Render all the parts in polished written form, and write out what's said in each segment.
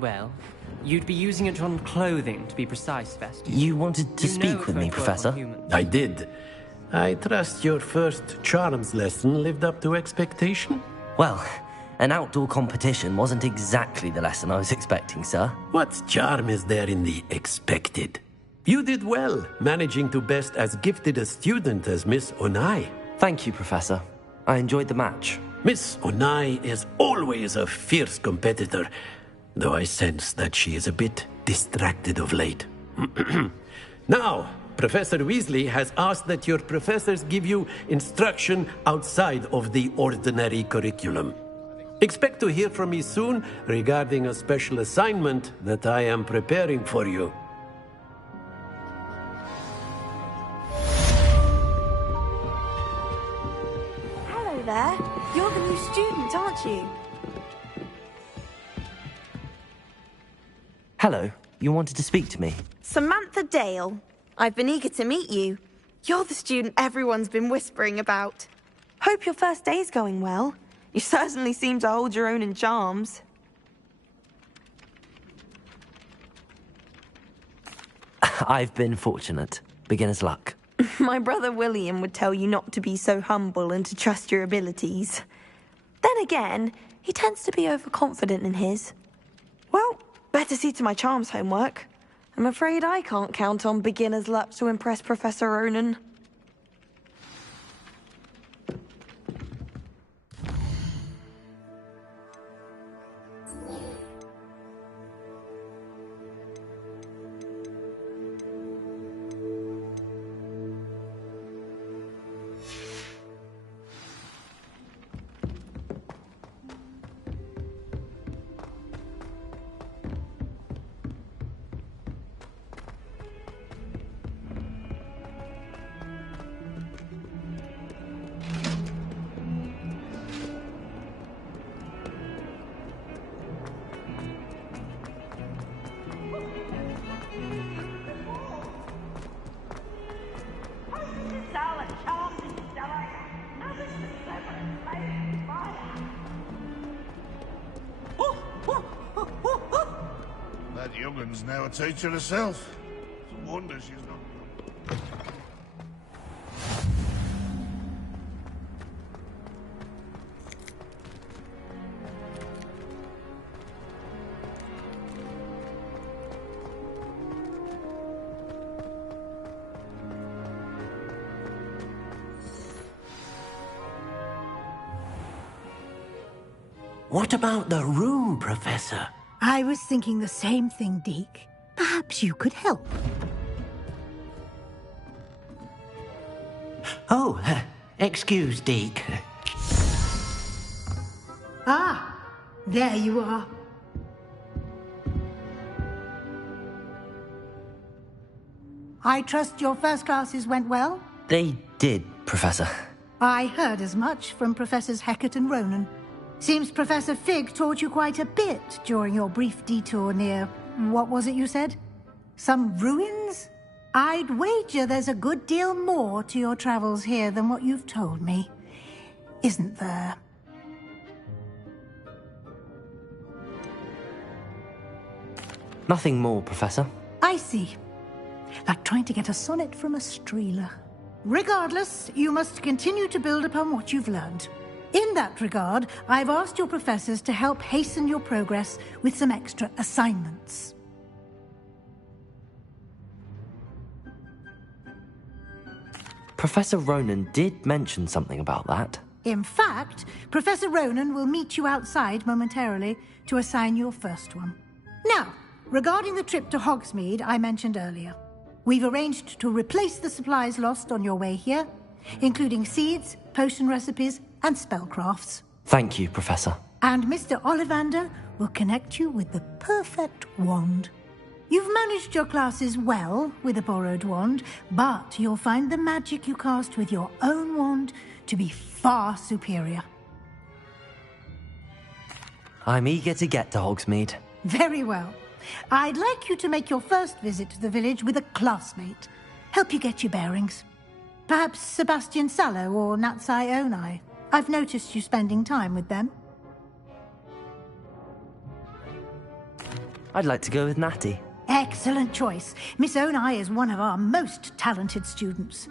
Well, you'd be using it on clothing, to be precise, Sebastian. You wanted to speak with me, Professor? I did. I trust your first charms lesson lived up to expectation? Well, an outdoor competition wasn't exactly the lesson I was expecting, sir. What charm is there in the expected? You did well, managing to best as gifted a student as Miss Onai. Thank you, Professor. I enjoyed the match. Miss Onai is always a fierce competitor, though I sense that she is a bit distracted of late. Now, Professor Weasley has asked that your professors give you instruction outside of the ordinary curriculum. Expect to hear from me soon regarding a special assignment that I am preparing for you. Hello there. You're the new student, aren't you? Hello. You wanted to speak to me? Samantha Dale. I've been eager to meet you. You're the student everyone's been whispering about. Hope your first day's going well. You certainly seem to hold your own in charms. I've been fortunate. Beginner's luck. My brother William would tell you not to be so humble and to trust your abilities. Then again, he tends to be overconfident in his. Well, better see to my charms homework. I'm afraid I can't count on beginner's luck to impress Professor Ronan. That young'un's now a teacher herself. It's a wonder she's not... What about the room, Professor? I was thinking the same thing, Deke. Perhaps you could help. Oh, excuse, Deke. Ah, there you are. I trust your first classes went well? They did, Professor. I heard as much from Professors Hecat and Ronan. Seems Professor Fig taught you quite a bit during your brief detour near... what was it you said? Some ruins? I'd wager there's a good deal more to your travels here than what you've told me. Isn't there? Nothing more, Professor. I see. Like trying to get a sonnet from a streeler. Regardless, you must continue to build upon what you've learned. In that regard, I've asked your professors to help hasten your progress with some extra assignments. Professor Ronan did mention something about that. In fact, Professor Ronan will meet you outside momentarily to assign your first one. Now, regarding the trip to Hogsmeade I mentioned earlier, we've arranged to replace the supplies lost on your way here, including seeds, potion recipes, and spellcrafts. Thank you, Professor. And Mr. Ollivander will connect you with the perfect wand. You've managed your classes well with a borrowed wand, but you'll find the magic you cast with your own wand to be far superior. I'm eager to get to Hogsmeade. Very well. I'd like you to make your first visit to the village with a classmate. Help you get your bearings. Perhaps Sebastian Sallow or Natsai Onai. I've noticed you spending time with them. I'd like to go with Natty. Excellent choice. Miss Onai is one of our most talented students.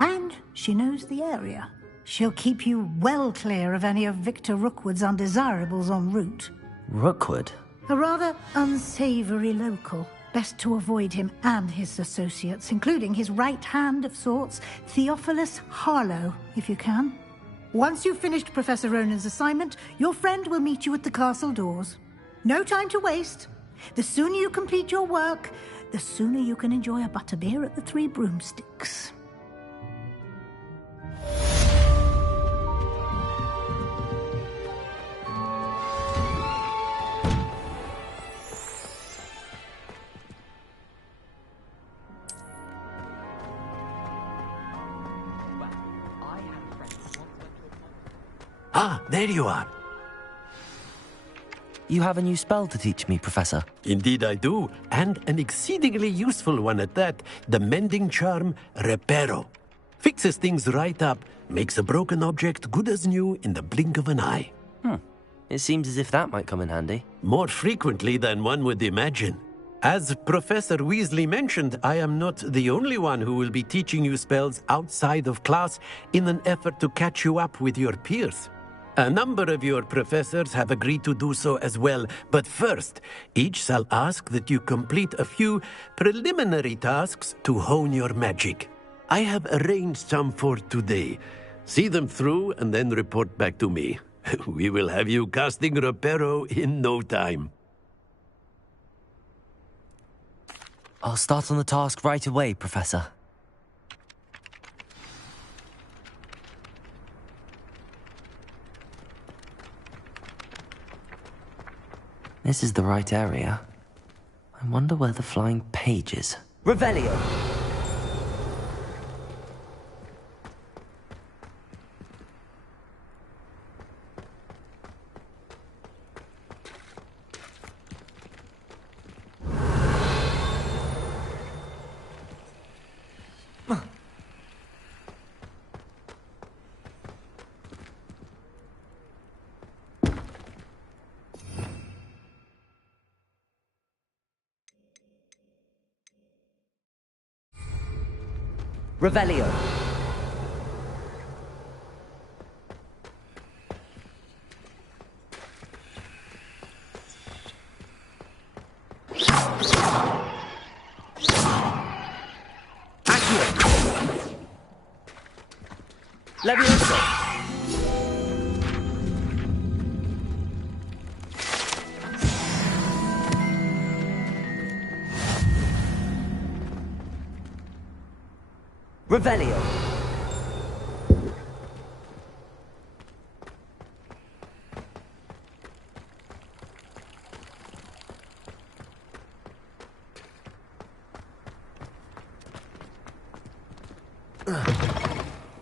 And she knows the area. She'll keep you well clear of any of Victor Rookwood's undesirables en route. Rookwood? A rather unsavory local. Best to avoid him and his associates, including his right hand of sorts, Theophilus Harlow, if you can. Once you've finished Professor Ronan's assignment, your friend will meet you at the castle doors. No time to waste. The sooner you complete your work, the sooner you can enjoy a butterbeer at the Three Broomsticks. Ah, there you are. You have a new spell to teach me, Professor. Indeed I do, and an exceedingly useful one at that. The mending charm, Reparo. Fixes things right up, makes a broken object good as new in the blink of an eye. It seems as if that might come in handy. More frequently than one would imagine. As Professor Weasley mentioned, I am not the only one who will be teaching you spells outside of class in an effort to catch you up with your peers. A number of your professors have agreed to do so as well, but first, each shall ask that you complete a few preliminary tasks to hone your magic. I have arranged some for today. See them through and then report back to me. We will have you casting Reparo in no time. I'll start on the task right away, Professor. This is the right area. I wonder where the flying page is. Revelio! Revelio. Levioso. Revelio.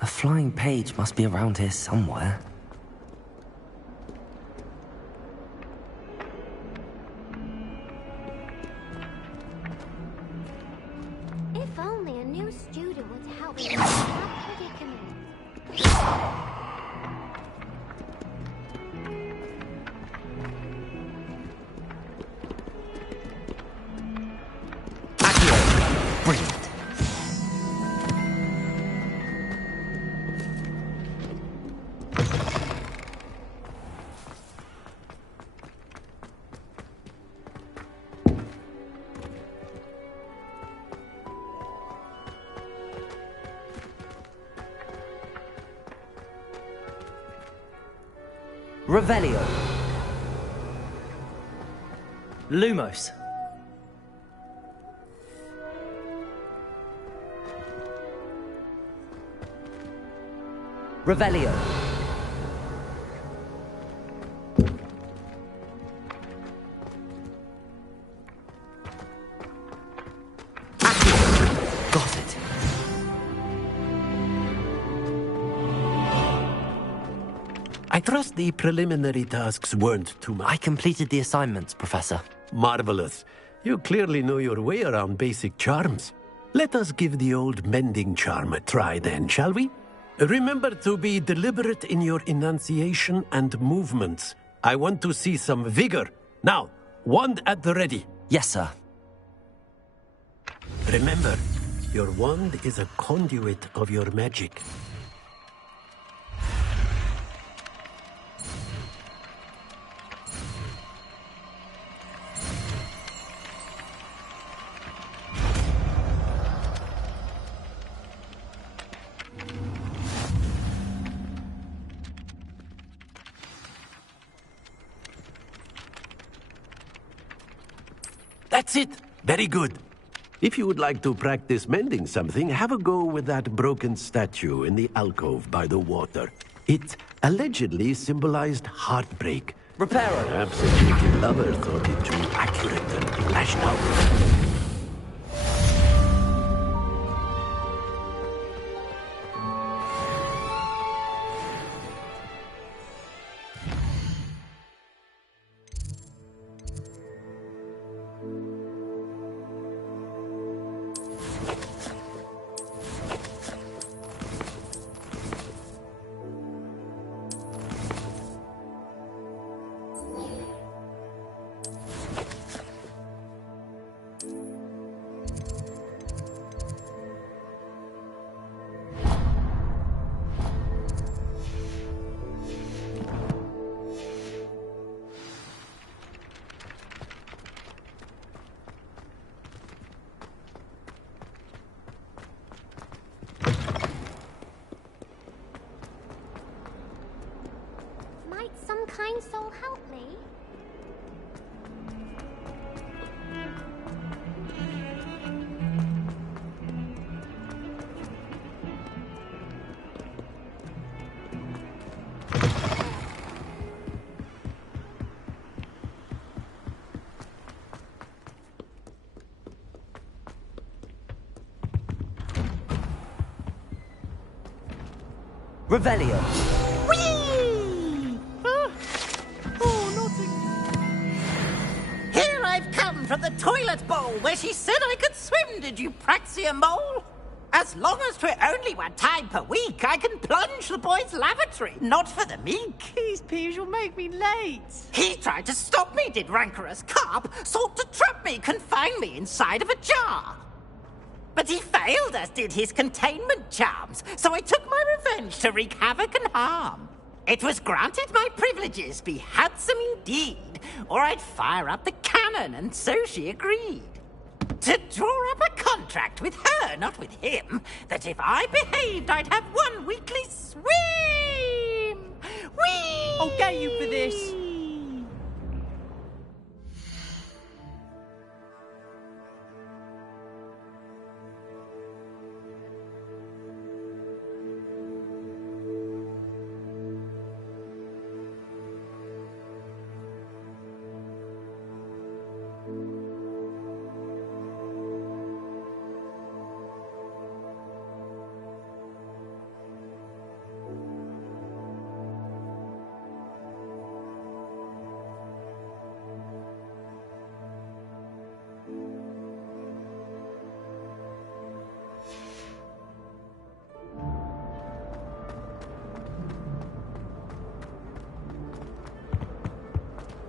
A flying page must be around here somewhere. If only a new student would help me with that predicament. Brilliant. Revelio. Lumos. Revelio. Got it. I trust the preliminary tasks weren't too much. I completed the assignments, Professor. Marvelous. You clearly know your way around basic charms. Let us give the old mending charm a try then, shall we? Remember to be deliberate in your enunciation and movements. I want to see some vigor. Now, wand at the ready. Yes, sir. Remember, your wand is a conduit of your magic. That's it! Very good. If you would like to practice mending something, have a go with that broken statue in the alcove by the water. It allegedly symbolized heartbreak. Repairer! Perhaps a cheeky lover thought it too accurate and lashed out. Might some kind soul help me? Revelio! Here I've come from the toilet bowl where she said I could swim, did you Praxia mole? As long as 'twere only one time per week, I can plunge the boy's lavatory, not for the meek. These peas will make me late. He tried to stop me, did rancorous carp, sought to trap me, confine me inside of a jar. But he failed, as did his containment charms, so I took my revenge to wreak havoc and harm. It was granted my privileges be handsome indeed, or I'd fire up the cannon, and so she agreed. To draw up a contract with her, not with him, that if I behaved, I'd have one weekly swim! Whee! I'll get you for this.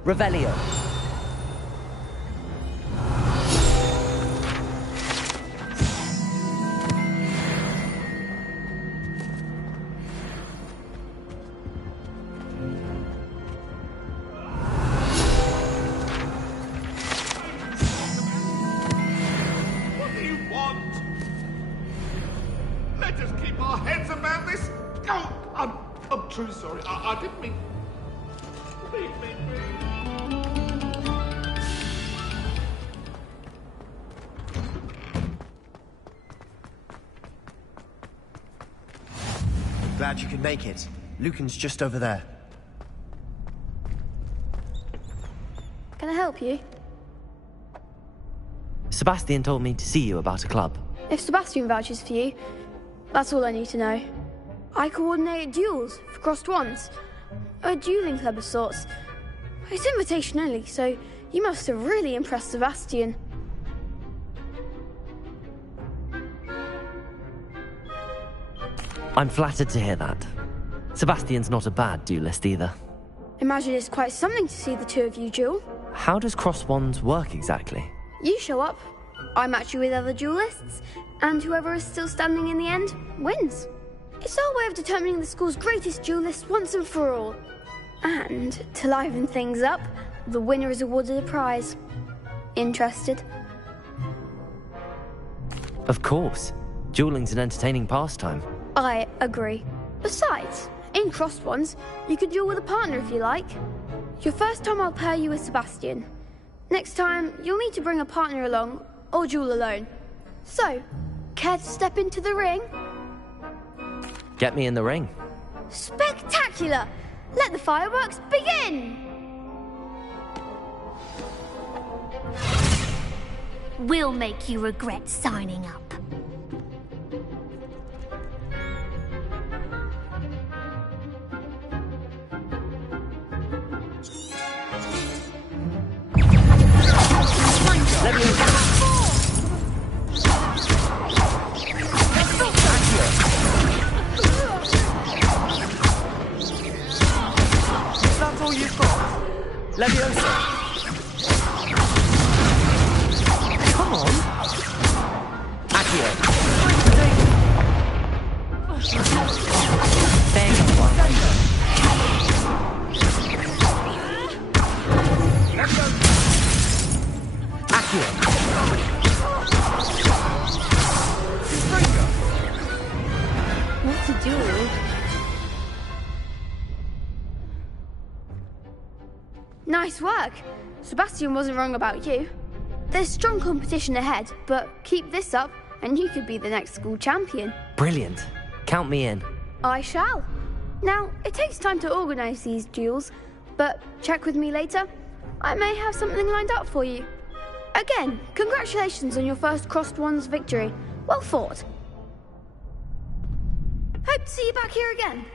Revelio! What do you want? Let us keep our heads about this. Oh, I'm truly sorry. I didn't mean. Please. Glad you could make it. Lucan's just over there. Can I help you? Sebastian told me to see you about a club. If Sebastian vouches for you, that's all I need to know. I coordinate duels for crossed wands. A dueling club of sorts. It's invitation only, so you must have really impressed Sebastian. I'm flattered to hear that. Sebastian's not a bad duelist either. Imagine it's quite something to see the two of you duel. How does cross wands work exactly? You show up, I match you with other duelists, and whoever is still standing in the end wins. It's our way of determining the school's greatest duelist once and for all. And to liven things up, the winner is awarded a prize. Interested? Of course. Dueling's an entertaining pastime. I agree. Besides, in crossed ones, you could duel with a partner if you like. Your first time I'll pair you with Sebastian. Next time, you'll need to bring a partner along, or duel alone. So, care to step into the ring? Get me in the ring. Spectacular! Let the fireworks begin! We'll make you regret signing up. That's all you've got? Leviosa. Come on. Accio. Thank you. Accio. What to do? Nice work. Sebastian wasn't wrong about you. There's strong competition ahead, but keep this up and you could be the next school champion. Brilliant. Count me in. I shall. Now, it takes time to organise these duels, but check with me later. I may have something lined up for you. Again, congratulations on your first crossed wands victory. Well fought. Hope to see you back here again.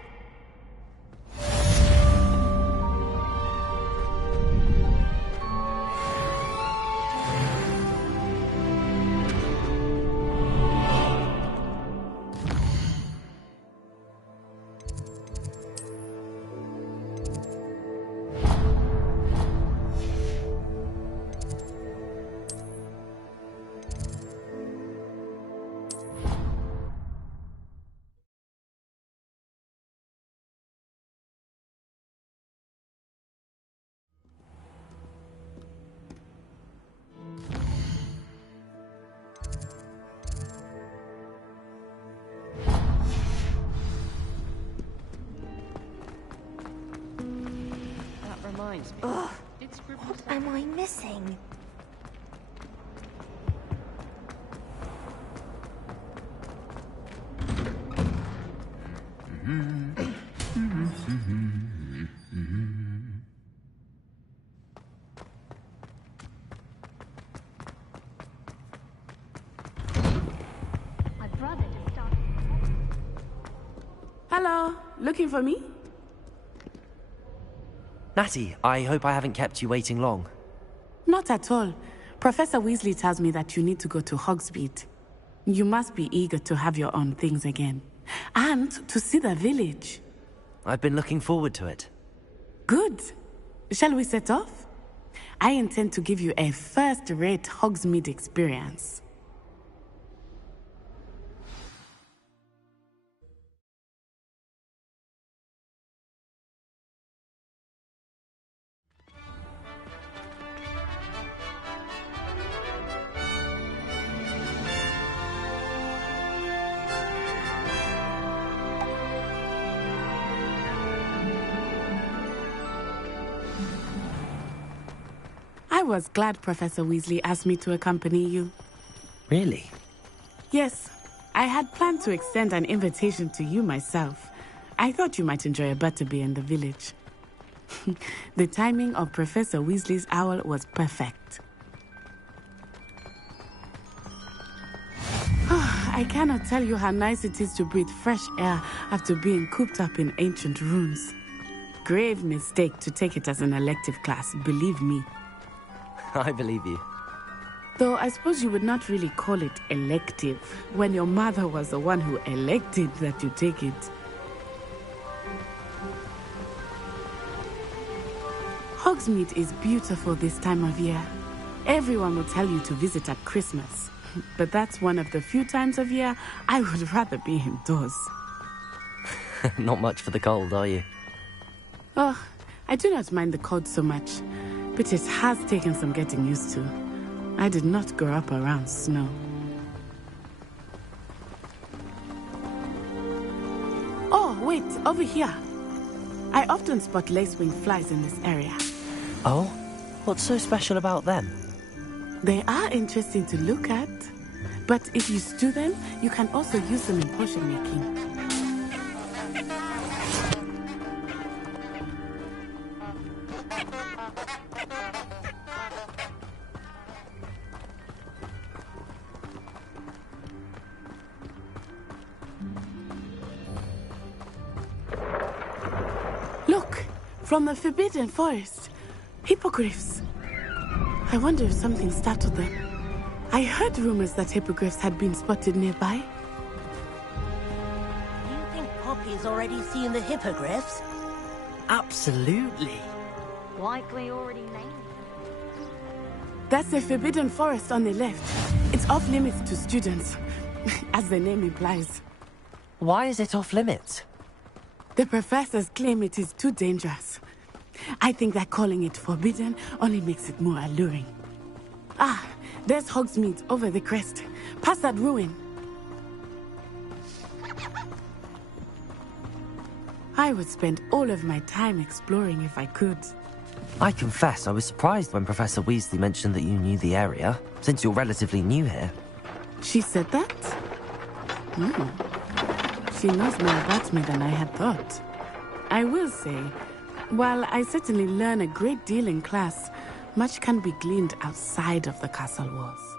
Reminds me. Ugh, what am I missing? My brother just started. Hello, looking for me? Natty, I hope I haven't kept you waiting long. Not at all. Professor Weasley tells me that you need to go to Hogsmeade. You must be eager to have your own things again. And to see the village. I've been looking forward to it. Good. Shall we set off? I intend to give you a first-rate Hogsmeade experience. I was glad Professor Weasley asked me to accompany you. Really? Yes, I had planned to extend an invitation to you myself. I thought you might enjoy a butterbeer in the village. The timing of Professor Weasley's owl was perfect. I cannot tell you how nice it is to breathe fresh air after being cooped up in ancient ruins. Grave mistake to take it as an elective class, believe me. I believe you. Though I suppose you would not really call it elective when your mother was the one who elected that you take it. Hogsmeade is beautiful this time of year. Everyone will tell you to visit at Christmas. But that's one of the few times of year I would rather be indoors. Not much for the cold, are you? Oh, I do not mind the cold so much, but it has taken some getting used to. I did not grow up around snow. Oh, wait, over here. I often spot lacewing flies in this area. Oh? What's so special about them? They are interesting to look at, but if you stew them, you can also use them in potion making. Look, from the Forbidden Forest, hippogriffs. I wonder if something startled them. I heard rumors that hippogriffs had been spotted nearby. Do you think Poppy's already seen the hippogriffs? Absolutely. Likely already named. That's the Forbidden Forest on the left. It's off limits to students, as the name implies. Why is it off limits? The professors claim it is too dangerous. I think that calling it forbidden only makes it more alluring. Ah, there's Hogsmeade over the crest. Past that ruin. I would spend all of my time exploring if I could. I confess I was surprised when Professor Weasley mentioned that you knew the area, since you're relatively new here. She said that? She knows more about me than I had thought. I will say, while I certainly learn a great deal in class, much can be gleaned outside of the castle walls.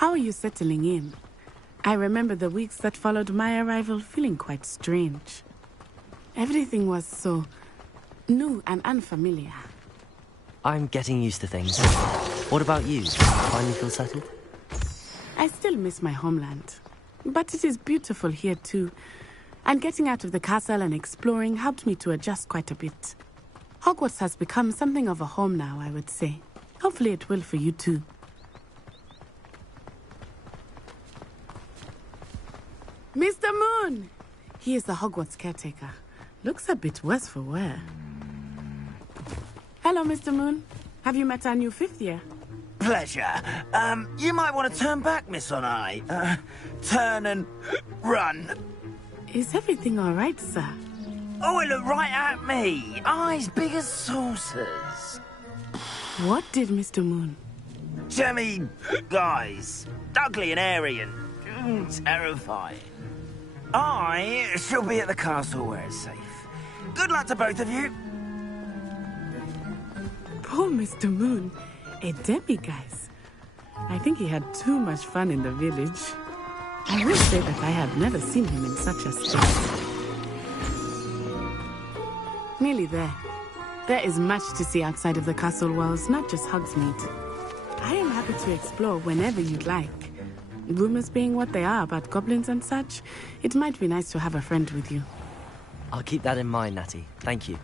How are you settling in? I remember the weeks that followed my arrival feeling quite strange. Everything was so new and unfamiliar. I'm getting used to things. What about you? Finally feel settled? I still miss my homeland. But it is beautiful here too. And getting out of the castle and exploring helped me to adjust quite a bit. Hogwarts has become something of a home now, I would say. Hopefully it will for you too. Mr. Moon! He is the Hogwarts caretaker. Looks a bit worse for wear. Hello, Mr. Moon. Have you met our new 5th year? Pleasure. You might want to turn back, Miss Onai. Turn and run. Is everything all right, sir? Oh, it looked right at me. Eyes big as saucers. What did Mr. Moon? Jemmy, guys. Ugly and airy and terrifying. I shall be at the castle where it's safe. Good luck to both of you. Poor Mr. Moon. A demiguise. I think he had too much fun in the village. I will say that I have never seen him in such a state. Nearly there. There is much to see outside of the castle walls, not just Hogsmeade. I am happy to explore whenever you'd like. Rumors being what they are about goblins and such, it might be nice to have a friend with you. I'll keep that in mind, Natty. Thank you.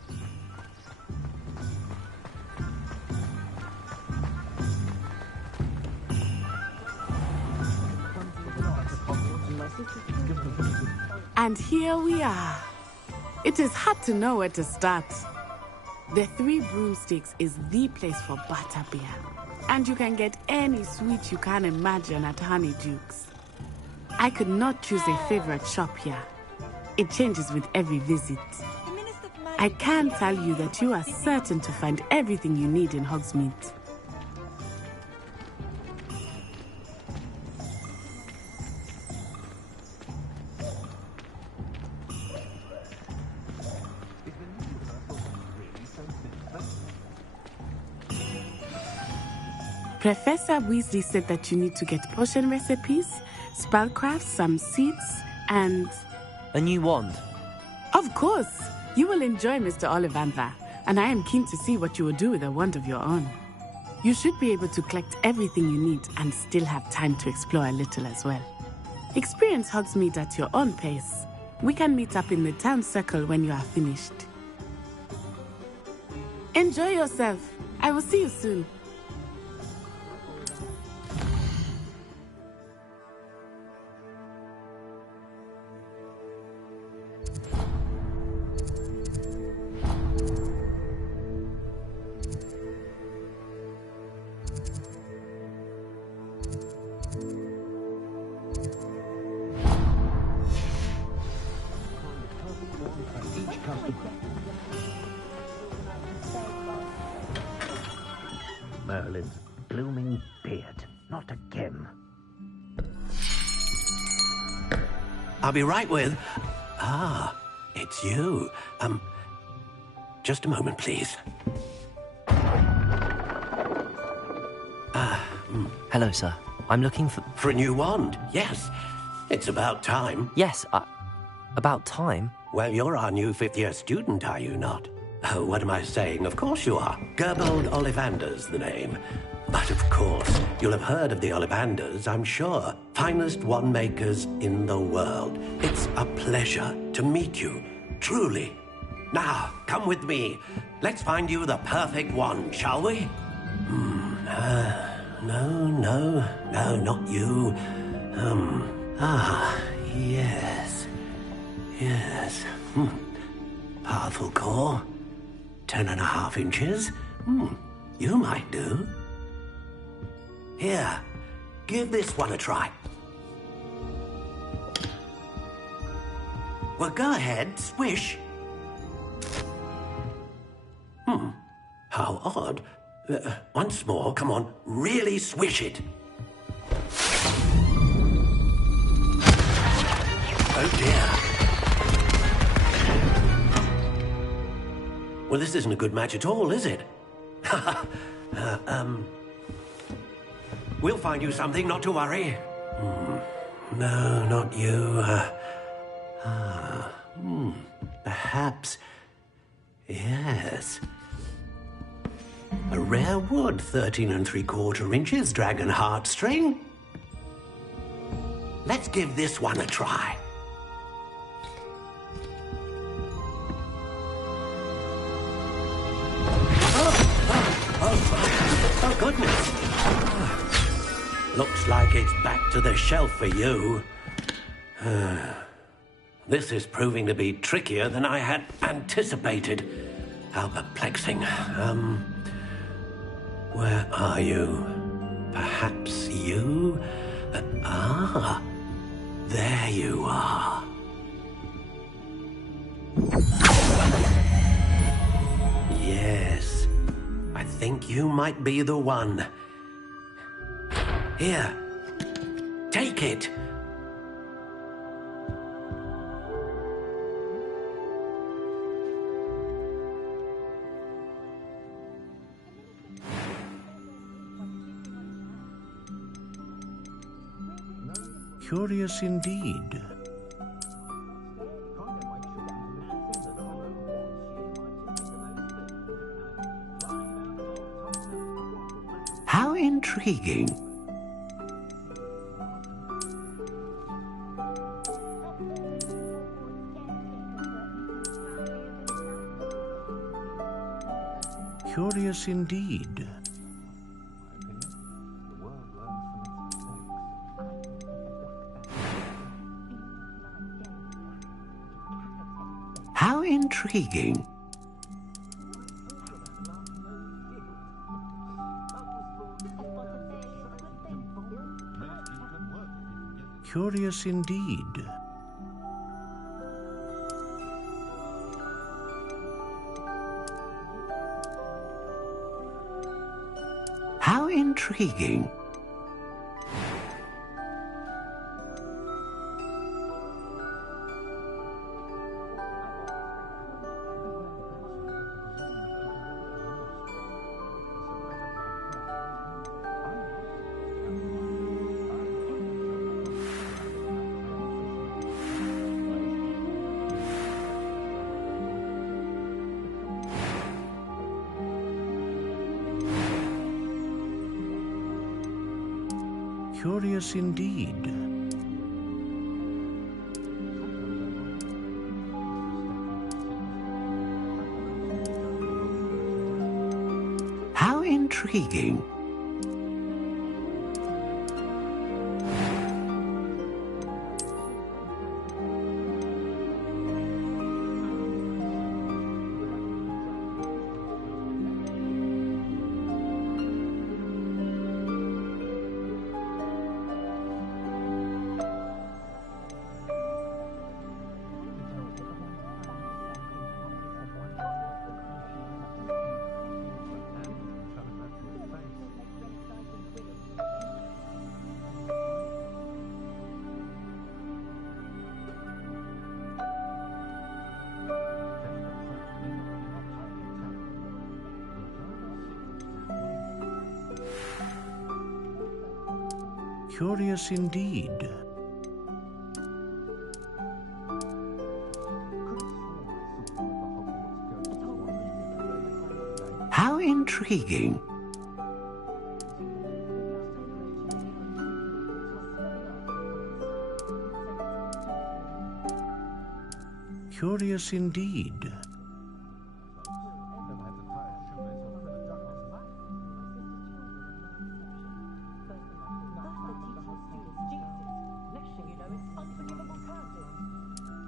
And here we are. It is hard to know where to start. The Three Broomsticks is the place for butterbeer. And you can get any sweet you can imagine at Honeydukes. I could not choose a favorite shop here. It changes with every visit. I can tell you that you are certain to find everything you need in Hogsmeade. Professor Weasley said that you need to get potion recipes, spellcrafts, some seeds, and... a new wand? Of course! You will enjoy Mr. Ollivander, and I am keen to see what you will do with a wand of your own. You should be able to collect everything you need and still have time to explore a little as well. Experience Hogsmeade at your own pace. We can meet up in the town circle when you are finished. Enjoy yourself. I will see you soon. Merlin's blooming beard. Not again. I'll be right with... Ah, it's you. Just a moment, please. Hello, sir. I'm looking for... For a new wand, yes. It's about time. Yes, about time? Well, you're our new 5th-year student, are you not? Oh, what am I saying? Of course you are. Gerbold Ollivander's the name. But of course, you'll have heard of the Ollivanders, I'm sure. Finest wand makers in the world. It's a pleasure to meet you, truly. Now, come with me. Let's find you the perfect wand, shall we? No, not you. Yes. Powerful core. 10.5 inches. You might do. Here, give this one a try. Well, go ahead, swish. How odd. Once more, come on, really swish it. Oh dear. Well, this isn't a good match at all, is it? We'll find you something, not to worry. No, not you. Perhaps... Yes. A rare wood, 13 3/4 inches, dragon heartstring. Let's give this one a try. Oh, goodness. Looks like it's back to the shelf for you. This is proving to be trickier than I had anticipated. How perplexing. Where are you? Perhaps you? There you are. Yes, I think you might be the one. Here, take it. Curious indeed. How intriguing. Curious indeed. How intriguing. Curious indeed. How intriguing. Curious indeed. How intriguing. Curious indeed. How intriguing. Curious indeed.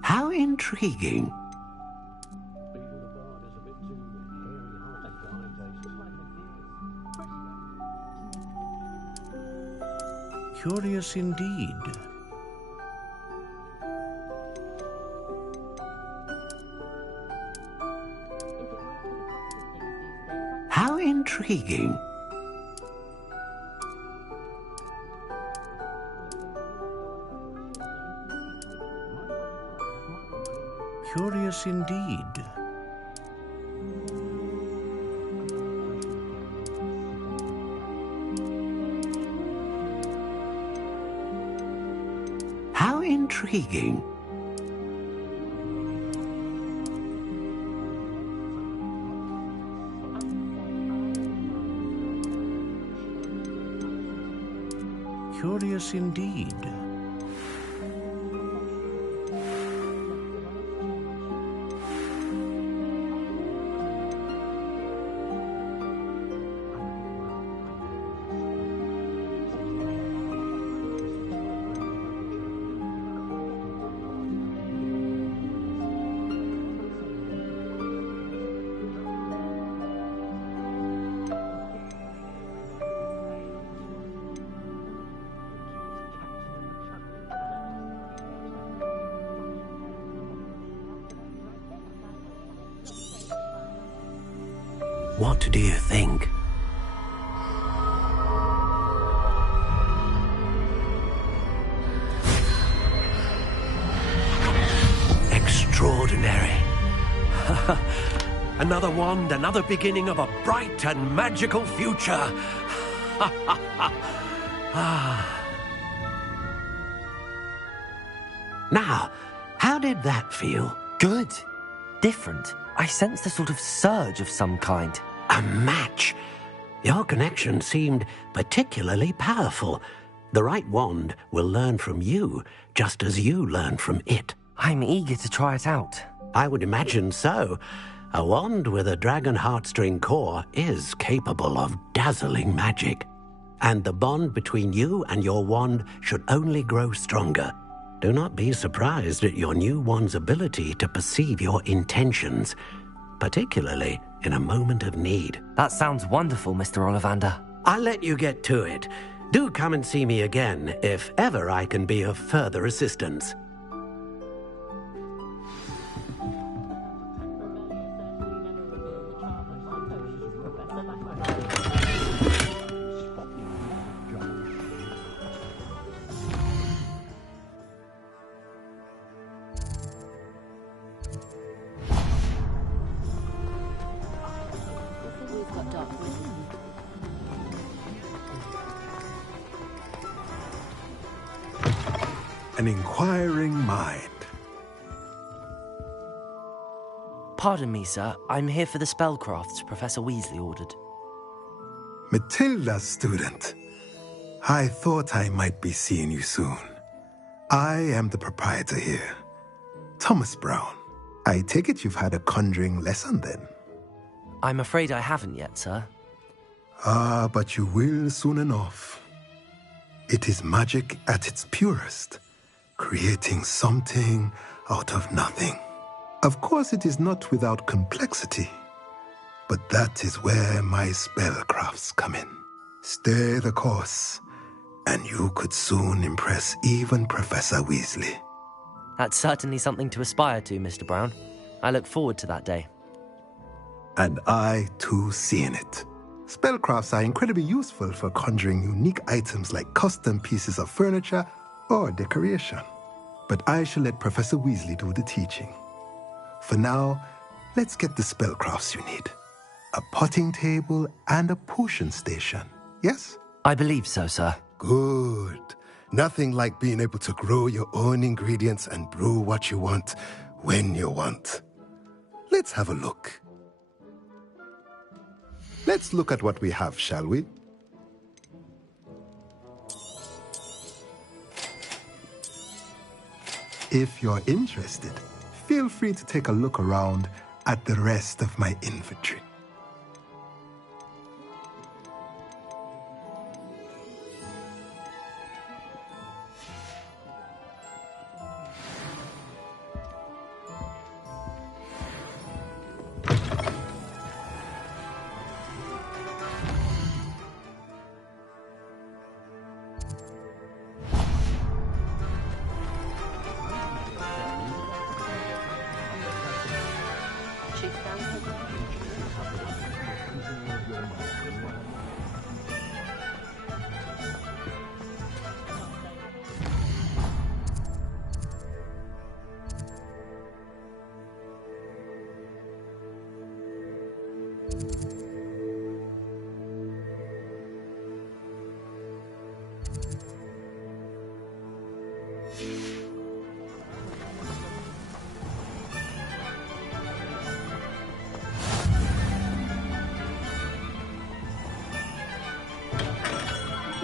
How intriguing. Curious indeed. How intriguing. Curious indeed. intriguing. Curious indeed. What do you think? Extraordinary. Another wand, another beginning of a bright and magical future. Now, how did that feel? Good. Different. I sensed a sort of surge of some kind. A match. Your connection seemed particularly powerful. The right wand will learn from you, just as you learn from it. I'm eager to try it out. I would imagine so. A wand with a dragon heartstring core is capable of dazzling magic. And the bond between you and your wand should only grow stronger. Do not be surprised at your new wand's ability to perceive your intentions, particularly in a moment of need. That sounds wonderful, Mr. Ollivander. I'll let you get to it. Do come and see me again if ever I can be of further assistance. An inquiring mind. Pardon me, sir. I'm here for the spellcrafts Professor Weasley ordered. Matilda's student. I thought I might be seeing you soon. I am the proprietor here, Thomas Brown. I take it you've had a conjuring lesson then? I'm afraid I haven't yet, sir. Ah, but you will soon enough. It is magic at its purest, creating something out of nothing. Of course, it is not without complexity, but that is where my spellcrafts come in. Stay the course, and you could soon impress even Professor Weasley. That's certainly something to aspire to, Mr. Brown. I look forward to that day. And I, too, see in it. Spellcrafts are incredibly useful for conjuring unique items like custom pieces of furniture or decoration. But I shall let Professor Weasley do the teaching. For now, let's get the spellcrafts you need. A potting table and a potion station, yes? I believe so, sir. Good. Nothing like being able to grow your own ingredients and brew what you want when you want. Let's have a look. Let's look at what we have, shall we? If you're interested, feel free to take a look around at the rest of my inventory.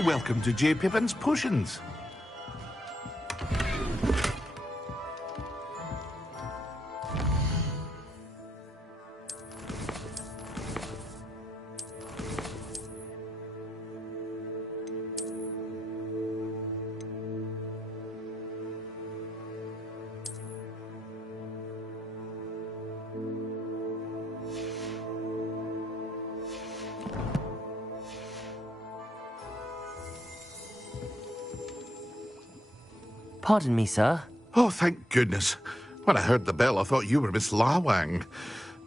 welcome to J. Pippin's Potions. Pardon me, sir. Oh, thank goodness. When I heard the bell, I thought you were Miss Lawang.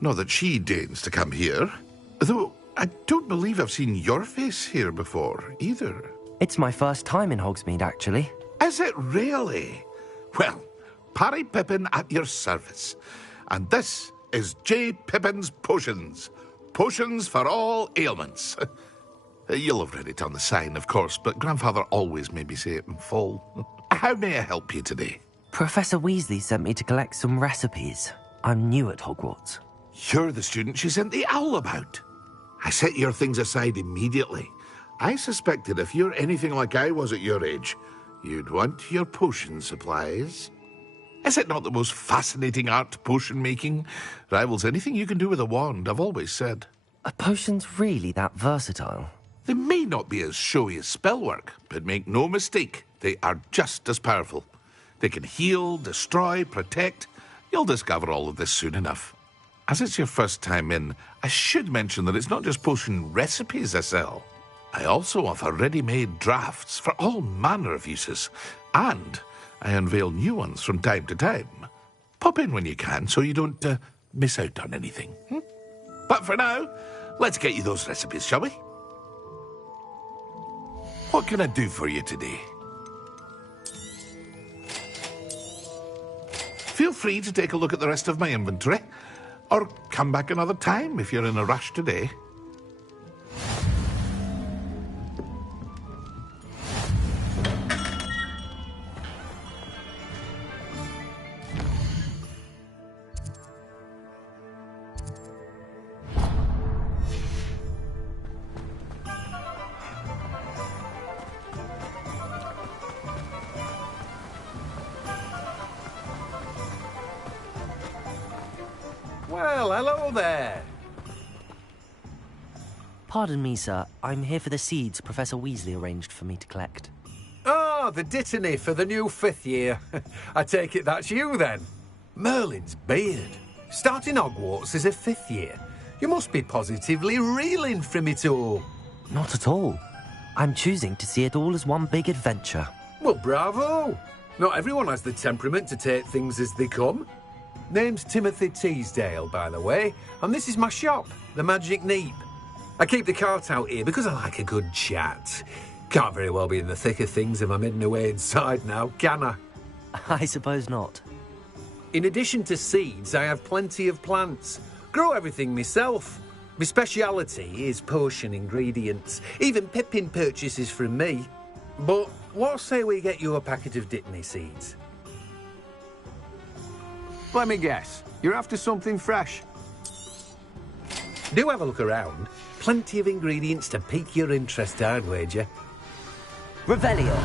Not that she deigns to come here. Though I don't believe I've seen your face here before, either. It's my first time in Hogsmeade, actually. Is it really? Well, Parry Pippin at your service. And this is J. Pippin's Potions. Potions for all ailments. You'll have read it on the sign, of course, but Grandfather always made me say it in full. How may I help you today? Professor Weasley sent me to collect some recipes. I'm new at Hogwarts. You're the student she sent the owl about. I set your things aside immediately. I suspected if you're anything like I was at your age, you'd want your potion supplies. Is it not the most fascinating art, potion making? Rivals anything you can do with a wand, I've always said. Are potions really that versatile? They may not be as showy as spellwork, but make no mistake, they are just as powerful. They can heal, destroy, protect. You'll discover all of this soon enough. As it's your first time in, I should mention that it's not just potion recipes I sell. I also offer ready-made drafts for all manner of uses, and I unveil new ones from time to time. Pop in when you can so you don't miss out on anything. But for now, let's get you those recipes, shall we? What can I do for you today? Feel free to take a look at the rest of my inventory, or come back another time if you're in a rush today. Well, hello there. Pardon me, sir. I'm here for the seeds Professor Weasley arranged for me to collect. Oh, the dittany for the new 5th year. I take it that's you, then. Merlin's beard. Starting Hogwarts as a 5th year. You must be positively reeling from it all. Not at all. I'm choosing to see it all as one big adventure. Well, bravo. Not everyone has the temperament to take things as they come. Name's Timothy Teasdale, by the way, and this is my shop, the Magic Neep. I keep the cart out here because I like a good chat. Can't very well be in the thick of things if I'm hidden away inside now, can I? I suppose not. In addition to seeds, I have plenty of plants. Grow everything myself. My speciality is potion ingredients. Even Pippin purchases from me. But what say we get you a packet of Dittany seeds? Let me guess. You're after something fresh. Do have a look around. Plenty of ingredients to pique your interest, I'd wager. Revelio.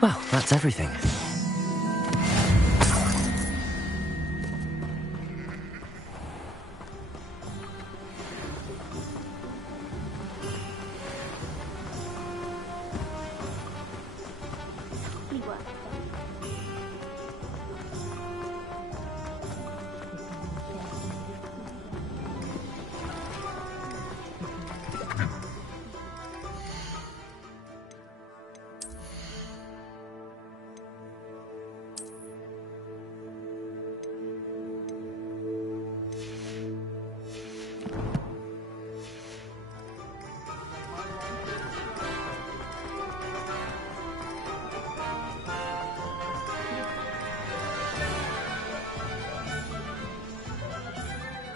Well, that's everything.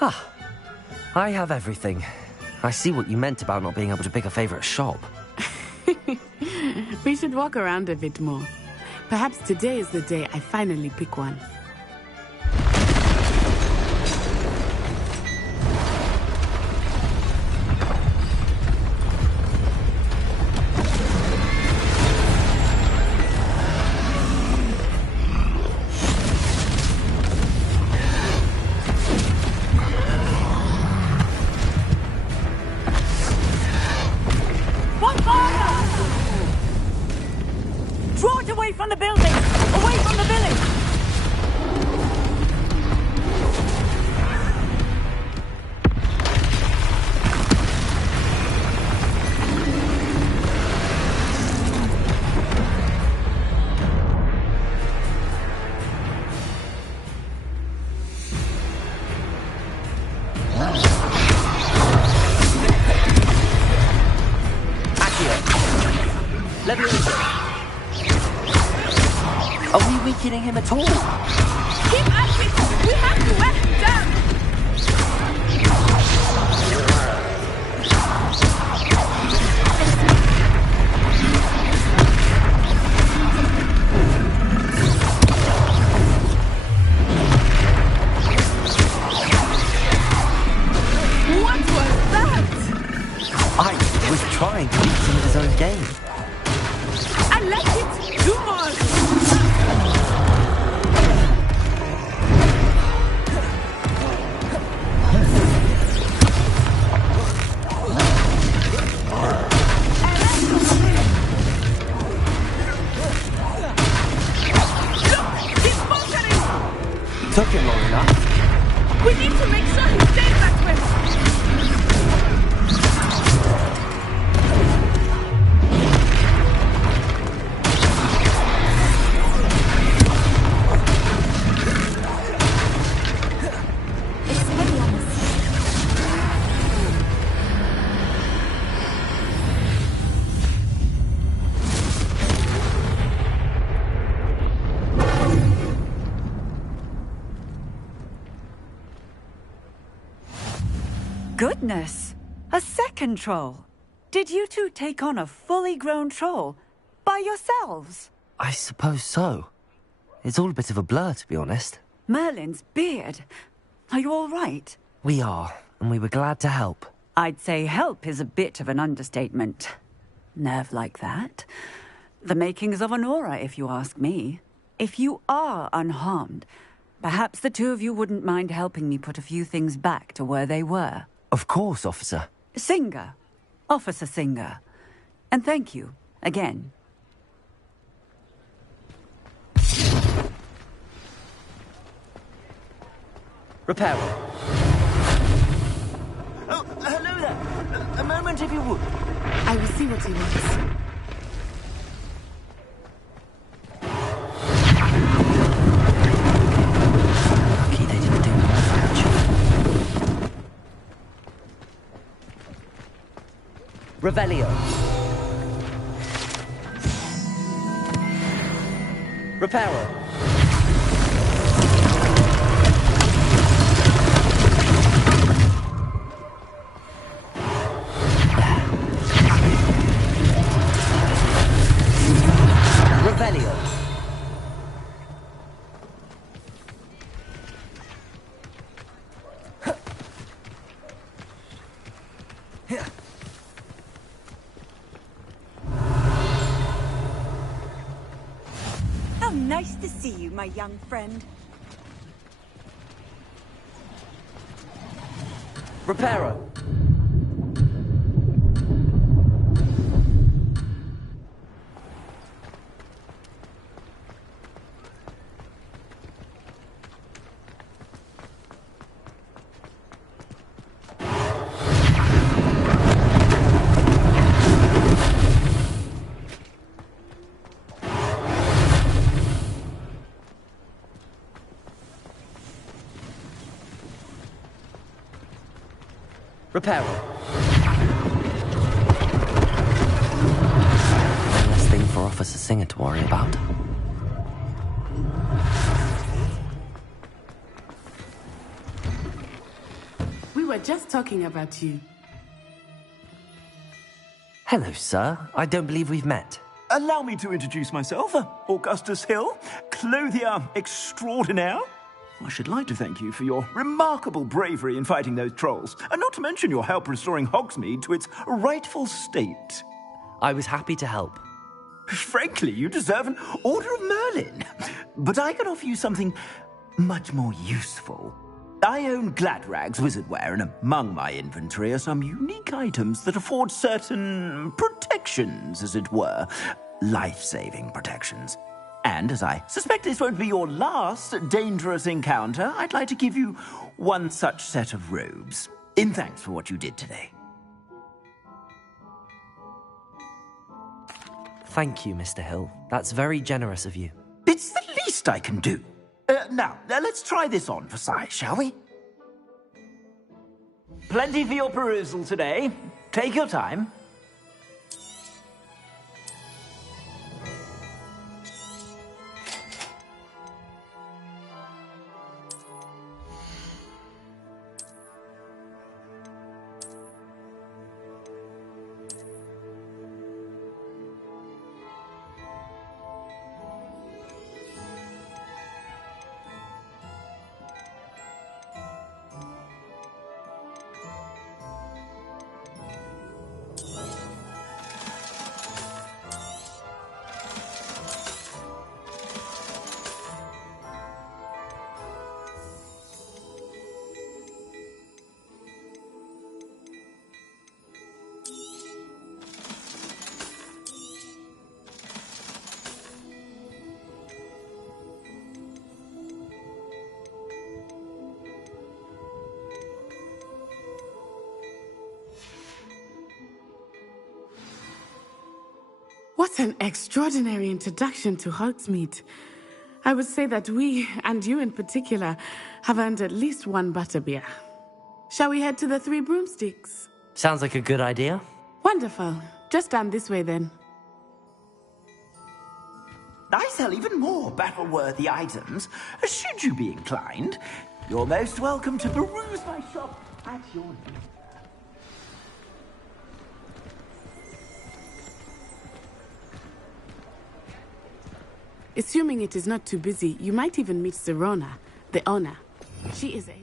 Ah, I have everything. I see what you meant about not being able to pick a favourite shop. We should walk around a bit more. Perhaps today is the day I finally pick one. Are we weakening him at all? Keep at it! We have to wear him down! What was that? I was trying to beat him at his own game. I like it! Do more! Took him long enough. We need to make sure he stays that way! Goodness! A second troll! Did you two take on a fully grown troll? By yourselves? I suppose so. It's all a bit of a blur, to be honest. Merlin's beard. Are you all right? We are, and we were glad to help. I'd say help is a bit of an understatement. Nerve like that. The makings of an aura, if you ask me. If you are unharmed, perhaps the two of you wouldn't mind helping me put a few things back to where they were. Of course, officer. Singer. Officer Singer. And thank you, again. Repairer. Oh, hello there. A moment, if you would. I will see what he wants. Lucky they didn't do more damage. Revelio. Repairer. Revelio. How nice to see you, my young friend. Repairer. Repairer. One less thing for Officer Singer to worry about. We were just talking about you. Hello, sir. I don't believe we've met. Allow me to introduce myself, Augustus Hill, clothier extraordinaire. I should like to thank you for your remarkable bravery in fighting those trolls, and not to mention your help restoring Hogsmeade to its rightful state. I was happy to help. Frankly, you deserve an Order of Merlin. But I can offer you something much more useful. I own Gladrag's wizardware, and among my inventory are some unique items that afford certain protections, as it were. Life-saving protections. And as I suspect this won't be your last dangerous encounter, I'd like to give you one such set of robes, in thanks for what you did today. Thank you, Mr. Hill. That's very generous of you. It's the least I can do. Now, let's try this on for size, shall we? Plenty for your perusal today. Take your time. What an extraordinary introduction to Hogsmeade. I would say that we, and you in particular, have earned at least one butterbeer. Shall we head to the Three Broomsticks? Sounds like a good idea. Wonderful. Just down this way then. I sell even more battle-worthy items. Should you be inclined, you're most welcome to peruse my shop at your leisure. Assuming it is not too busy, you might even meet Serona, the owner. She is a...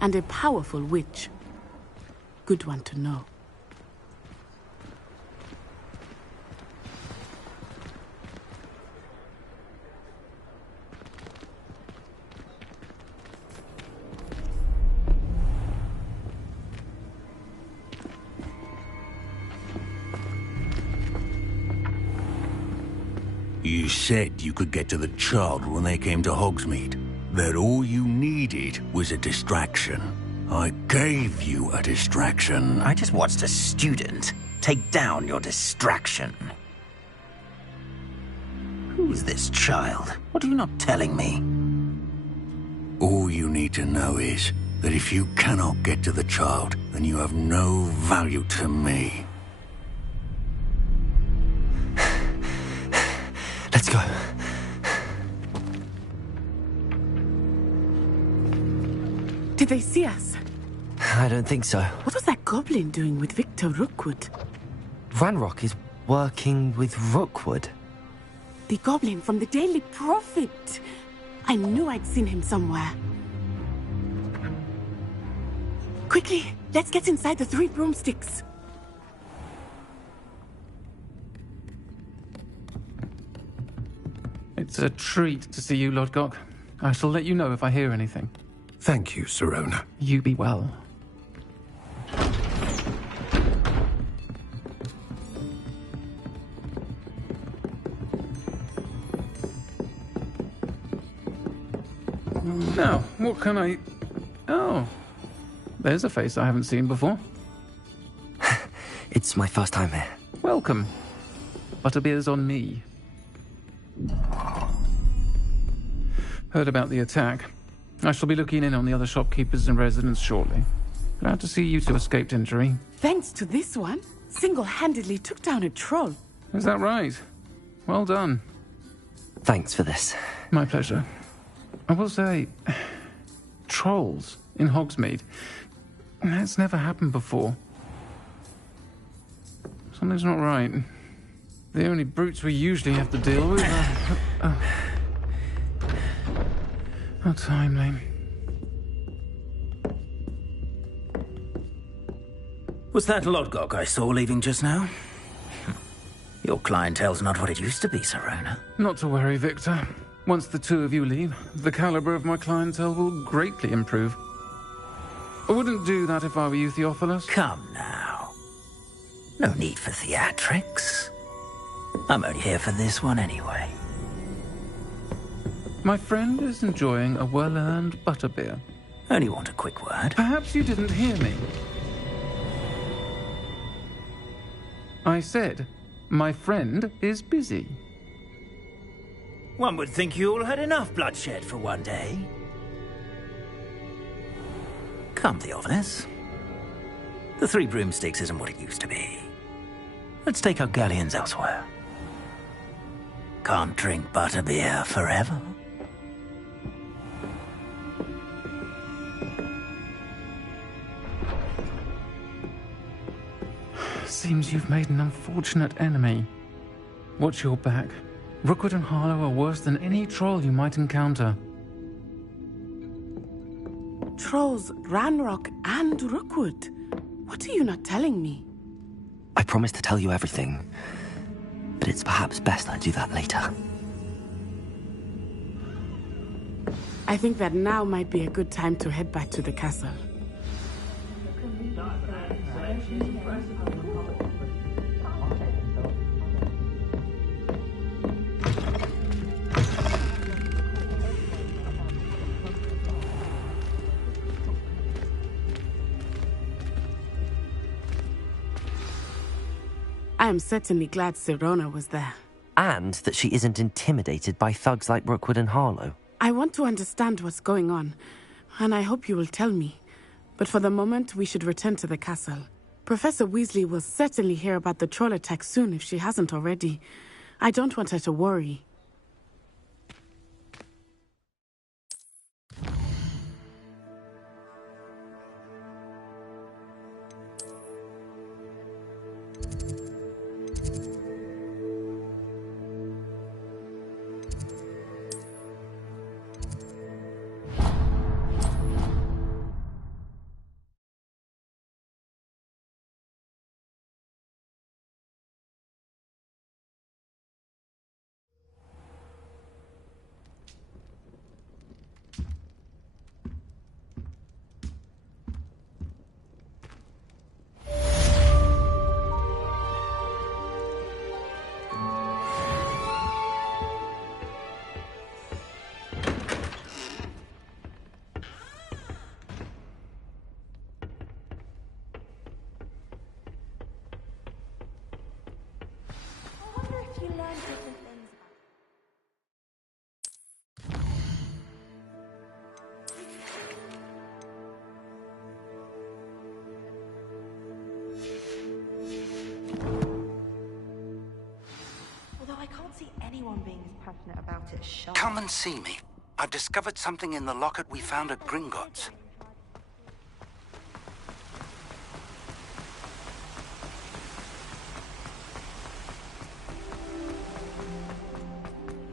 and a powerful witch. Good one to know. You said you could get to the child when they came to Hogsmeade. That all you needed was a distraction. I gave you a distraction. I just watched a student take down your distraction. Who is this child? What are you not telling me? All you need to know is that if you cannot get to the child, then you have no value to me. Let's go. Did they see us? I don't think so. What was that goblin doing with Victor Rookwood? Ranrock is working with Rookwood. The goblin from the Daily Prophet. I knew I'd seen him somewhere. Quickly, let's get inside the Three Broomsticks. It's a treat to see you, Lodgok. I shall let you know if I hear anything. Thank you, Serona. You be well. Now, what can I... Oh, there's a face I haven't seen before. It's my first time here. Welcome. Butterbeer's on me. Heard about the attack. I shall be looking in on the other shopkeepers and residents shortly. Glad to see you two escaped injury. Thanks to this one, single-handedly took down a troll. Is that right? Well done. Thanks for this. My pleasure. I will say, trolls in Hogsmeade. That's never happened before. Something's not right. The only brutes we usually have to deal with are... How timely. Was that Lodgok I saw leaving just now? Your clientele's not what it used to be, Serona. Not to worry, Victor. Once the two of you leave, the caliber of my clientele will greatly improve. I wouldn't do that if I were you, Theophilus. Come now. No need for theatrics. I'm only here for this one anyway. My friend is enjoying a well-earned butterbeer. Only want a quick word. Perhaps you didn't hear me. I said, my friend is busy. One would think you all had enough bloodshed for one day. Come, Theophilus. The Three Broomsticks isn't what it used to be. Let's take our galleons elsewhere. Can't drink butterbeer forever. Seems you've made an unfortunate enemy. Watch your back. Rookwood and Harlow are worse than any troll you might encounter. Trolls, Ranrock, and Rookwood. What are you not telling me? I promised to tell you everything, but it's perhaps best I do that later. I think that now might be a good time to head back to the castle. I am certainly glad Serona was there. And that she isn't intimidated by thugs like Rookwood and Harlow. I want to understand what's going on, and I hope you will tell me. But for the moment, we should return to the castle. Professor Weasley will certainly hear about the troll attack soon if she hasn't already. I don't want her to worry. Come and see me. I've discovered something in the locket we found at Gringotts.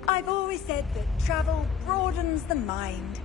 I've always said that travel broadens the mind.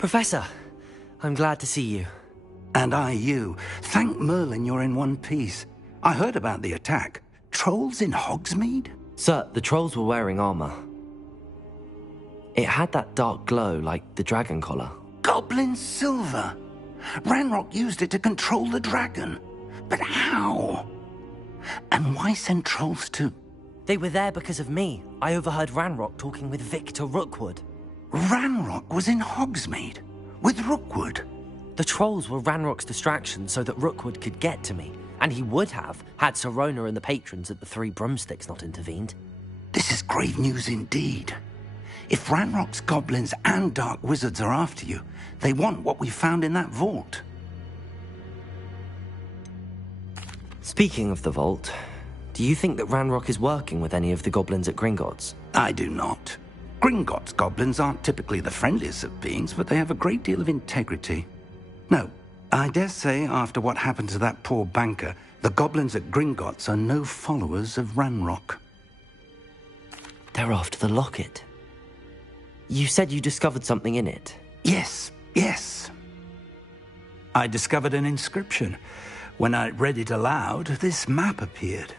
Professor, I'm glad to see you. And I you. Thank Merlin you're in one piece. I heard about the attack. Trolls in Hogsmeade? Sir, the trolls were wearing armor. It had that dark glow like the dragon collar. Goblin silver. Ranrock used it to control the dragon. But how? And why send trolls to... They were there because of me. I overheard Ranrock talking with Victor Rookwood. Ranrock was in Hogsmeade? With Rookwood? The trolls were Ranrock's distraction so that Rookwood could get to me. And he would have, had Sirona and the patrons at the Three Broomsticks not intervened. This is grave news indeed. If Ranrock's goblins and dark wizards are after you, they want what we found in that vault. Speaking of the vault, do you think that Ranrock is working with any of the goblins at Gringotts? I do not. Gringotts goblins aren't typically the friendliest of beings, but they have a great deal of integrity. No, I dare say after what happened to that poor banker, the goblins at Gringotts are no followers of Ranrock. They're after the locket. You said you discovered something in it. Yes. I discovered an inscription. When I read it aloud, this map appeared.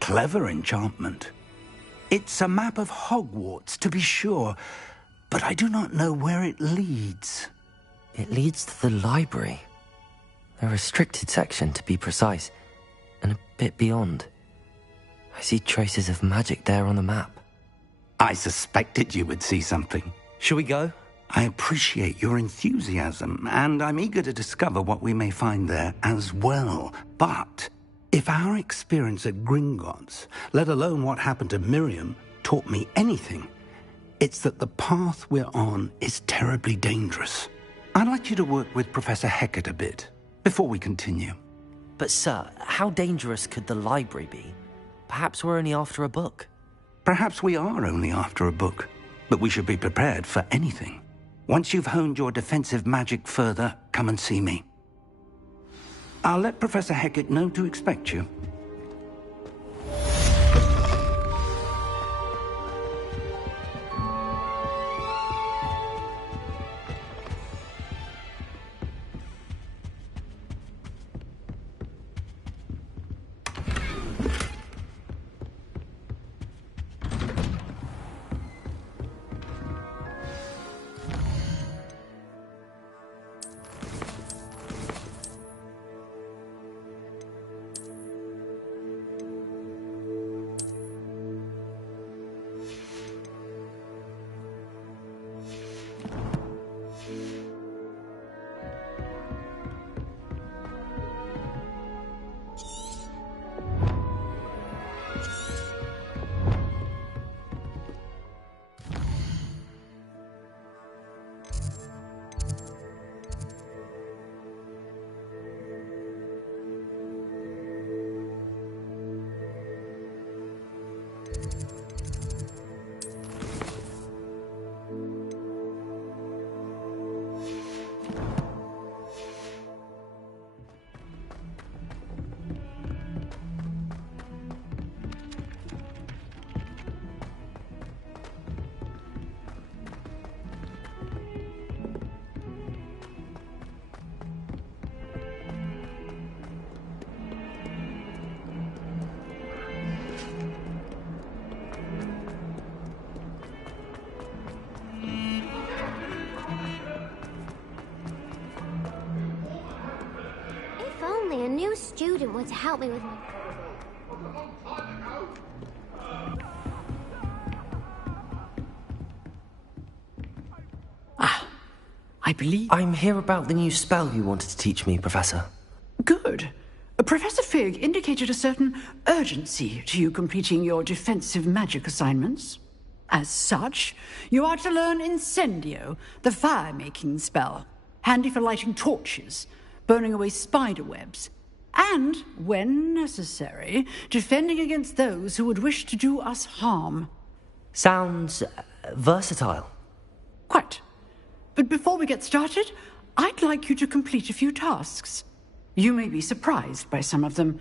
Clever enchantment. It's a map of Hogwarts, to be sure, but I do not know where it leads. It leads to the library. A restricted section, to be precise, and a bit beyond. I see traces of magic there on the map. I suspected you would see something. Shall we go? I appreciate your enthusiasm, and I'm eager to discover what we may find there as well. But if our experience at Gringotts, let alone what happened to Miriam, taught me anything, it's that the path we're on is terribly dangerous. I'd like you to work with Professor Hecat a bit before we continue. But sir, how dangerous could the library be? Perhaps we're only after a book. Perhaps we are only after a book, but we should be prepared for anything. Once you've honed your defensive magic further, come and see me. I'll let Professor Hecat know to expect you. A new student would help me with my... I believe... I'm here about the new spell you wanted to teach me, Professor. Good. Professor Fig indicated a certain urgency to you completing your defensive magic assignments. As such, you are to learn Incendio, the fire-making spell, handy for lighting torches, burning away spider webs, and, when necessary, defending against those who would wish to do us harm. Sounds versatile. Quite. But before we get started, I'd like you to complete a few tasks. You may be surprised by some of them.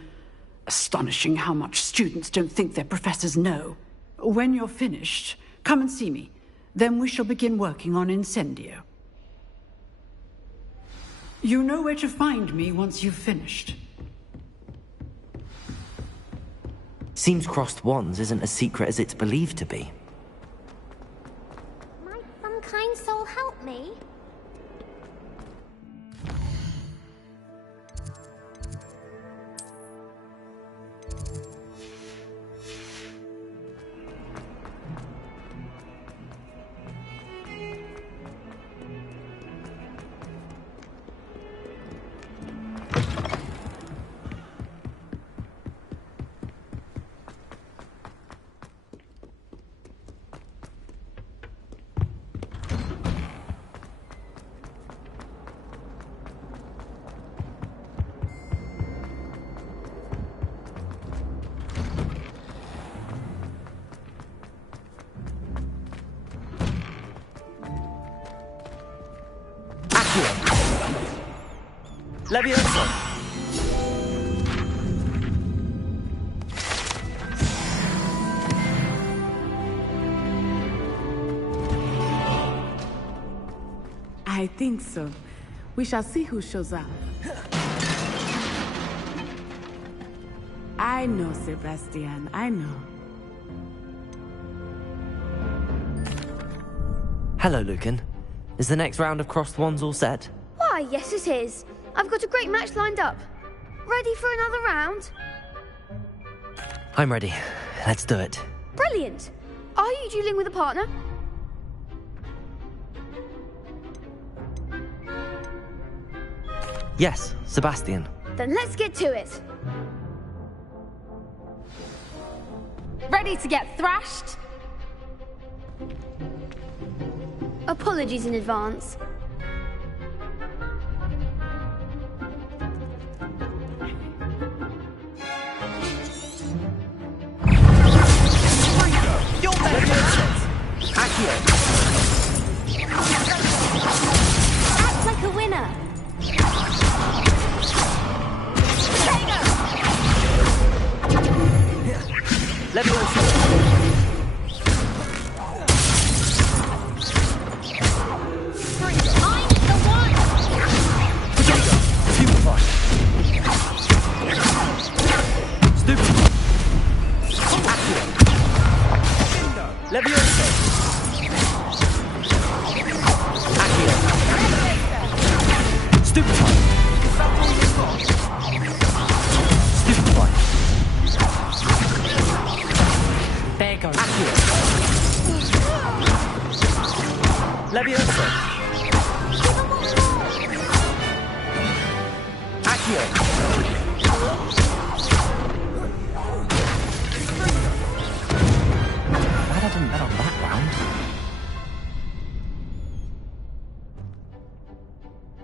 Astonishing how much students don't think their professors know. When you're finished, come and see me. Then we shall begin working on Incendio. You know where to find me once you've finished. Seems crossed wands isn't as secret as it's believed to be. Might some kind soul help me? Levioso! I think so. We shall see who shows up. I know, Sebastian, I know. Hello, Lucan. Is the next round of crossed wands all set? Why, yes it is. I've got a great match lined up. Ready for another round? I'm ready. Let's do it. Brilliant. Are you dueling with a partner? Yes, Sebastian. Then let's get to it. Ready to get thrashed? Apologies in advance. Act like a winner.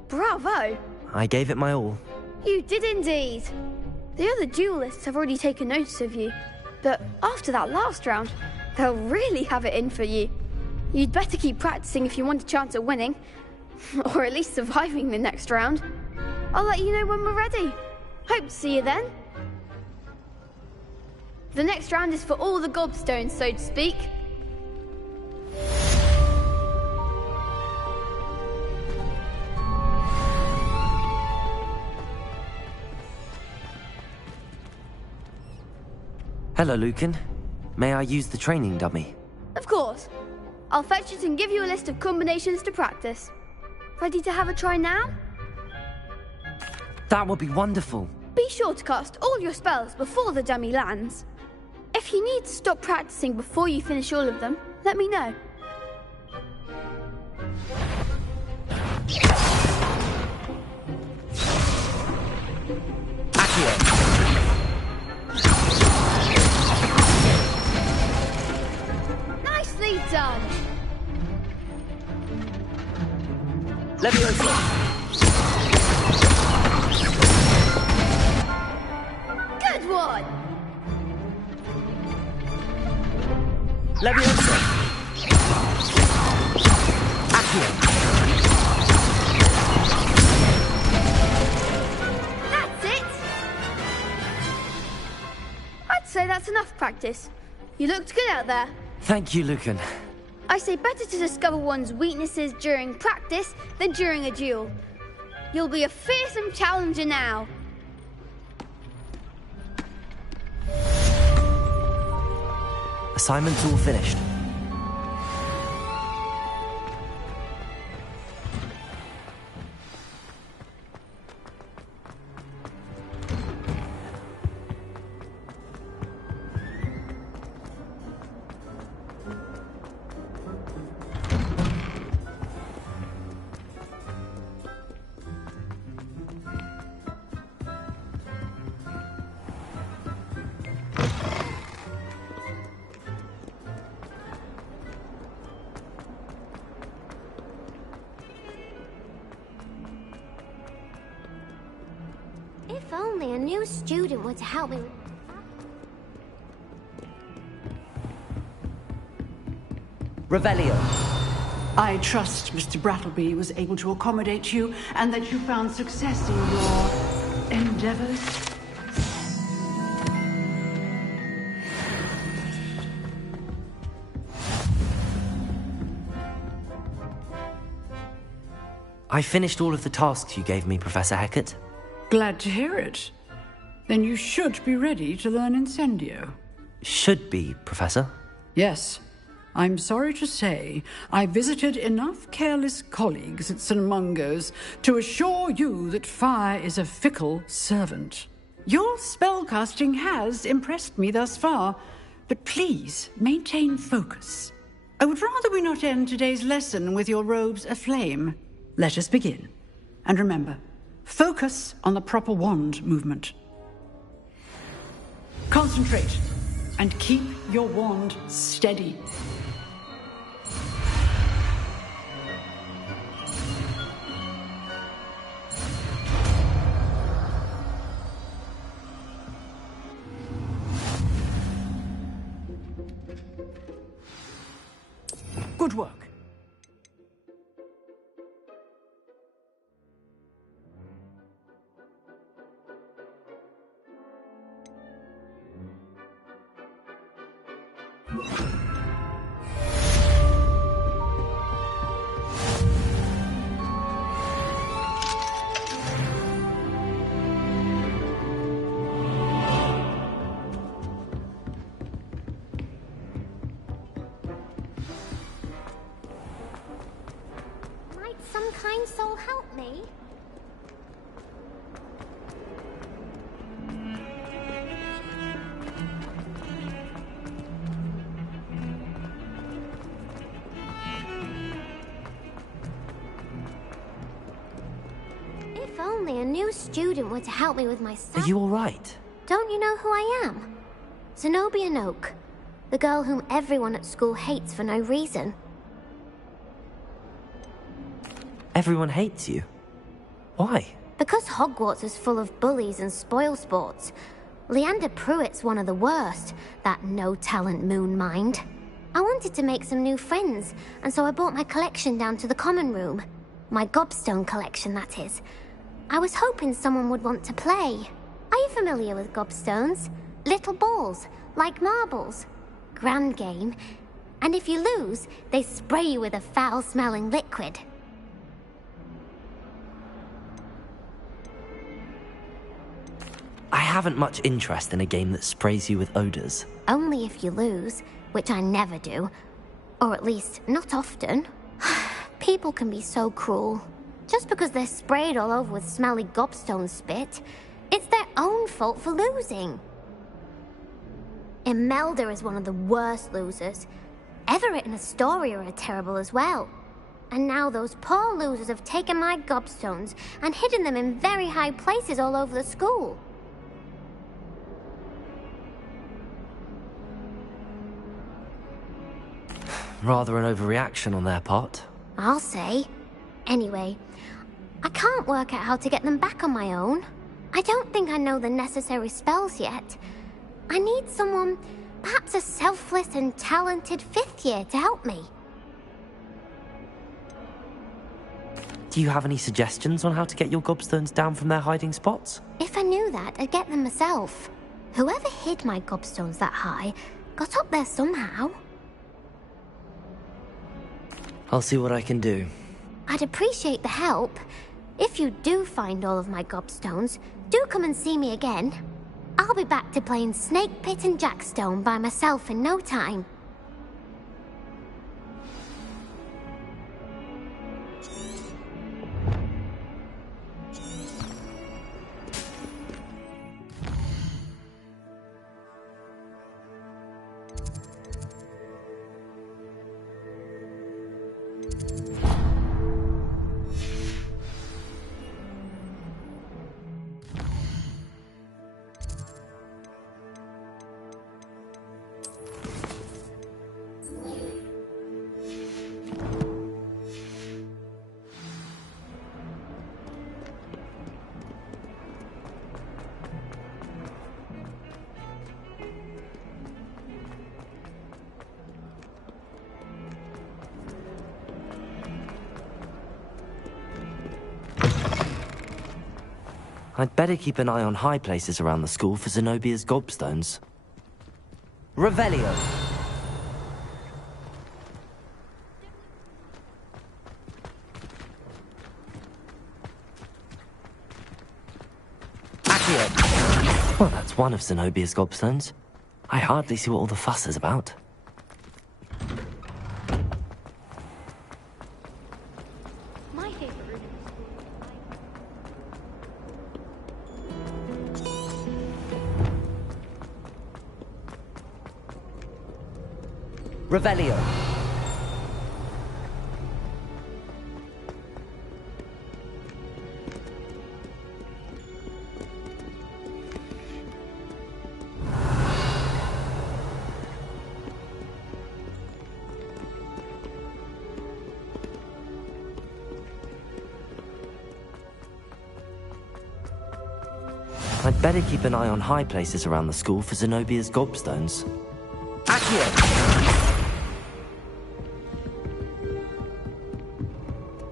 Bravo! I gave it my all. You did indeed. The other duelists have already taken notice of you, but after that last round, they'll really have it in for you. You'd better keep practicing if you want a chance at winning, or at least surviving the next round. I'll let you know when we're ready. Hope to see you then. The next round is for all the gobstones, so to speak. Hello, Lucan. May I use the training dummy? Of course. I'll fetch it and give you a list of combinations to practice. Ready to have a try now? That would be wonderful. Be sure to cast all your spells before the dummy lands. If you need to stop practicing before you finish all of them, let me know. Nicely done. Leviosa. Good one. Leviosa. Accio. That's it. I'd say that's enough practice. You looked good out there. Thank you, Lucan. I say better to discover one's weaknesses during practice than during a duel. You'll be a fearsome challenger now. Assignment's all finished. If only a new student were to help me. Revelio. I trust Mr. Brattleby was able to accommodate you and that you found success in your endeavors. I finished all of the tasks you gave me, Professor Hecat. Glad to hear it. Then you should be ready to learn Incendio. Should be, Professor. Yes. I'm sorry to say, I visited enough careless colleagues at St. Mungo's to assure you that fire is a fickle servant. Your spellcasting has impressed me thus far, but please maintain focus. I would rather we not end today's lesson with your robes aflame. Let us begin. And remember, focus on the proper wand movement. Concentrate, and keep your wand steady. Good work. Might some kind soul help me? If only a new student were to help me with my Are you all right? Don't you know who I am? Zenobia Noak, the girl whom everyone at school hates for no reason. Everyone hates you. Why? Because Hogwarts is full of bullies and spoilsports. Leander Pruitt's one of the worst, that no-talent moon mind. I wanted to make some new friends, and so I brought my collection down to the common room. My gobstone collection, that is. I was hoping someone would want to play. Are you familiar with gobstones? Little balls, like marbles. Grand game. And if you lose, they spray you with a foul-smelling liquid. I haven't much interest in a game that sprays you with odors. Only if you lose, which I never do. Or at least, not often. People can be so cruel. Just because they're sprayed all over with smelly gobstone spit, it's their own fault for losing. Imelda is one of the worst losers. Everett and Astoria are terrible as well. And now those poor losers have taken my gobstones and hidden them in very high places all over the school. Rather an overreaction on their part. I'll say. Anyway, I can't work out how to get them back on my own. I don't think I know the necessary spells yet. I need someone, perhaps a selfless and talented fifth year to help me. Do you have any suggestions on how to get your gobstones down from their hiding spots? If I knew that, I'd get them myself. Whoever hid my gobstones that high got up there somehow. I'll see what I can do. I'd appreciate the help, If you do find all of my gobstones, do come and see me again. I'll be back to playing Snake Pit and Jackstone by myself in no time. I'd better keep an eye on high places around the school for Zenobia's gobstones. Revelio! Accio! Well, that's one of Zenobia's gobstones. I hardly see what all the fuss is about. Revelio. I'd better keep an eye on high places around the school for Zenobia's gobstones. Accio!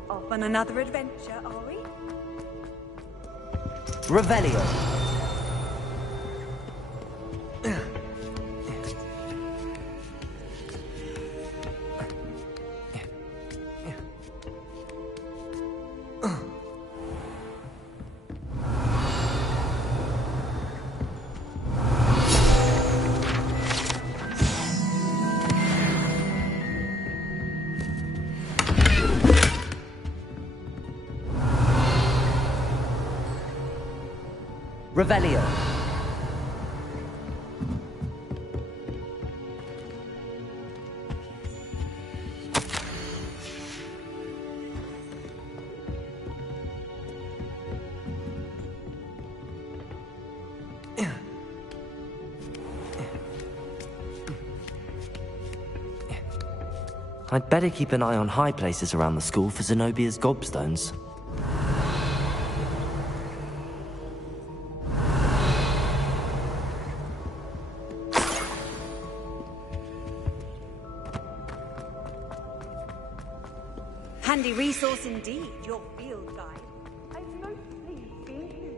Off on another adventure, are we? Revelio. Revelio. I'd better keep an eye on high places around the school for Zenobia's gobstones. Handy resource indeed, your field guide. I'm most pleased being you.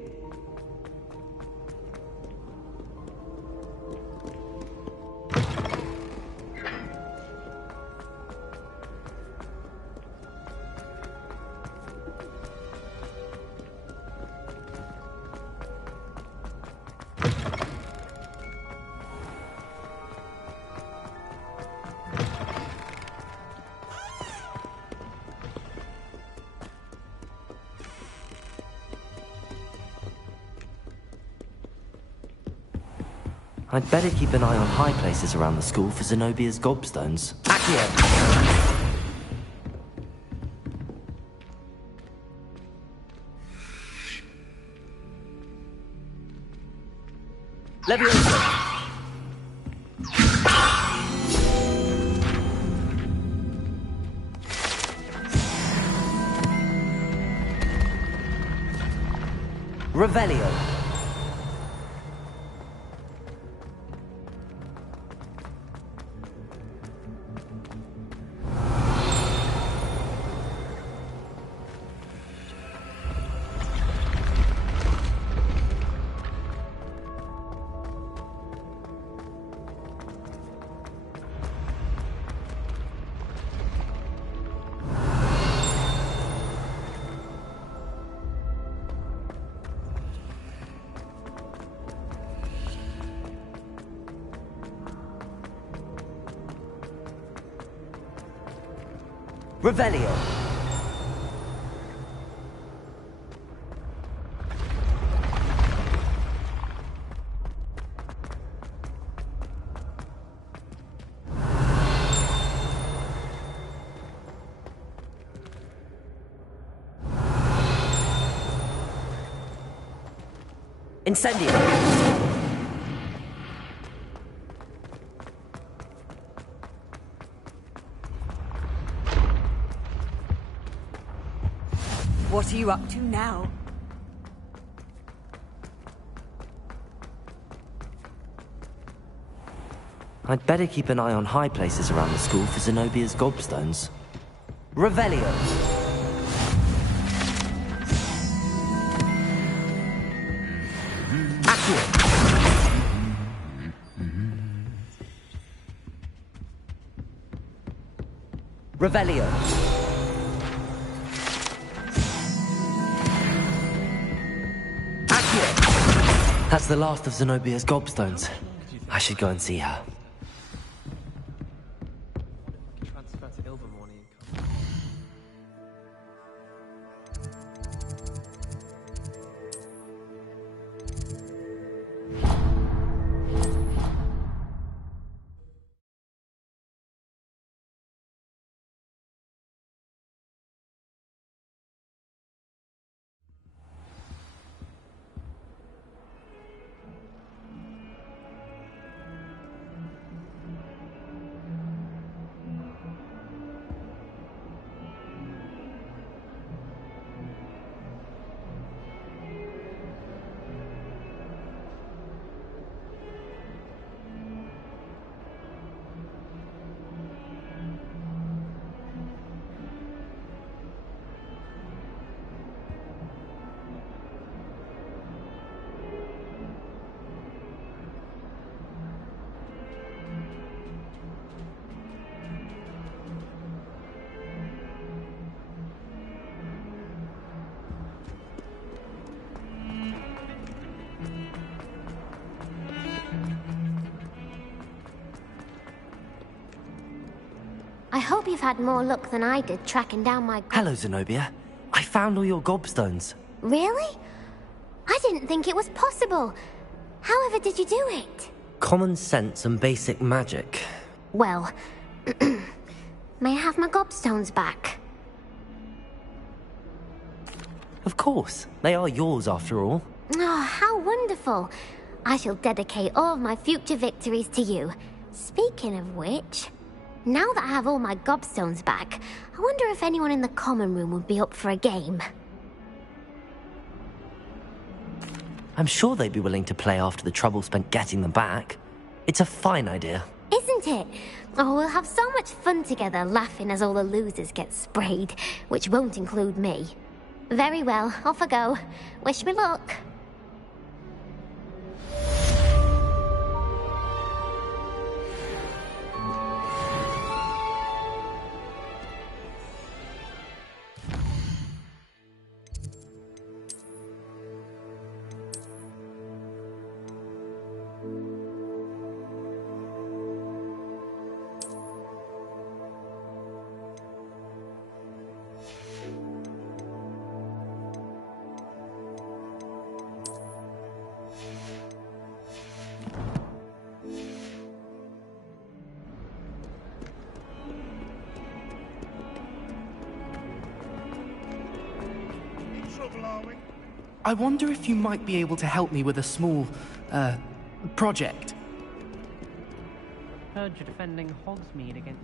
I'd better keep an eye on high places around the school for Zenobia's gobstones. Accio! Leviosa! Revelio. Revelio. Incendio. What are you up to now? I'd better keep an eye on high places around the school for Zenobia's gobstones. Revelio. Revelio. Accio. That's the last of Zenobia's gobstones. I should go and see her. I hope you've had more luck than I did tracking down my... Hello, Zenobia. I found all your gobstones. Really? I didn't think it was possible. However did you do it? Common sense and basic magic. Well, may I have my gobstones back? Of course. They are yours, after all. Oh, how wonderful. I shall dedicate all of my future victories to you. Speaking of which, now that I have all my gobstones back, I wonder if anyone in the common room would be up for a game. I'm sure they'd be willing to play after the trouble spent getting them back. It's a fine idea. Isn't it? Oh, we'll have so much fun together laughing as all the losers get sprayed, which won't include me. Very well, off I go. Wish me luck. I wonder if you might be able to help me with a small, project. Heard you're defending Hogsmeade against...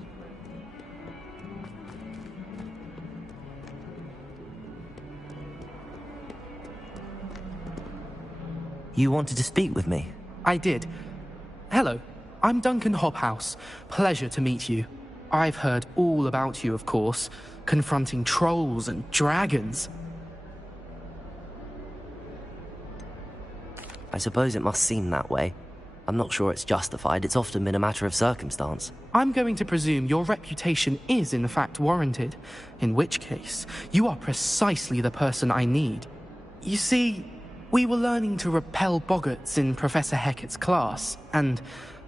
You wanted to speak with me? I did. Hello, I'm Duncan Hobhouse. Pleasure to meet you. I've heard all about you, of course, confronting trolls and dragons. I suppose it must seem that way. I'm not sure it's justified. It's often been a matter of circumstance. I'm going to presume your reputation is in fact warranted, in which case, you are precisely the person I need. You see, we were learning to repel boggarts in Professor Hecat's class, and,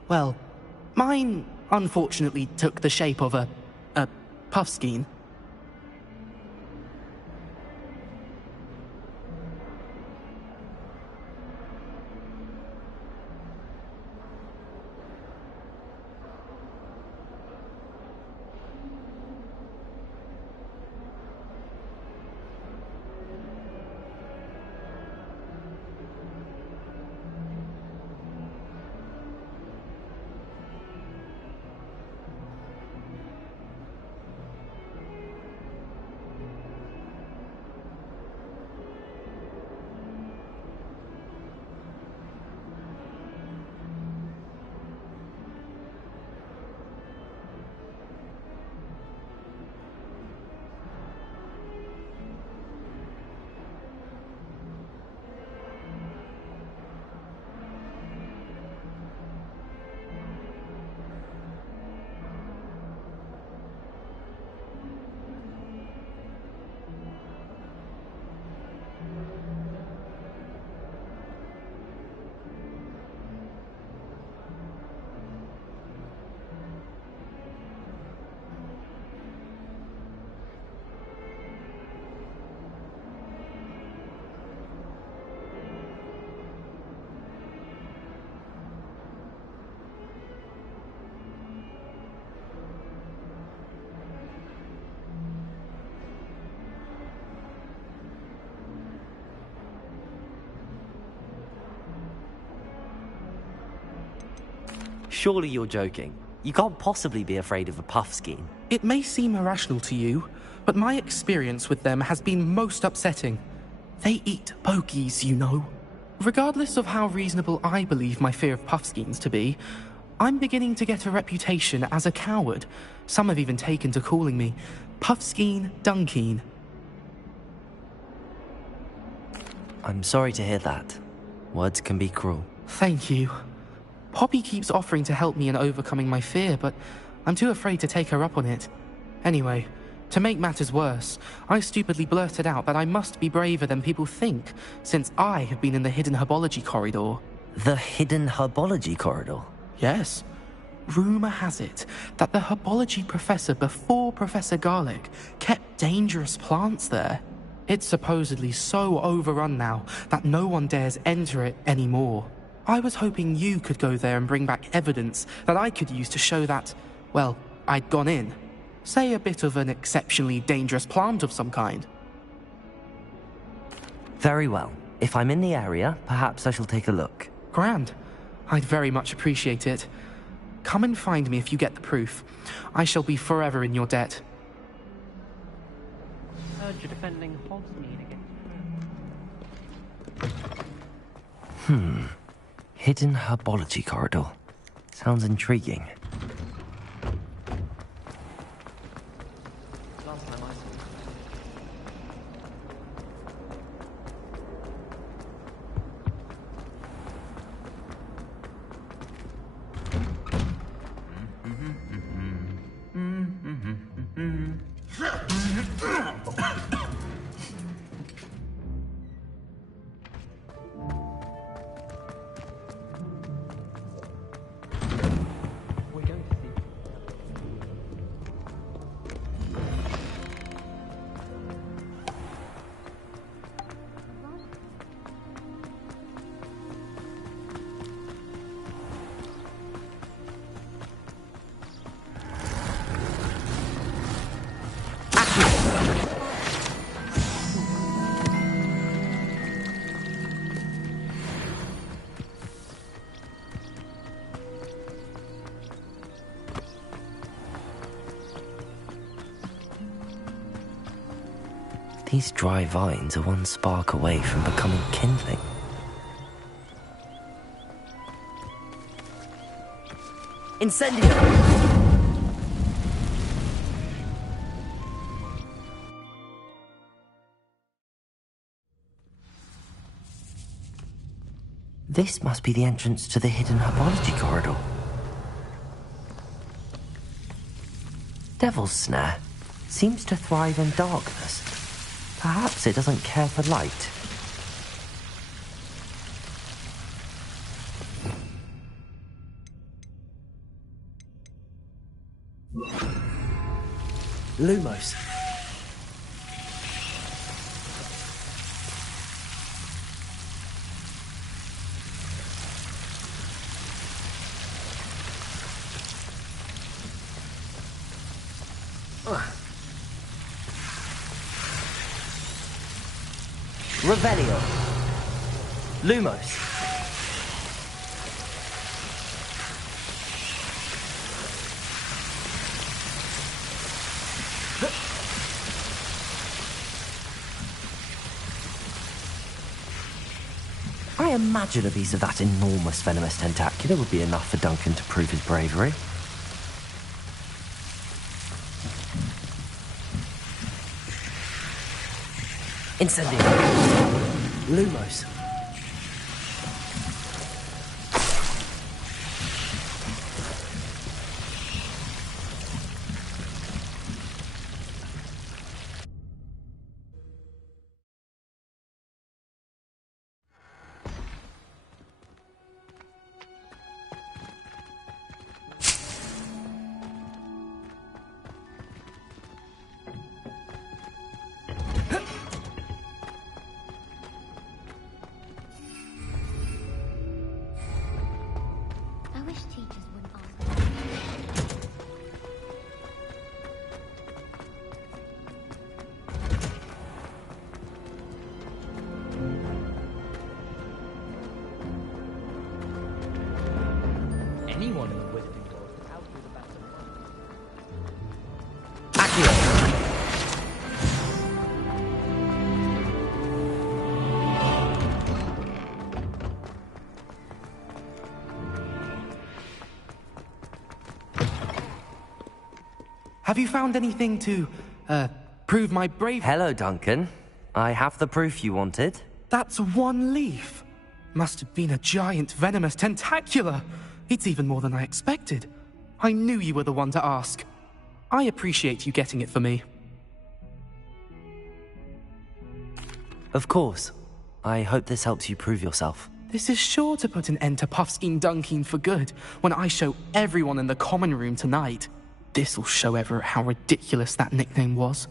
well, mine unfortunately took the shape of a puffskein. Surely you're joking. You can't possibly be afraid of a puffskein. It may seem irrational to you, but my experience with them has been most upsetting. They eat bogies, you know. Regardless of how reasonable I believe my fear of puffskeins to be, I'm beginning to get a reputation as a coward. Some have even taken to calling me Puffskeen Dunkeen. I'm sorry to hear that. Words can be cruel. Thank you. Poppy keeps offering to help me in overcoming my fear, but I'm too afraid to take her up on it. Anyway, to make matters worse, I stupidly blurted out that I must be braver than people think, since I have been in the hidden herbology corridor. The hidden herbology corridor? Yes. Rumour has it that the herbology professor before Professor Garlic kept dangerous plants there. It's supposedly so overrun now that no one dares enter it anymore. I was hoping you could go there and bring back evidence that I could use to show that, well, I'd gone in. Say a bit of an exceptionally dangerous plant of some kind. Very well. If I'm in the area, perhaps I shall take a look. Grand. I'd very much appreciate it. Come and find me if you get the proof. I shall be forever in your debt. Heard you're defending Hogsmeade again. Hidden herbology corridor. Sounds intriguing. Last time I saw we're going to see. These dry vines are one spark away from becoming kindling. Incendio! This must be the entrance to the hidden herbology corridor. Devil's Snare seems to thrive in darkness. Perhaps it doesn't care for light. Lumos. Revelio. Lumos. I imagine a piece of that enormous venomous tentacular would be enough for Duncan to prove his bravery. Incendio. Lumos. Have you found anything to, prove my bravery? Hello, Duncan. I have the proof you wanted. That's one leaf. Must have been a giant venomous tentacula. It's even more than I expected. I knew you were the one to ask. I appreciate you getting it for me. Of course. I hope this helps you prove yourself. This is sure to put an end to Puffskein Dunkeen for good when I show everyone in the common room tonight. This'll show Everett how ridiculous that nickname was.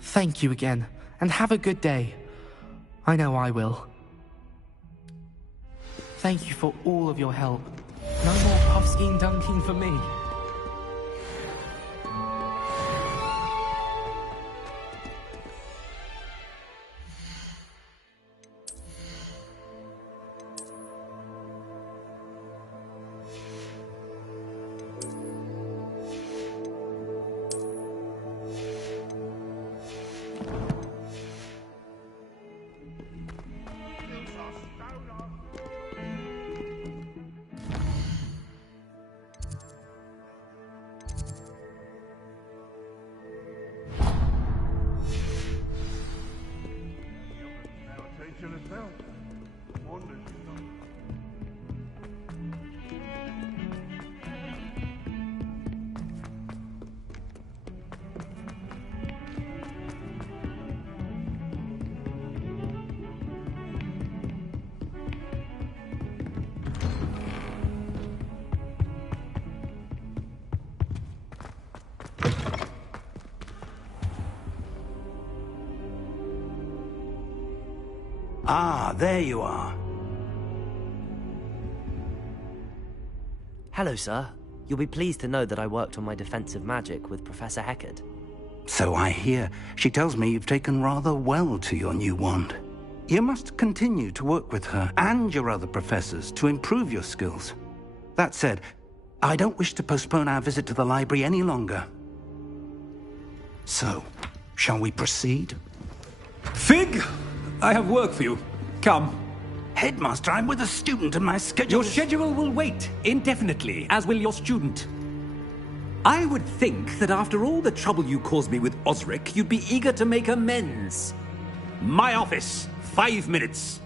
Thank you again, and have a good day. I know I will. Thank you for all of your help. No more Puffskein Dunkeen for me. Ah, there you are. Hello, sir. You'll be pleased to know that I worked on my defensive magic with Professor Heckard. So I hear. She tells me you've taken rather well to your new wand. You must continue to work with her and your other professors to improve your skills. That said, I don't wish to postpone our visit to the library any longer. So, shall we proceed? Fig! I have work for you. Come. Headmaster, I'm with a student and my schedule... Your schedule will wait indefinitely, as will your student. I would think that after all the trouble you caused me with Osric, you'd be eager to make amends. My office, 5 minutes.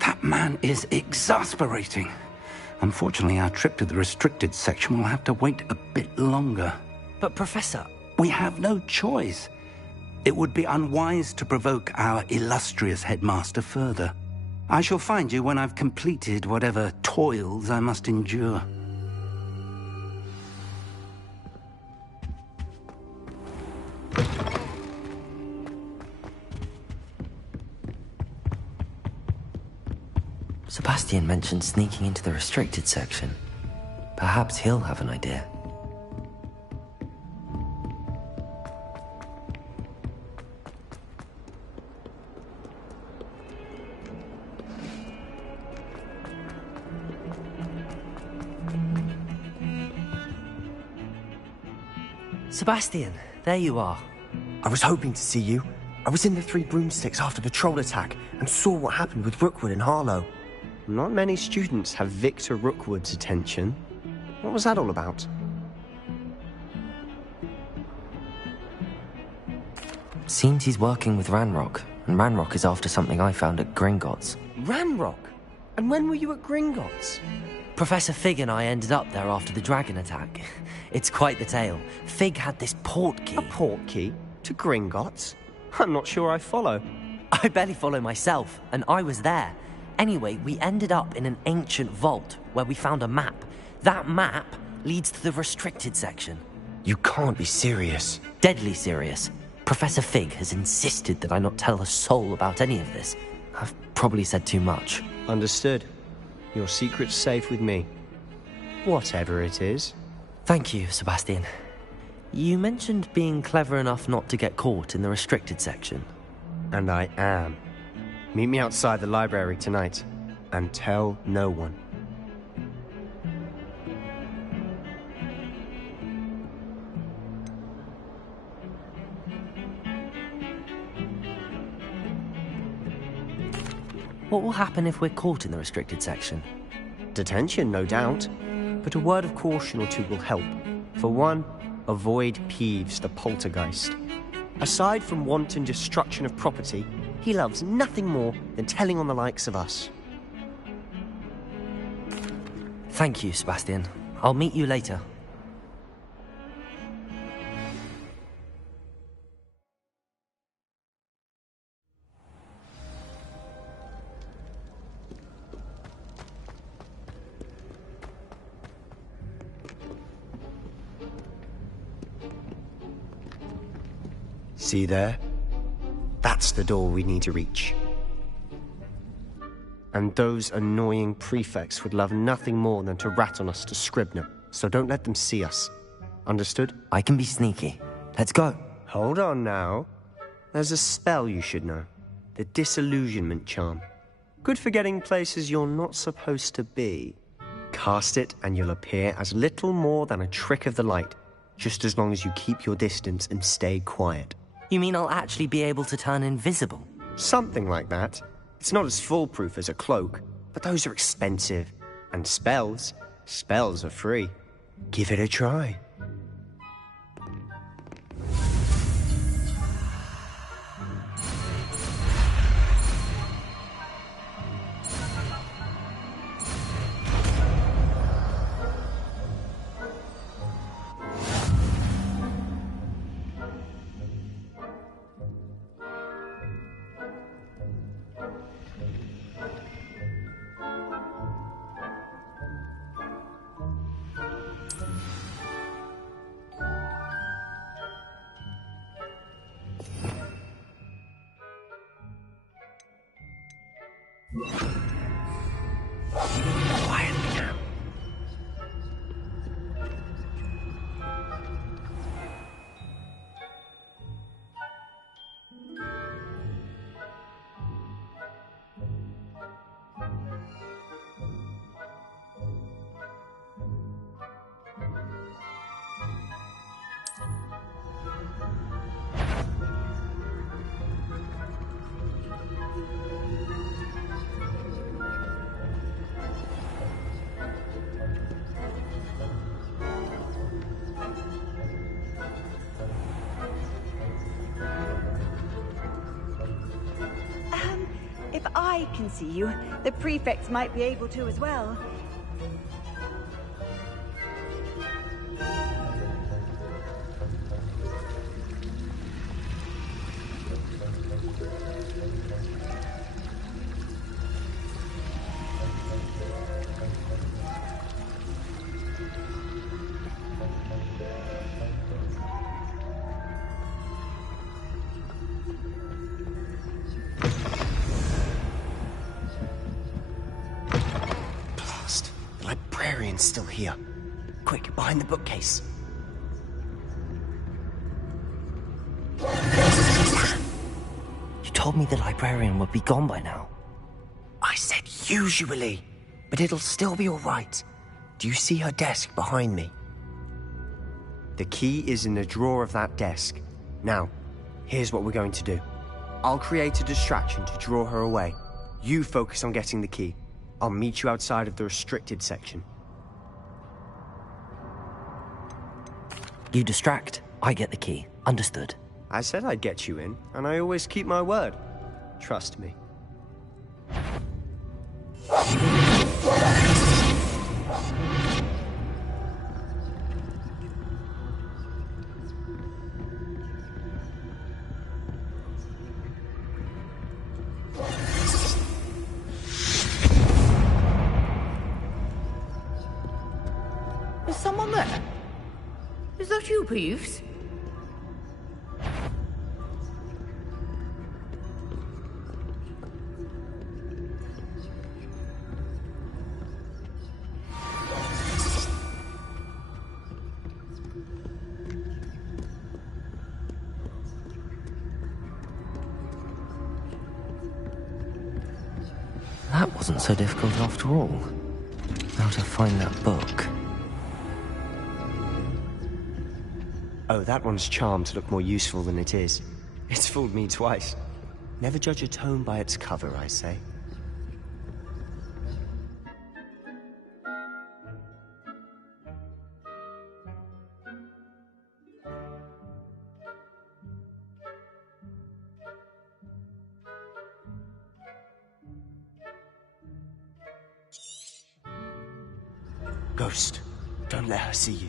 That man is exasperating. Unfortunately, our trip to the restricted section will have to wait a bit longer. But, Professor... We have no choice. It would be unwise to provoke our illustrious headmaster further. I shall find you when I've completed whatever toils I must endure. Sebastian mentioned sneaking into the restricted section. Perhaps he'll have an idea. Sebastian, there you are. I was hoping to see you. I was in the Three Broomsticks after the troll attack and saw what happened with Rookwood and Harlow. Not many students have Victor Rookwood's attention. What was that all about? Seems he's working with Ranrock, and Ranrock is after something I found at Gringotts. Ranrock? And when were you at Gringotts? Professor Fig and I ended up there after the dragon attack. It's quite the tale. Fig had this port key. A port key? To Gringotts? I'm not sure I follow. I barely follow myself, and I was there. Anyway, we ended up in an ancient vault where we found a map. That map leads to the restricted section. You can't be serious. Deadly serious. Professor Fig has insisted that I not tell a soul about any of this. I've probably said too much. Understood. Your secret's safe with me. Whatever it is. Thank you, Sebastian. You mentioned being clever enough not to get caught in the restricted section. And I am. Meet me outside the library tonight, and tell no one. What will happen if we're caught in the restricted section? detention, no doubt. But a word of caution or two will help. For one, avoid Peeves, the poltergeist. Aside from wanton destruction of property, he loves nothing more than telling on the likes of us. Thank you, Sebastian. I'll meet you later. See there? That's the door we need to reach. And those annoying prefects would love nothing more than to rat on us to Scribner, so don't let them see us. Understood? I can be sneaky. Let's go. Hold on now. There's a spell you should know. The Disillusionment Charm. Good for getting places you're not supposed to be. Cast it and you'll appear as little more than a trick of the light, just as long as you keep your distance and stay quiet. You mean I'll actually be able to turn invisible? Something like that. It's not as foolproof as a cloak, but those are expensive. And spells are free. Give it a try. If I can see you, the prefects might be able to as well. Still here. Quick, behind the bookcase. You told me the librarian would be gone by now. I said usually, but it'll still be all right. Do you see her desk behind me? The key is in the drawer of that desk. Now, here's what we're going to do. I'll create a distraction to draw her away. You focus on getting the key. I'll meet you outside of the restricted section. You distract, I get the key. Understood. I said I'd get you in, and I always keep my word. Trust me. Is someone there? Is that you, Peeves? That wasn't so difficult after all. How to find that book. Oh, that one's charmed to look more useful than it is. It's fooled me twice. Never judge a tome by its cover, I say. Ghost, don't let her see you.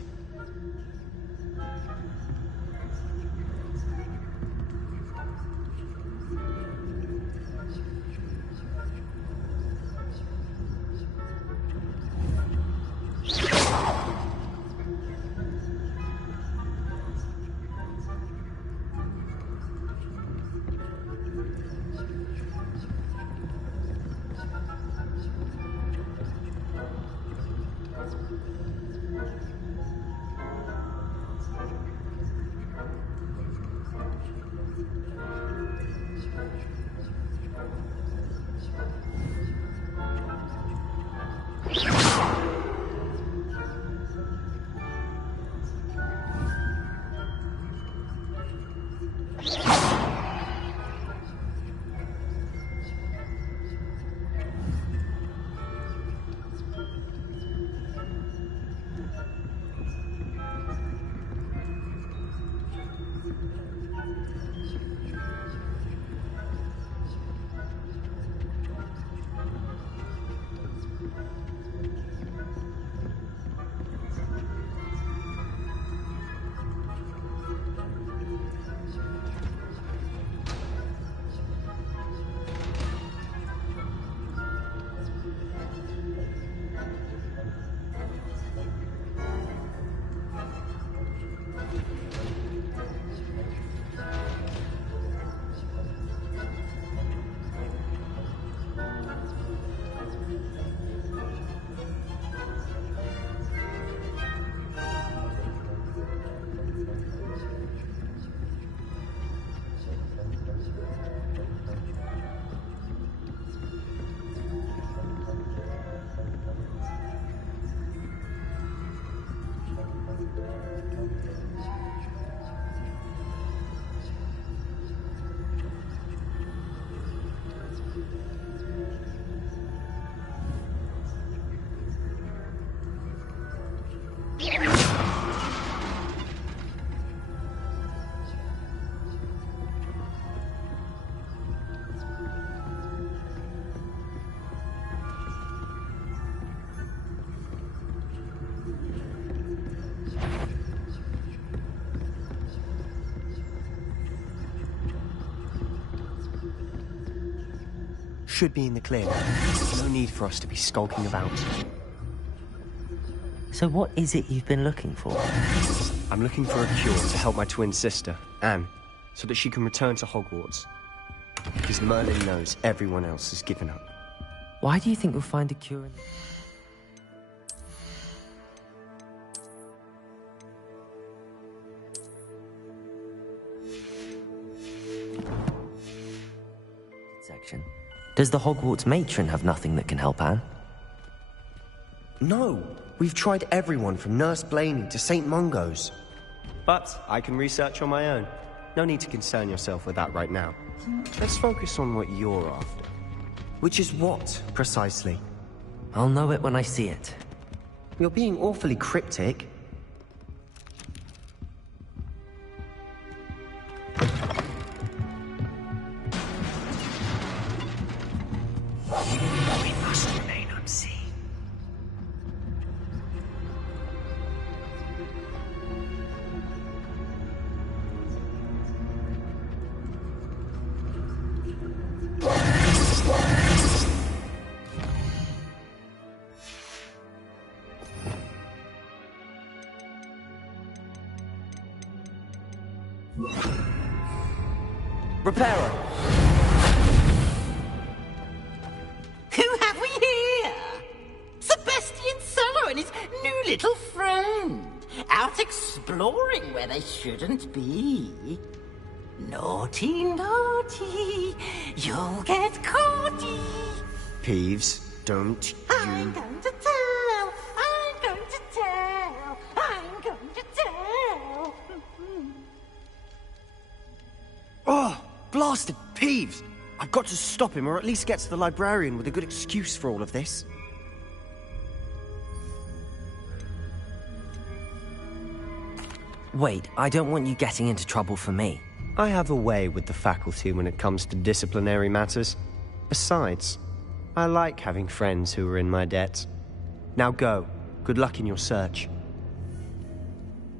Should be in the clear. No need for us to be skulking about. So what is it you've been looking for? I'm looking for a cure to help my twin sister, Anne, so that she can return to Hogwarts. Because Merlin knows everyone else has given up. Why do you think we'll find a cure in... section? Does the Hogwarts matron have nothing that can help Anne? No, we've tried everyone from Nurse Blaney to St. Mungo's. But I can research on my own. No need to concern yourself with that right now. Let's focus on what you're after. Which is what, precisely? I'll know it when I see it. You're being awfully cryptic. We must remain unseen. Repairer! Who have we here? Sebastian Solo and his new little friend. Out exploring where they shouldn't be. Naughty, naughty. You'll get caughty. Peeves, don't I'm going to tell. I'm going to tell. I'm going to tell. Oh, blasted Peeves! I've got to stop him, or at least get to the librarian with a good excuse for all of this. Wait, I don't want you getting into trouble for me. I have a way with the faculty when it comes to disciplinary matters. Besides, I like having friends who are in my debt. Now go. Good luck in your search.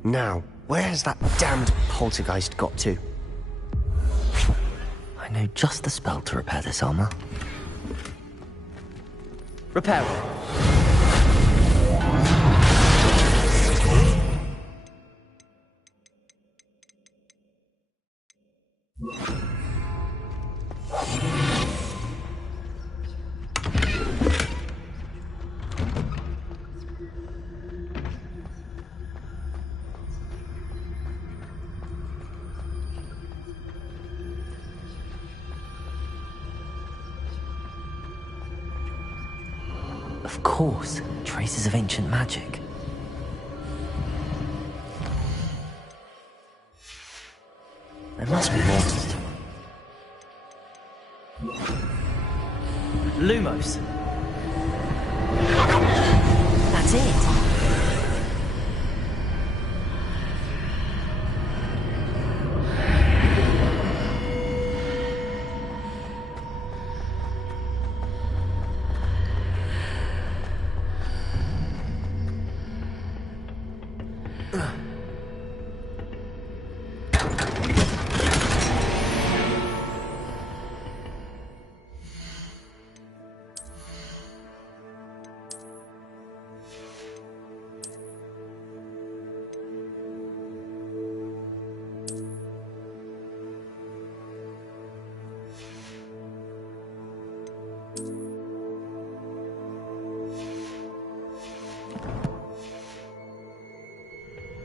Now, where has that damned poltergeist got to? I know just the spell to repair this armor. Repair it. Of course, traces of ancient magic. There must be more to this. Lumos. That's it.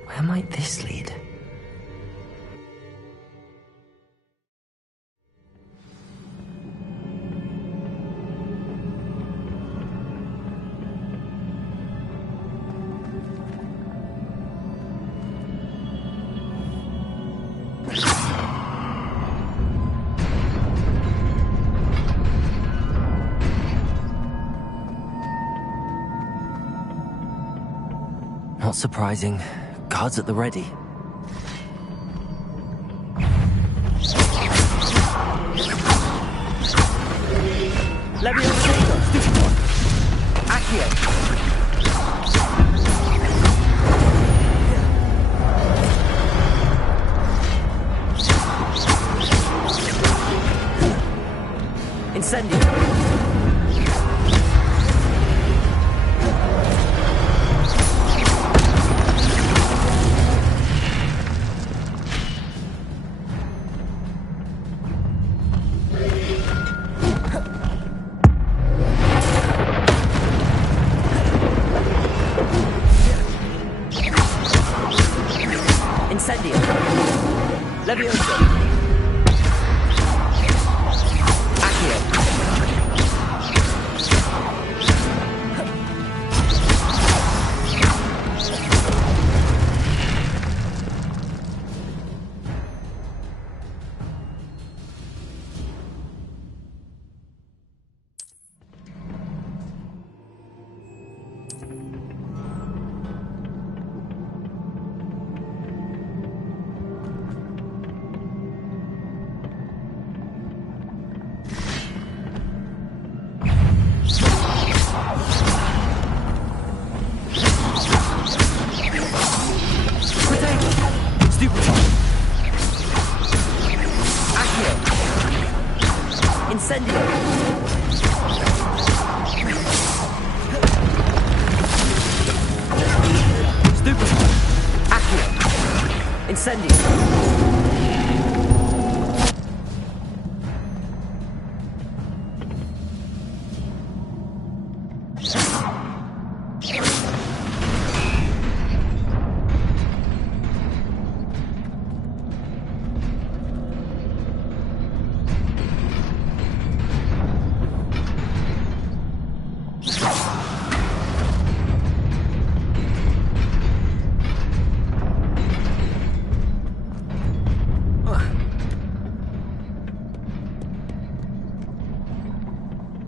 Where might this lead? Not surprising. Guards at the ready. Leviosa, stupid one. Accio. Incendio. Incendio. Leviosa. Accio. Incendio! Stupid! Accio! Incendio!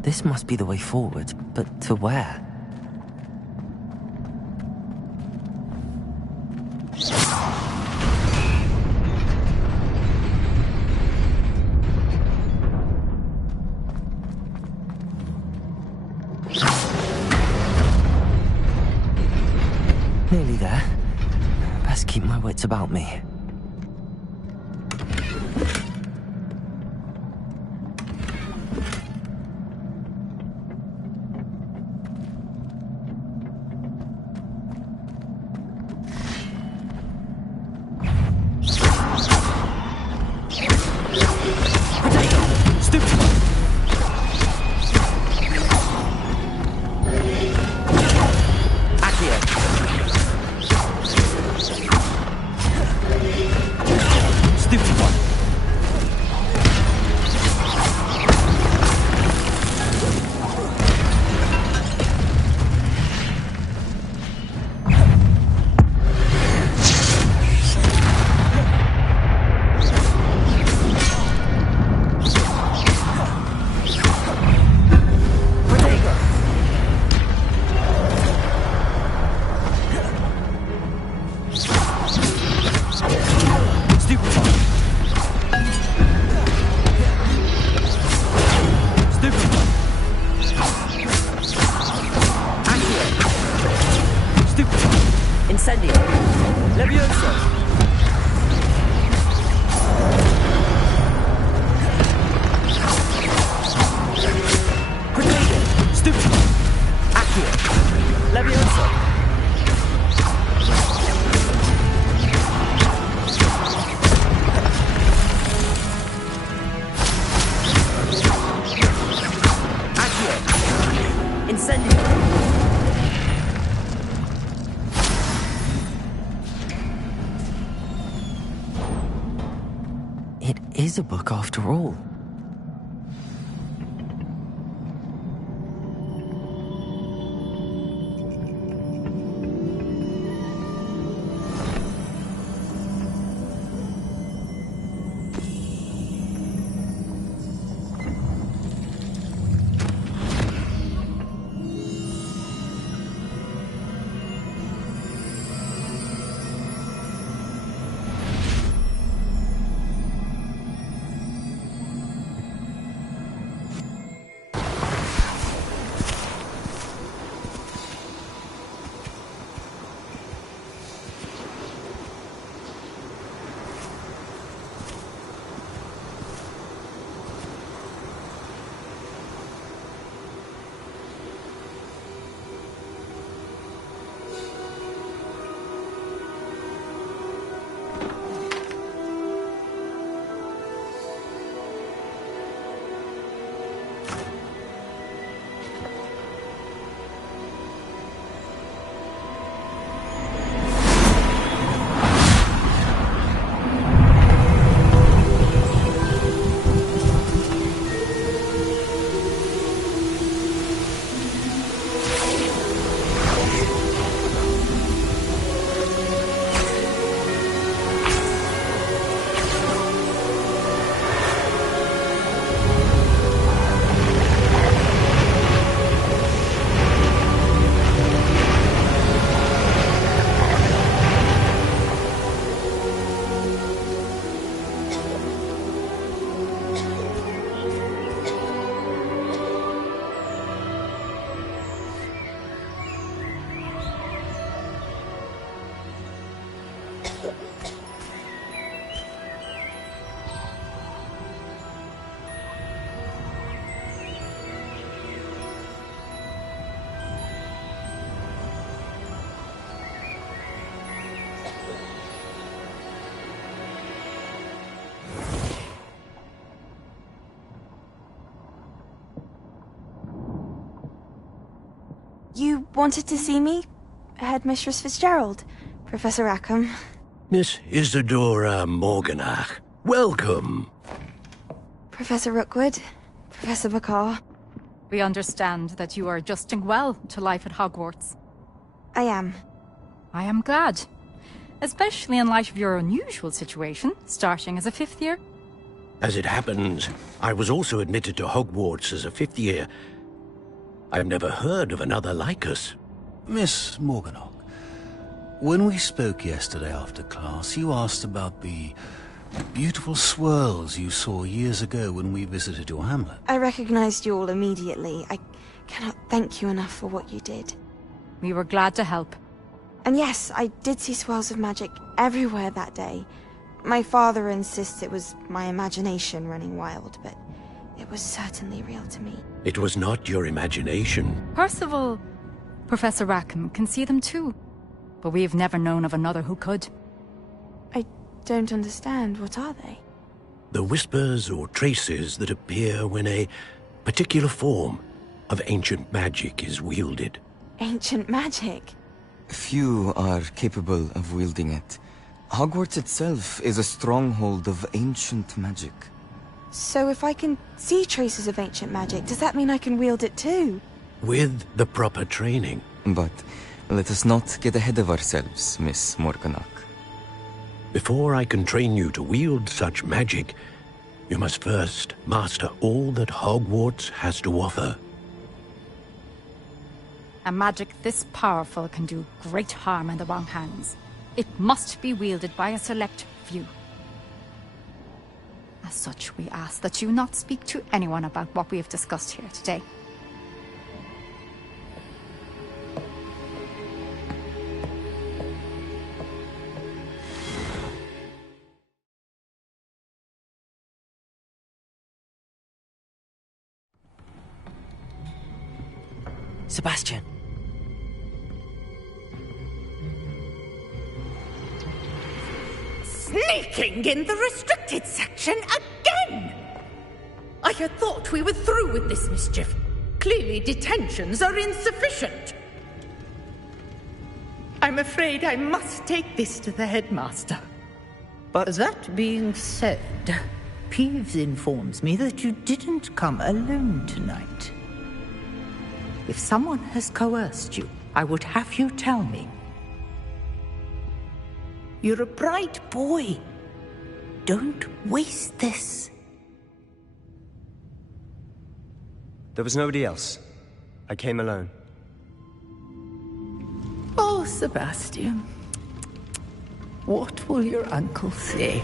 This must be the way forward, but to where? wits about me. It is a book after all. You wanted to see me? Headmistress Fitzgerald, Professor Rackham. Miss Isadora Morganach, welcome. Professor Rookwood, Professor Bakar. We understand that you are adjusting well to life at Hogwarts. I am. I am glad. Especially in light of your unusual situation, starting as a 5th year. As it happens, I was also admitted to Hogwarts as a 5th year. I've never heard of another like us. Miss Morganach, when we spoke yesterday after class, you asked about the beautiful swirls you saw years ago when we visited your hamlet. I recognized you all immediately. I cannot thank you enough for what you did. We were glad to help. And yes, I did see swirls of magic everywhere that day. My father insists it was my imagination running wild, but it was certainly real to me. It was not your imagination. Percival, Professor Rackham can see them too. But we've never known of another who could. I don't understand. What are they? The whispers or traces that appear when a particular form of ancient magic is wielded. Ancient magic? Few are capable of wielding it. Hogwarts itself is a stronghold of ancient magic. So if I can see traces of ancient magic, does that mean I can wield it too? With the proper training. But let us not get ahead of ourselves, Miss Morganach. Before I can train you to wield such magic, you must first master all that Hogwarts has to offer. A magic this powerful can do great harm in the wrong hands. It must be wielded by a select few. As such, we ask that you not speak to anyone about what we have discussed here today. Sebastian. Sneaking in the restricted section again! I had thought we were through with this mischief. Clearly detentions are insufficient. I'm afraid I must take this to the headmaster. But that being said, Peeves informs me that you didn't come alone tonight. If someone has coerced you, I would have you tell me. You're a bright boy. Don't waste this. There was nobody else. I came alone. Oh, Sebastian. What will your uncle say?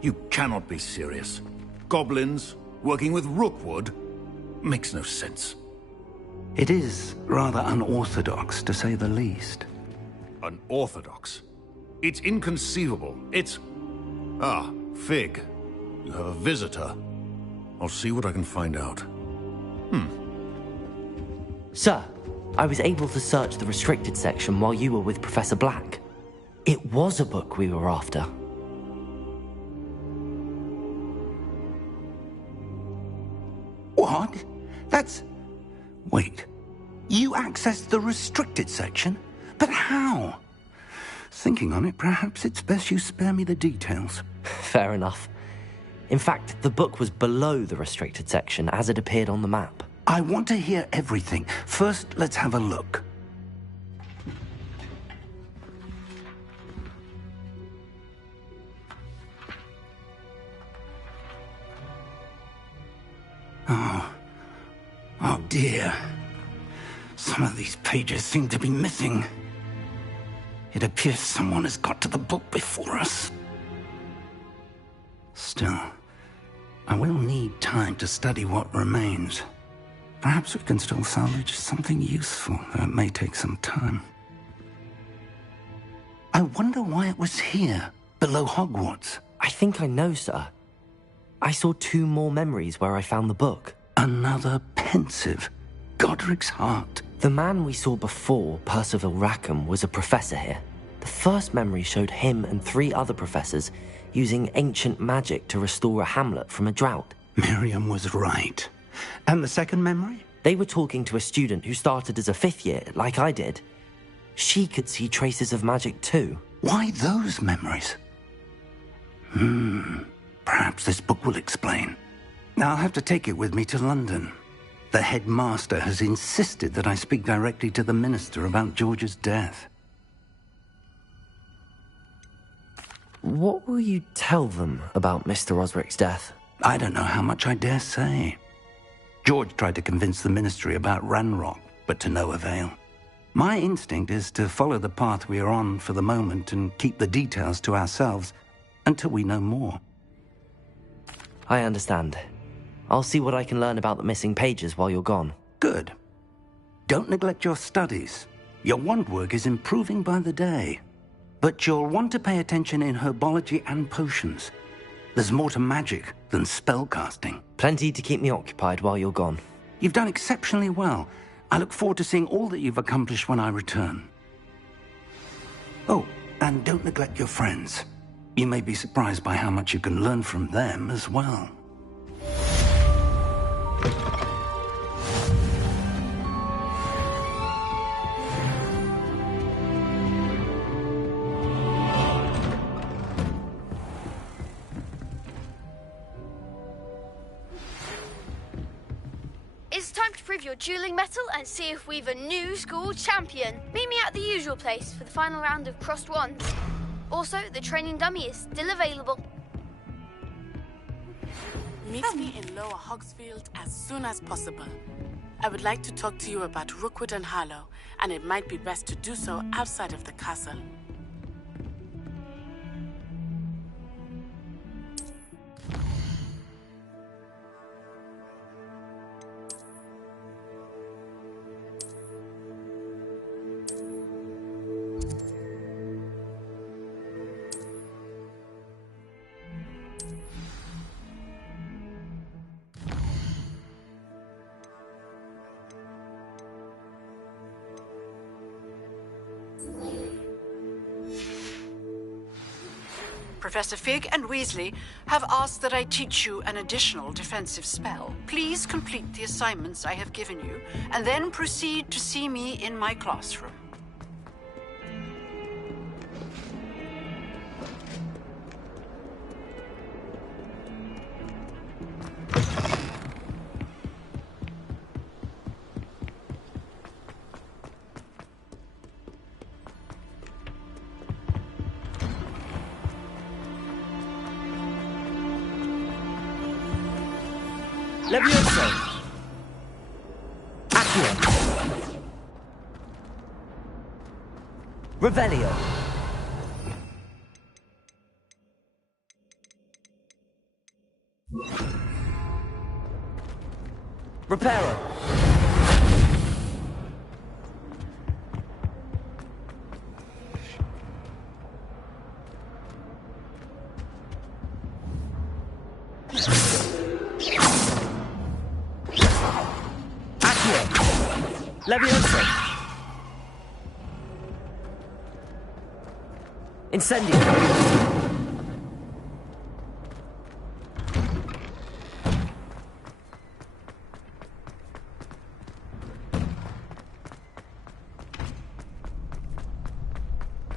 You cannot be serious. Goblins working with Rookwood makes no sense. It is rather unorthodox, to say the least. Unorthodox? It's inconceivable. It's... Ah, Fig. You have a visitor. I'll see what I can find out. Sir, I was able to search the restricted section while you were with Professor Black. It was a book we were after. What? That's... Wait. You accessed the restricted section? But how? Thinking on it, perhaps it's best you spare me the details. Fair enough. In fact, the book was below the restricted section as it appeared on the map. I want to hear everything. First, let's have a look. dear. Some of these pages seem to be missing. It appears someone has got to the book before us. Still, I will need time to study what remains. Perhaps we can still salvage something useful, though it may take some time. I wonder why it was here, below Hogwarts. I think I know, sir. I saw 2 more memories where I found the book. Another pensive Godric's heart. The man we saw before, Percival Rackham, was a professor here. The first memory showed him and 3 other professors using ancient magic to restore a hamlet from a drought. Miriam was right. And the second memory? They were talking to a student who started as a 5th year, like I did. She could see traces of magic too. Why those memories? Perhaps this book will explain. I'll have to take it with me to London. The headmaster has insisted that I speak directly to the minister about George's death. What will you tell them about Mr. Osric's death? I don't know how much I dare say. George tried to convince the ministry about Ranrock, but to no avail. My instinct is to follow the path we are on for the moment and keep the details to ourselves until we know more. I understand. I'll see what I can learn about the missing pages while you're gone. Good. Don't neglect your studies. Your wand work is improving by the day. But you'll want to pay attention in herbology and potions. There's more to magic than spellcasting. Plenty to keep me occupied while you're gone. You've done exceptionally well. I look forward to seeing all that you've accomplished when I return. Oh, and don't neglect your friends. You may be surprised by how much you can learn from them as well. It's time to prove your dueling mettle and see if we've a new school champion. Meet me at the usual place for the final round of crossed wands. Also, the training dummy is still available. Meet me in Lower Hogsfield as soon as possible. I would like to talk to you about Rookwood and Harlow, and it might be best to do so outside of the castle. Professor Fig and Weasley have asked that I teach you an additional defensive spell. Please complete the assignments I have given you, and then proceed to see me in my classroom. Levioso! Accio! Revelio! Reparo! Levioso! Incendio!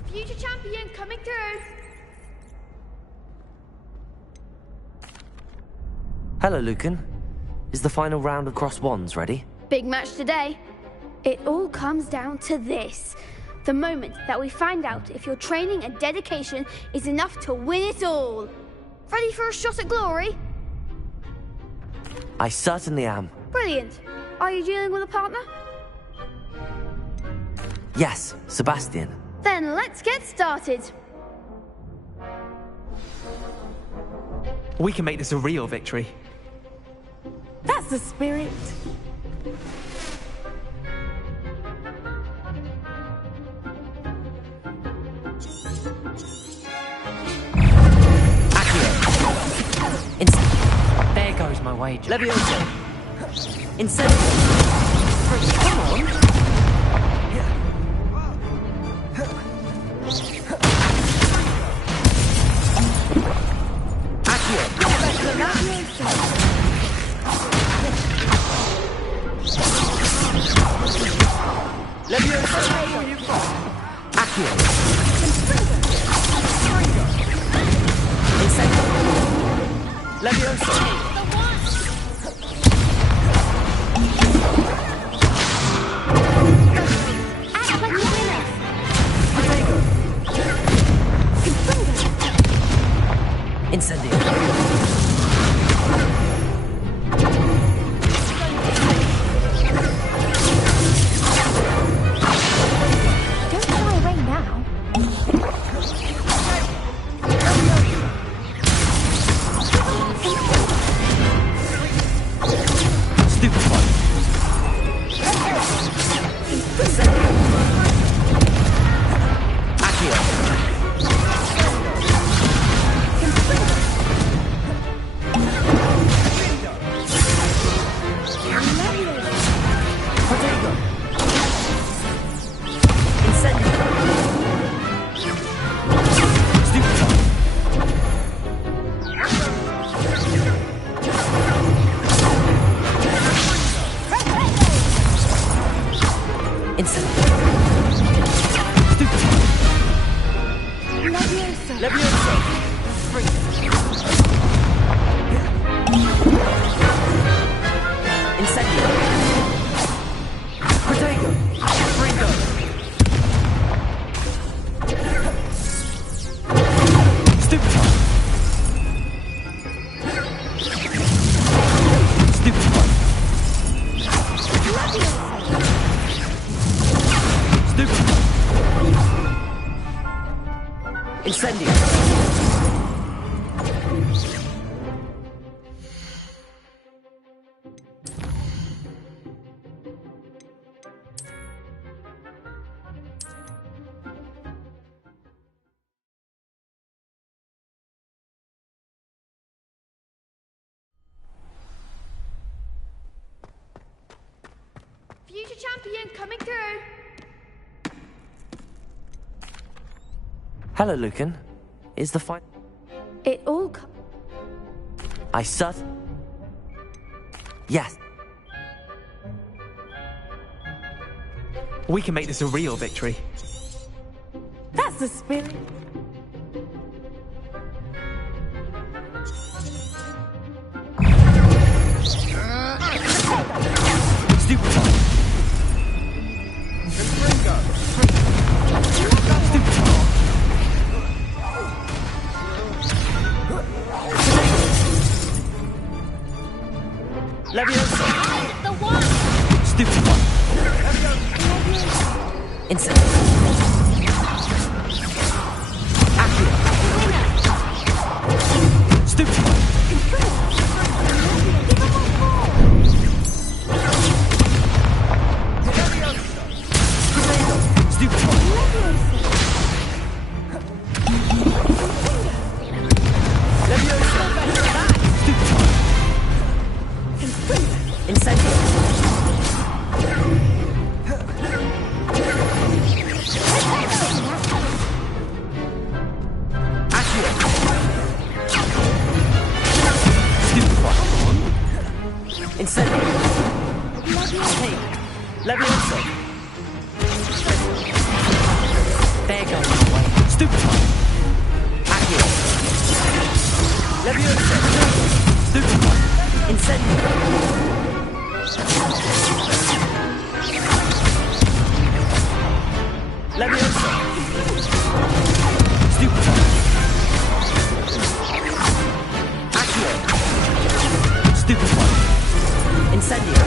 Future champion coming through! Hello, Lucan. Is the final round of Cross Wands ready? Big match today. It all comes down to this. The moment that we find out if your training and dedication is enough to win it all. Ready for a shot at glory? I certainly am. Brilliant. Are you dealing with a partner? Yes, Sebastian. Then let's get started. We can make this a real victory. That's the spirit. There goes my wager. Levioso. Incendio. Come on. Future champion coming through. Hello, Lucan. Is the fight... It all... I sut... Yes. We can make this a real victory. That's the spirit. Leviosa. The one! Stupid one. Instant. Accio. Stupid one. Stupid one. Leviosa. Stupid one. Incendio. Accio. Stupid one. Incendio. Hey, Leviosa. There goes my way. Stupid one. Accio. Leviosa. Stupid one. Incendio. Leviosa. Stupid one. Accio. Stupid one. Incendio.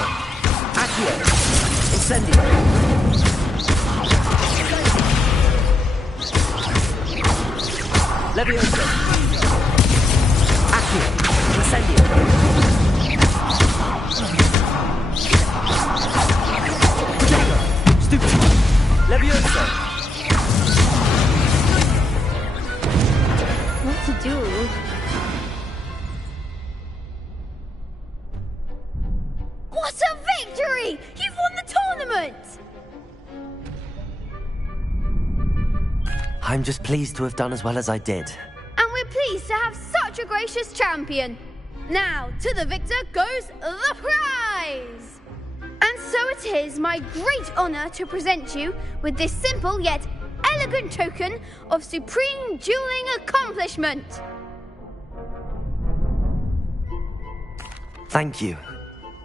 Levioso! Accio! Incendio! Levioso! Accio! Incendio! Jago! Stupid! Levioso! What to do? What a victory! You've won the tournament! I'm just pleased to have done as well as I did. And we're pleased to have such a gracious champion. Now, to the victor goes the prize! And so it is my great honor to present you with this simple yet elegant token of supreme dueling accomplishment. Thank you.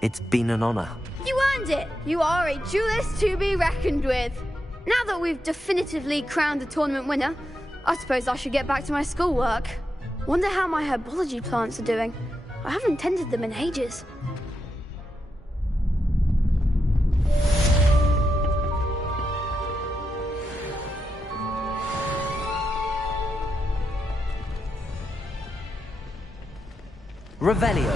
It's been an honor. You earned it. You are a duelist to be reckoned with. Now that we've definitively crowned the tournament winner, I suppose I should get back to my schoolwork. Wonder how my herbology plants are doing. I haven't tended them in ages. Revelio.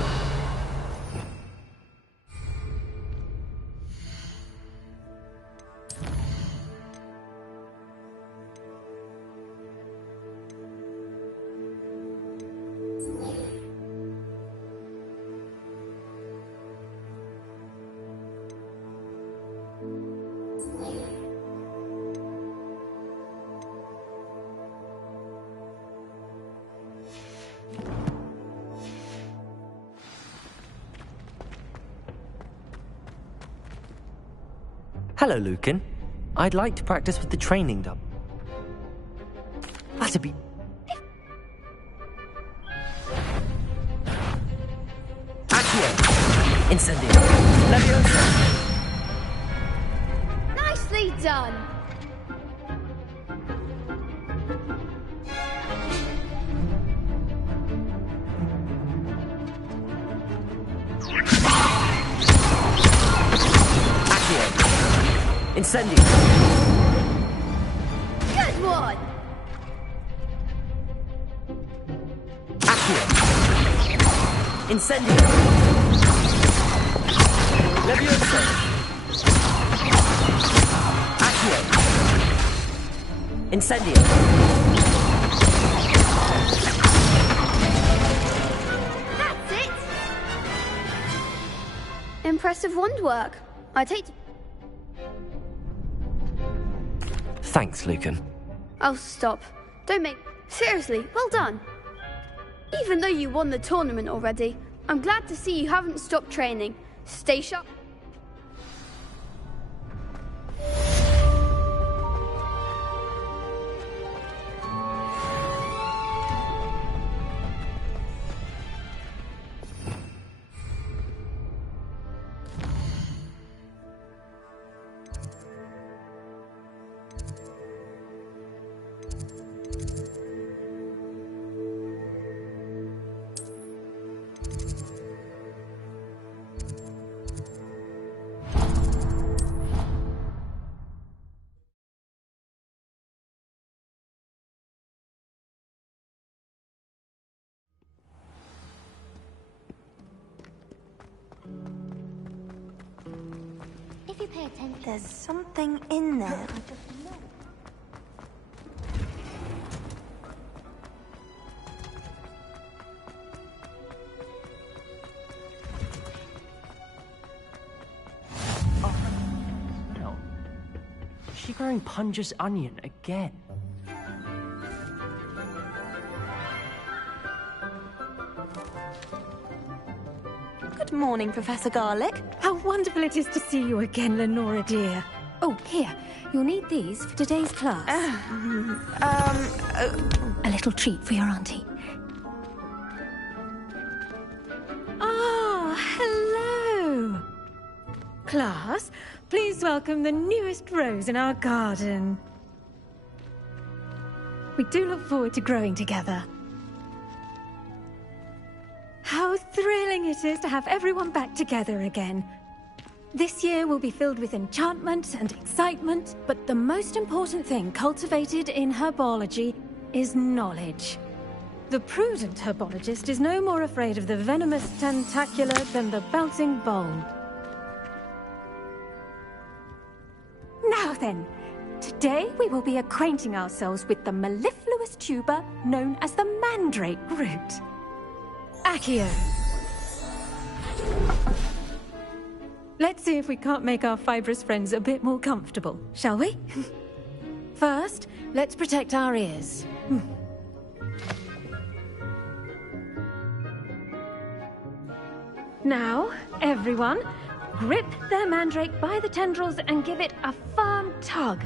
Hello, Lucan. I'd like to practice with the training dump. That'd be... Accio! Incendio! Levioso! Nicely done! Incendio! Good one! Accio! Incendio! Levioso! Accio! Incendio! That's it! Impressive wand work. I take... Thanks, Lucan. Oh, stop. Don't make... Seriously, well done. Even though you won the tournament already, I'm glad to see you haven't stopped training. Stay sharp. If you pay attention... There's something in there. No. Is she growing Punja's onion again? Good morning, Professor Garlick. How wonderful it is to see you again, Lenora dear. Oh, here. You'll need these for today's class. A little treat for your auntie. Ah, hello. Class, please welcome the newest rose in our garden. We do look forward to growing together. How thrilling it is to have everyone back together again. This year will be filled with enchantment and excitement, but the most important thing cultivated in herbology is knowledge. The prudent herbologist is no more afraid of the venomous tentacular than the bouncing bulb. Now then, today we will be acquainting ourselves with the mellifluous tuber known as the mandrake root. Accio. Let's see if we can't make our fibrous friends a bit more comfortable, shall we? First, let's protect our ears. Now, everyone, grip their mandrake by the tendrils and give it a firm tug.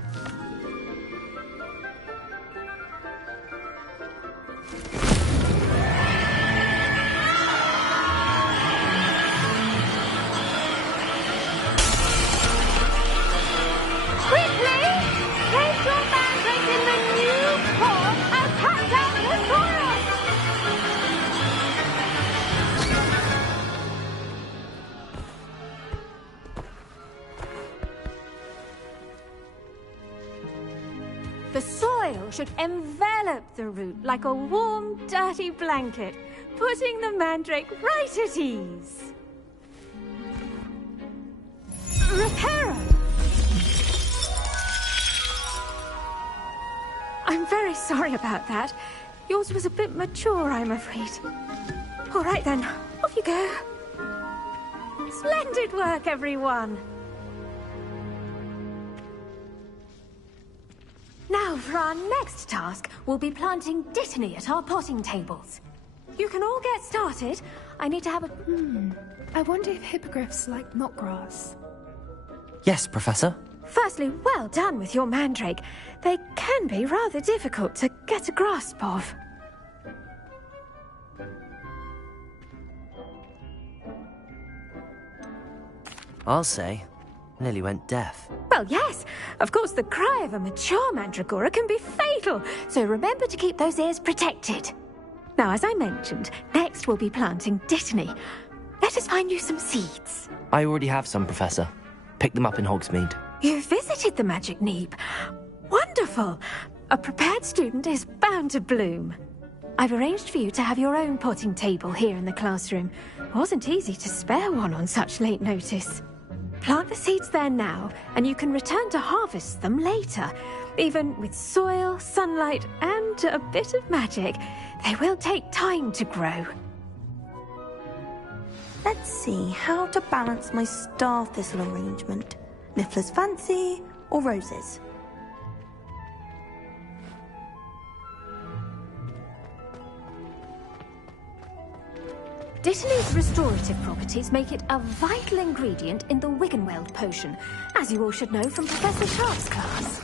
The soil should envelop the root like a warm, dirty blanket, putting the mandrake right at ease. Reparo! I'm very sorry about that. Yours was a bit mature, I'm afraid. All right then, off you go. Splendid work, everyone! Now, for our next task, we'll be planting dittany at our potting tables. You can all get started. I need to have a... I wonder if hippogriffs like knotgrass. Yes, Professor. Firstly, well done with your mandrake. They can be rather difficult to get a grasp of. I'll say, nearly went deaf. Well, yes. Of course, the cry of a mature mandragora can be fatal, so remember to keep those ears protected. Now, as I mentioned, next we'll be planting dittany. Let us find you some seeds. I already have some, Professor. Picked them up in Hogsmeade. You visited the Magic Neep. Wonderful! A prepared student is bound to bloom. I've arranged for you to have your own potting table here in the classroom. It wasn't easy to spare one on such late notice. Plant the seeds there now, and you can return to harvest them later. Even with soil, sunlight, and a bit of magic, they will take time to grow. Let's see how to balance my star thistle arrangement. Niffler's fancy or roses? Dittany's restorative properties make it a vital ingredient in the Wiggenweld potion, as you all should know from Professor Sharp's class.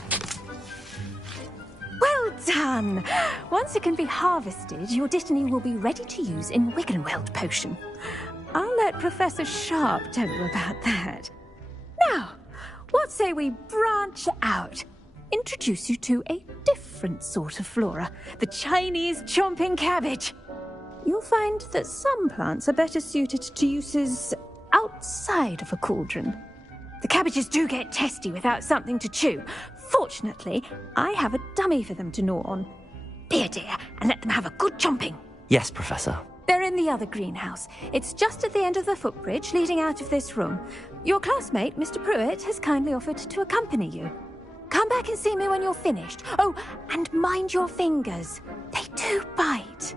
Well done! Once it can be harvested, your dittany will be ready to use in Wiggenweld potion. I'll let Professor Sharp tell you about that. Now, what say we branch out? Introduce you to a different sort of flora, the Chinese chomping cabbage. You'll find that some plants are better suited to uses outside of a cauldron. The cabbages do get testy without something to chew. Fortunately, I have a dummy for them to gnaw on. Be a dear and let them have a good chomping. Yes, Professor. They're in the other greenhouse. It's just at the end of the footbridge leading out of this room. Your classmate, Mr. Pruitt, has kindly offered to accompany you. Come back and see me when you're finished. Oh, and mind your fingers. They do bite.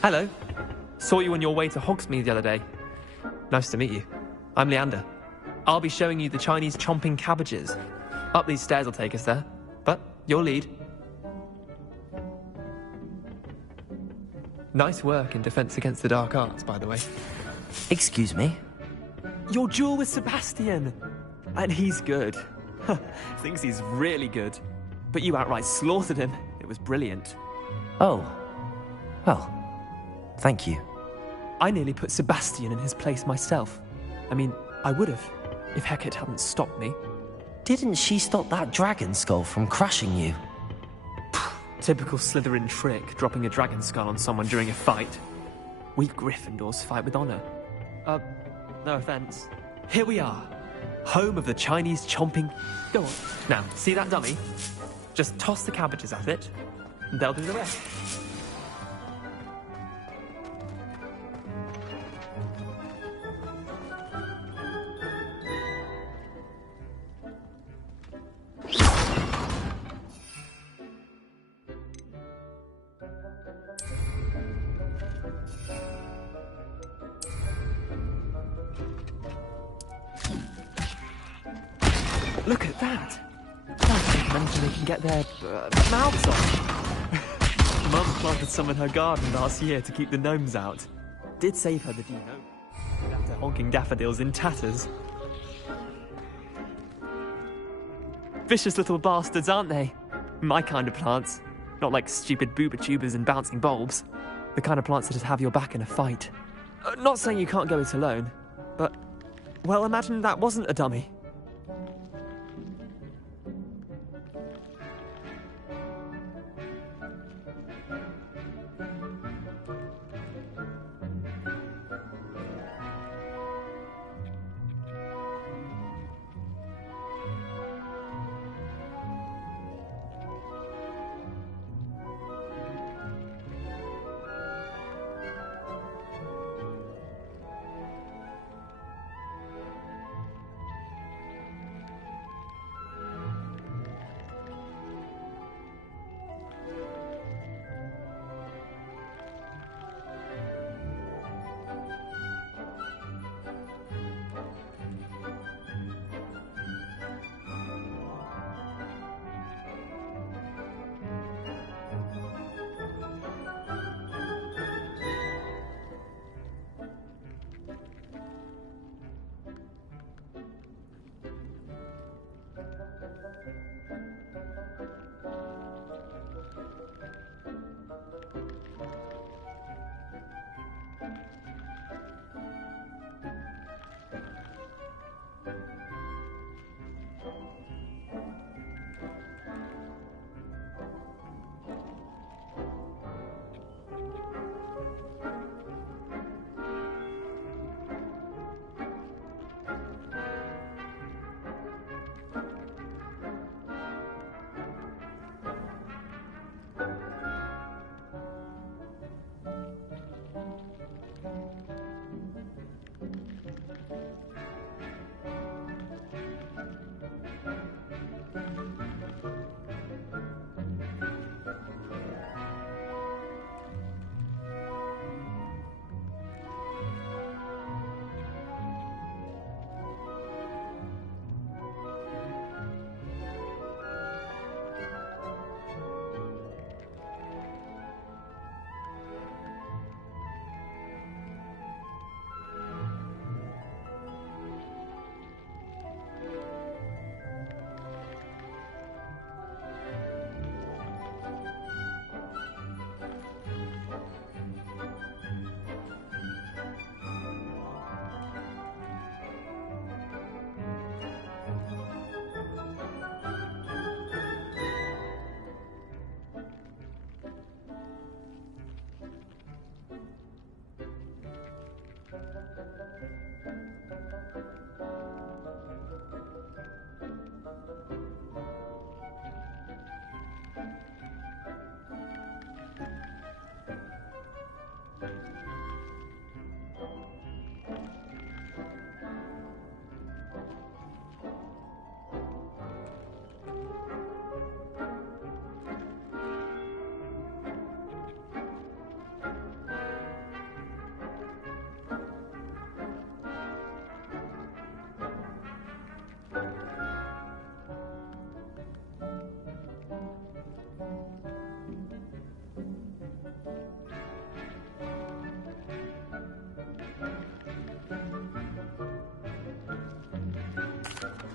Hello. Saw you on your way to Hogsmeade the other day. Nice to meet you. I'm Leander. I'll be showing you the Chinese chomping cabbages. Up these stairs will take us there. But your lead. Nice work in Defense Against the Dark Arts, by the way. Excuse me? Your duel with Sebastian! And he's good. Thinks he's really good. But you outright slaughtered him. It was brilliant. Oh. Well, thank you. I nearly put Sebastian in his place myself. I mean, I would have, if Hecate hadn't stopped me. Didn't she stop that dragon skull from crushing you? Typical Slytherin trick, dropping a dragon skull on someone during a fight. We Gryffindors fight with honor. No offense. Here we are. Home of the Chinese chomping... Go on. Now, see that dummy? Just toss the cabbages at it, and they'll do the rest. Look at that! That's mention they can get their mouths on. Mum planted some in her garden last year to keep the gnomes out. Did save her the dino. After honking daffodils in tatters. Vicious little bastards, aren't they? My kind of plants. Not like stupid booba tubers and bouncing bulbs. The kind of plants that just have your back in a fight. Not saying you can't go it alone, but... Well, imagine that wasn't a dummy.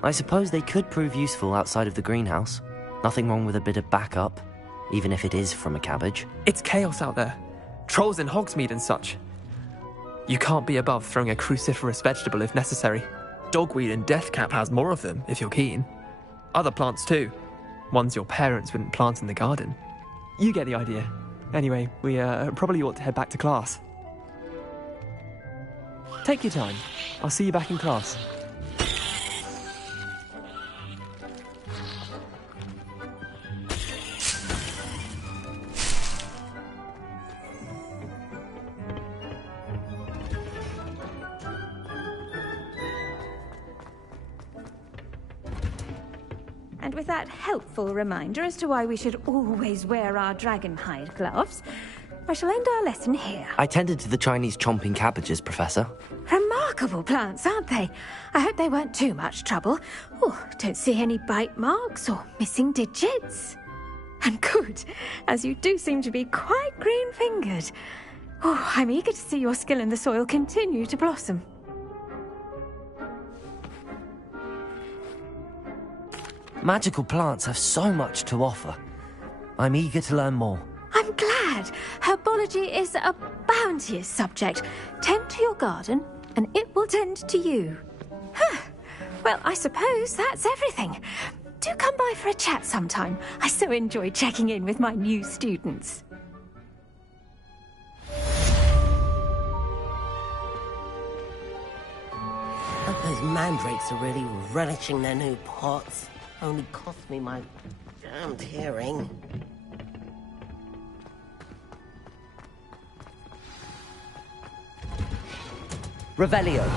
I suppose they could prove useful outside of the greenhouse. Nothing wrong with a bit of backup, even if it is from a cabbage. It's chaos out there. Trolls in Hogsmeade and such. You can't be above throwing a cruciferous vegetable if necessary. Dogweed and deathcap has more of them, if you're keen. Other plants too. Ones your parents wouldn't plant in the garden. You get the idea. Anyway, we probably ought to head back to class. Take your time. I'll see you back in class. And with that helpful reminder as to why we should always wear our dragonhide gloves, I shall end our lesson here. I tended to the Chinese chomping cabbages, Professor. Remarkable plants, aren't they? I hope they weren't too much trouble. Oh, don't see any bite marks or missing digits. And good, as you do seem to be quite green-fingered. Oh, I'm eager to see your skill in the soil continue to blossom. Magical plants have so much to offer. I'm eager to learn more. I'm glad. Herbology is a bounteous subject. Tend to your garden, and it will tend to you. Huh. Well, I suppose that's everything. Do come by for a chat sometime. I so enjoy checking in with my new students. Those mandrakes are really relishing their new pots. Only cost me my damned hearing. Revelio.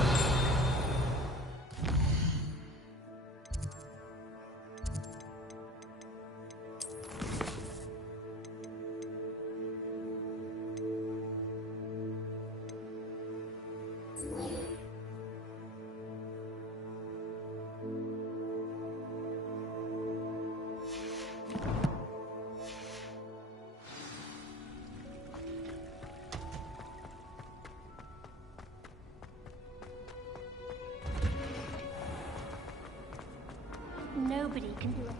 Nobody can do it.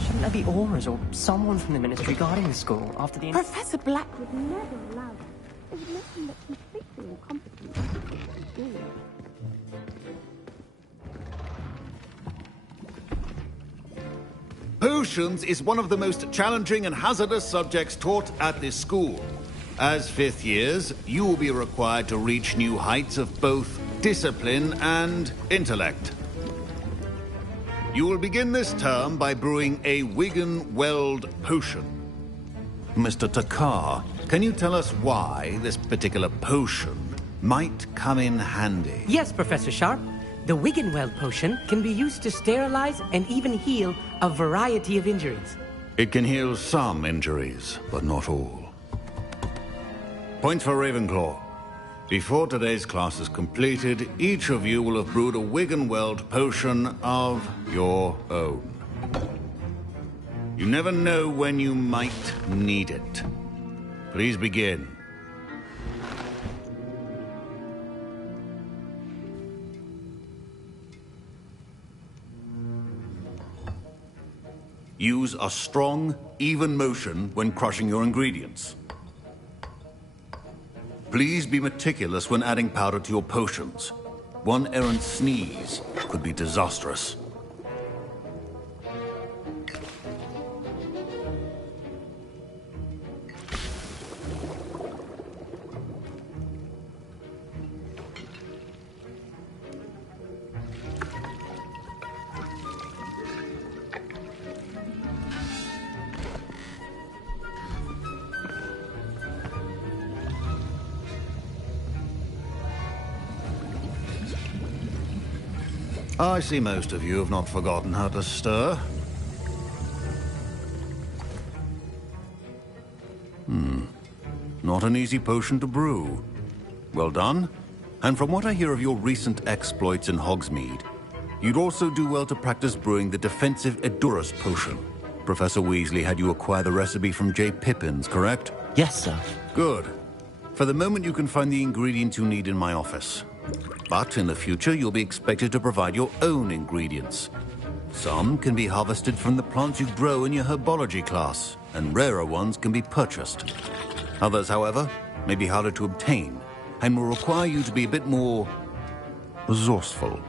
Shouldn't there be auras or someone from the Ministry guarding the school after the... Professor Black Would never allow it. It would make him look completely incompetent. Potions is one of the most challenging and hazardous subjects taught at this school. As fifth years, you will be required to reach new heights of both discipline and intellect. You will begin this term by brewing a Wiggenweld potion. Mr. Takar, can you tell us why this particular potion might come in handy? Yes, Professor Sharp. The Wiggenweld potion can be used to sterilize and even heal a variety of injuries. It can heal some injuries, but not all. Points for Ravenclaw. Before today's class is completed, each of you will have brewed a Wiggenweld potion of your own. You never know when you might need it. Please begin. Use a strong, even motion when crushing your ingredients. Please be meticulous when adding powder to your potions. One errant sneeze could be disastrous. I see most of you have not forgotten how to stir. Not an easy potion to brew. Well done. And from what I hear of your recent exploits in Hogsmeade, you'd also do well to practice brewing the defensive Edurus potion. Professor Weasley had you acquire the recipe from J. Pippins, correct? Yes, sir. Good. For the moment, you can find the ingredients you need in my office. But in the future, you'll be expected to provide your own ingredients. Some can be harvested from the plants you grow in your herbology class, and rarer ones can be purchased. Others, however, may be harder to obtain, and will require you to be a bit more resourceful.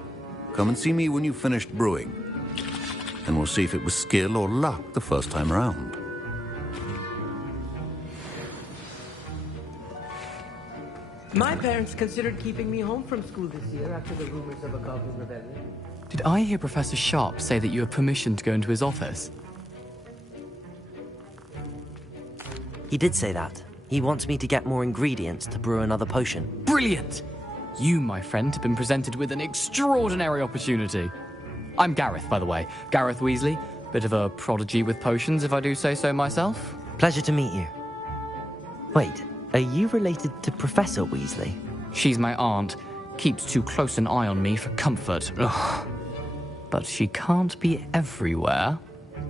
Come and see me when you've finished brewing, and we'll see if it was skill or luck the first time around. My parents considered keeping me home from school this year after the rumors of a goblin rebellion. Did I hear Professor Sharp say that you have permission to go into his office? He did say that. He wants me to get more ingredients to brew another potion. Brilliant! You, my friend, have been presented with an extraordinary opportunity. I'm Gareth, by the way. Gareth Weasley. Bit of a prodigy with potions, if I do say so myself. Pleasure to meet you. Wait, are you related to Professor Weasley? She's my aunt. Keeps too close an eye on me for comfort. Ugh. But she can't be everywhere.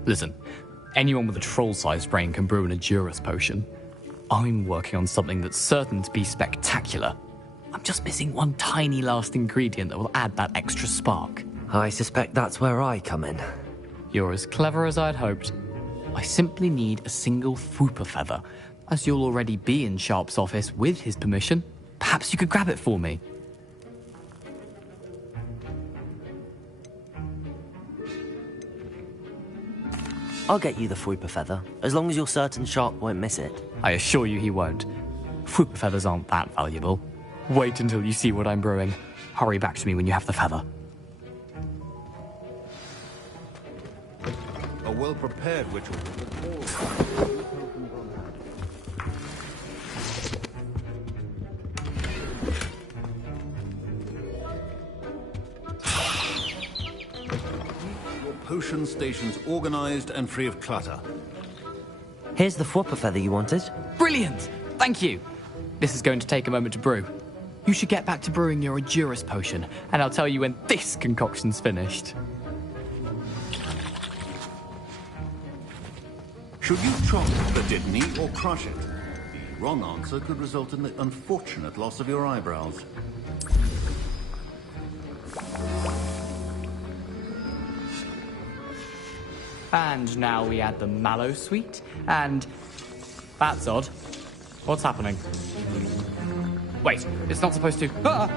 Listen, anyone with a troll-sized brain can brew an Adurus potion. I'm working on something that's certain to be spectacular. I'm just missing one tiny last ingredient that will add that extra spark. I suspect that's where I come in. You're as clever as I'd hoped. I simply need a single Fwooper feather. As you'll already be in Sharp's office with his permission, perhaps you could grab it for me. I'll get you the Fwooper feather, as long as you're certain Sharp won't miss it. I assure you he won't. Fwooper feathers aren't that valuable. Wait until you see what I'm brewing. Hurry back to me when you have the feather. A well-prepared ritual. Your potion station's organized and free of clutter. Here's the Fwooper feather you wanted. Brilliant! Thank you! This is going to take a moment to brew. You should get back to brewing your Adurus potion, and I'll tell you when this concoction's finished. Should you chop the Dittany or crush it? The wrong answer could result in the unfortunate loss of your eyebrows. And now we add the mallow sweet, and... That's odd. What's happening? Wait, it's not supposed to... Ah!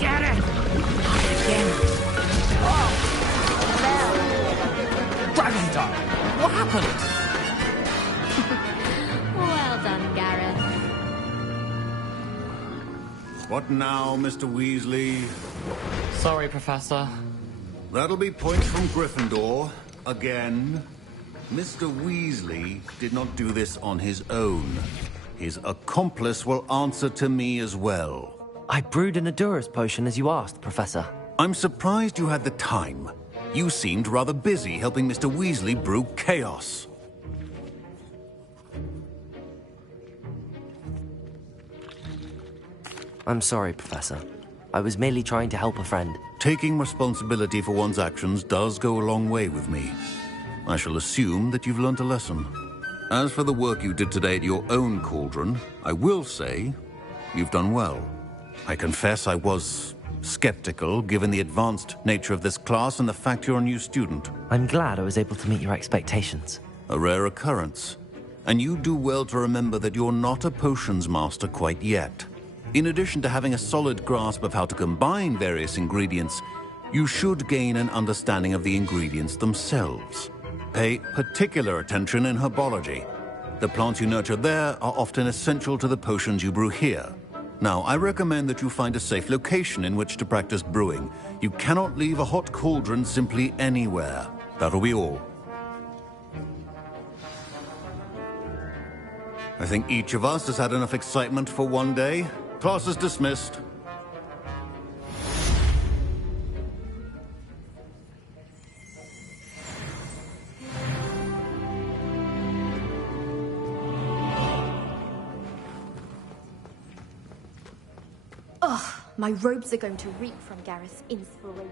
Get it! Again. Oh! Dragon Dart! What happened? Well done, Gareth. What now, Mr. Weasley? Sorry, Professor. That'll be points from Gryffindor. Again. Mr. Weasley did not do this on his own. His accomplice will answer to me as well. I brewed an Adurus potion as you asked, Professor. I'm surprised you had the time. You seemed rather busy helping Mr. Weasley brew chaos. I'm sorry, Professor. I was merely trying to help a friend. Taking responsibility for one's actions does go a long way with me. I shall assume that you've learnt a lesson. As for the work you did today at your own cauldron, I will say you've done well. I confess I was skeptical, given the advanced nature of this class and the fact you're a new student. I'm glad I was able to meet your expectations. A rare occurrence. And you do well to remember that you're not a potions master quite yet. In addition to having a solid grasp of how to combine various ingredients, you should gain an understanding of the ingredients themselves. Pay particular attention in herbology. The plants you nurture there are often essential to the potions you brew here. Now, I recommend that you find a safe location in which to practice brewing. You cannot leave a hot cauldron simply anywhere. That'll be all. I think each of us has had enough excitement for one day. Class is dismissed. Ugh, my robes are going to reek from Gareth's inspiration.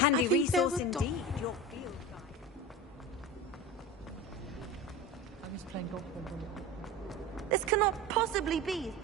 Handy resource indeed, your field guide. I was playing golf. This cannot possibly be.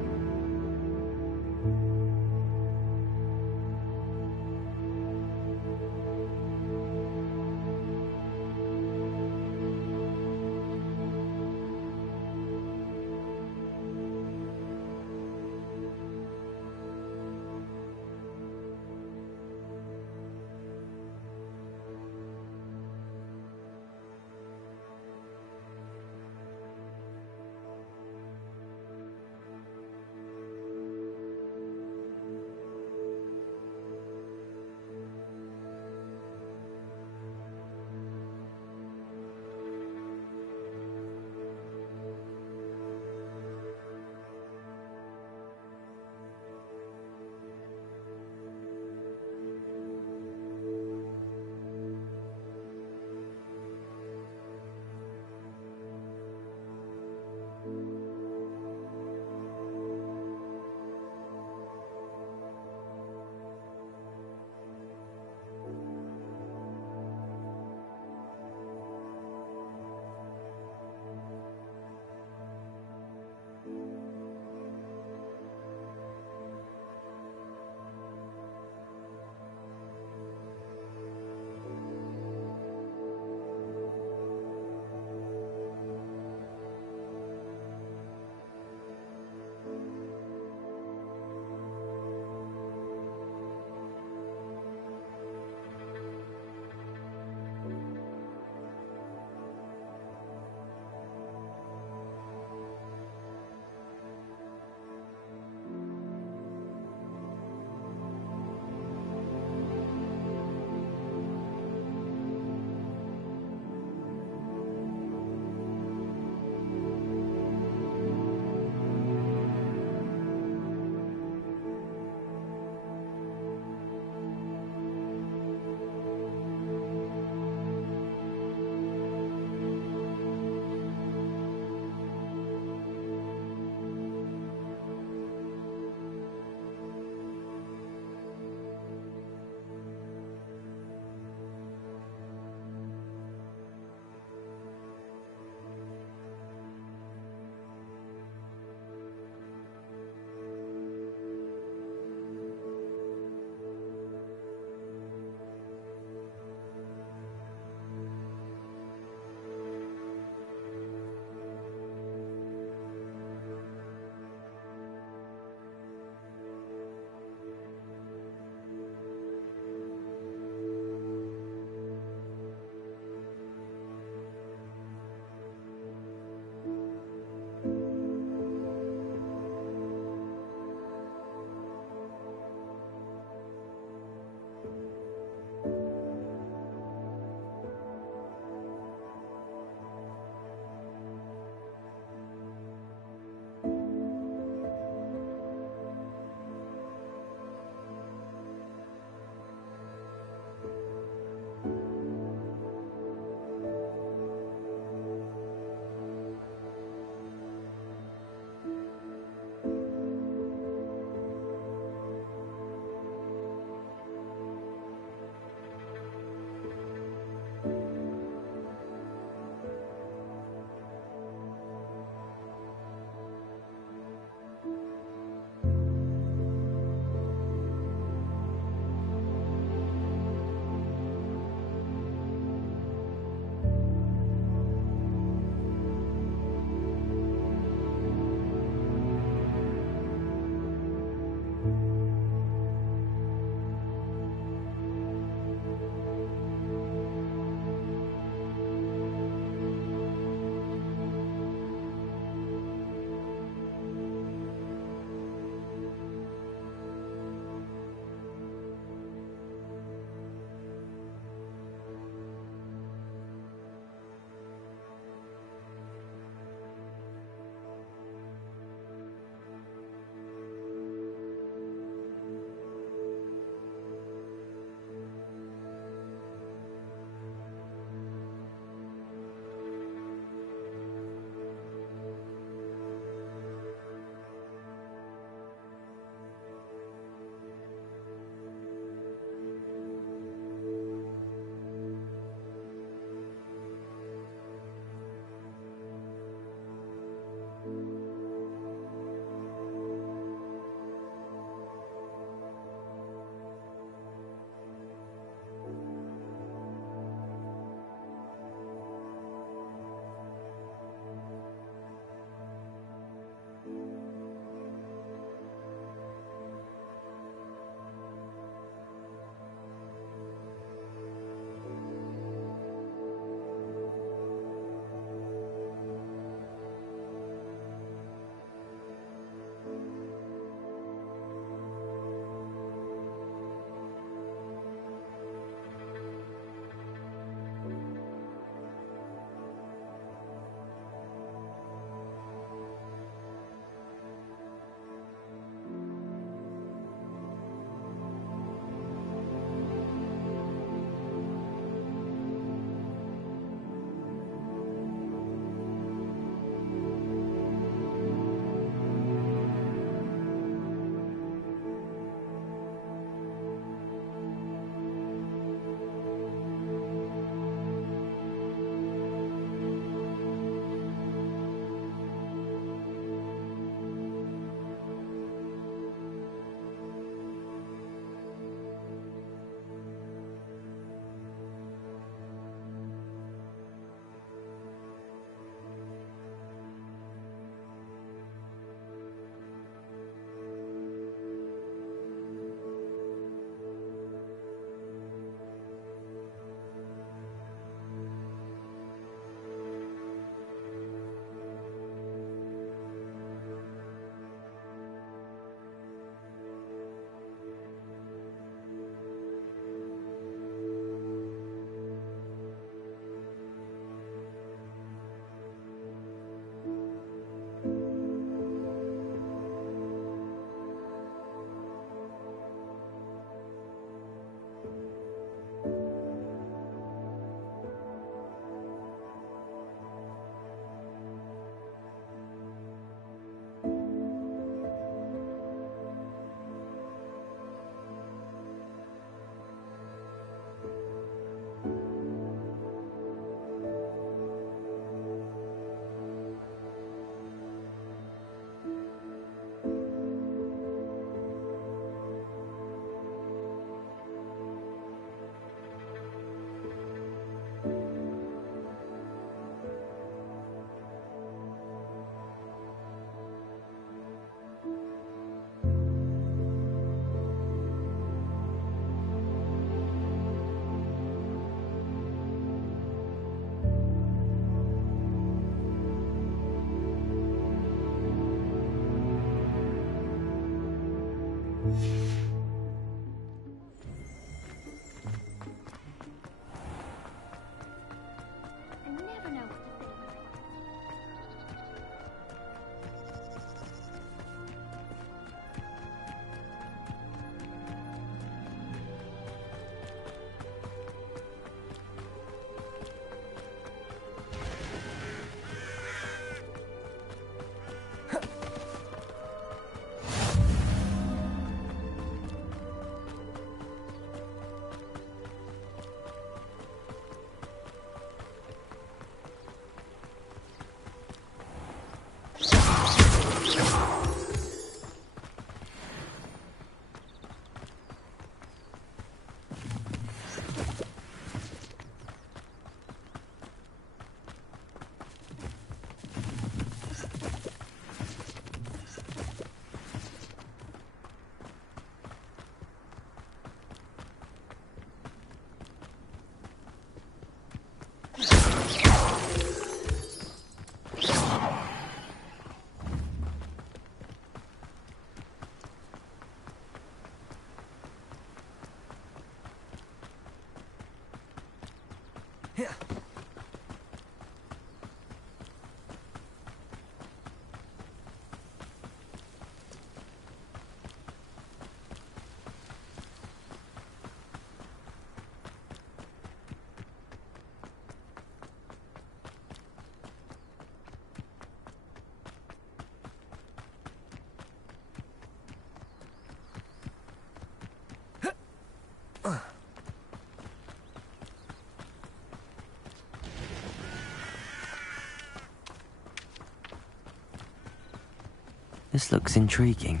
This looks intriguing.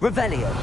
Revelio!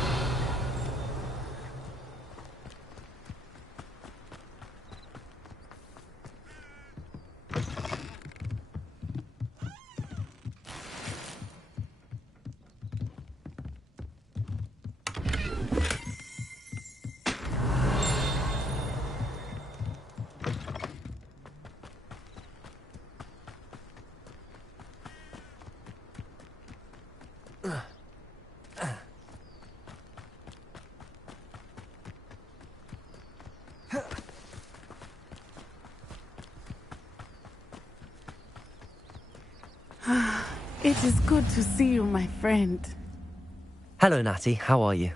It is good to see you, my friend. Hello, Natty. How are you?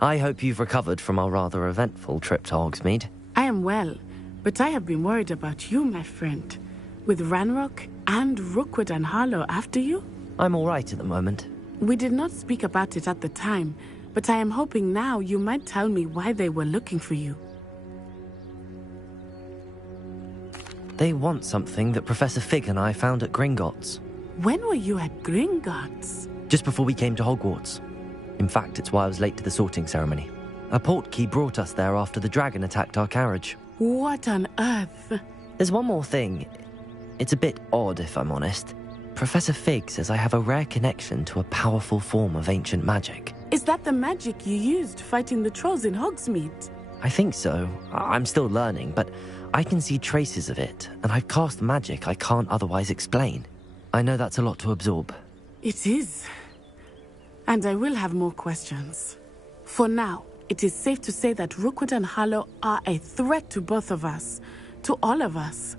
I hope you've recovered from our rather eventful trip to Hogsmeade. I am well, but I have been worried about you, my friend. With Ranrock and Rookwood and Harlow after you? I'm all right at the moment. We did not speak about it at the time, but I am hoping now you might tell me why they were looking for you. They want something that Professor Fig and I found at Gringotts. When were you at Gringotts? Just before we came to Hogwarts. In fact, it's why I was late to the sorting ceremony. A portkey brought us there after the dragon attacked our carriage. What on earth? There's one more thing. It's a bit odd, if I'm honest. Professor Fig says I have a rare connection to a powerful form of ancient magic. Is that the magic you used fighting the trolls in Hogsmeade? I think so. I'm still learning, but I can see traces of it, and I've cast magic I can't otherwise explain. I know that's a lot to absorb. It is. And I will have more questions. For now, it is safe to say that Rookwood and Harlow are a threat to both of us, to all of us.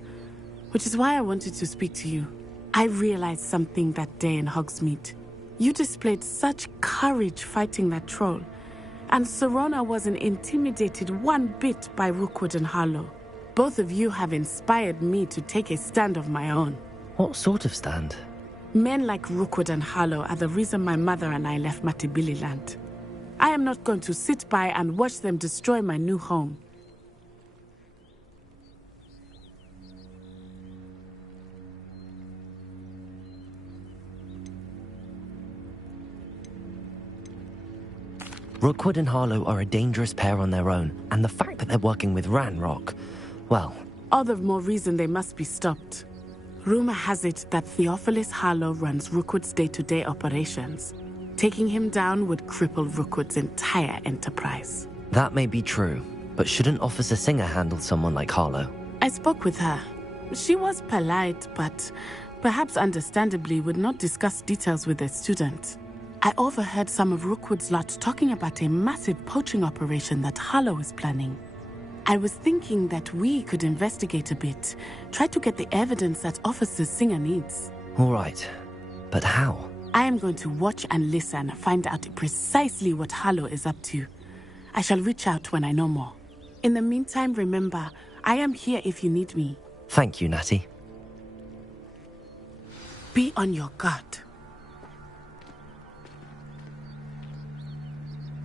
Which is why I wanted to speak to you. I realized something that day in Hogsmeade. You displayed such courage fighting that troll, and Serona wasn't intimidated one bit by Rookwood and Harlow. Both of you have inspired me to take a stand of my own. What sort of stand? Men like Rookwood and Harlow are the reason my mother and I left Matabeleland. I am not going to sit by and watch them destroy my new home. Rookwood and Harlow are a dangerous pair on their own, and the fact that they're working with Ranrock, well... All the more reason they must be stopped. Rumor has it that Theophilus Harlow runs Rookwood's day-to-day operations. Taking him down would cripple Rookwood's entire enterprise. That may be true, but shouldn't Officer Singer handle someone like Harlow? I spoke with her. She was polite, but perhaps understandably would not discuss details with a student. I overheard some of Rookwood's lot talking about a massive poaching operation that Harlow is planning. I was thinking that we could investigate a bit, try to get the evidence that Officer Singer needs. All right, but how? I am going to watch and listen, find out precisely what Harlow is up to. I shall reach out when I know more. In the meantime, remember, I am here if you need me. Thank you, Natty. Be on your guard.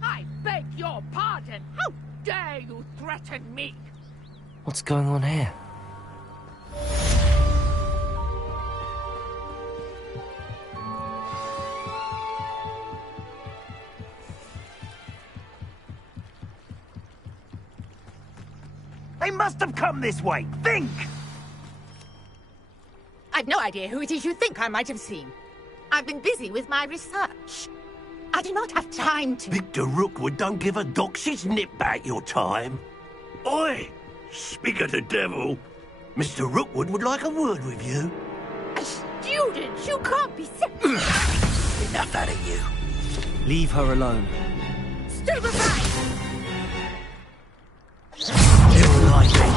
I beg your pardon. How dare you threaten me? What's going on here? They must have come this way. Think! I've no idea who it is you think I might have seen. I've been busy with my research. I do not have time to... Victor Rookwood don't give a doxy's nip back your time. Oi! Speak of the devil. Mr. Rookwood would like a word with you. A student? You can't be Enough out of you. Leave her alone. Stay behind! You like that?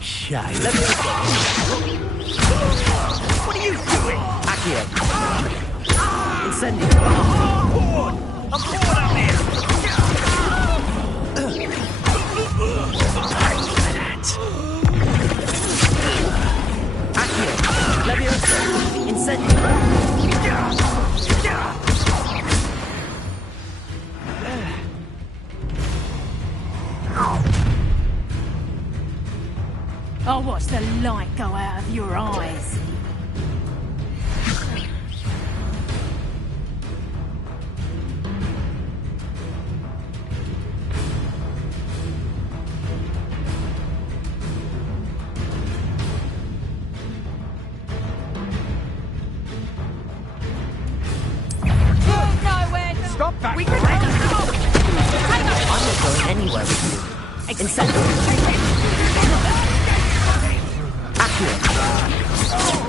Shame. Let me go. What are you doing? Accio. Incendio. I'm bored up here. Accio. Levioso. Incendio. I'll watch the light go out of your eyes. Stop that! I'm not going anywhere with you. Incendio. Accio.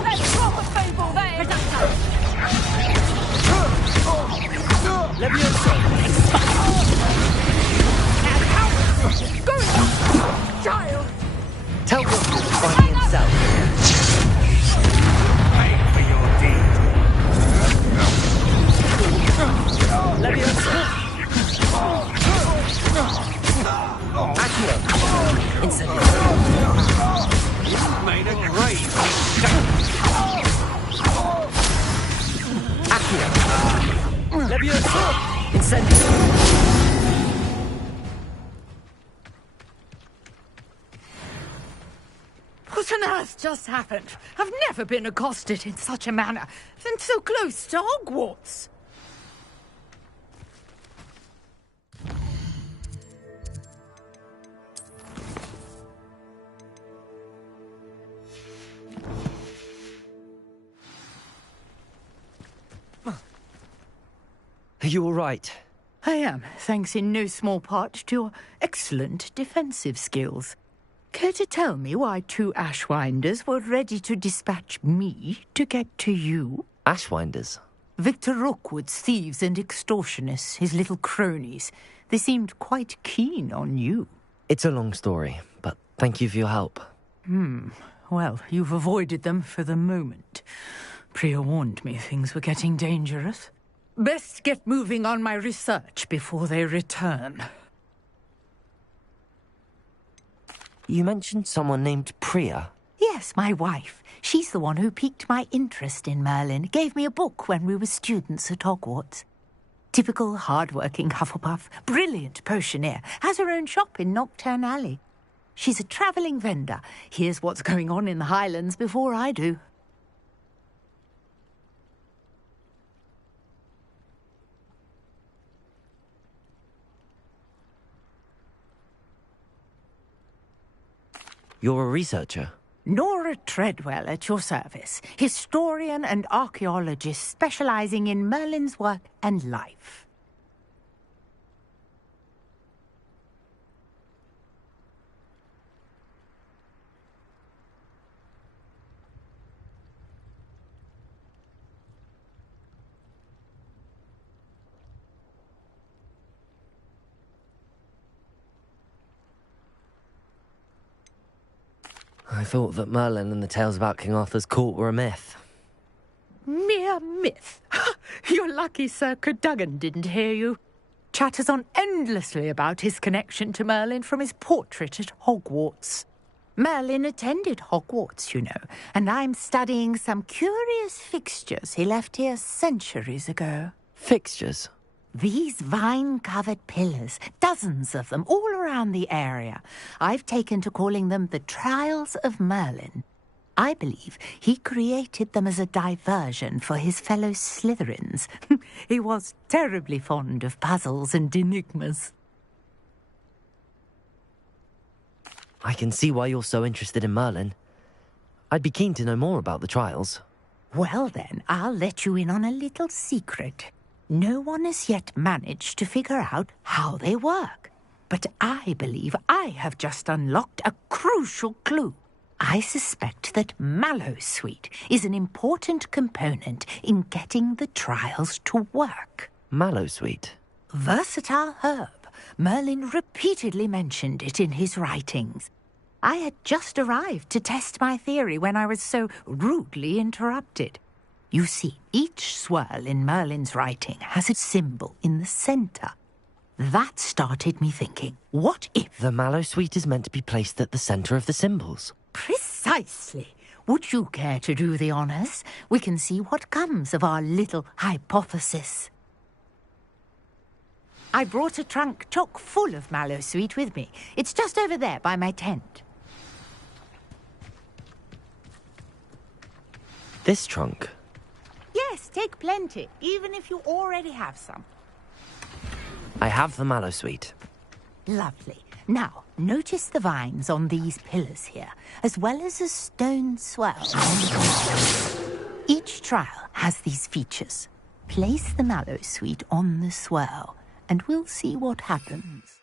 Let's drop a fable there. Levioso. Go, child! Tell Rookwood to find me himself. Pay for your deed. Levioso. Accio. Incendio. You've made a great mistake. Accio. Levioso. Incendio. What on earth just happened? I've never been accosted in such a manner, and so close to Hogwarts. Are you all right? I am, thanks in no small part to your excellent defensive skills. Care to tell me why two Ashwinders were ready to dispatch me to get to you? Ashwinders? Victor Rookwood's thieves and extortionists, his little cronies. They seemed quite keen on you. It's a long story, but thank you for your help. Well, you've avoided them for the moment. Priya warned me things were getting dangerous. Best get moving on my research before they return. You mentioned someone named Priya. Yes, my wife. She's the one who piqued my interest in Merlin. Gave me a book when we were students at Hogwarts. Typical hard-working Hufflepuff. Brilliant potioneer. Has her own shop in Nocturne Alley. She's a travelling vendor. Hears what's going on in the Highlands before I do. You're a researcher? Nora Treadwell at your service. Historian and archaeologist specialising in Merlin's work and life. I thought that Merlin and the tales about King Arthur's court were a myth. Mere myth. You're lucky Sir Cadogan didn't hear you. Chatters on endlessly about his connection to Merlin from his portrait at Hogwarts. Merlin attended Hogwarts, you know, and I'm studying some curious fixtures he left here centuries ago. Fixtures? These vine-covered pillars, dozens of them, all around the area. I've taken to calling them the Trials of Merlin. I believe he created them as a diversion for his fellow Slytherins. He was terribly fond of puzzles and enigmas. I can see why you're so interested in Merlin. I'd be keen to know more about the trials. Well then, I'll let you in on a little secret. No one has yet managed to figure out how they work. But I believe I have just unlocked a crucial clue. I suspect that Mallowsweet is an important component in getting the trials to work. Mallowsweet? Versatile herb. Merlin repeatedly mentioned it in his writings. I had just arrived to test my theory when I was so rudely interrupted. You see, each swirl in Merlin's writing has a symbol in the centre. That started me thinking, what if... The Mallowsweet is meant to be placed at the centre of the symbols. Precisely. Would you care to do the honours? We can see what comes of our little hypothesis. I brought a trunk chock full of Mallowsweet with me. It's just over there by my tent. This trunk? Yes, take plenty, even if you already have some. I have the Mallowsweet. Lovely. Now, notice the vines on these pillars here, as well as a stone swell. Each trial has these features. Place the Mallowsweet on the swirl, and we'll see what happens.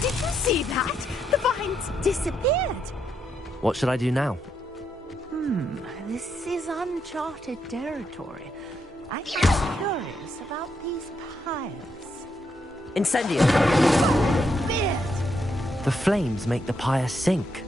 Did you see that? The vines disappeared. What should I do now? This is uncharted territory. I'm curious about these pyres. Incendio! The flames make the pyre sink.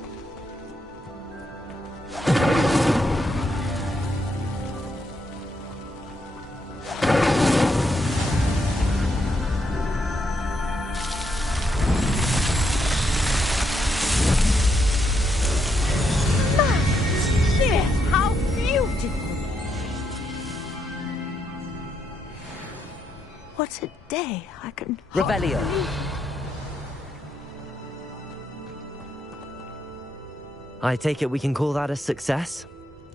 How beautiful! What a day. I can... Revelio. I take it we can call that a success?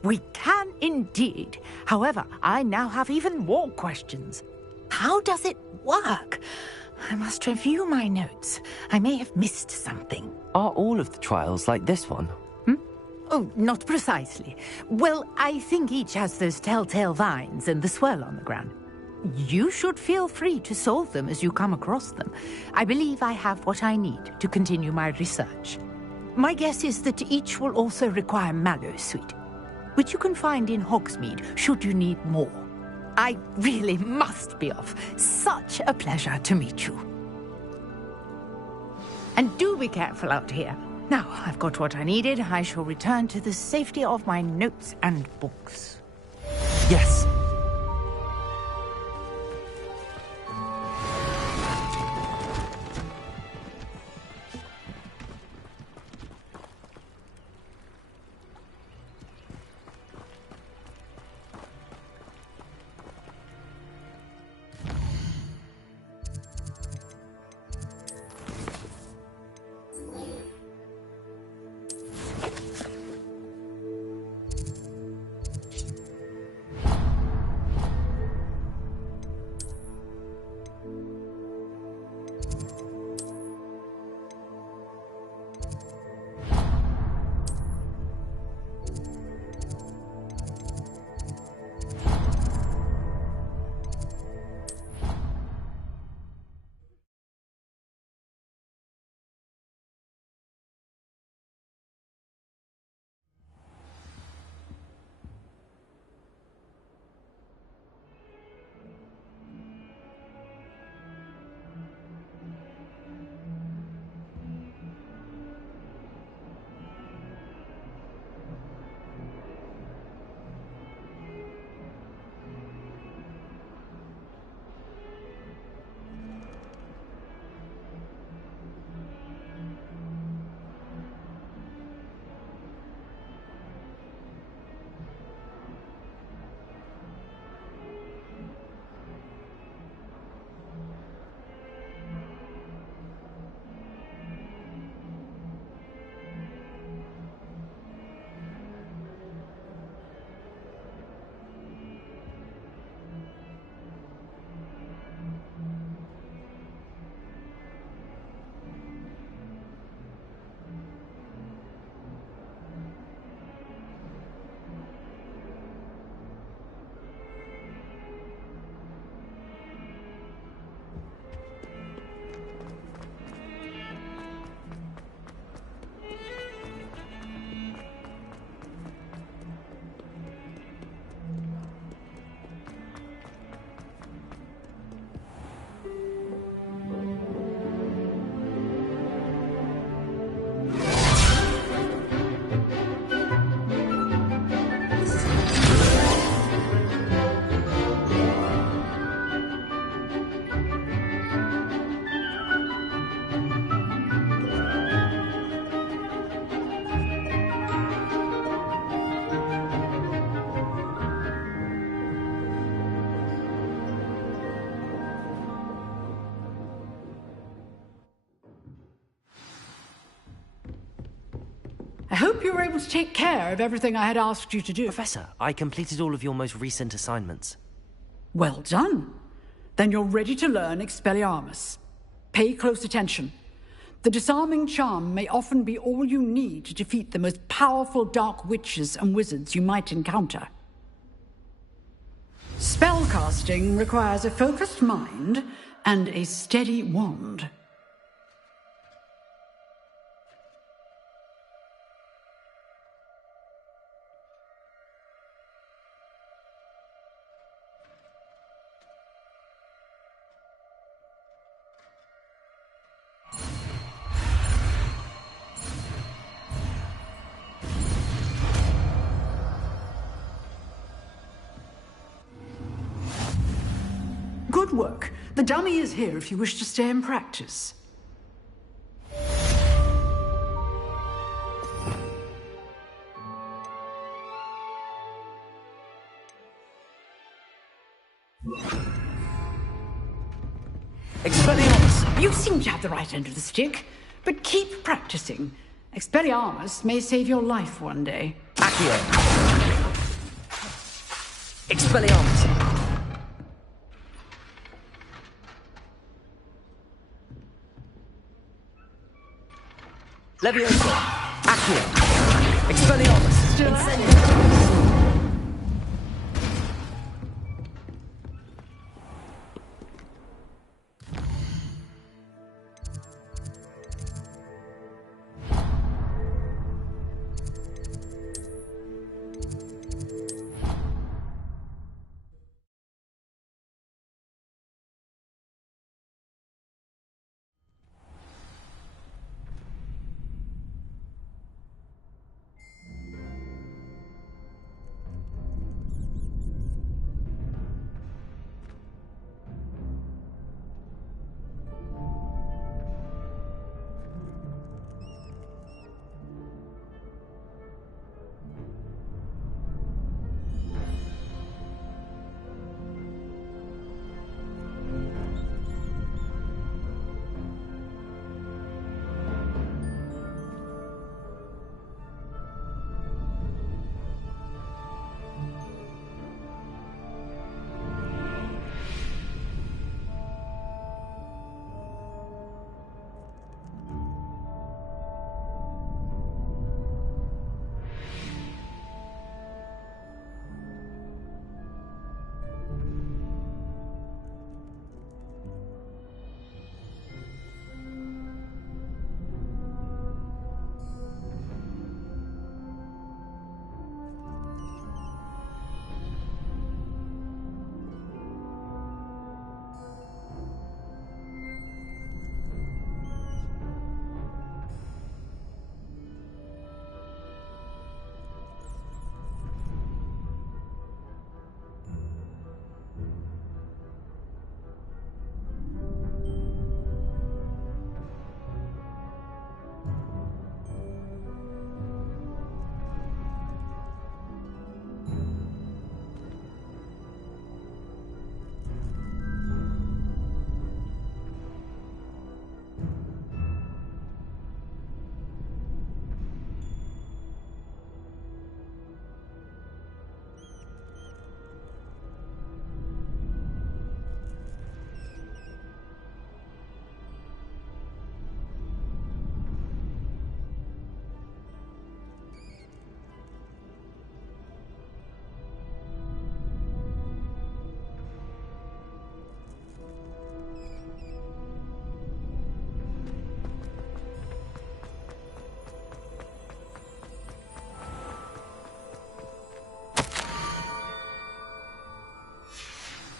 We can indeed. However, I now have even more questions. How does it work? I must review my notes. I may have missed something. Are all of the trials like this one? Oh, not precisely. Well, I think each has those telltale vines and the swirl on the ground. You should feel free to solve them as you come across them. I believe I have what I need to continue my research. My guess is that each will also require Mallowsweet, which you can find in Hogsmeade should you need more. I really must be off. Such a pleasure to meet you. And do be careful out here. Now, I've got what I needed. I shall return to the safety of my notes and books. Yes. hope you were able to take care of everything I had asked you to do. Professor, I completed all of your most recent assignments. Well done. Then you're ready to learn Expelliarmus. Pay close attention. The disarming charm may often be all you need to defeat the most powerful dark witches and wizards you might encounter. Spellcasting requires a focused mind and a steady wand. Good work. The dummy is here if you wish to stay and practice. Expelliarmus! You seem to have the right end of the stick, but keep practicing. Expelliarmus may save your life one day. Accio! Expelliarmus! Levioso! Accio! Expelliarmus! Incendio!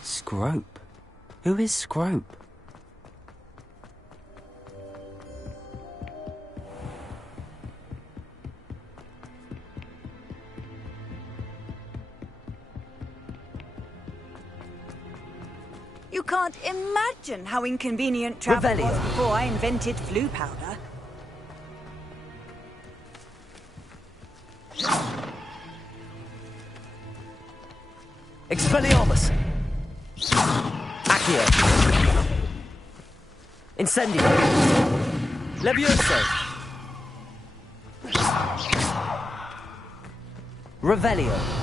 Scrope? Who is Scrope? You can't imagine how inconvenient travel was before I invented flu powder. Expelliarmus! Accio! Incendio! Levioso! Revelio.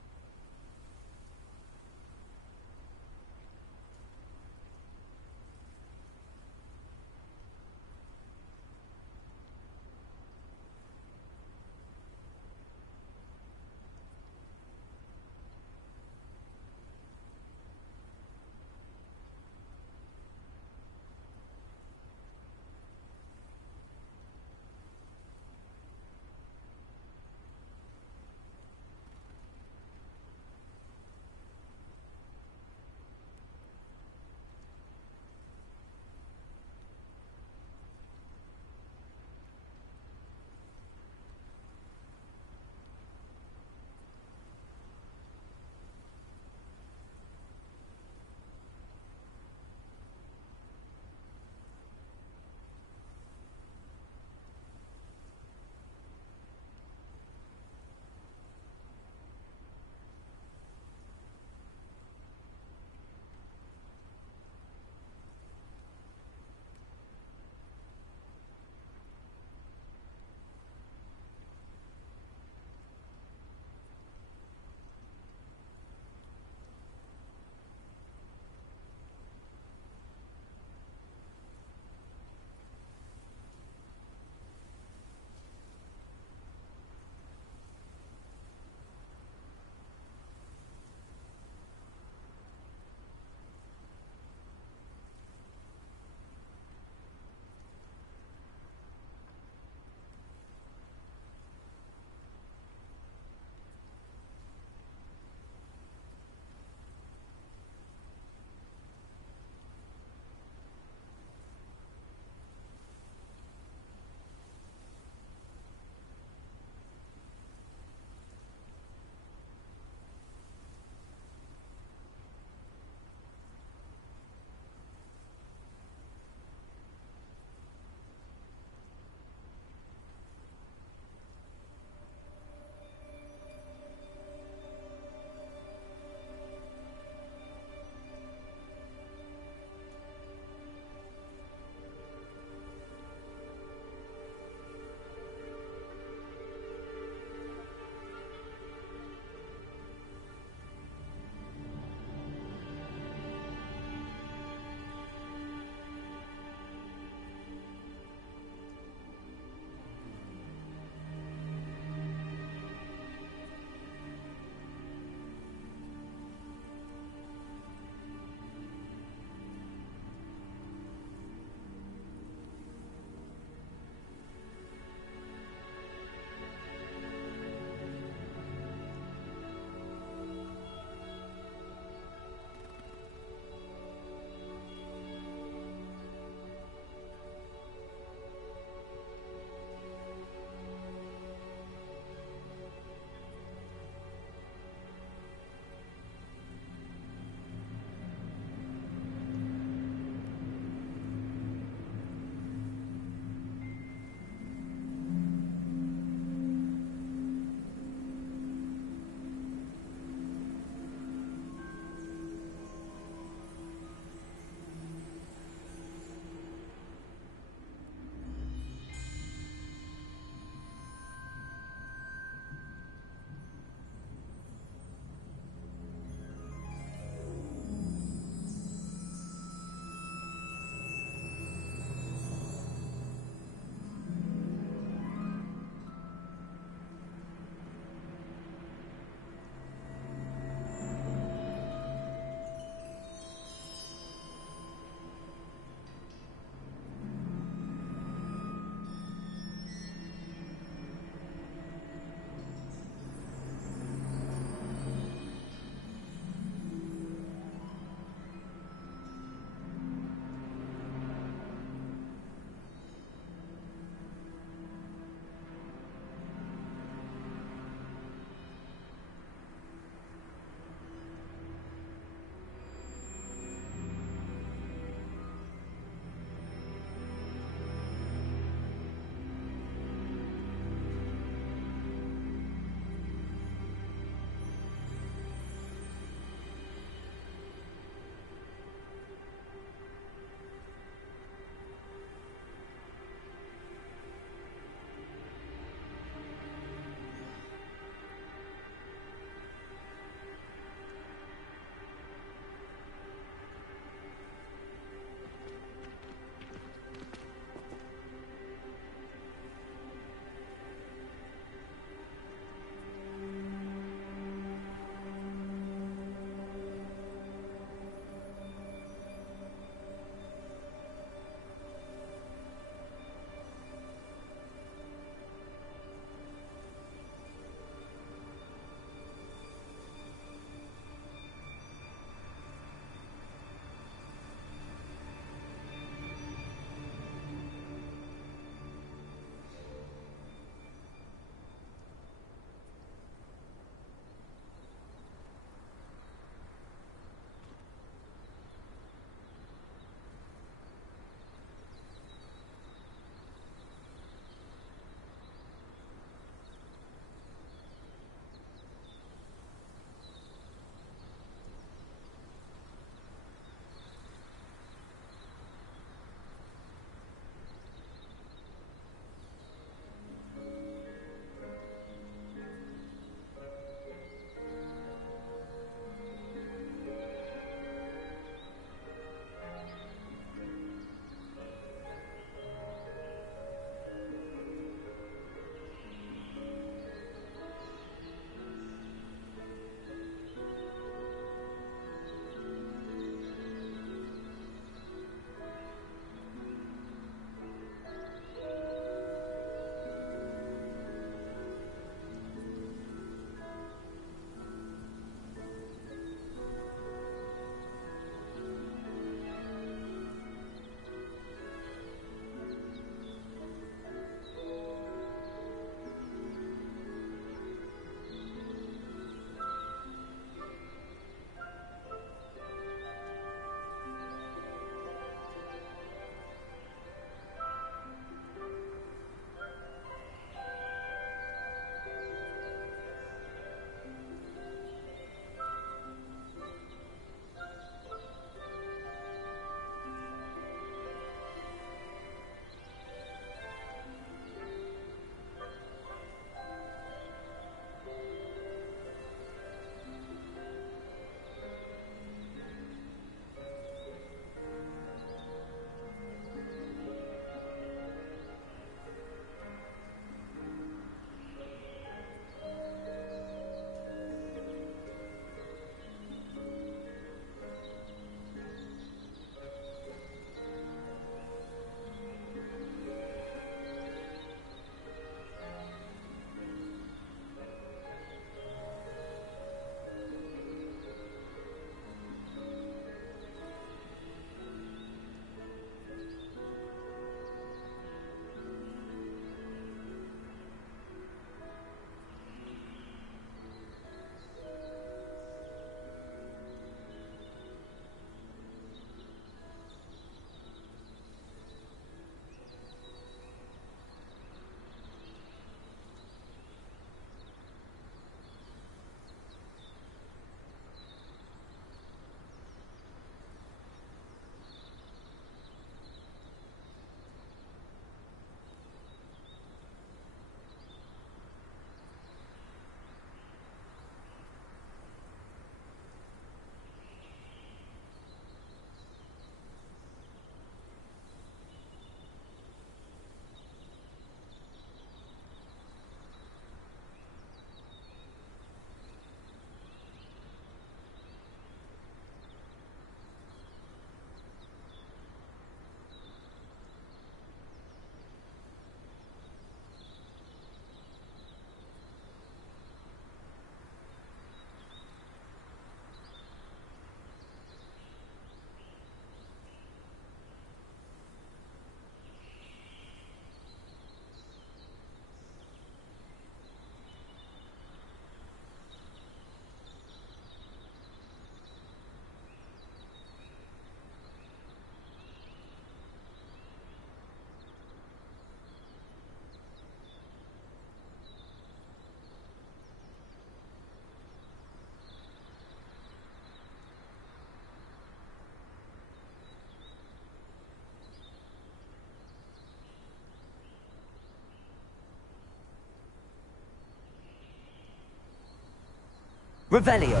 Revelio.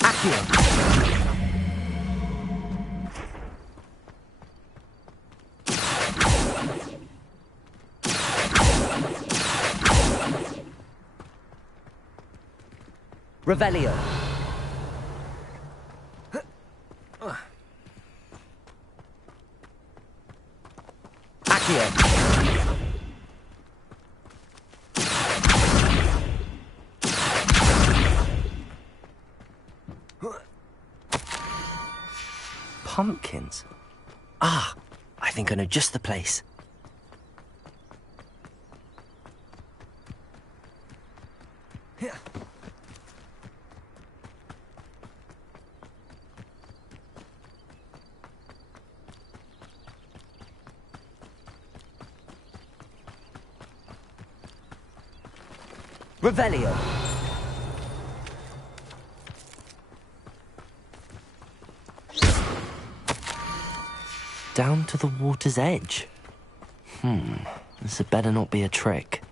Accio. Revelio. Accio. Pumpkins. Ah, I think I know just the place. Revelio. Down to the water's edge. This had better not be a trick.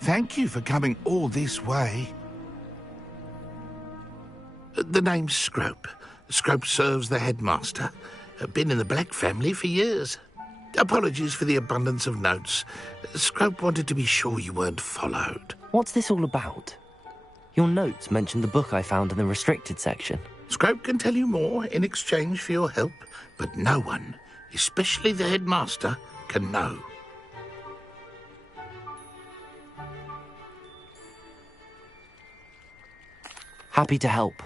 Thank you for coming all this way. The name's Scrope. Scrope serves the headmaster. Been in the Black family for years. Apologies for the abundance of notes. Scrope wanted to be sure you weren't followed. What's this all about? Your notes mentioned the book I found in the restricted section. Scrope can tell you more in exchange for your help, but no one, especially the headmaster, can know. Happy to help,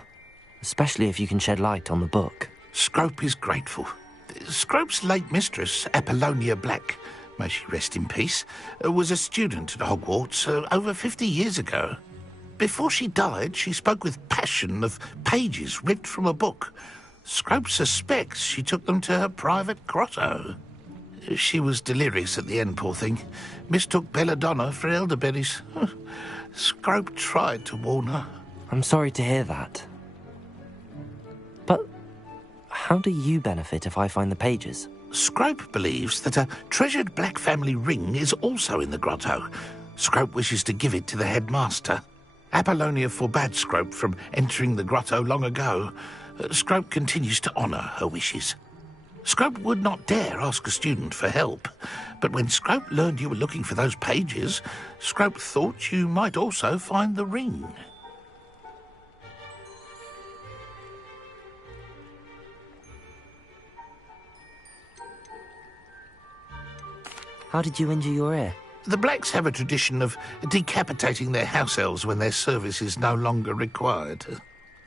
especially if you can shed light on the book. Scrope is grateful. Scrope's late mistress, Apollonia Black, may she rest in peace, was a student at Hogwarts over 50 years ago. Before she died, she spoke with passion of pages ripped from a book. Scrope suspects she took them to her private grotto. She was delirious at the end, poor thing. Mistook belladonna for elderberries. Scrope tried to warn her. I'm sorry to hear that. But how do you benefit if I find the pages? Scrope believes that a treasured Black family ring is also in the grotto. Scrope wishes to give it to the headmaster. Apollonia forbade Scrope from entering the grotto long ago. Scrope continues to honour her wishes. Scrope would not dare ask a student for help, but when Scrope learned you were looking for those pages, Scrope thought you might also find the ring. How did you injure your ear? The Blacks have a tradition of decapitating their house elves when their service is no longer required.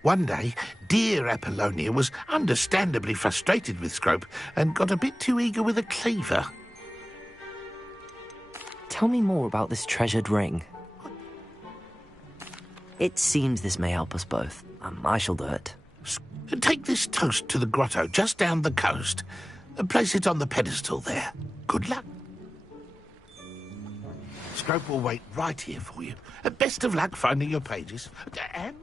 One day, dear Apollonia was understandably frustrated with Scrope and got a bit too eager with a cleaver. Tell me more about this treasured ring. It seems this may help us both. I shall do it. Take this toast to the grotto just down the coast and place it on the pedestal there. Good luck. Scrope will wait right here for you. Best of luck finding your pages. And...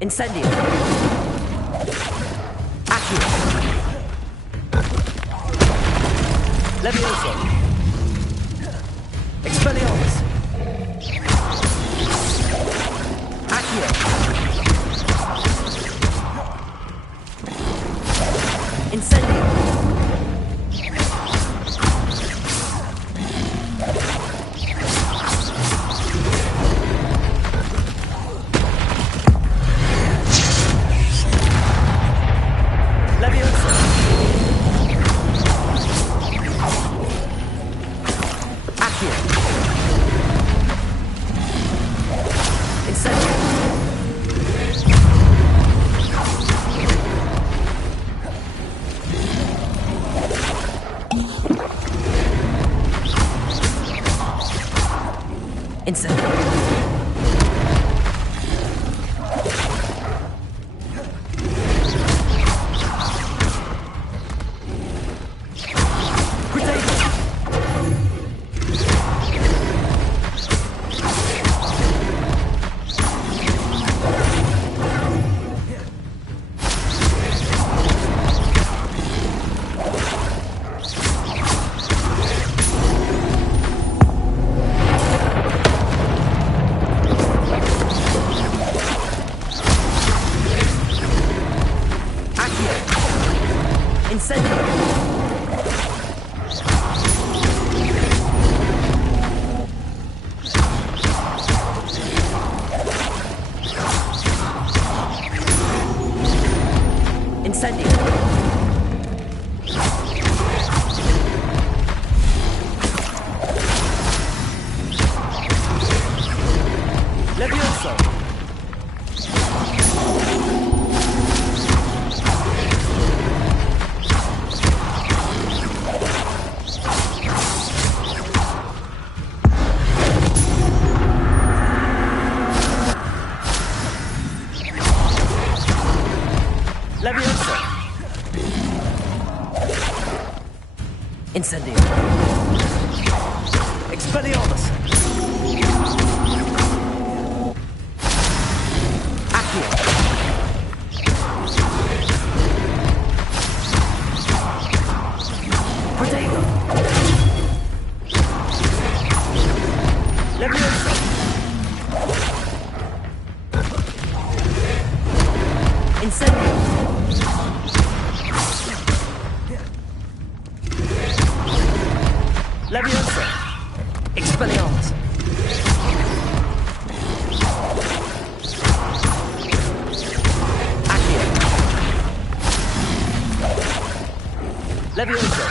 Incendio. Accio. Levioso. Expelliarmus. Accio. Incendio. Incendio. Incendio. Expelliarmus. Accio. Protego. Leviosa. Incendio. Leviosa. Expelliarmus. Accio. Leviosa.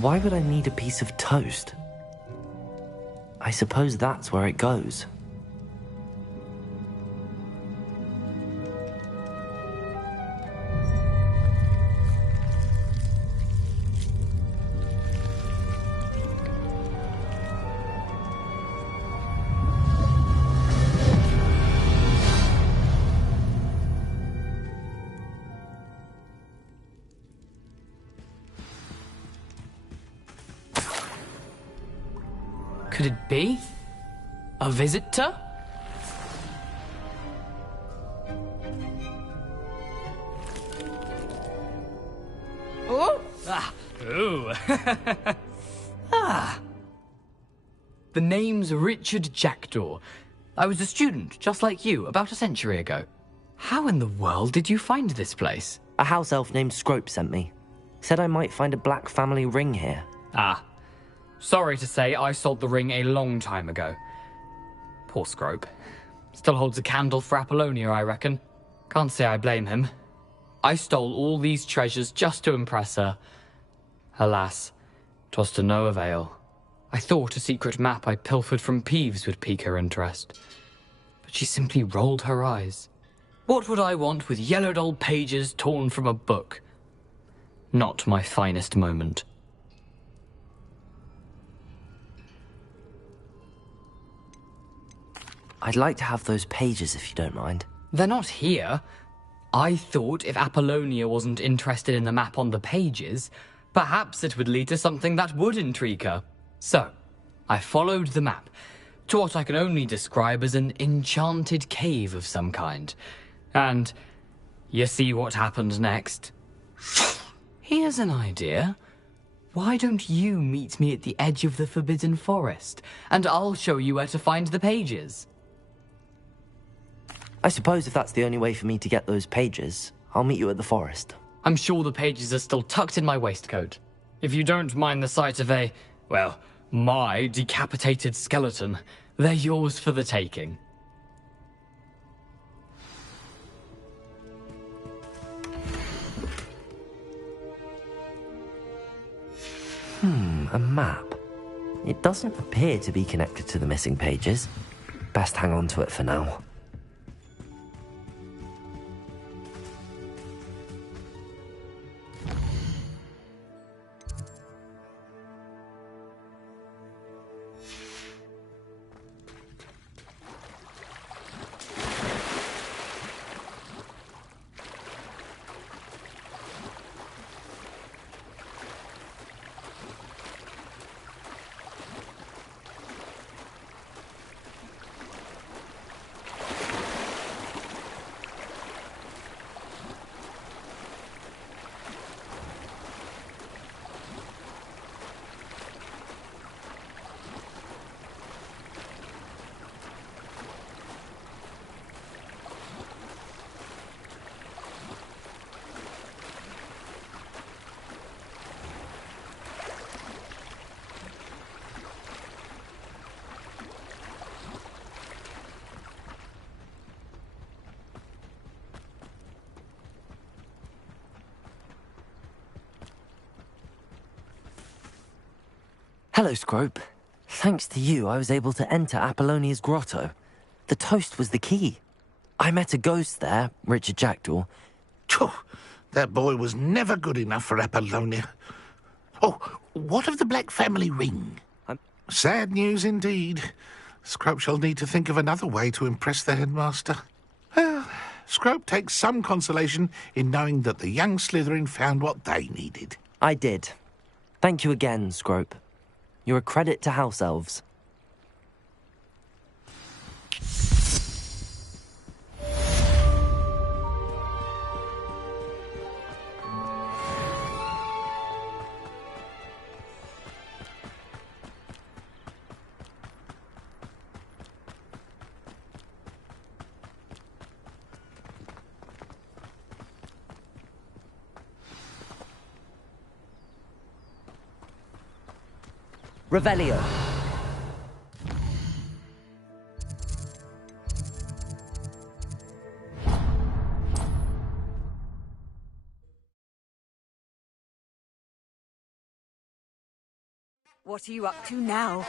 Why would I need a piece of toast? I suppose that's where it goes. Could it be? A visitor? Oh! Ah! Ooh! Ah! The name's Richard Jackdaw. I was a student, just like you, about a century ago. How in the world did you find this place? A house elf named Scrope sent me. Said I might find a black family ring here. Ah. Sorry to say, I sold the ring a long time ago. Poor Scrope. Still holds a candle for Apollonia, I reckon. Can't say I blame him. I stole all these treasures just to impress her. Alas, 'twas to no avail. I thought a secret map I pilfered from Peeves would pique her interest. But she simply rolled her eyes. What would I want with yellowed old pages torn from a book? Not my finest moment. I'd like to have those pages if you don't mind. They're not here. I thought if Apollonia wasn't interested in the map on the pages, perhaps it would lead to something that would intrigue her. So, I followed the map to what I can only describe as an enchanted cave of some kind. And you see what happened next? Here's an idea. Why don't you meet me at the edge of the Forbidden Forest, and I'll show you where to find the pages? I suppose if that's the only way for me to get those pages, I'll meet you at the forest. I'm sure the pages are still tucked in my waistcoat. If you don't mind the sight of a, well, my decapitated skeleton, they're yours for the taking. A map. It doesn't appear to be connected to the missing pages. Best hang on to it for now. Hello, Scrope. Thanks to you, I was able to enter Apollonia's grotto. The toast was the key. I met a ghost there, Richard Jackdaw. Phew, that boy was never good enough for Apollonia. Oh, what of the Black family ring? Sad news indeed. Scrope shall need to think of another way to impress the headmaster. Well, Scrope takes some consolation in knowing that the young Slytherin found what they needed. I did. Thank you again, Scrope. You're a credit to House Elves. Revelio. What are you up to now?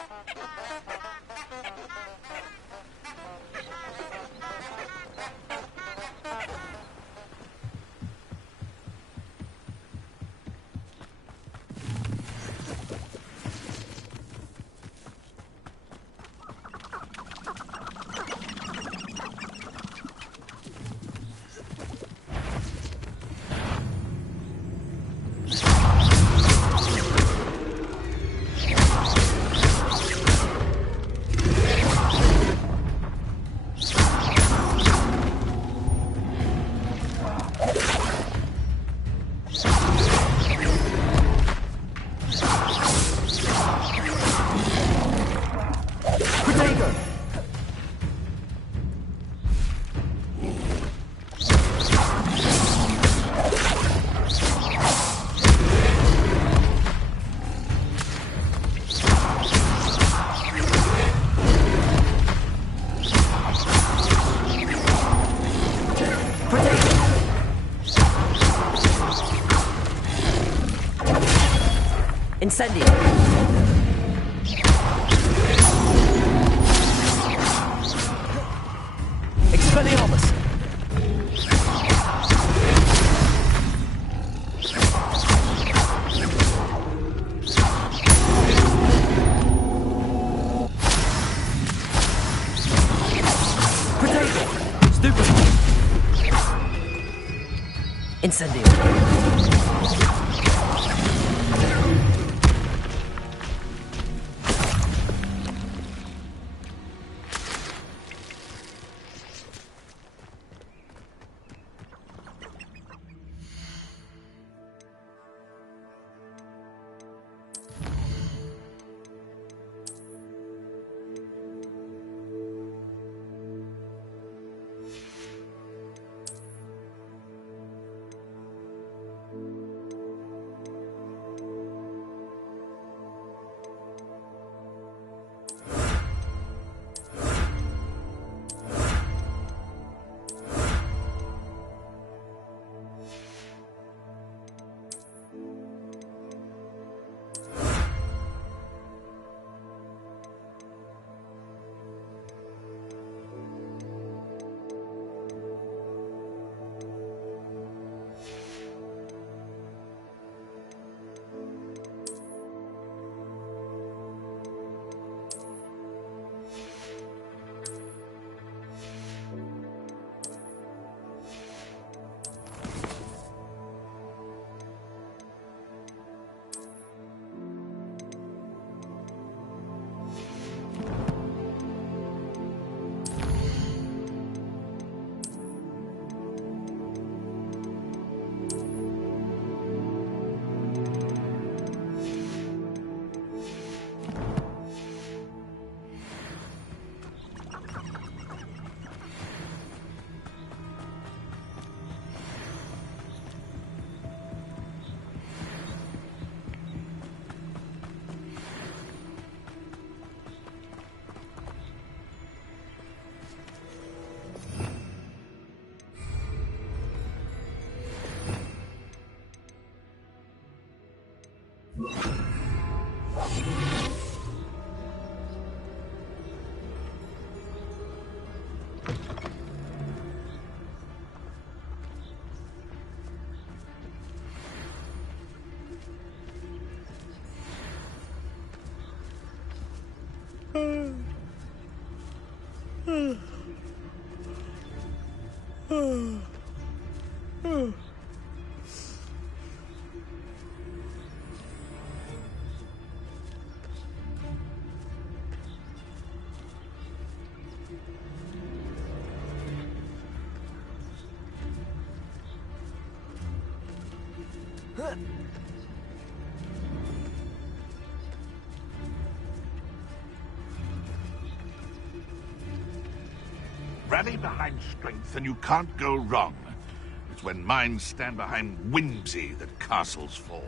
Incendio. Expelliarmus. Protego. Stupid. Incendio. Rally behind strength and you can't go wrong. It's when minds stand behind whimsy that castles fall.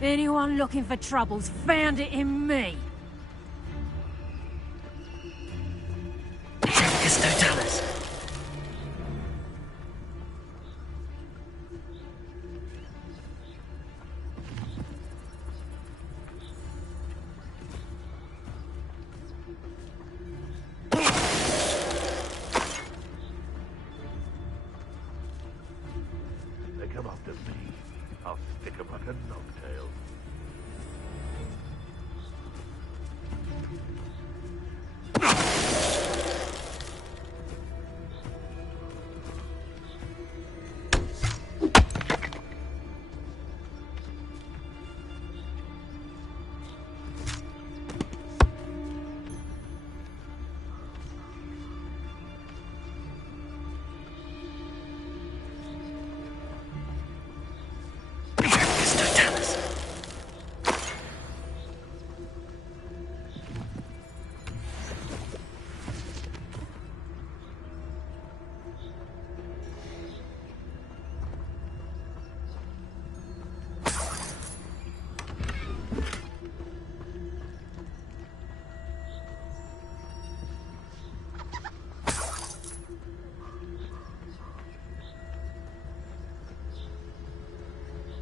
Anyone looking for trouble's found it in me. Totalis. They come after me. I'll stick 'em like a knobtail.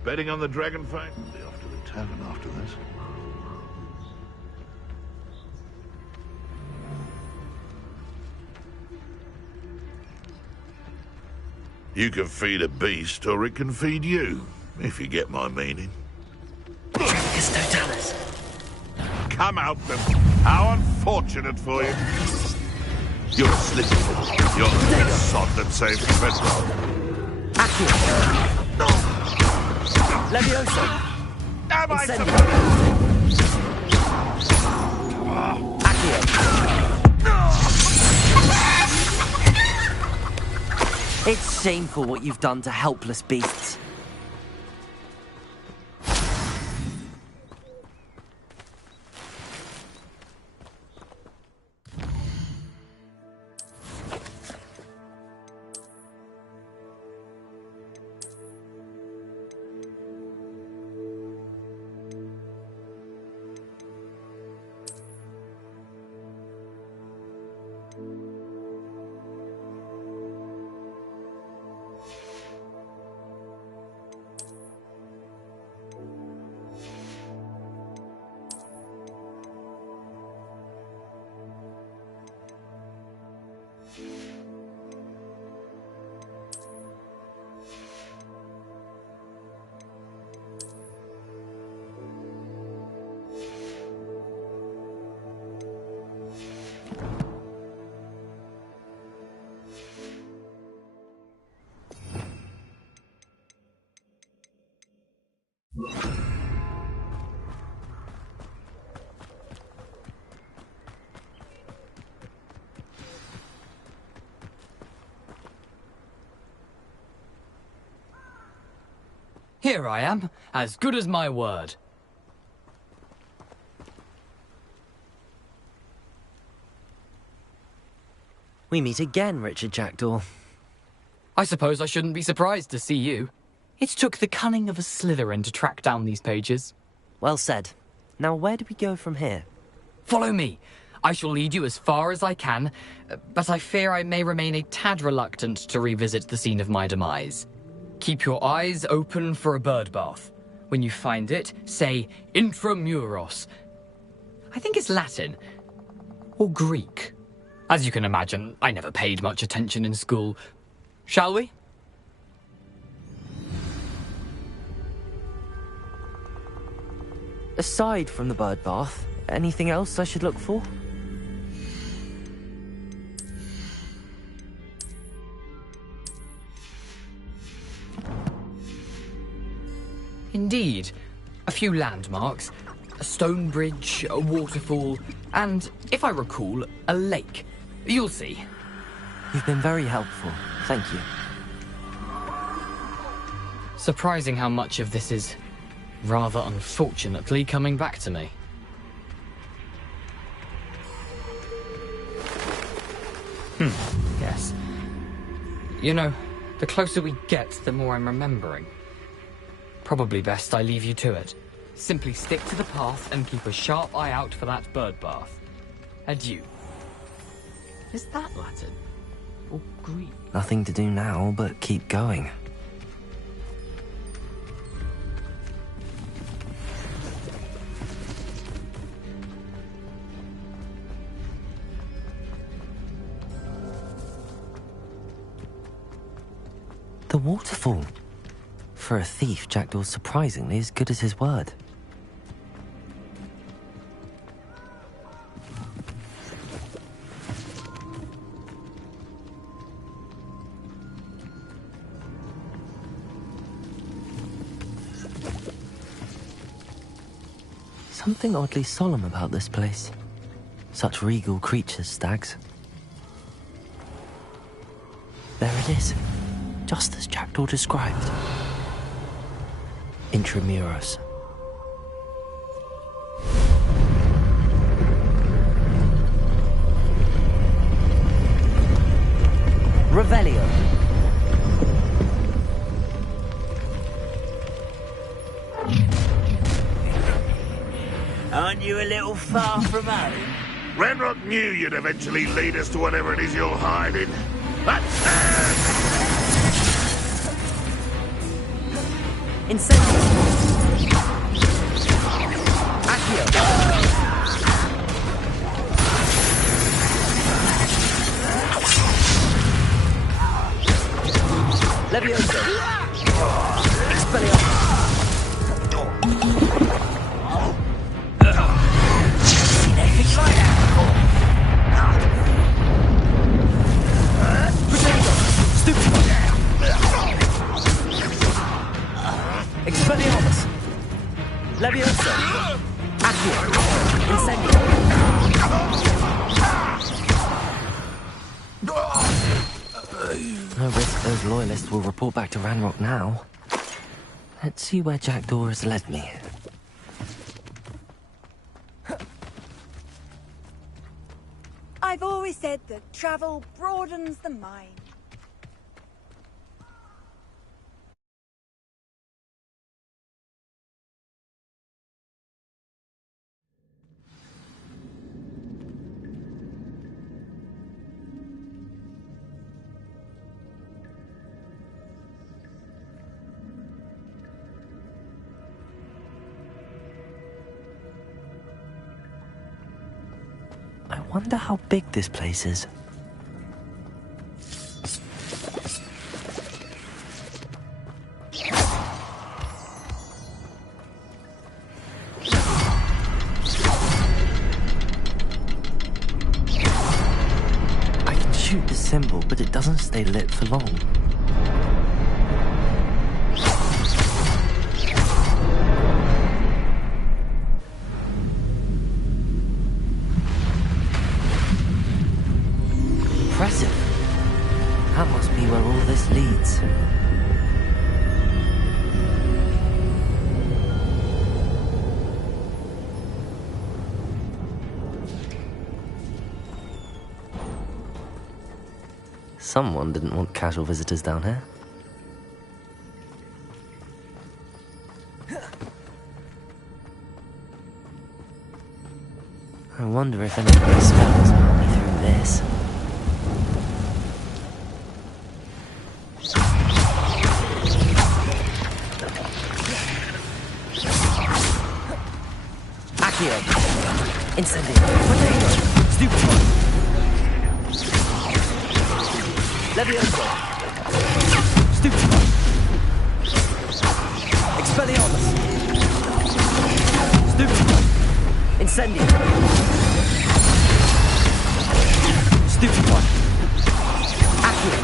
Betting on the dragon fight? We'll be off to the tavern after this. You can feed a beast, or it can feed you, if you get my meaning. Totalis. Come out, then. How unfortunate for you. You're a slippery. You're the sod that saved Fedro. Levioso. Am I It's shameful what you've done to helpless beasts. Here I am, as good as my word. We meet again, Richard Jackdaw. I suppose I shouldn't be surprised to see you. It took the cunning of a Slytherin to track down these pages. Well said. Now where do we go from here? Follow me. I shall lead you as far as I can, but I fear I may remain a tad reluctant to revisit the scene of my demise. Keep your eyes open for a bird bath. When you find it, say intramuros. I think it's Latin. Or Greek. As you can imagine, I never paid much attention in school. Shall we? Aside from the bird bath, anything else I should look for? Indeed. A few landmarks. A stone bridge, a waterfall, and, if I recall, a lake. You'll see. You've been very helpful. Thank you. Surprising how much of this is, rather unfortunately, coming back to me. Yes. You know, the closer we get, the more I'm remembering. Probably best I leave you to it. Simply stick to the path and keep a sharp eye out for that bird bath. Adieu. Is that Latin? Or Greek? Nothing to do now but keep going. The waterfall. For a thief, Jackdaw's surprisingly as good as his word. Something oddly solemn about this place. Such regal creatures, stags. There it is, just as Jackdaw described. Intramuros. Revelio. Aren't you a little far from home? Ranrock knew you'd eventually lead us to whatever it is you're hiding. Incendio. Accio. Levioso. Expelliarmus. Expelliarmus! Levioso! Accio! Incendio! No risk those loyalists will report back to Ranrock now. Let's see where Jackdaw has led me. I've always said that travel broadens the mind. I wonder how big this place is. I can shoot the symbol, but it doesn't stay lit for long. Impressive. That must be where all this leads. Someone didn't want casual visitors down here. I wonder if any of these spells will help me through this. Accio. Incendio. Potato. Stupefy. Levioso. Stupefy. Expelliarmus. Stupefy. Incendio. Stupefy. Accio.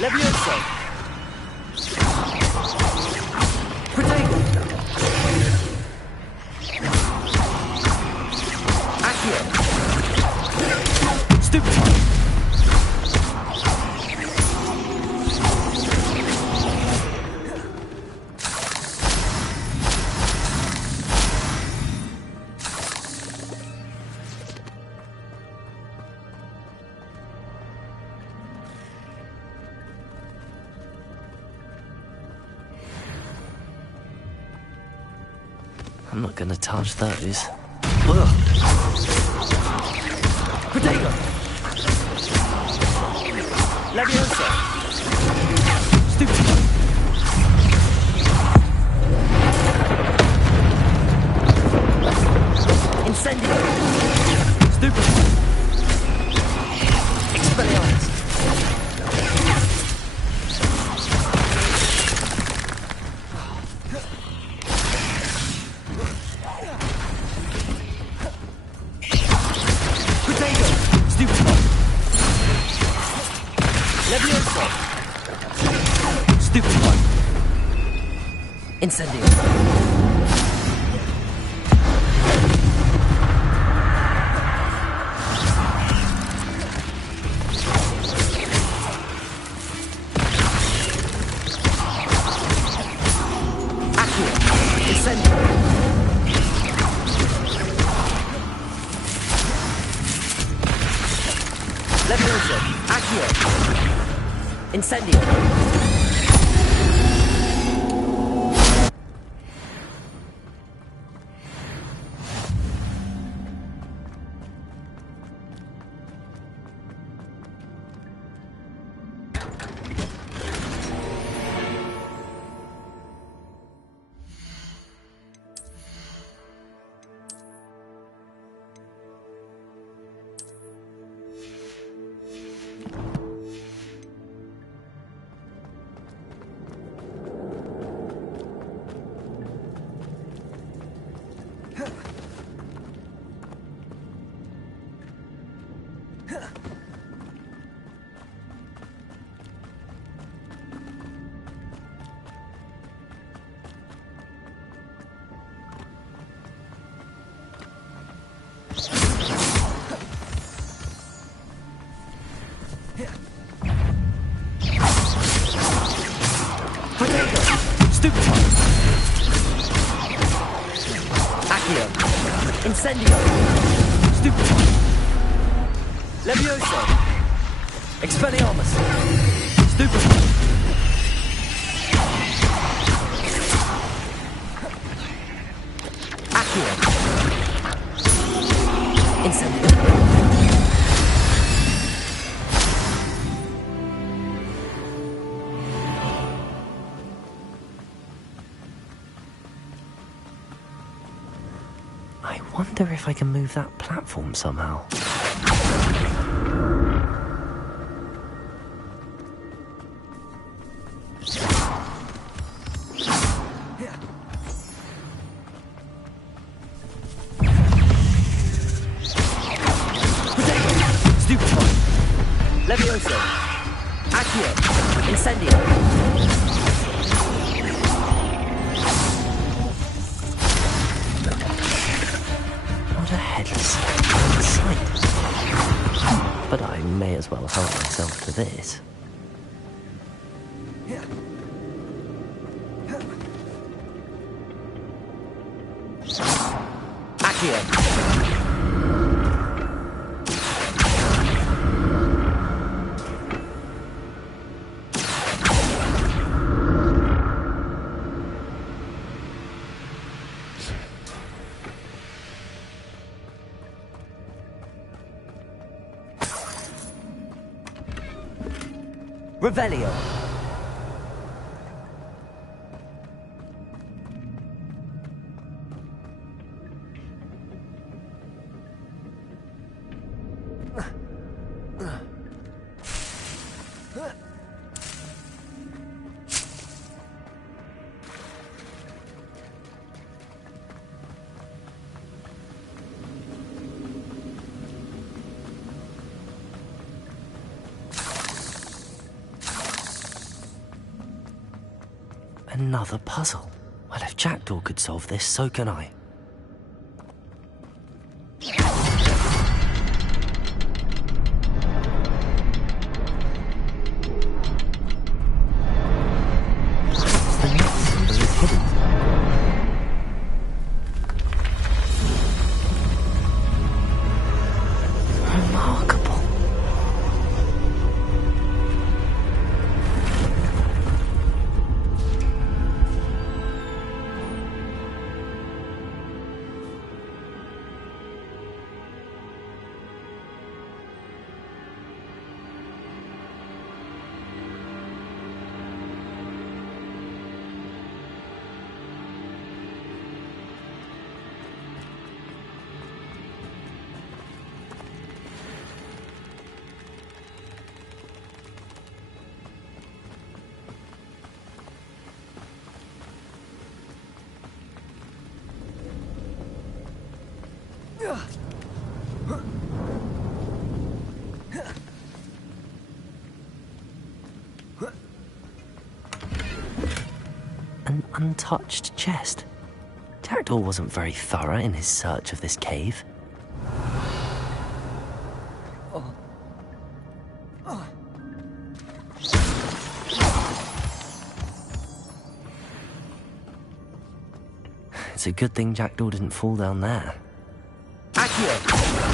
Levioso. Protego. Accio. Stupefy. I'm not gonna touch those. Ugh. Protego. Levioso. Stupid. Incendio. Stupid. Expelliarmus. Incendio. Accio. Incendio. Levioso. Accio. Incendio. Incendio. Stupefy. Levioso. Expelliarmus. Stupefy. Accio. Incendio. I wonder if I can move that platform somehow. Stupefy. Levioso. Accio. Incendio. But I may as well help myself to this. Accio. Revelio. Another puzzle. Well, if Jackdaw could solve this, so can I. The next symbol is hidden. Remarkable. An untouched chest. Jackdaw wasn't very thorough in his search of this cave. It's a good thing Jackdaw didn't fall down there. Accio!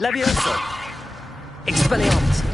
Levioso! Expelliarmus!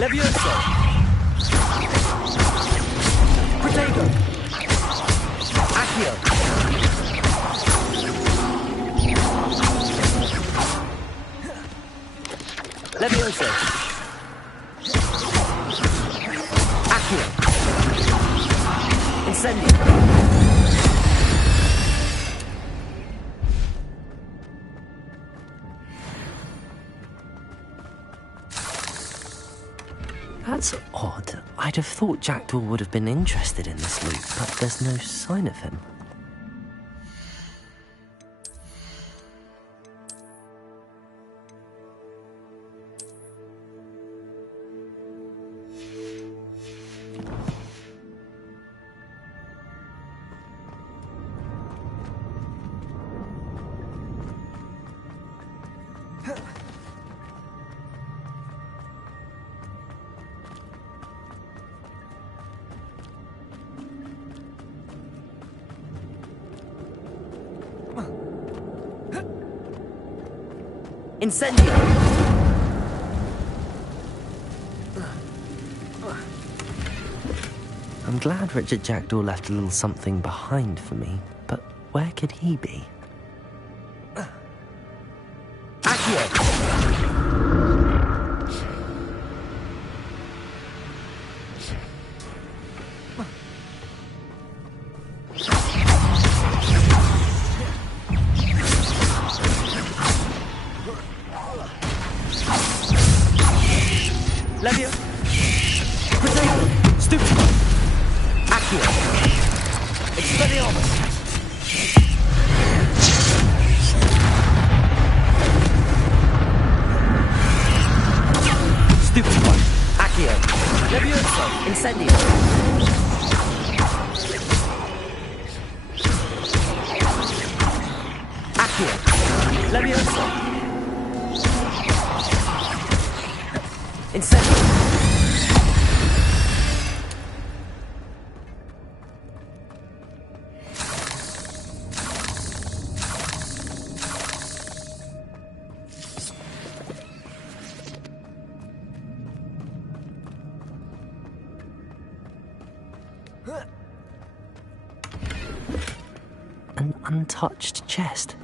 Levioso! Protego! Accio! Levioso! Accio! Incendio! That's odd. I'd have thought Jackdaw would have been interested in this loot, but there's no sign of him. Incendio! I'm glad Richard Jackdaw left a little something behind for me, but where could he be? Accio! Levio! Potato! Stupid! Accio! Expelliarmus! Stupid one! Accio! Levioso! Incendio! Accio! Levioso! Incendio! An untouched chest.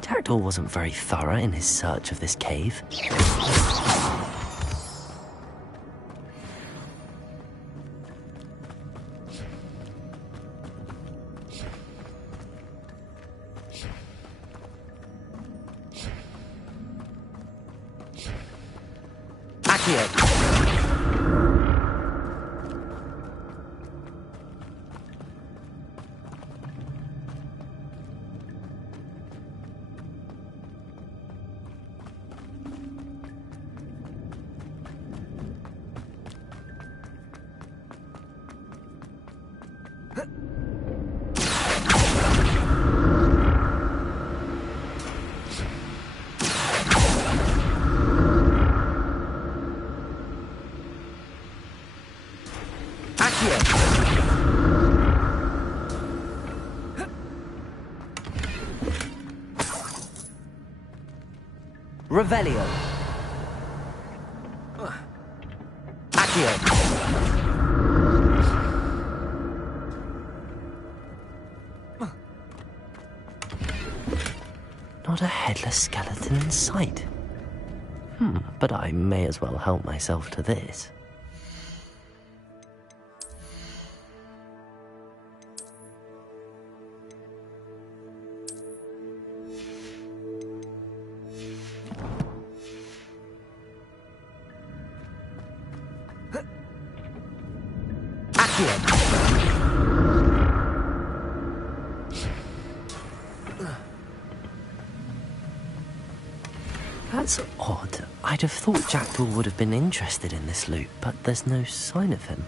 Jackdaw wasn't very thorough in his search of this cave. Revelio. Accio. Not a headless skeleton in sight. But I may as well help myself to this. That's odd. I'd have thought Jackdaw would have been interested in this loot, but there's no sign of him.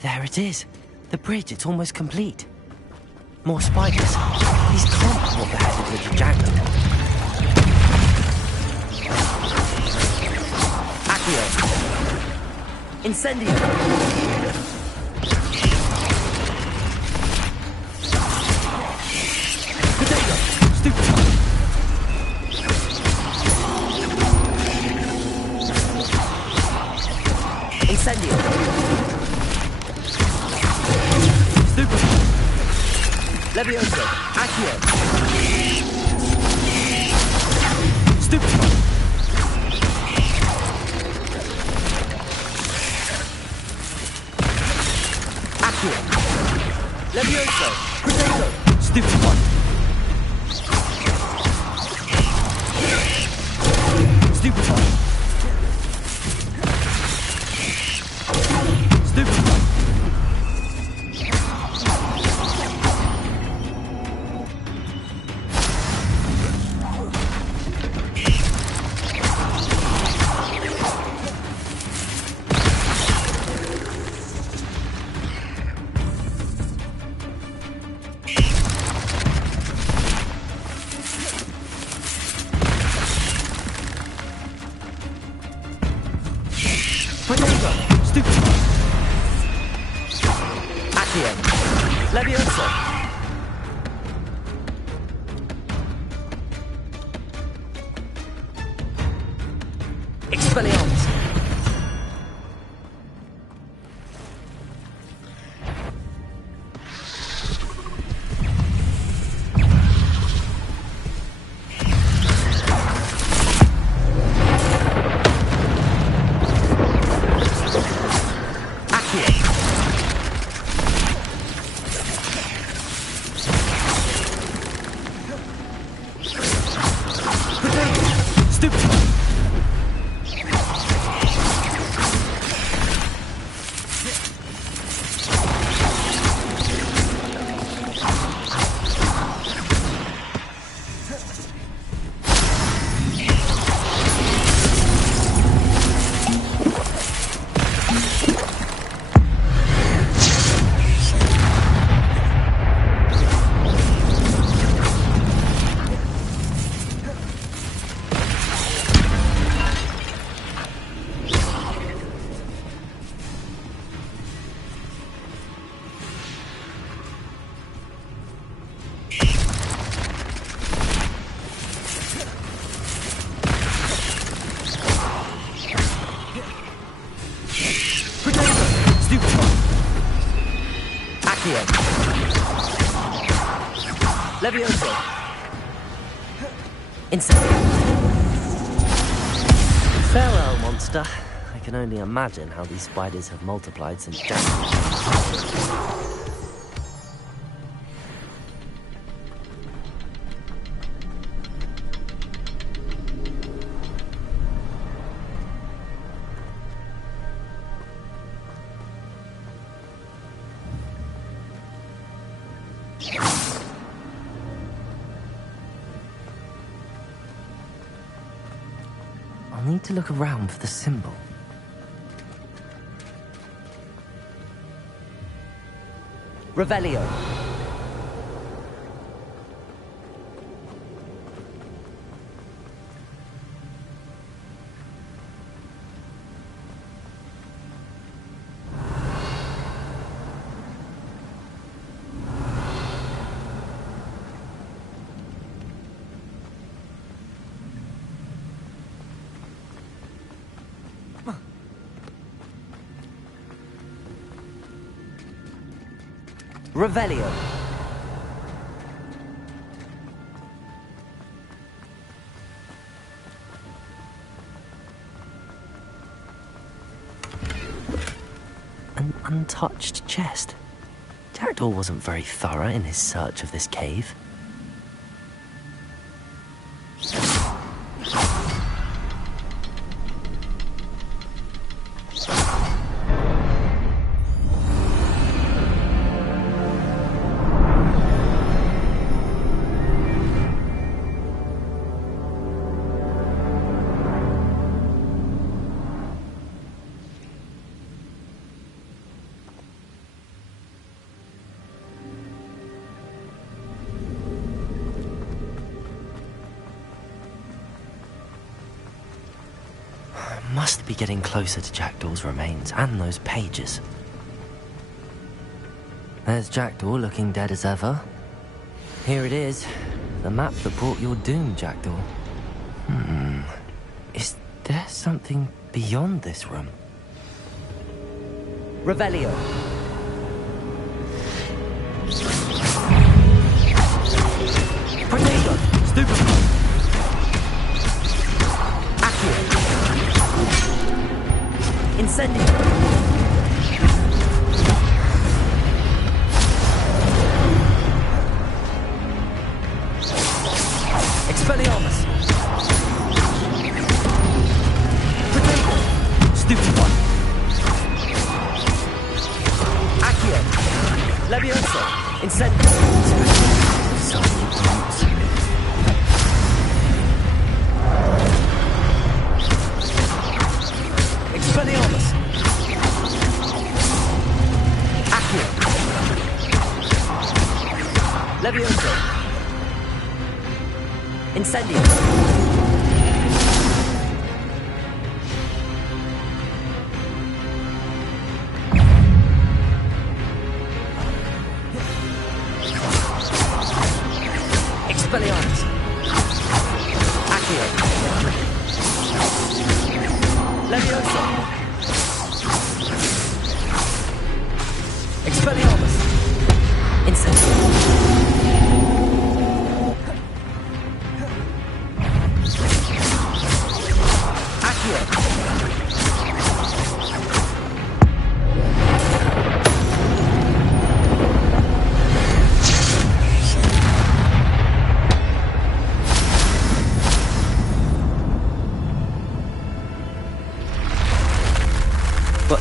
There it is. The bridge, it's almost complete. More spiders. These can't be what beheaded Richard Jackdaw. Accio. Incendio! Potato! Stupid! Incendio! Stupid! Levioso! Accio! Stupid! Levioso! Potato! Stupid one! Stupid one! Stupid one! Expelliarmus! Levioso. Insane. Farewell, monster. I can only imagine how these spiders have multiplied since Jack. I'll need to look around for the symbol. Revelio. Revelio. An untouched chest. Jackdaw wasn't very thorough in his search of this cave. Must be getting closer to Jackdaw's remains and those pages. There's Jackdaw looking dead as ever. Here it is, the map that brought your doom, Jackdaw. Is there something beyond this room? Revelio. Protego! Stupid! Accio! Incendio! Expelliarmus! Protego! Stupid one! Accio! Levioso! Incendio! Expelliarmus! Accio! Levioso! Incendio! Expelliarmus! Accio! But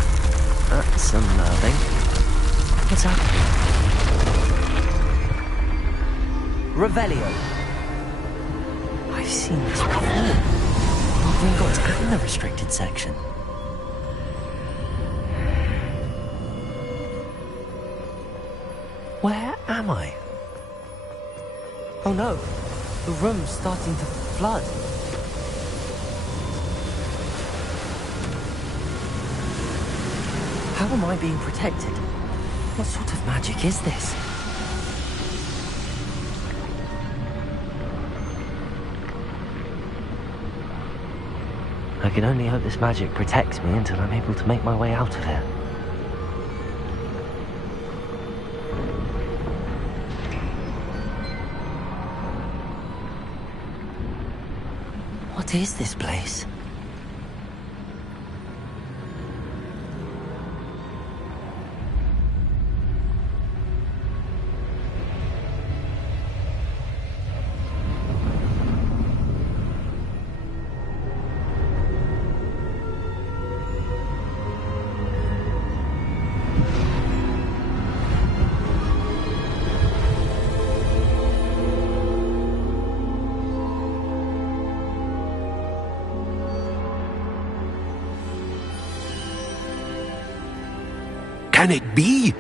that's unnerving. What's happening? Revelio. I've seen this before. Gringotts and the restricted section. Where am I? Oh no, the room's starting to flood. How am I being protected? What sort of magic is this? I can only hope this magic protects me until I'm able to make my way out of here. What is this place? Can it be?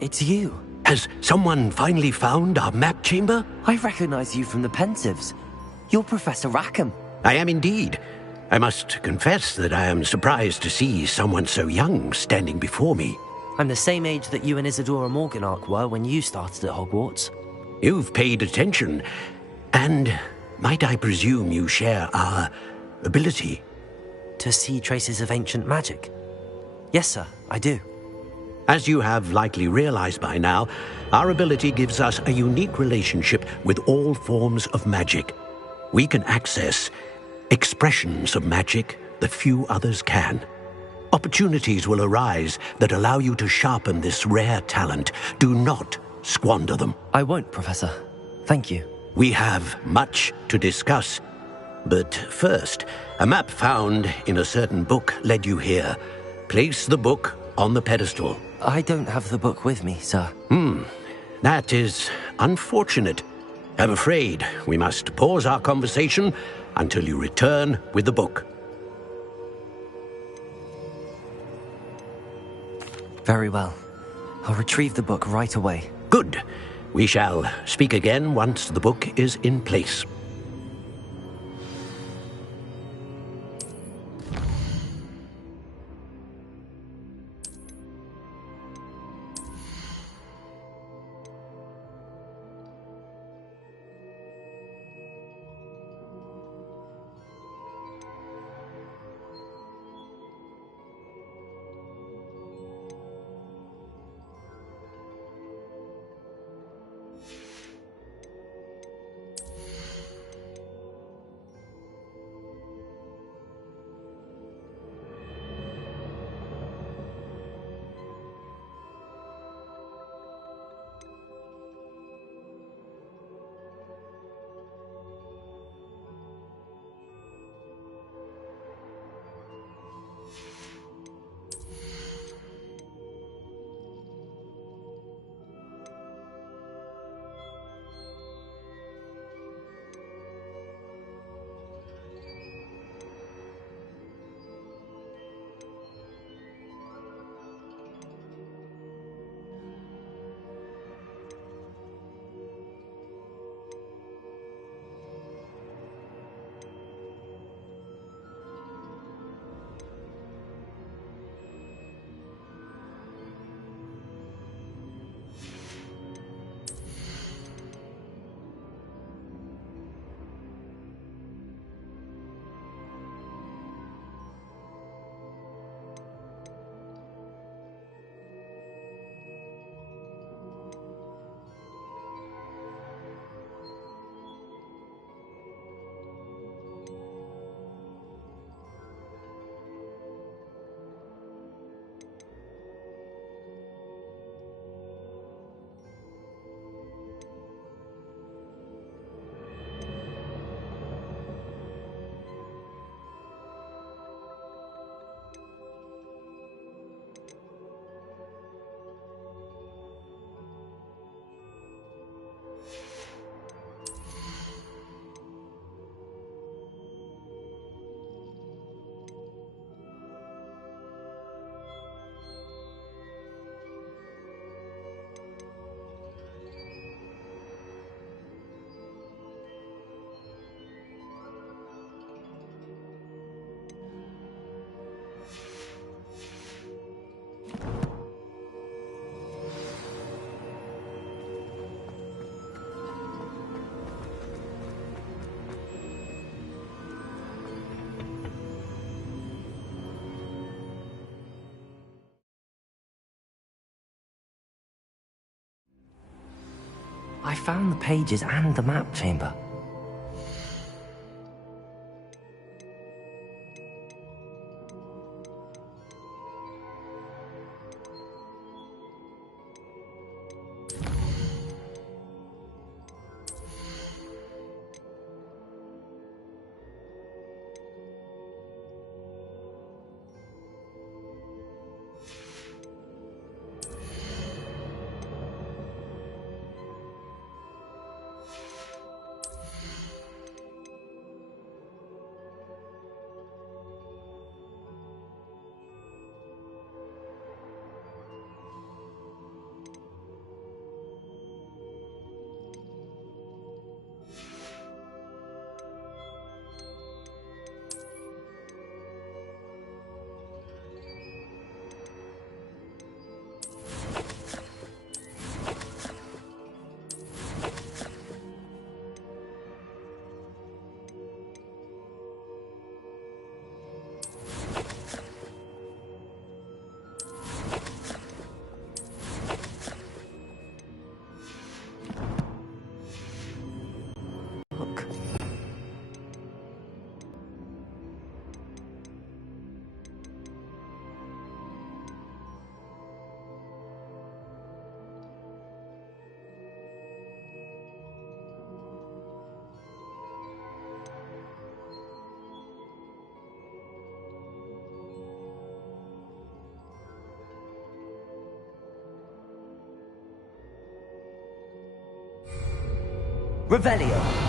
It's you. Has someone finally found our map chamber? I recognize you from the Pensives. You're Professor Rackham. I am indeed. I must confess that I am surprised to see someone so young standing before me. I'm the same age that you and Isadora Morganach were when you started at Hogwarts. You've paid attention, and might I presume you share our ability? To see traces of ancient magic? Yes, sir, I do. As you have likely realized by now, our ability gives us a unique relationship with all forms of magic. We can access expressions of magic that few others can. Opportunities will arise that allow you to sharpen this rare talent. Do not squander them. I won't, Professor. Thank you. We have much to discuss. But first, a map found in a certain book led you here. Place the book on the pedestal. I don't have the book with me, sir. That is unfortunate. I'm afraid we must pause our conversation until you return with the book. Very well. I'll retrieve the book right away. Good. We shall speak again once the book is in place. I found the pages and the map chamber. Revelio.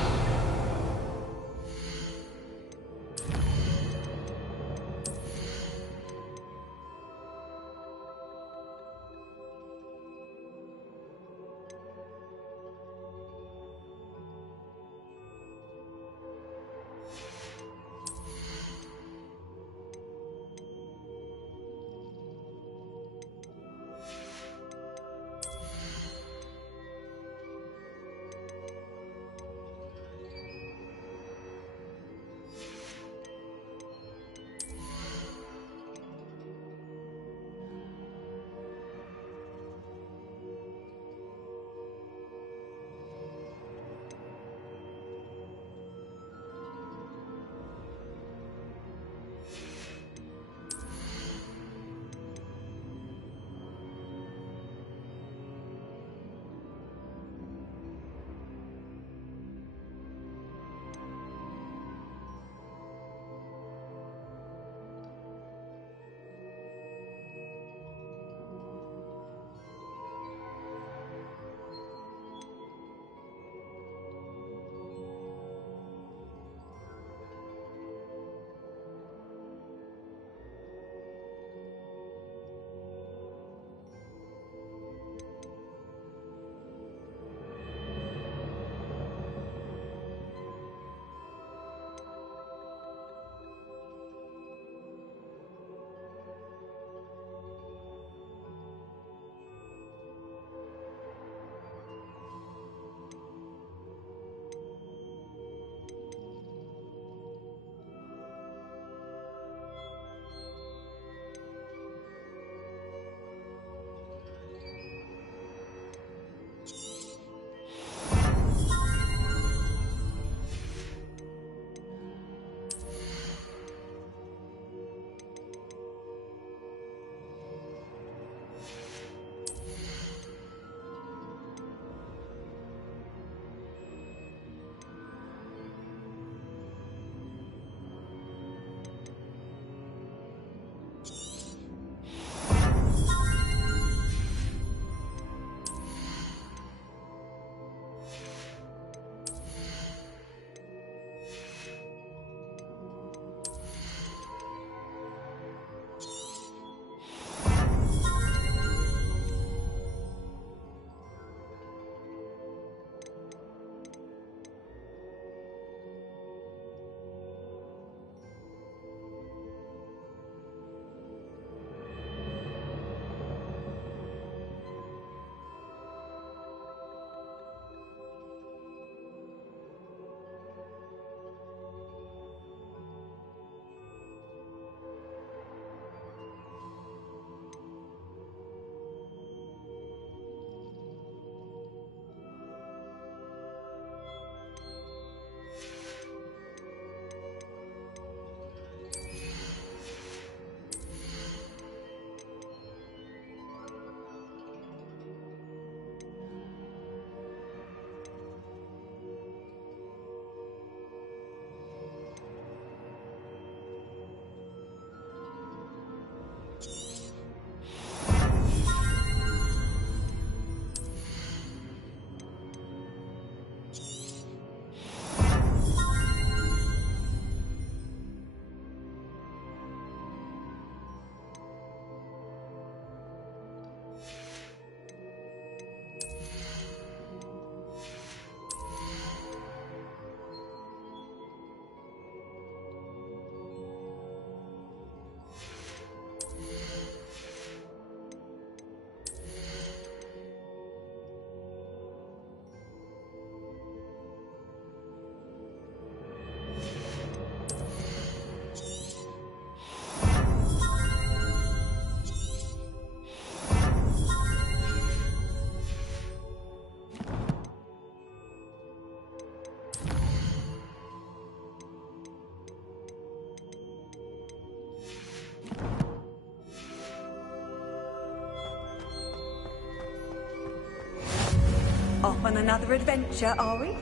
off on another adventure, are we?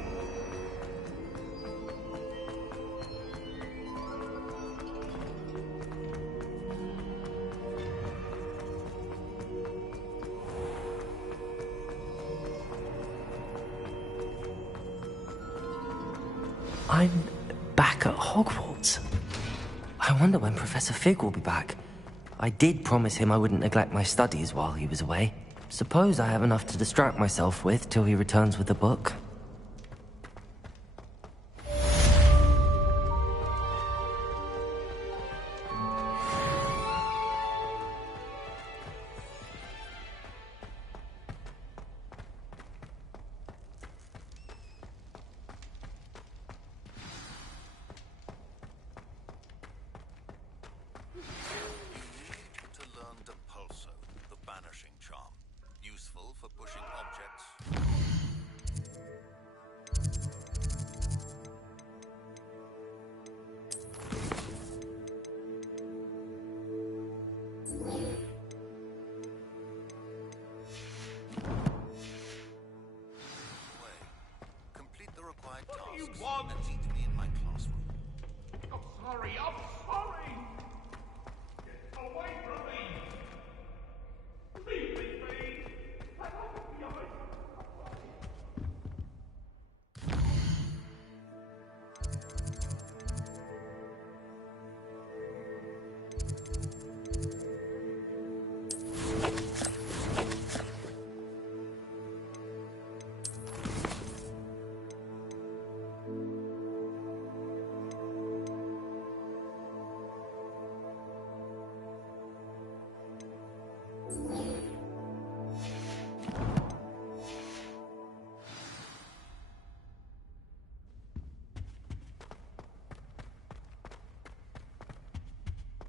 I'm back at Hogwarts. I wonder when Professor Fig will be back. I did promise him I wouldn't neglect my studies while he was away. Suppose I have enough to distract myself with till he returns with a book.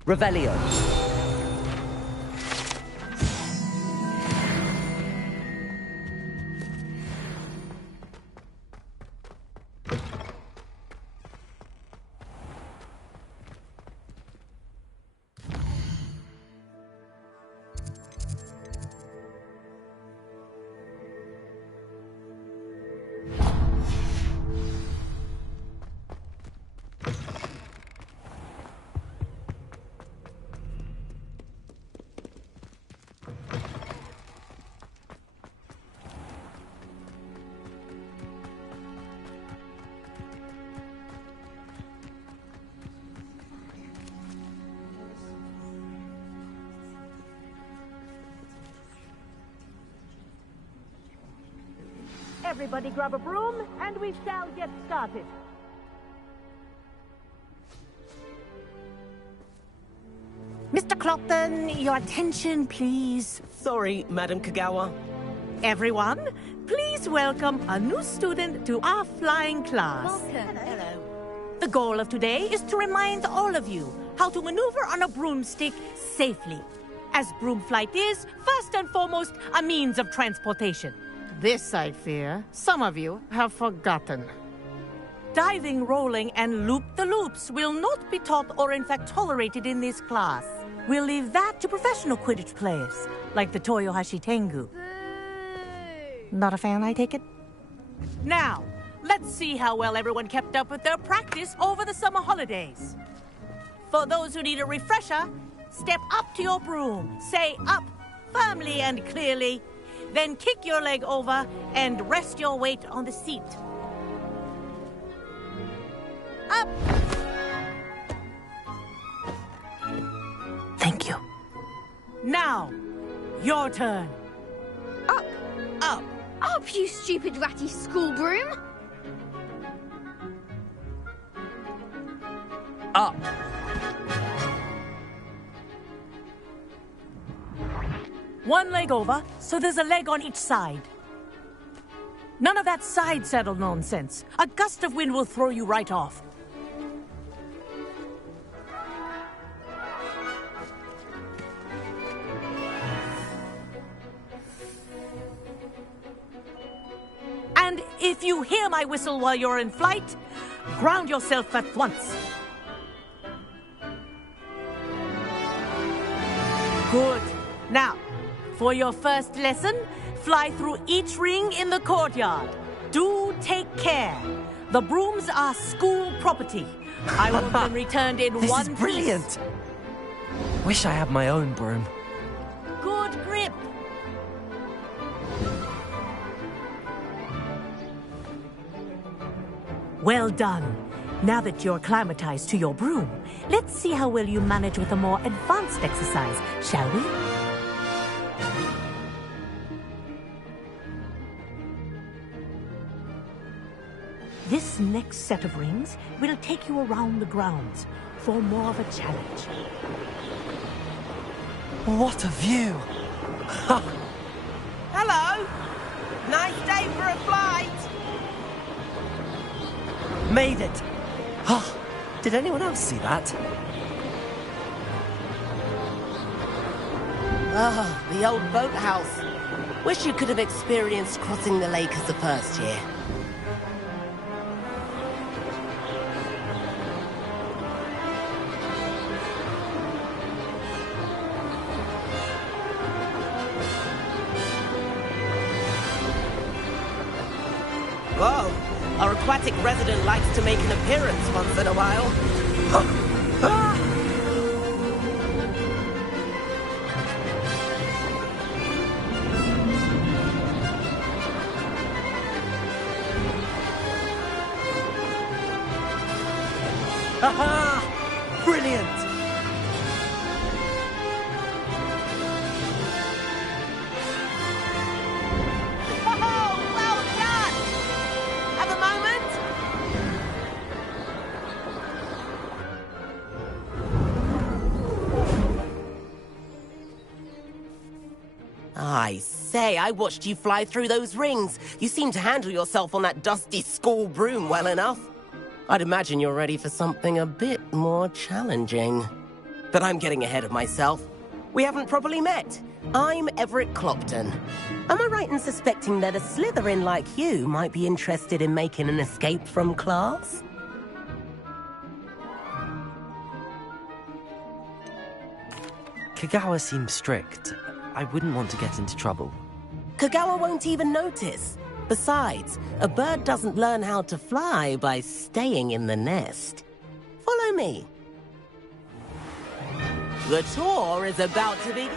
Revelio. Everybody grab a broom, and we shall get started. Mr. Clopton, your attention, please. Sorry, Madam Kagawa. Everyone, please welcome a new student to our flying class. Welcome. Hello. The goal of today is to remind all of you how to maneuver on a broomstick safely, as broom flight is, first and foremost, a means of transportation. This, I fear, some of you have forgotten. Diving, rolling, and loop-the-loops will not be taught or in fact tolerated in this class. We'll leave that to professional Quidditch players, like the Toyohashi Tengu. Not a fan, I take it? Now, let's see how well everyone kept up with their practice over the summer holidays. For those who need a refresher, step up to your broom, say up firmly and clearly, then kick your leg over and rest your weight on the seat. Up! Thank you. Now, your turn. Up! Up! Up, you stupid ratty school broom! Up! One leg over, so there's a leg on each side. None of that side saddle nonsense. A gust of wind will throw you right off. And if you hear my whistle while you're in flight, ground yourself at once. Good. Now, for your first lesson, Fly through each ring in the courtyard. Do take care. The brooms are school property. I want them returned in This one is brilliant. piece. Wish I had my own broom. Good grip. Well done. Now that you're acclimatized to your broom, let's see how well you manage with a more advanced exercise, shall we? This next set of rings will take you around the grounds for more of a challenge. What a view! Hello! Nice day for a flight! Made it! Did anyone else see that? Ah, the old boathouse. Wish you could have experienced crossing the lake as the first year. Whoa! Our aquatic resident likes to make an appearance once in a while. Haha! Brilliant! Oh, well done! Have a moment? I say, I watched you fly through those rings. You seem to handle yourself on that dusty school broom well enough. I'd imagine you're ready for something a bit more challenging. But I'm getting ahead of myself. We haven't properly met. I'm Everett Clopton. Am I right in suspecting that a Slytherin like you might be interested in making an escape from class? Kagawa seems strict. I wouldn't want to get into trouble. Kagawa won't even notice. Besides, a bird doesn't learn how to fly by staying in the nest. Follow me. The tour is about to begin.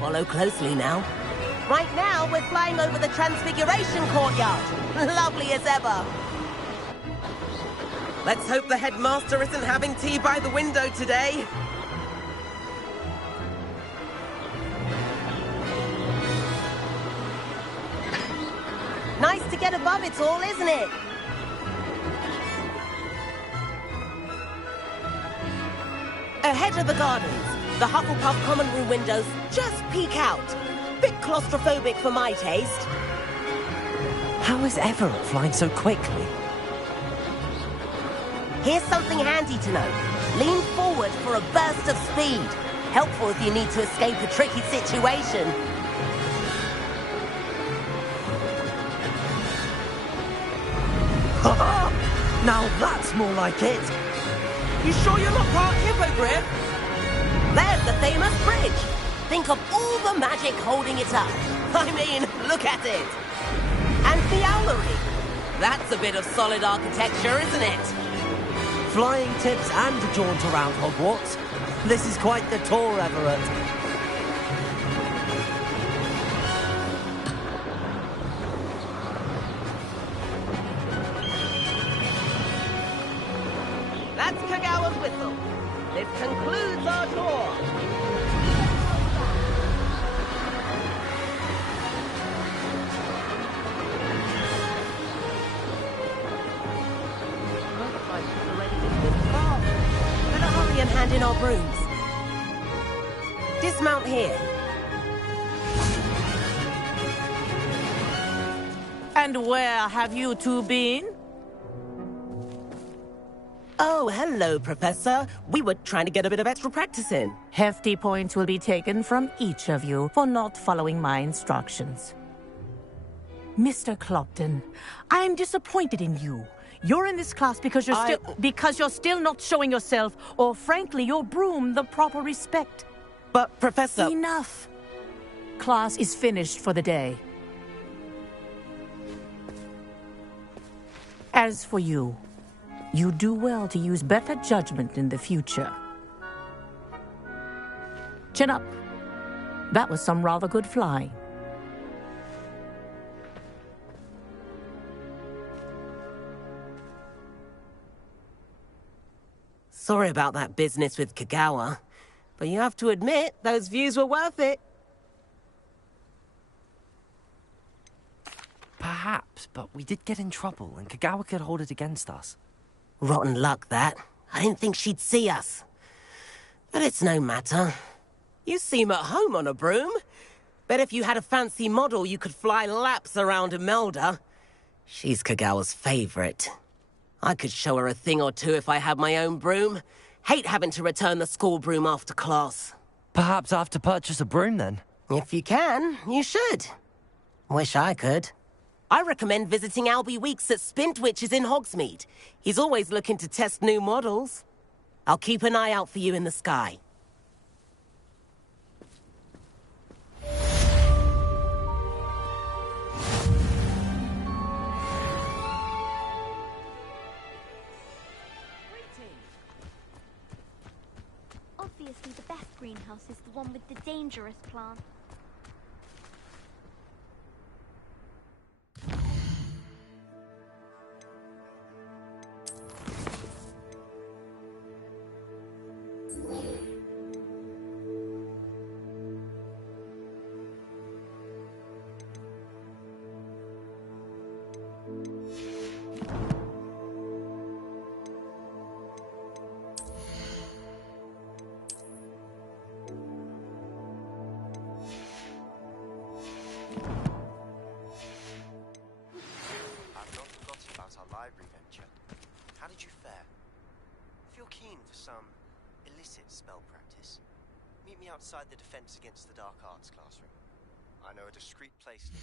Follow closely now. Right now, we're flying over the Transfiguration Courtyard. Lovely as ever. Let's hope the headmaster isn't having tea by the window today. Nice to get above it all, isn't it? Ahead of the gardens, the Hufflepuff common room windows just peek out. Bit claustrophobic for my taste. How is Everett flying so quickly? Here's something handy to know. Lean forward for a burst of speed. Helpful if you need to escape a tricky situation. Now that's more like it. You sure you're not part Hippogriff? There's the famous bridge. Think of all the magic holding it up. I mean, look at it. And the owlery. That's a bit of solid architecture, isn't it? Flying tips and a jaunt around Hogwarts. This is quite the tour, Everett. That's Kagawa's whistle. This concludes our tour. Better hurry and hand in our brooms. Dismount here. And where have you two been? Oh, hello, Professor. We were trying to get a bit of extra practice in. Hefty points will be taken from each of you for not following my instructions. Mr. Clopton, I am disappointed in you. You're in this class because you're still not showing yourself, or frankly, your broom the proper respect. But, Professor... Enough. Class is finished for the day. As for you, you do well to use better judgment in the future. Chin up. That was some rather good flying. Sorry about that business with Kagawa, but you have to admit, those views were worth it. Perhaps, but we did get in trouble, and Kagawa could hold it against us. Rotten luck, that. I didn't think she'd see us. But it's no matter. You seem at home on a broom. Bet if you had a fancy model, you could fly laps around Imelda. She's Kagawa's favorite. I could show her a thing or two if I had my own broom. Hate having to return the school broom after class. Perhaps I have to purchase a broom, then? If you can, you should. Wish I could. I recommend visiting Albie Weeks at Spintwitches in Hogsmeade. He's always looking to test new models. I'll keep an eye out for you in the sky. Obviously, the best greenhouse is the one with the dangerous plant. How did you fare? If you're keen for some illicit spell practice, meet me outside the Defense Against the Dark Arts classroom. I know a discreet place near.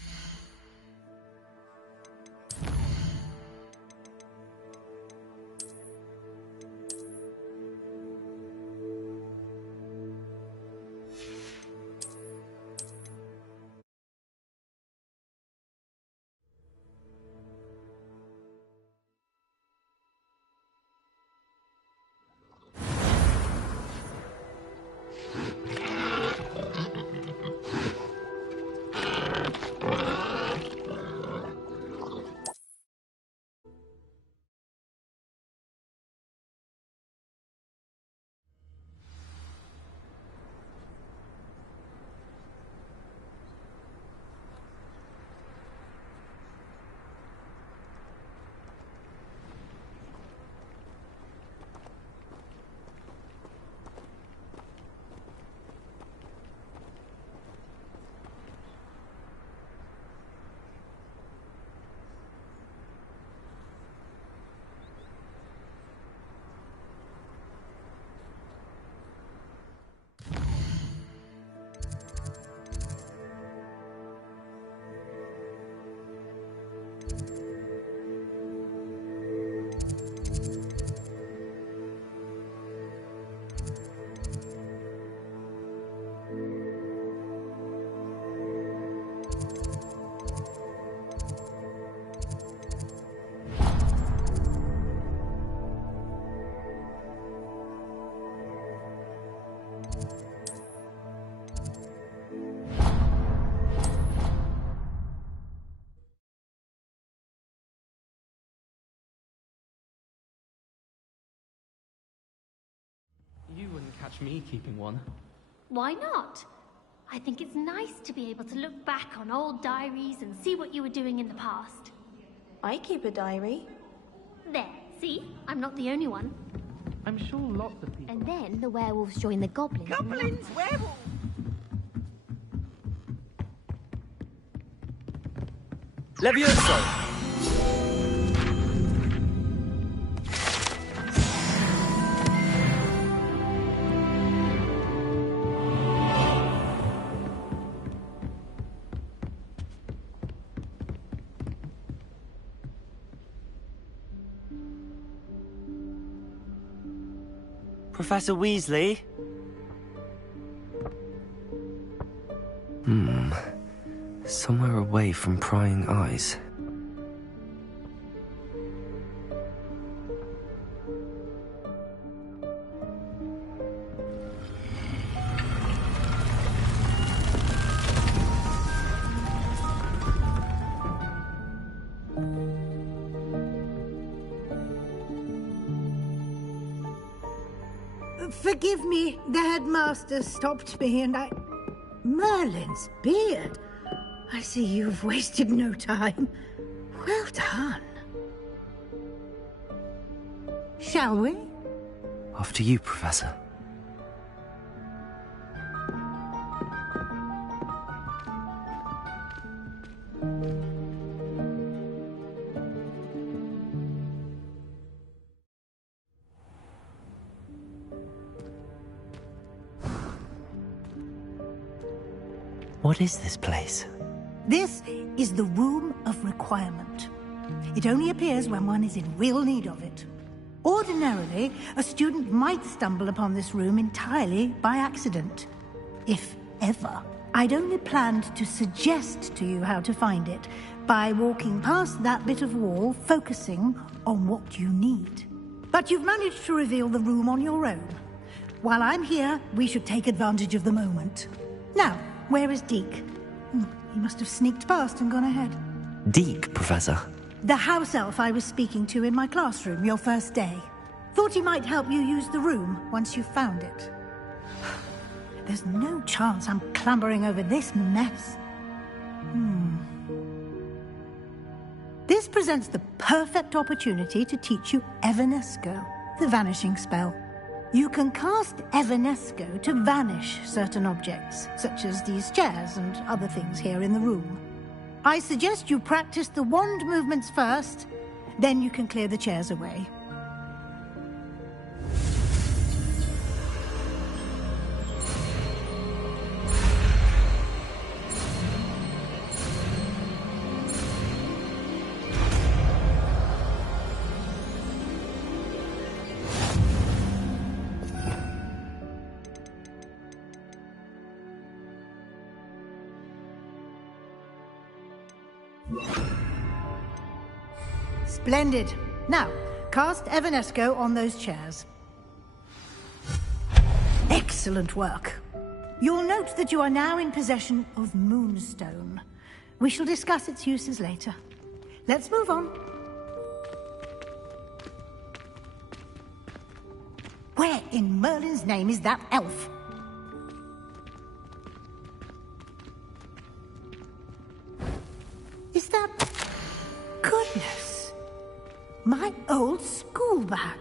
catch me keeping one. Why not? I think it's nice to be able to look back on old diaries and see what you were doing in the past. I keep a diary. There, see? I'm not the only one. I'm sure lots of people... And then the werewolves join the goblins. Goblins, werewolves! Levioso! Professor Weasley? Somewhere away from prying eyes. Forgive me, the headmaster stopped me and I... Merlin's beard. I see you've wasted no time. Well done. Shall we? After you, Professor. What is this place? This is the Room of Requirement. It only appears when one is in real need of it. Ordinarily, a student might stumble upon this room entirely by accident. If ever. I'd only planned to suggest to you how to find it by walking past that bit of wall, focusing on what you need. But you've managed to reveal the room on your own. While I'm here, we should take advantage of the moment. Now, where is Deke? He must have sneaked past and gone ahead. Deke, Professor. The house elf I was speaking to in my classroom your first day. Thought he might help you use the room once you found it. There's no chance I'm clambering over this mess. This presents the perfect opportunity to teach you Evanesco, the vanishing spell. You can cast Evanesco to vanish certain objects, such as these chairs and other things here in the room. I suggest you practice the wand movements first, then you can clear the chairs away. Splendid. Now, cast Evanesco on those chairs. Excellent work. You'll note that you are now in possession of Moonstone. We shall discuss its uses later. Let's move on. Where in Merlin's name is that elf? Is that... Goodness. My old school bag.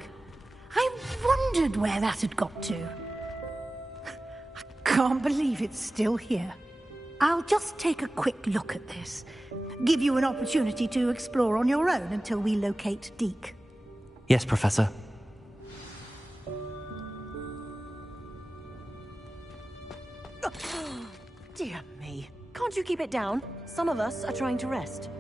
I wondered where that had got to. I can't believe it's still here. I'll just take a quick look at this. Give you an opportunity to explore on your own until we locate Deke. Yes, Professor. Dear me. Can't you keep it down? Some of us are trying to rest.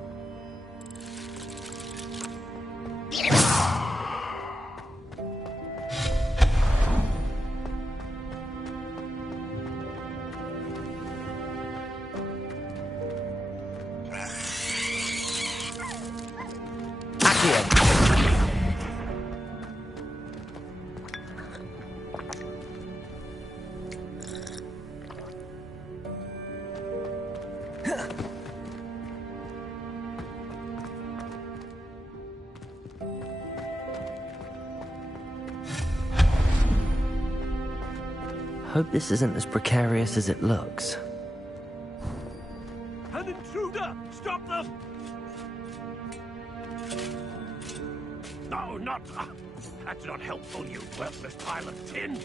Hope this isn't as precarious as it looks. An intruder! Stop them! No, not... that's not helpful, you worthless pile of tin!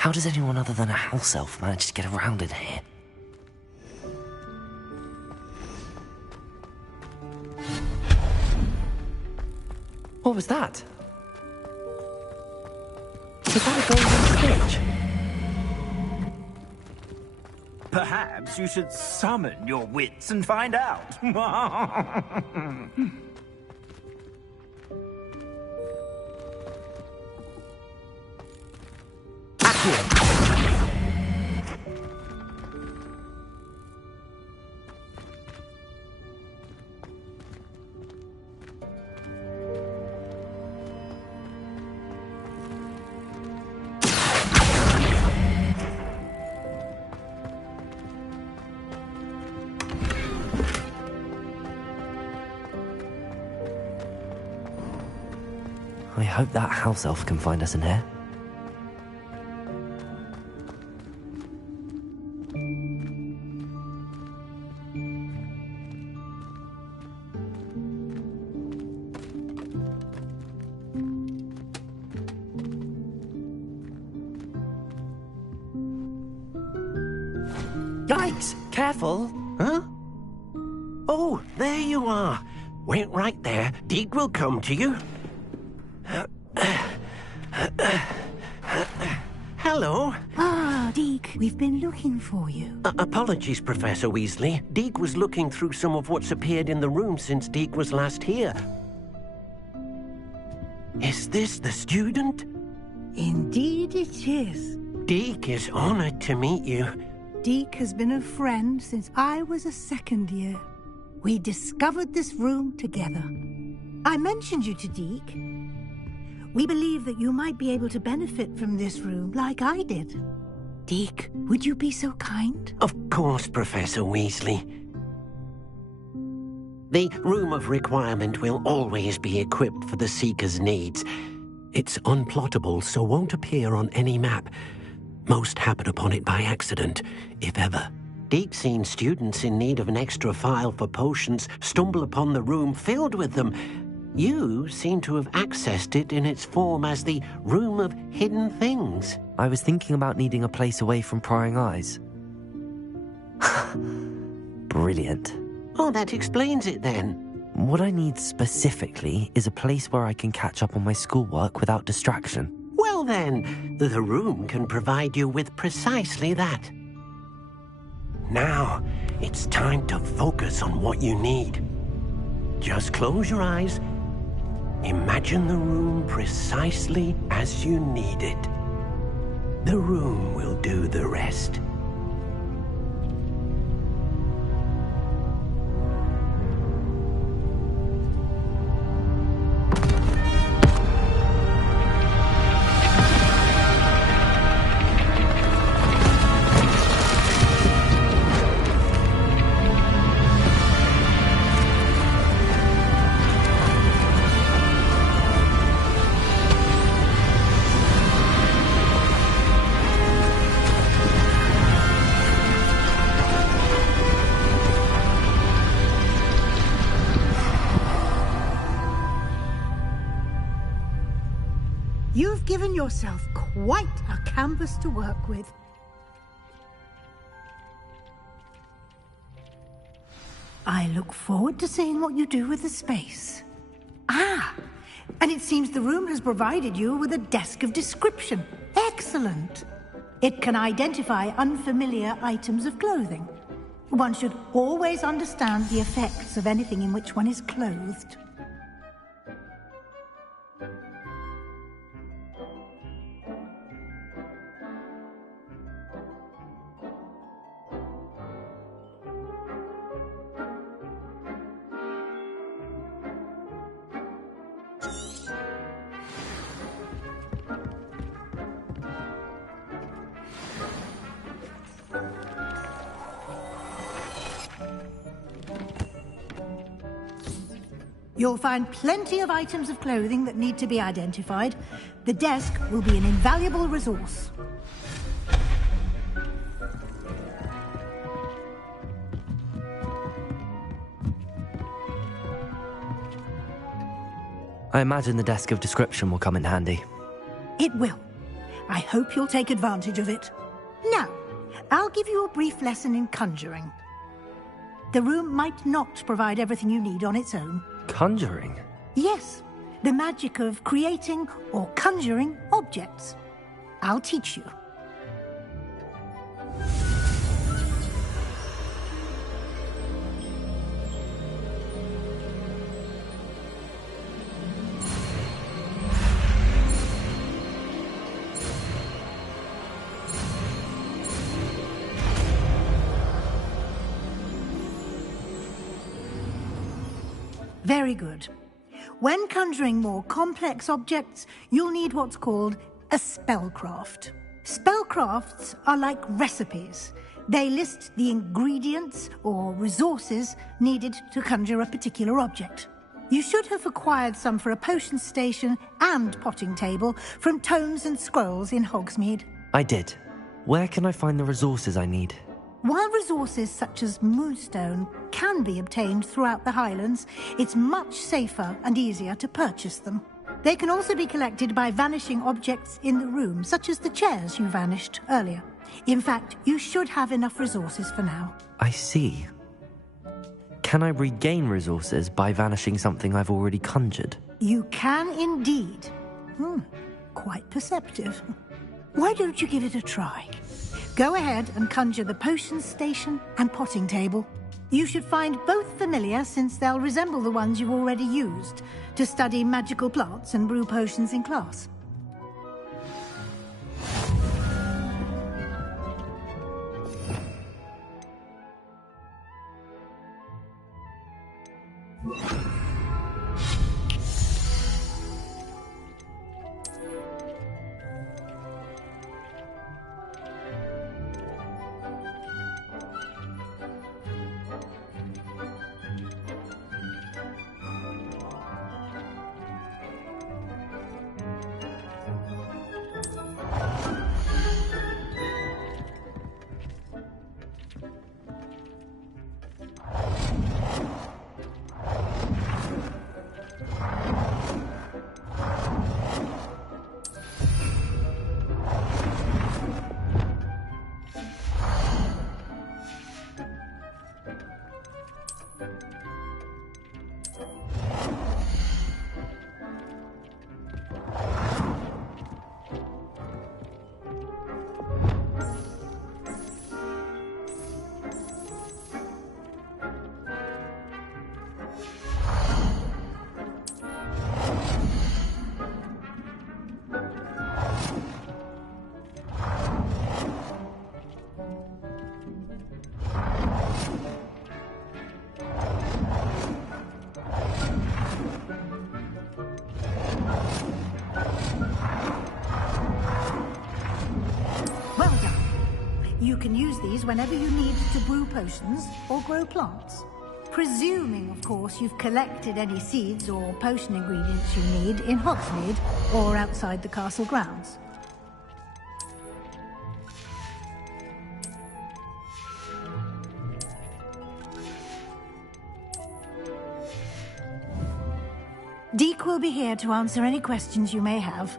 How does anyone other than a house elf manage to get around in here? What was that? Was that a golden snitch? Perhaps you should summon your wits and find out. I hope that house elf can find us in here. Yikes! Careful! Huh? Oh, there you are. Wait right there. Deke will come to you. Hello. Ah, Deke, we've been looking for you. Apologies, Professor Weasley. Deke was looking through some of what's appeared in the room since Deke was last here. Is this the student? Indeed it is. Deke is honored to meet you. Deke has been a friend since I was a second year. We discovered this room together. I mentioned you to Deke. We believe that you might be able to benefit from this room like I did. Deke, would you be so kind? Of course, Professor Weasley. The Room of Requirement will always be equipped for the Seeker's needs. It's unplottable, so won't appear on any map. Most happen upon it by accident, if ever. Deke's seen students in need of an extra file for potions stumble upon the room filled with them. You seem to have accessed it in its form as the Room of Hidden Things. I was thinking about needing a place away from prying eyes. Brilliant. Oh, that explains it then. What I need specifically is a place where I can catch up on my schoolwork without distraction. Well then, the room can provide you with precisely that. Now, it's time to focus on what you need. Just close your eyes. Imagine the room precisely as you need it. The room will do the rest. You've given yourself quite a canvas to work with. I look forward to seeing what you do with the space. Ah, and it seems the room has provided you with a desk of description. Excellent. It can identify unfamiliar items of clothing. One should always understand the effects of anything in which one is clothed. You'll find plenty of items of clothing that need to be identified. The desk will be an invaluable resource. I imagine the desk of description will come in handy. It will. I hope you'll take advantage of it. Now, I'll give you a brief lesson in conjuring. The room might not provide everything you need on its own. Conjuring? Yes, the magic of creating or conjuring objects. I'll teach you. Very good. When conjuring more complex objects, you'll need what's called a spellcraft. Spellcrafts are like recipes. They list the ingredients or resources needed to conjure a particular object. You should have acquired some for a potion station and potting table from tomes and scrolls in Hogsmeade. I did. Where can I find the resources I need? While resources such as moonstone can be obtained throughout the Highlands, it's much safer and easier to purchase them. They can also be collected by vanishing objects in the room, such as the chairs you vanished earlier. In fact, you should have enough resources for now. I see. Can I regain resources by vanishing something I've already conjured? You can indeed. Quite perceptive. Why don't you give it a try? Go ahead and conjure the potion station and potting table. You should find both familiar, since they'll resemble the ones you've already used to study magical plants and brew potions in class. You can use these whenever you need to brew potions or grow plants. Presuming, of course, you've collected any seeds or potion ingredients you need in Hogsmeade or outside the castle grounds. Deke will be here to answer any questions you may have.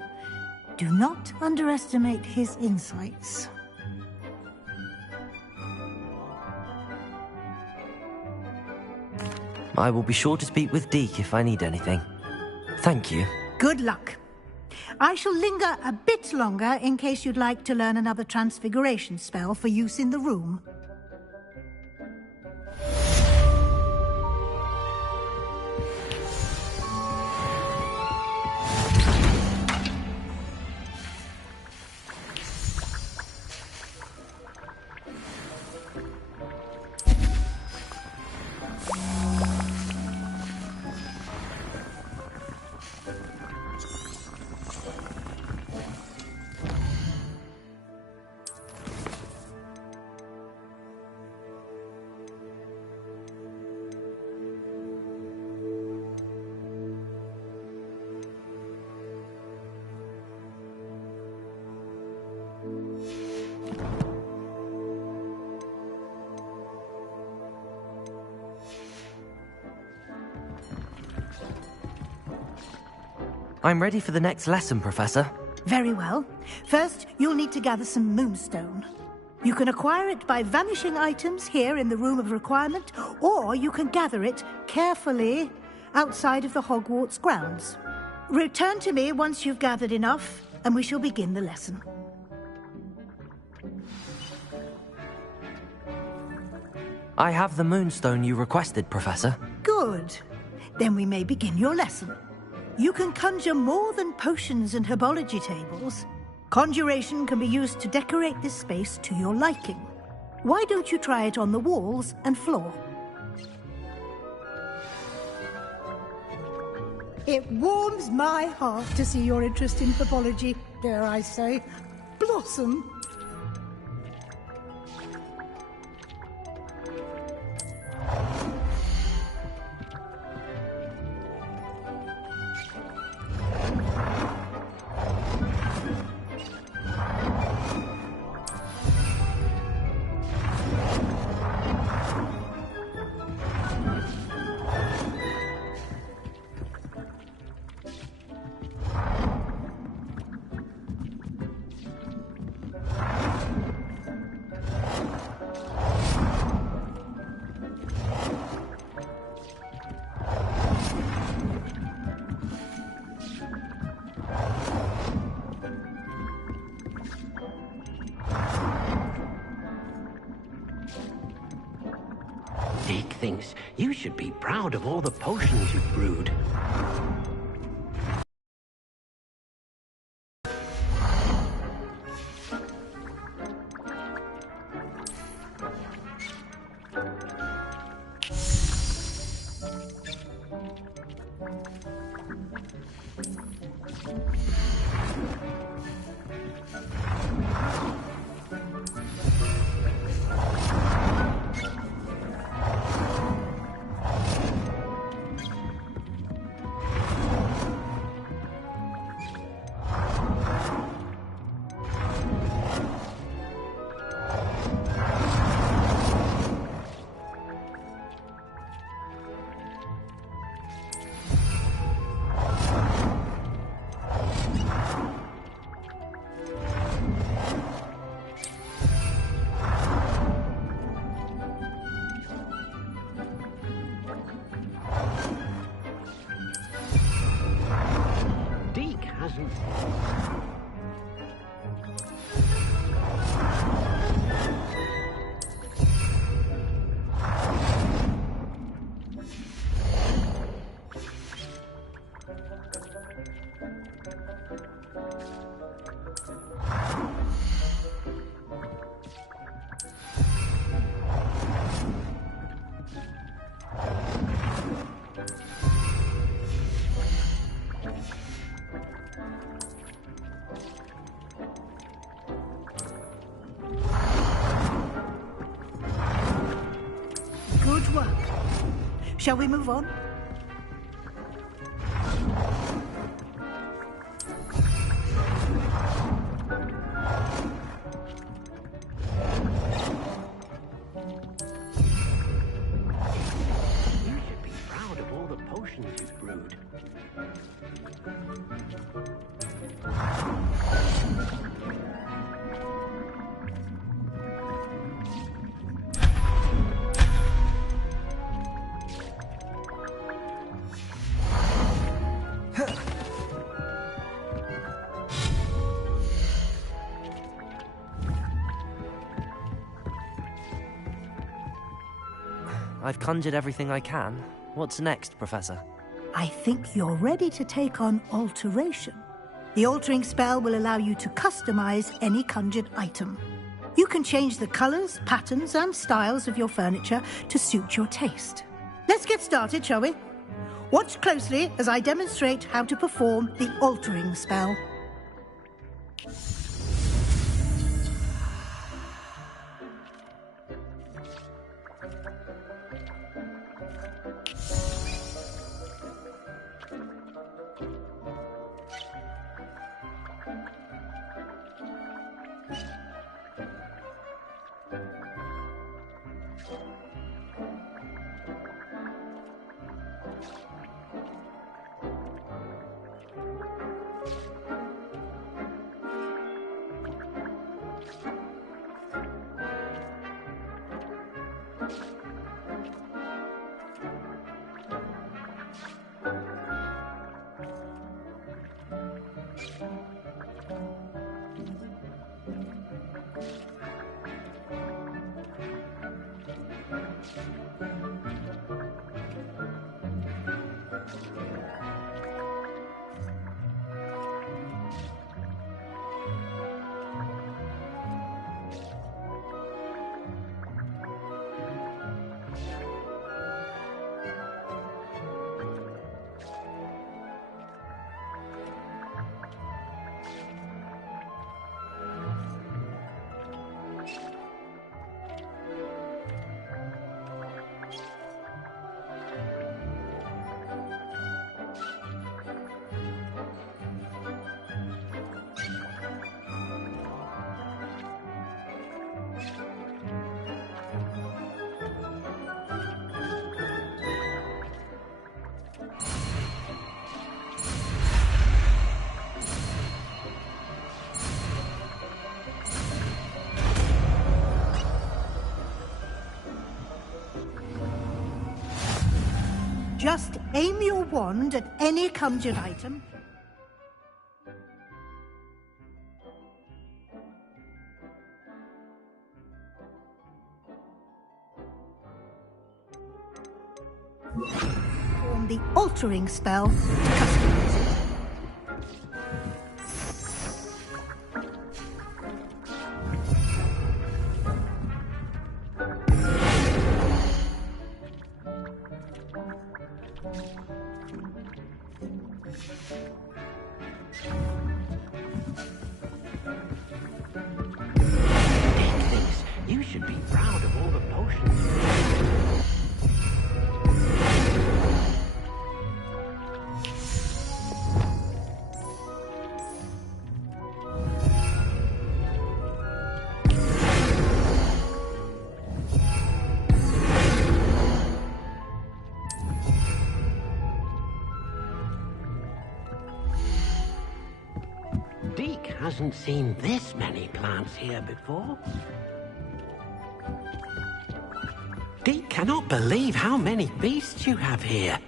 Do not underestimate his insights. I will be sure to speak with Deke if I need anything. Thank you. Good luck. I shall linger a bit longer in case you'd like to learn another transfiguration spell for use in the room. I'm ready for the next lesson, Professor. Very well. First, you'll need to gather some moonstone. You can acquire it by vanishing items here in the Room of Requirement, or you can gather it carefully outside of the Hogwarts grounds. Return to me once you've gathered enough, and we shall begin the lesson. I have the moonstone you requested, Professor. Good. Then we may begin your lesson. You can conjure more than potions and herbology tables. Conjuration can be used to decorate this space to your liking. Why don't you try it on the walls and floor? It warms my heart to see your interest in herbology, dare I say, blossom. Dick thinks you should be proud of all the potions you've brewed. Good work. Shall we move on? You should be proud of all the potions you've brewed. I've conjured everything I can. What's next, Professor? I think you're ready to take on alteration. The altering spell will allow you to customize any conjured item. You can change the colors, patterns, and styles of your furniture to suit your taste. Let's get started, shall we? Watch closely as I demonstrate how to perform the altering spell. Just aim your wand at any conjured item. Perform the altering spell to customize it. You should be proud of all the potions. Deke hasn't seen this many plants here before. Deke cannot believe how many beasts you have here.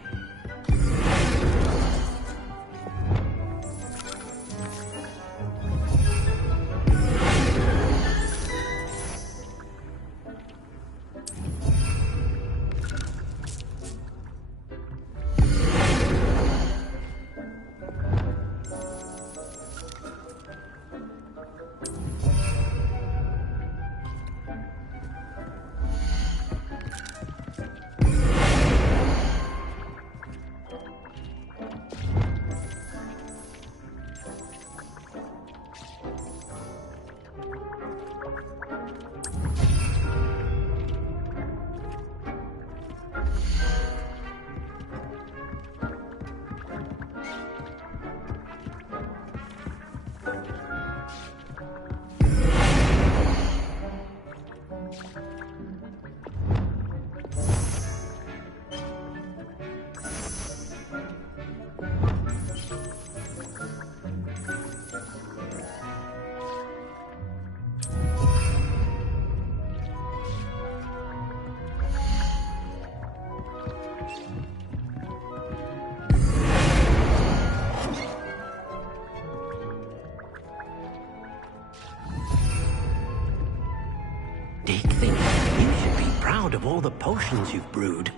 Deke thinks you should be proud of all the potions you've brewed.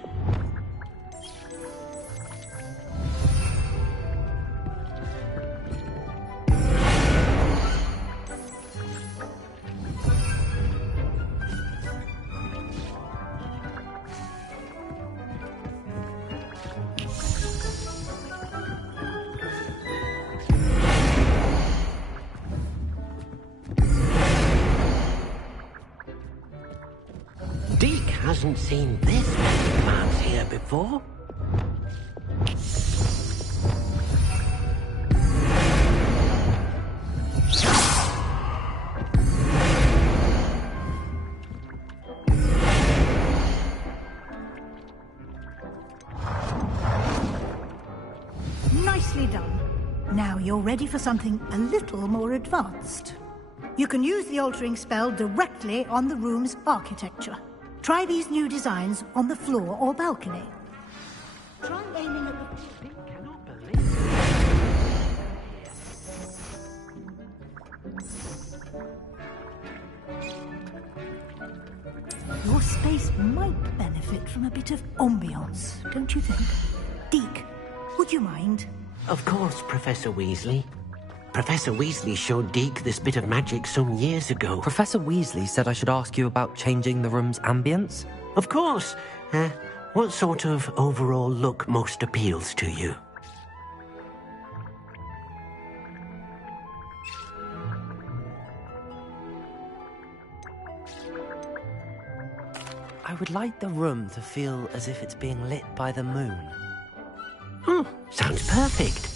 Deke hasn't seen this many plants here before. Nicely done. Now you're ready for something a little more advanced. You can use the altering spell directly on the room's architecture. Try these new designs on the floor or balcony. Try aiming at the... Your space might benefit from a bit of ambiance, don't you think? Deke, would you mind? Of course, Professor Weasley. Professor Weasley showed Deke this bit of magic some years ago. Professor Weasley said I should ask you about changing the room's ambience? Of course. What sort of overall look most appeals to you? I would like the room to feel as if it's being lit by the moon. Sounds perfect.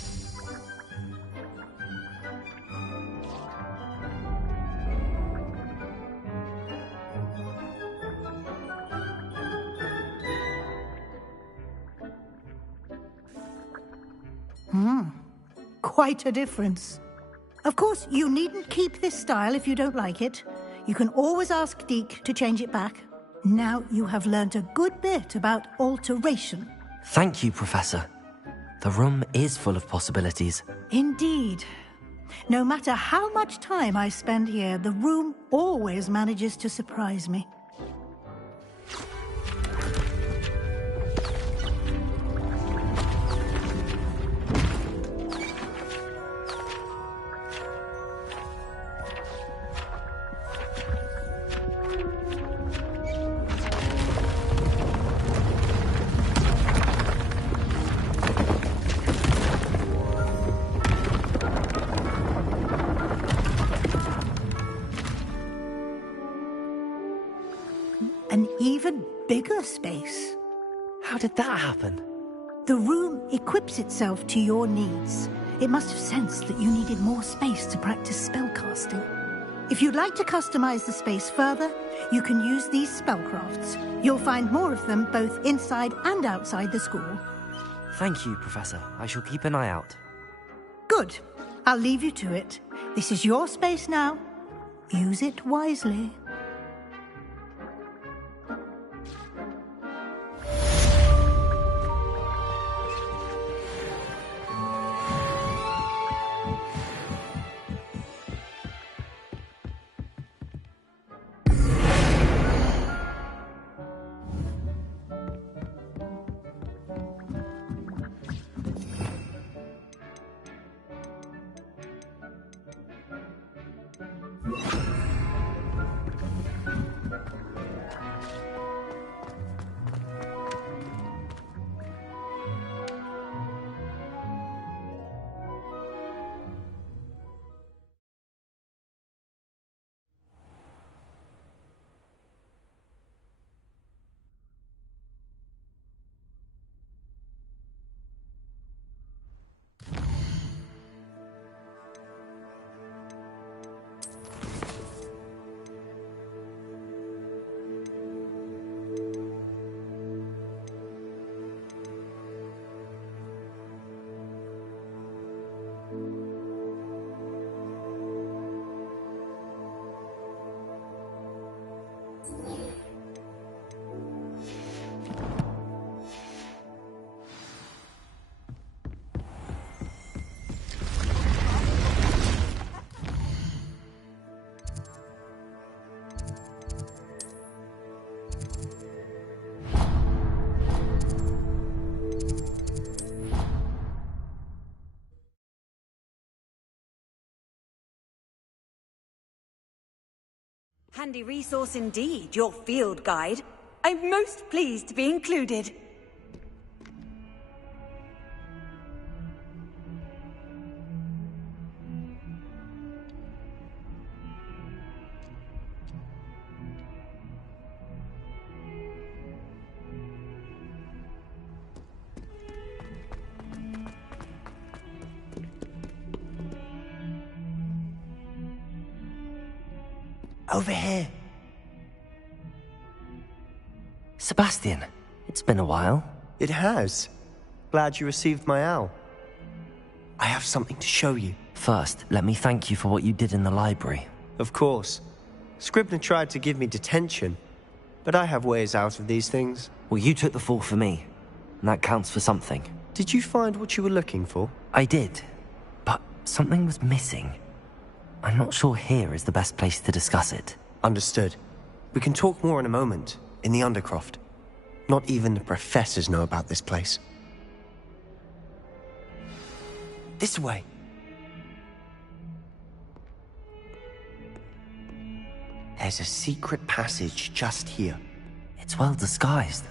Quite a difference. Of course, you needn't keep this style if you don't like it. You can always ask Deke to change it back. Now you have learnt a good bit about alteration. Thank you, Professor. The room is full of possibilities. Indeed. No matter how much time I spend here, the room always manages to surprise me. An even bigger space. How did that happen? The room equips itself to your needs. It must have sensed that you needed more space to practice spellcasting. If you'd like to customize the space further, you can use these spellcrafts. You'll find more of them both inside and outside the school. Thank you, Professor. I shall keep an eye out. Good. I'll leave you to it. This is your space now. Use it wisely. Handy resource indeed, your field guide. I'm most pleased to be included. Over here. Sebastian, it's been a while. It has. Glad you received my owl. I have something to show you. First, let me thank you for what you did in the library. Of course. Scribner tried to give me detention, but I have ways out of these things. Well, you took the fall for me, and that counts for something. Did you find what you were looking for? I did, but something was missing. I'm not sure here is the best place to discuss it. Understood. We can talk more in a moment, in the Undercroft. Not even the professors know about this place. This way. There's a secret passage just here. It's well disguised.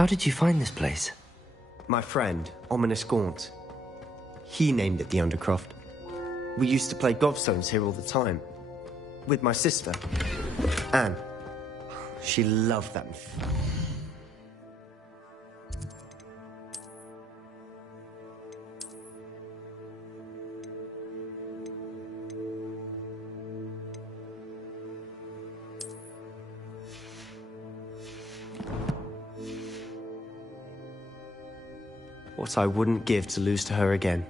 How did you find this place? My friend, Ominous Gaunt. He named it the Undercroft. We used to play gobstones here all the time. With my sister, Anne. She loved that. What I wouldn't give to lose to her again.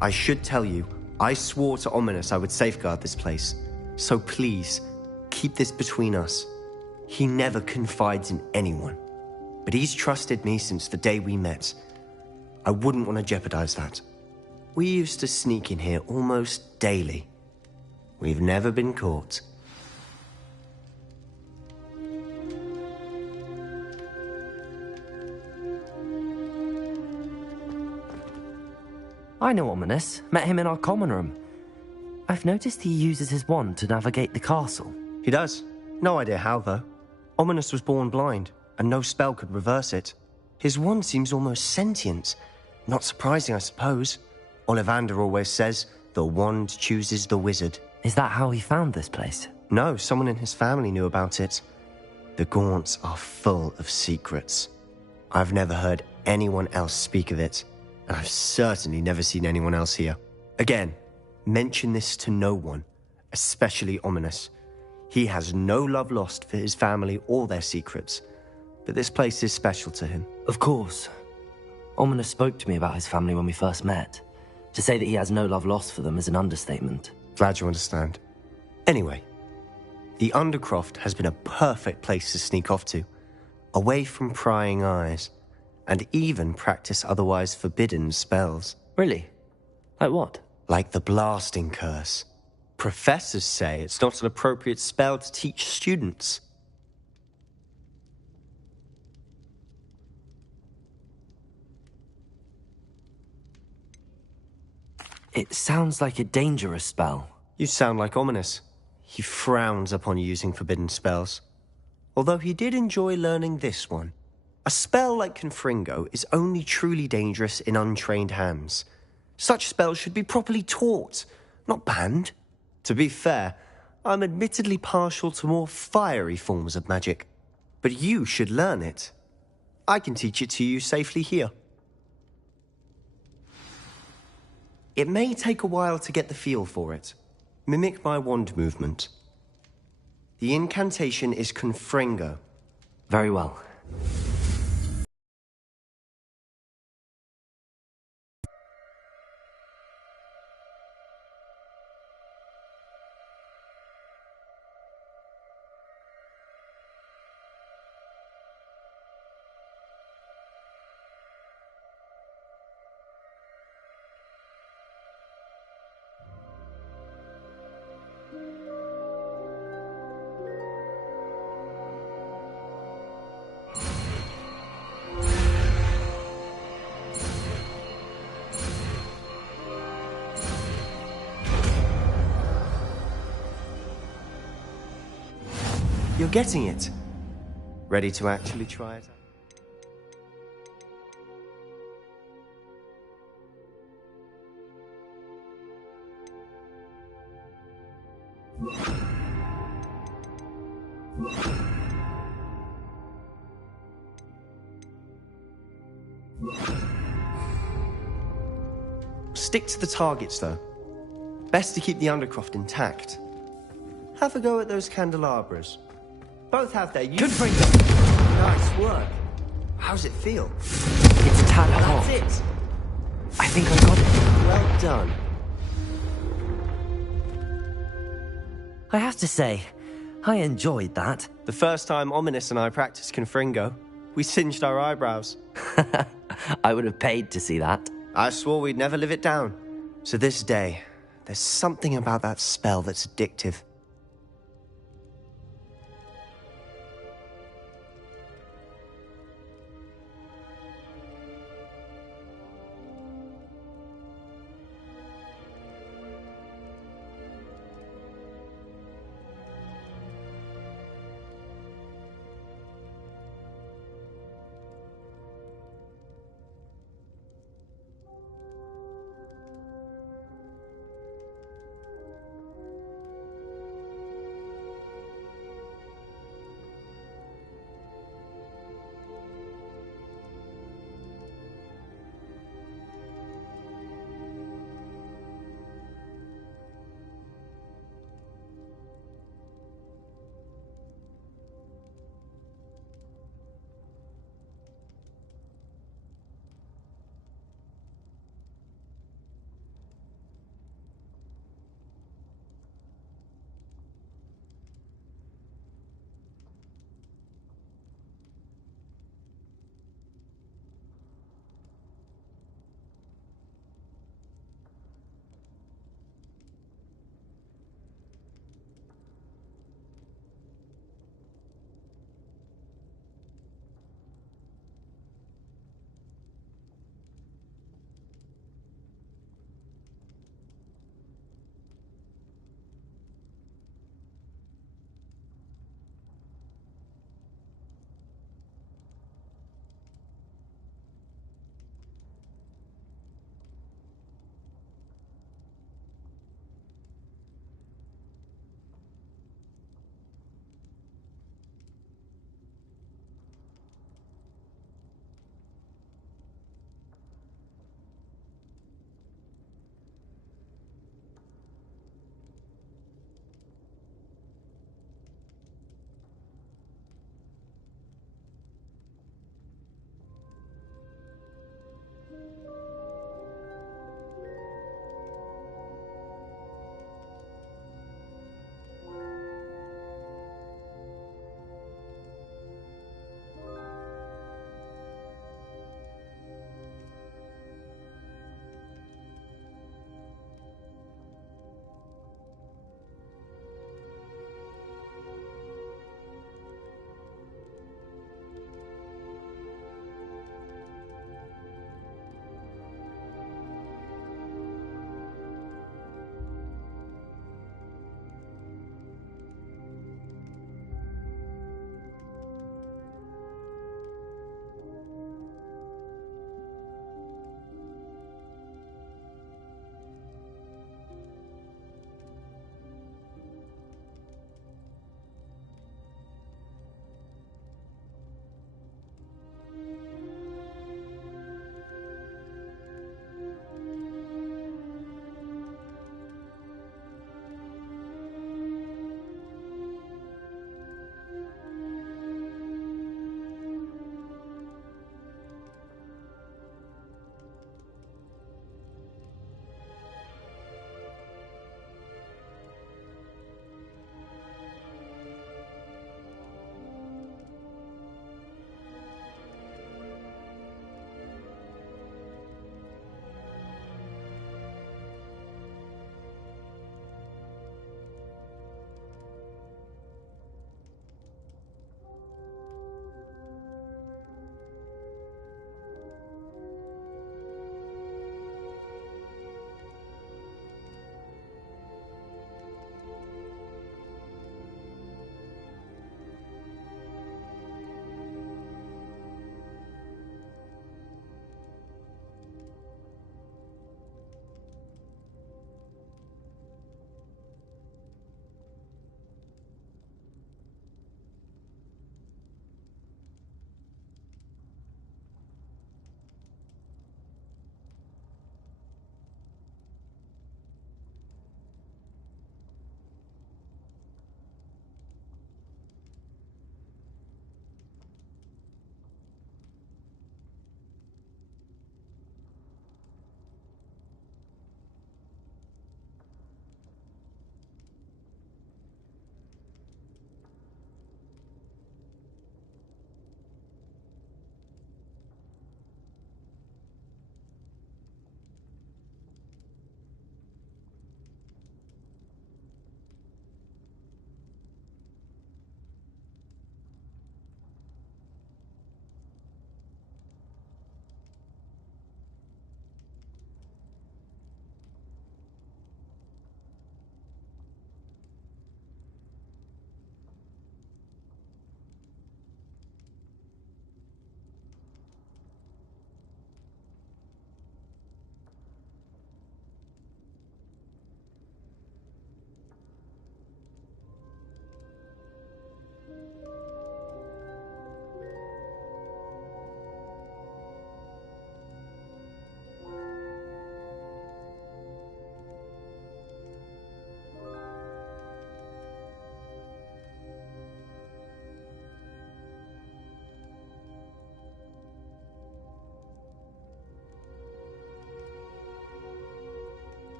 I should tell you, I swore to Ominous I would safeguard this place. So please, keep this between us. He never confides in anyone. But he's trusted me since the day we met. I wouldn't want to jeopardize that. We used to sneak in here almost daily. We've never been caught. I know Ominous. Met him in our common room. I've noticed he uses his wand to navigate the castle. He does. No idea how, though. Ominous was born blind, and no spell could reverse it. His wand seems almost sentient. Not surprising, I suppose. Ollivander always says, the wand chooses the wizard. Is that how he found this place? No, someone in his family knew about it. The Gaunts are full of secrets. I've never heard anyone else speak of it, and I've certainly never seen anyone else here. Again, mention this to no one, especially Ominous. He has no love lost for his family or their secrets, but this place is special to him. Of course. Ominous spoke to me about his family when we first met. To say that he has no love lost for them is an understatement. Glad you understand. Anyway, the Undercroft has been a perfect place to sneak off to, away from prying eyes, and even practice otherwise forbidden spells. Really? Like what? Like the blasting curse. Professors say it's not an appropriate spell to teach students. It sounds like a dangerous spell. You sound like Ominous. He frowns upon using forbidden spells. Although he did enjoy learning this one. A spell like Confringo is only truly dangerous in untrained hands. Such spells should be properly taught, not banned. To be fair, I'm admittedly partial to more fiery forms of magic. But you should learn it. I can teach it to you safely here. It may take a while to get the feel for it. Mimic my wand movement. The incantation is Confringo. Very well. You're getting it. Ready to actually try it? Stick to the targets, though. Best to keep the Undercroft intact. Have a go at those candelabras. Both have their use. Good finger. Nice work. How's it feel? It's a tad hot. That's it. I think I got it. Well done. I have to say, I enjoyed that. The first time Ominous and I practiced Confringo, we singed our eyebrows. I would have paid to see that. I swore we'd never live it down. To this day, there's something about that spell that's addictive.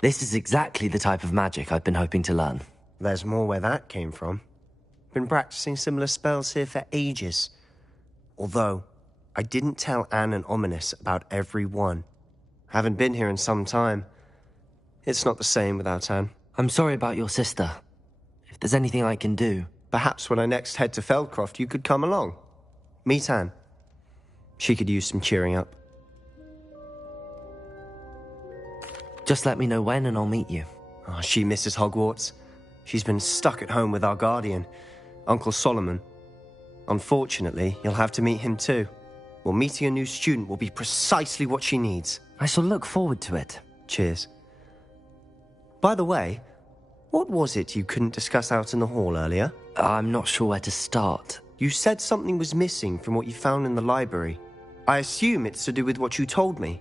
This is exactly the type of magic I've been hoping to learn. There's more where that came from. Been practicing similar spells here for ages. Although, I didn't tell Anne and Ominous about every one. Haven't been here in some time. It's not the same without Anne. I'm sorry about your sister. If there's anything I can do... Perhaps when I next head to Feldcroft, you could come along. Meet Anne. She could use some cheering up. Just let me know when and I'll meet you. Oh, she misses Hogwarts. She's been stuck at home with our guardian, Uncle Solomon. Unfortunately, you'll have to meet him too. Well, meeting a new student will be precisely what she needs. I shall look forward to it. Cheers. By the way, what was it you couldn't discuss out in the hall earlier? I'm not sure where to start. You said something was missing from what you found in the library. I assume it's to do with what you told me.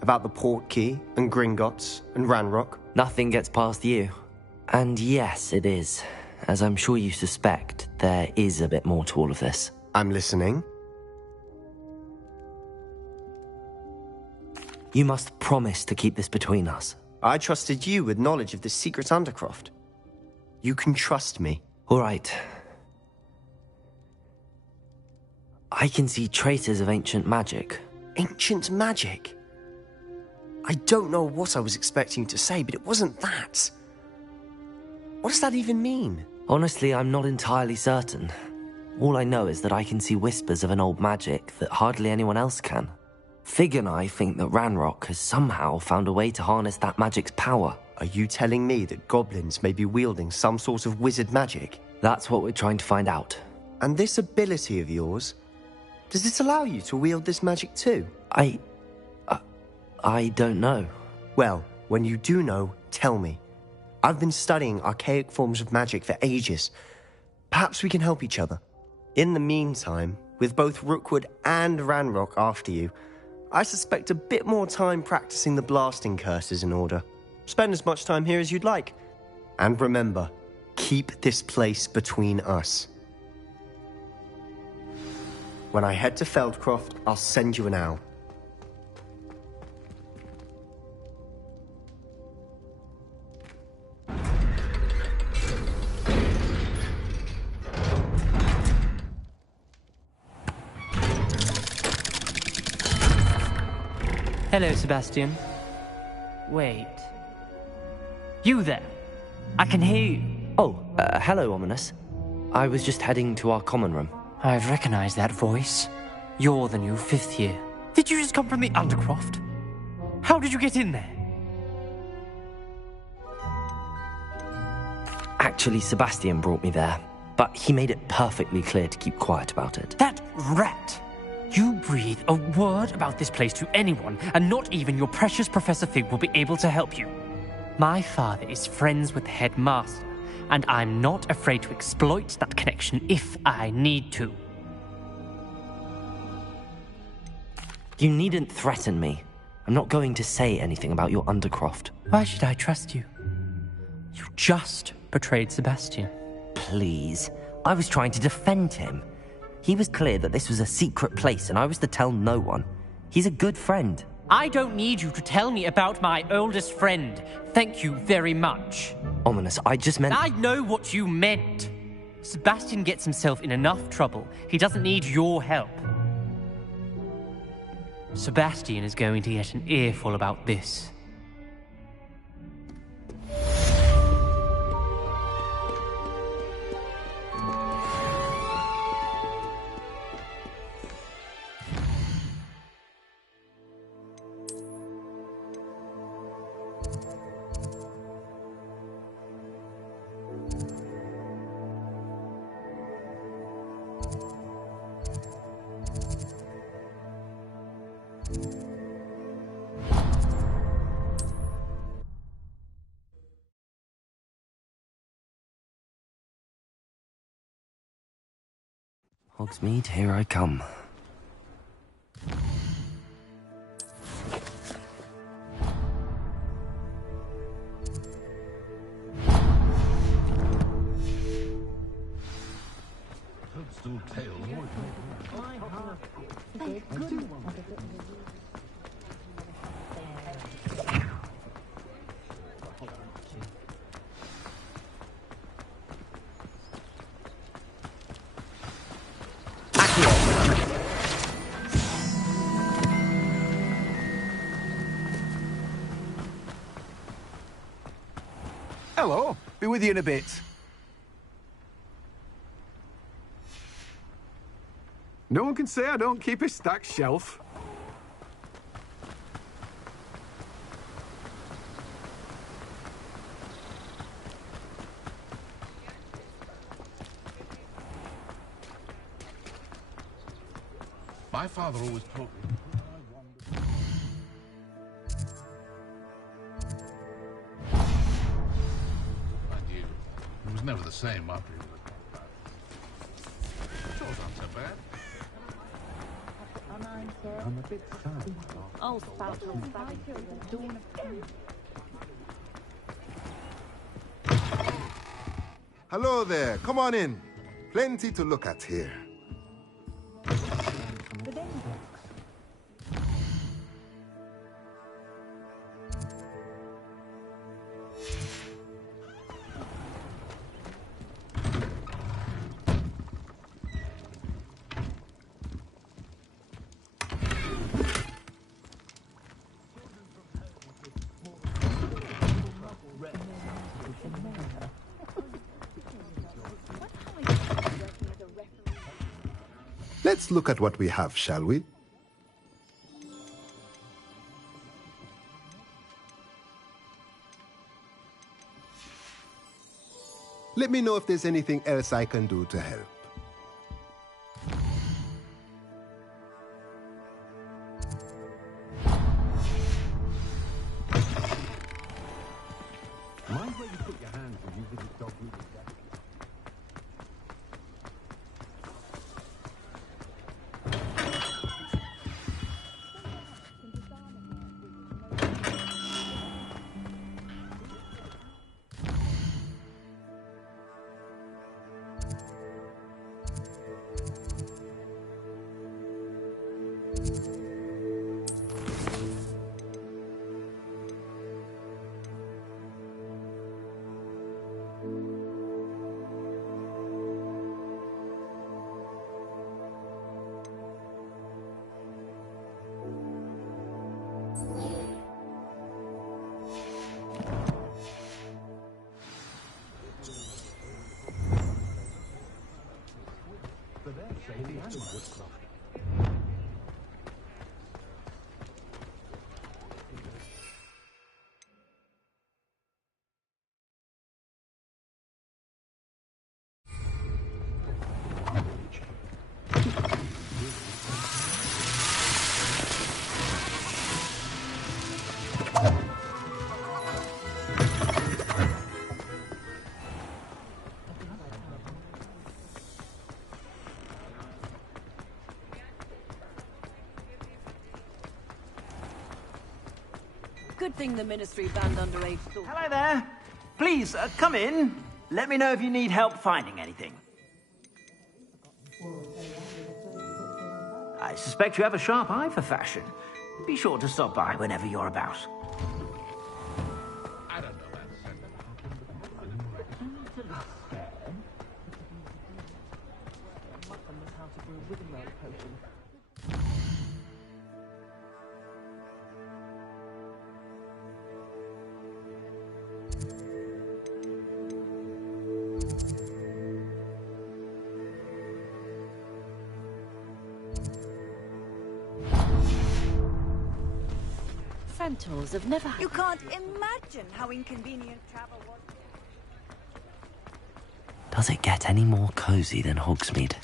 About the Portkey, and Gringotts, and Ranrock. Nothing gets past you. And yes, it is. As I'm sure you suspect, there is a bit more to all of this. I'm listening. You must promise to keep this between us. I trusted you with knowledge of this secret Undercroft. You can trust me. All right. I can see traces of ancient magic. Ancient magic? I don't know what I was expecting you to say, but it wasn't that. What does that even mean? Honestly, I'm not entirely certain. All I know is that I can see whispers of an old magic that hardly anyone else can. Fig and I think that Ranrock has somehow found a way to harness that magic's power. Are you telling me that goblins may be wielding some sort of wizard magic? That's what we're trying to find out. And this ability of yours, does it allow you to wield this magic too? I don't know. Well, when you do know, tell me. I've been studying archaic forms of magic for ages. Perhaps we can help each other. In the meantime, with both Rookwood and Ranrock after you, I suspect a bit more time practicing the blasting curse is in order. Spend as much time here as you'd like. And remember, keep this place between us. When I head to Feldcroft, I'll send you an owl. Hello, Sebastian. Wait. You there? I can hear you. Oh, hello, Ominous. I was just heading to our common room. I've recognized that voice. You're the new 5th year. Did you just come from the Undercroft? How did you get in there? Actually, Sebastian brought me there, but he made it perfectly clear to keep quiet about it. That rat! You breathe a word about this place to anyone, and not even your precious Professor Fig will be able to help you. My father is friends with the headmaster, and I'm not afraid to exploit that connection if I need to. You needn't threaten me. I'm not going to say anything about your Undercroft. Why should I trust you? You just betrayed Sebastian. Please. I was trying to defend him. He was clear that this was a secret place and I was to tell no one. He's a good friend. I don't need you to tell me about my oldest friend. Thank you very much. Ominous, I just meant... I know what you meant. Sebastian gets himself in enough trouble. He doesn't need your help. Sebastian is going to get an earful about this. Hogsmeade, here I come. Be with you in a bit. No one can say I don't keep a stacked shelf. My father always taught me. Mind you, it was never the same after he was Chores aren't so bad. I'm a bit sad. Old battle. Hello there. Come on in. Plenty to look at here. Let's look at what we have, shall we? Let me know if there's anything else I can do to help. Mind where you put your hands when you visit dog root. Good thing the Ministry banned underage thought. Hello there. Please, come in. Let me know if you need help finding anything. I suspect you have a sharp eye for fashion. Be sure to stop by whenever you're about. I don't know that. Fentals have never had... You can't imagine how inconvenient travel was. Does it get any more cozy than Hogsmeade?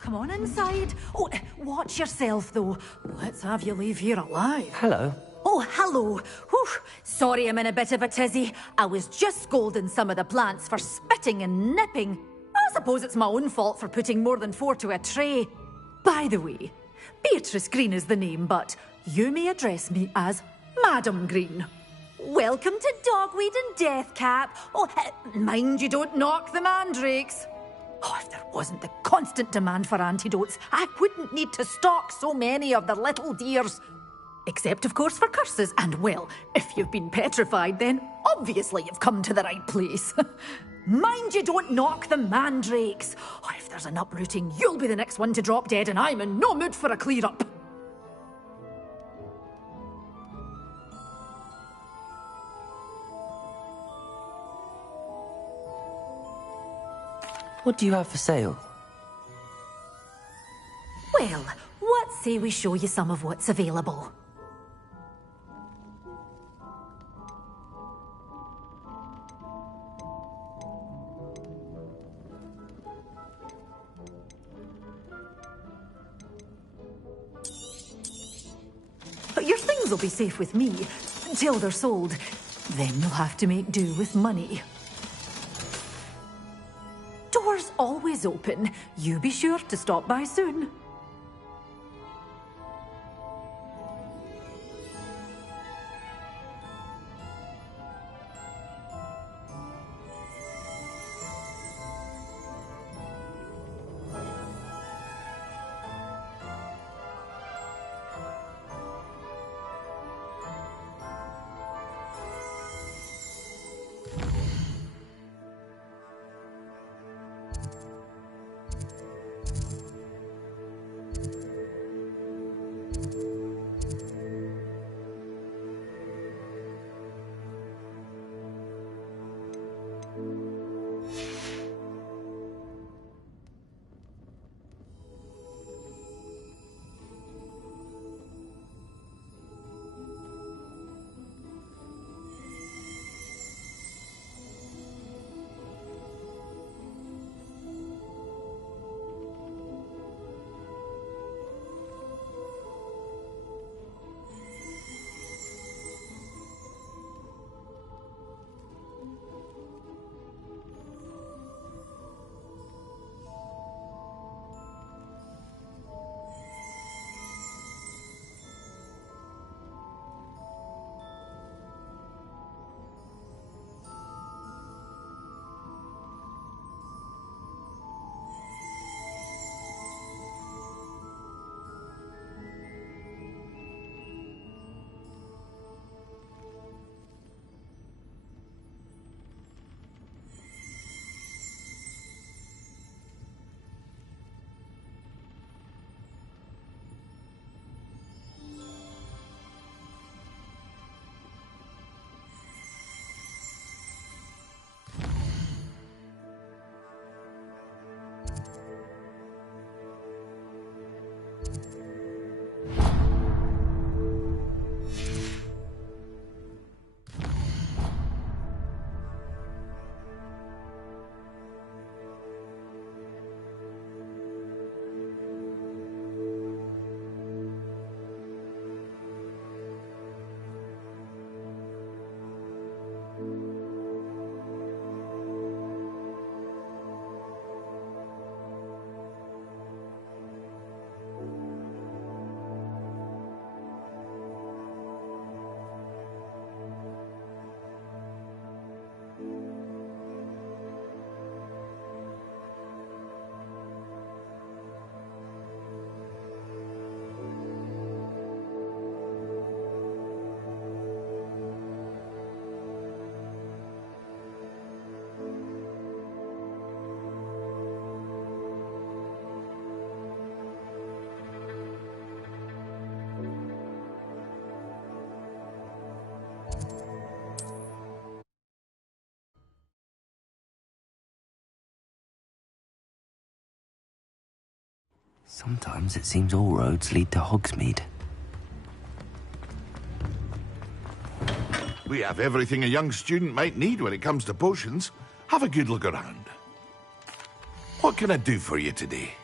Come on inside. Oh, watch yourself, though. Let's have you leave here alive. Hello. Oh, hello. Whew. Sorry I'm in a bit of a tizzy. I was just scolding some of the plants for spitting and nipping. I suppose it's my own fault for putting more than 4 to a tray. By the way, Beatrice Green is the name, but you may address me as Madam Green. Welcome to Dogweed and Deathcap. Oh, mind you don't knock the mandrakes. Oh, if there wasn't the constant demand for antidotes, I wouldn't need to stock so many of the little dears. Except, of course, for curses. And, well, if you've been petrified, then obviously you've come to the right place. Mind you don't knock the mandrakes. Oh, if there's an uprooting, you'll be the next one to drop dead, and I'm in no mood for a clear-up. What do you have for sale? Well, what say we show you some of what's available? But your things will be safe with me, till they're sold. Then you'll have to make do with money. Doors always open. You be sure to stop by soon. Sometimes it seems all roads lead to Hogsmeade. We have everything a young student might need when it comes to potions. Have a good look around. What can I do for you today?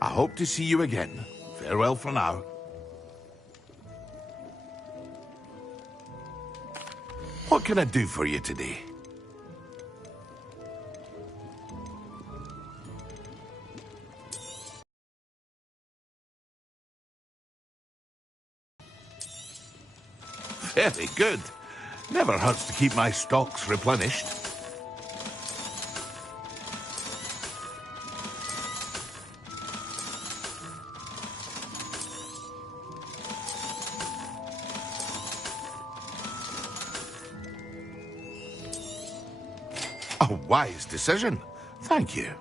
I hope to see you again. Farewell for now. What can I do for you today? Very good. Never hurts to keep my stocks replenished. A wise decision. Thank you.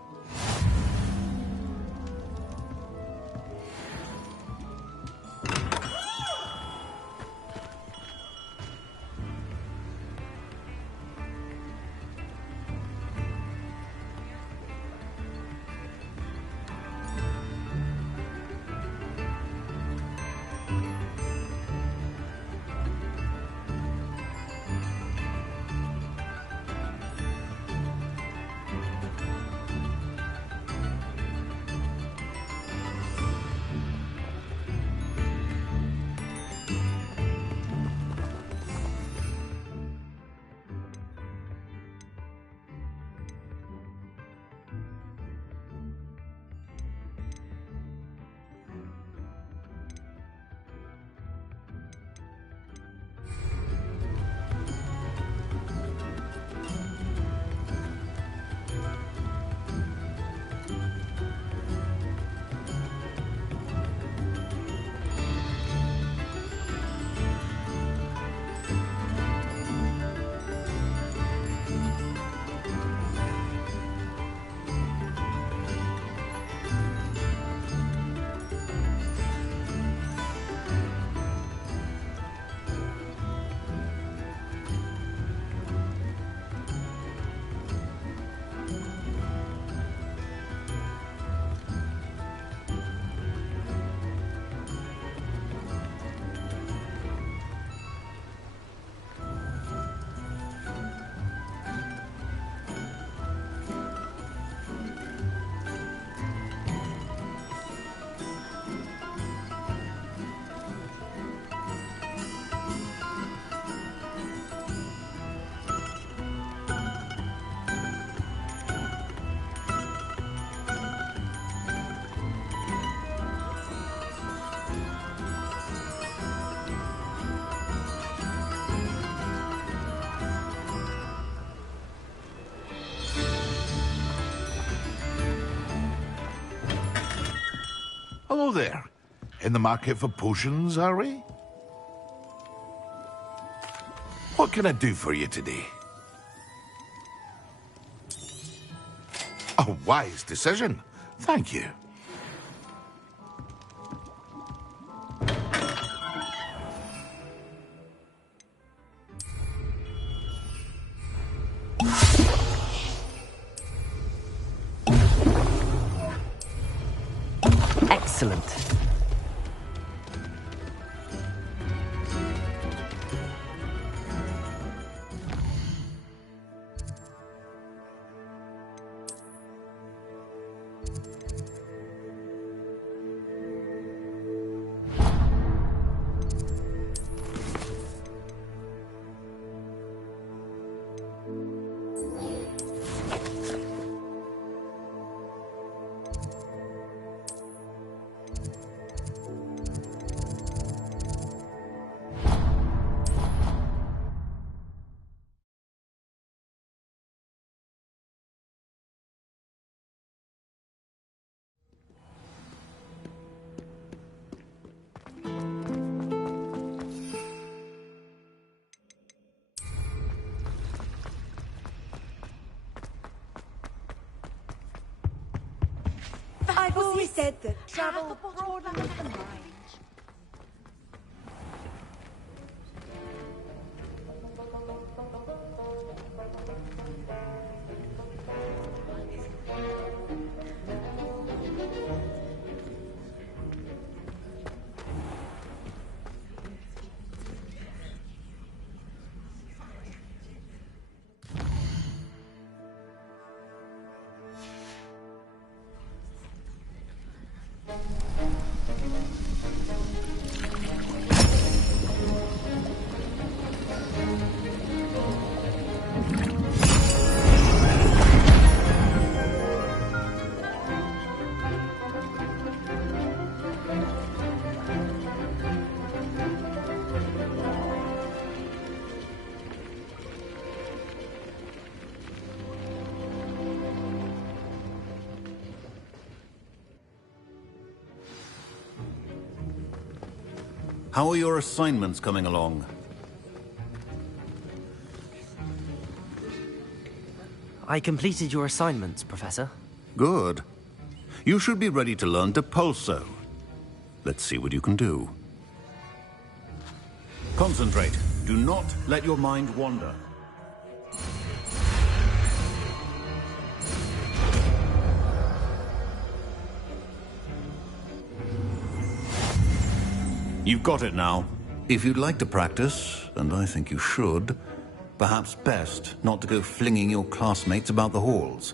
Hello there. In the market for potions, are we? What can I do for you today? A wise decision. Thank you. Excellent. I've always said that travel broadens the mind. How are your assignments coming along? I completed your assignments, Professor. Good. You should be ready to learn Depulso. Let's see what you can do. Concentrate. Do not let your mind wander. You've got it now. If you'd like to practice, and I think you should, perhaps best not to go flinging your classmates about the halls.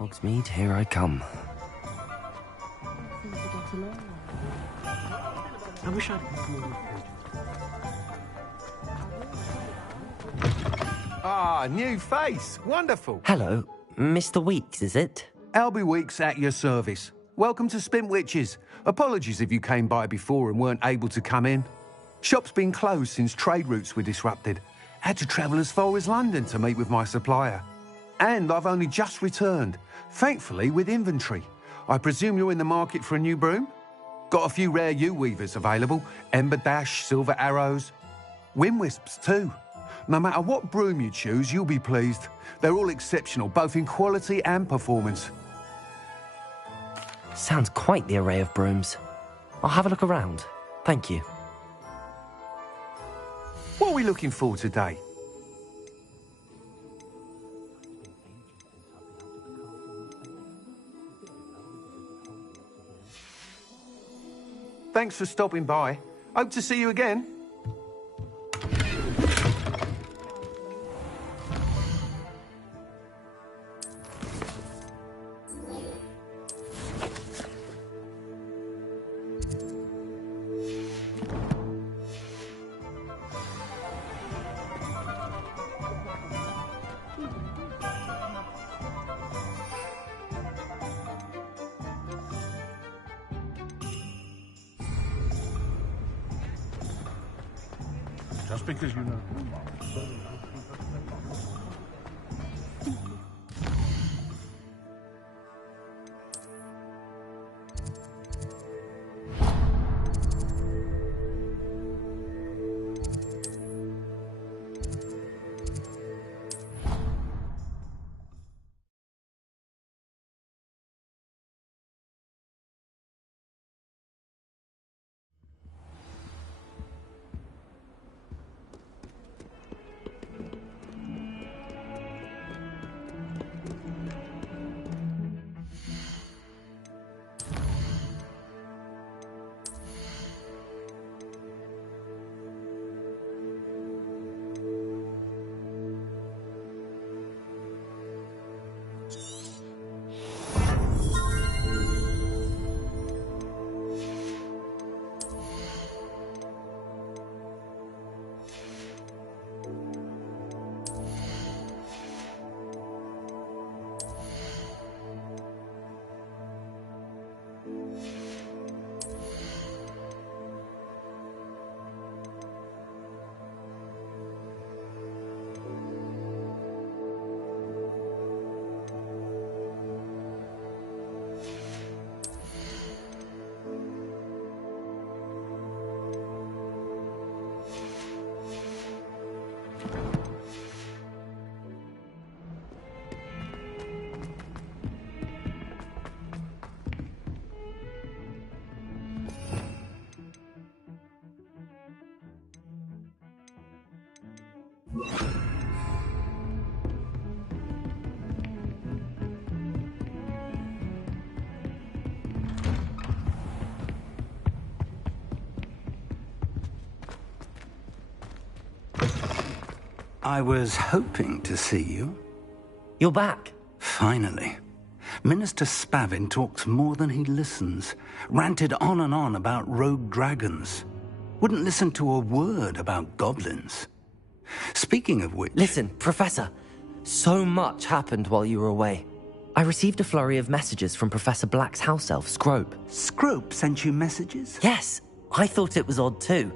Hogsmeade, here I come. I wish I'd more. Ah, new face. Wonderful. Hello, Mr. Weeks, is it? Albie Weeks at your service. Welcome to Spintwitches. Apologies if you came by before and weren't able to come in. Shop's been closed since trade routes were disrupted. Had to travel as far as London to meet with my supplier. And I've only just returned, thankfully with inventory. I presume you're in the market for a new broom? Got a few rare yew-weavers available. Ember Dash, Silver Arrows. Wind Wisps too. No matter what broom you choose, you'll be pleased. They're all exceptional, both in quality and performance. Sounds quite the array of brooms. I'll have a look around. Thank you. What are we looking for today? Thanks for stopping by. Hope to see you again. Just because you know. I was hoping to see you. You're back. Finally. Minister Spavin talks more than he listens. Ranted on and on about rogue dragons. Wouldn't listen to a word about goblins. Speaking of which... Listen, Professor. So much happened while you were away. I received a flurry of messages from Professor Black's house elf, Scrope. Scrope sent you messages? Yes. I thought it was odd too.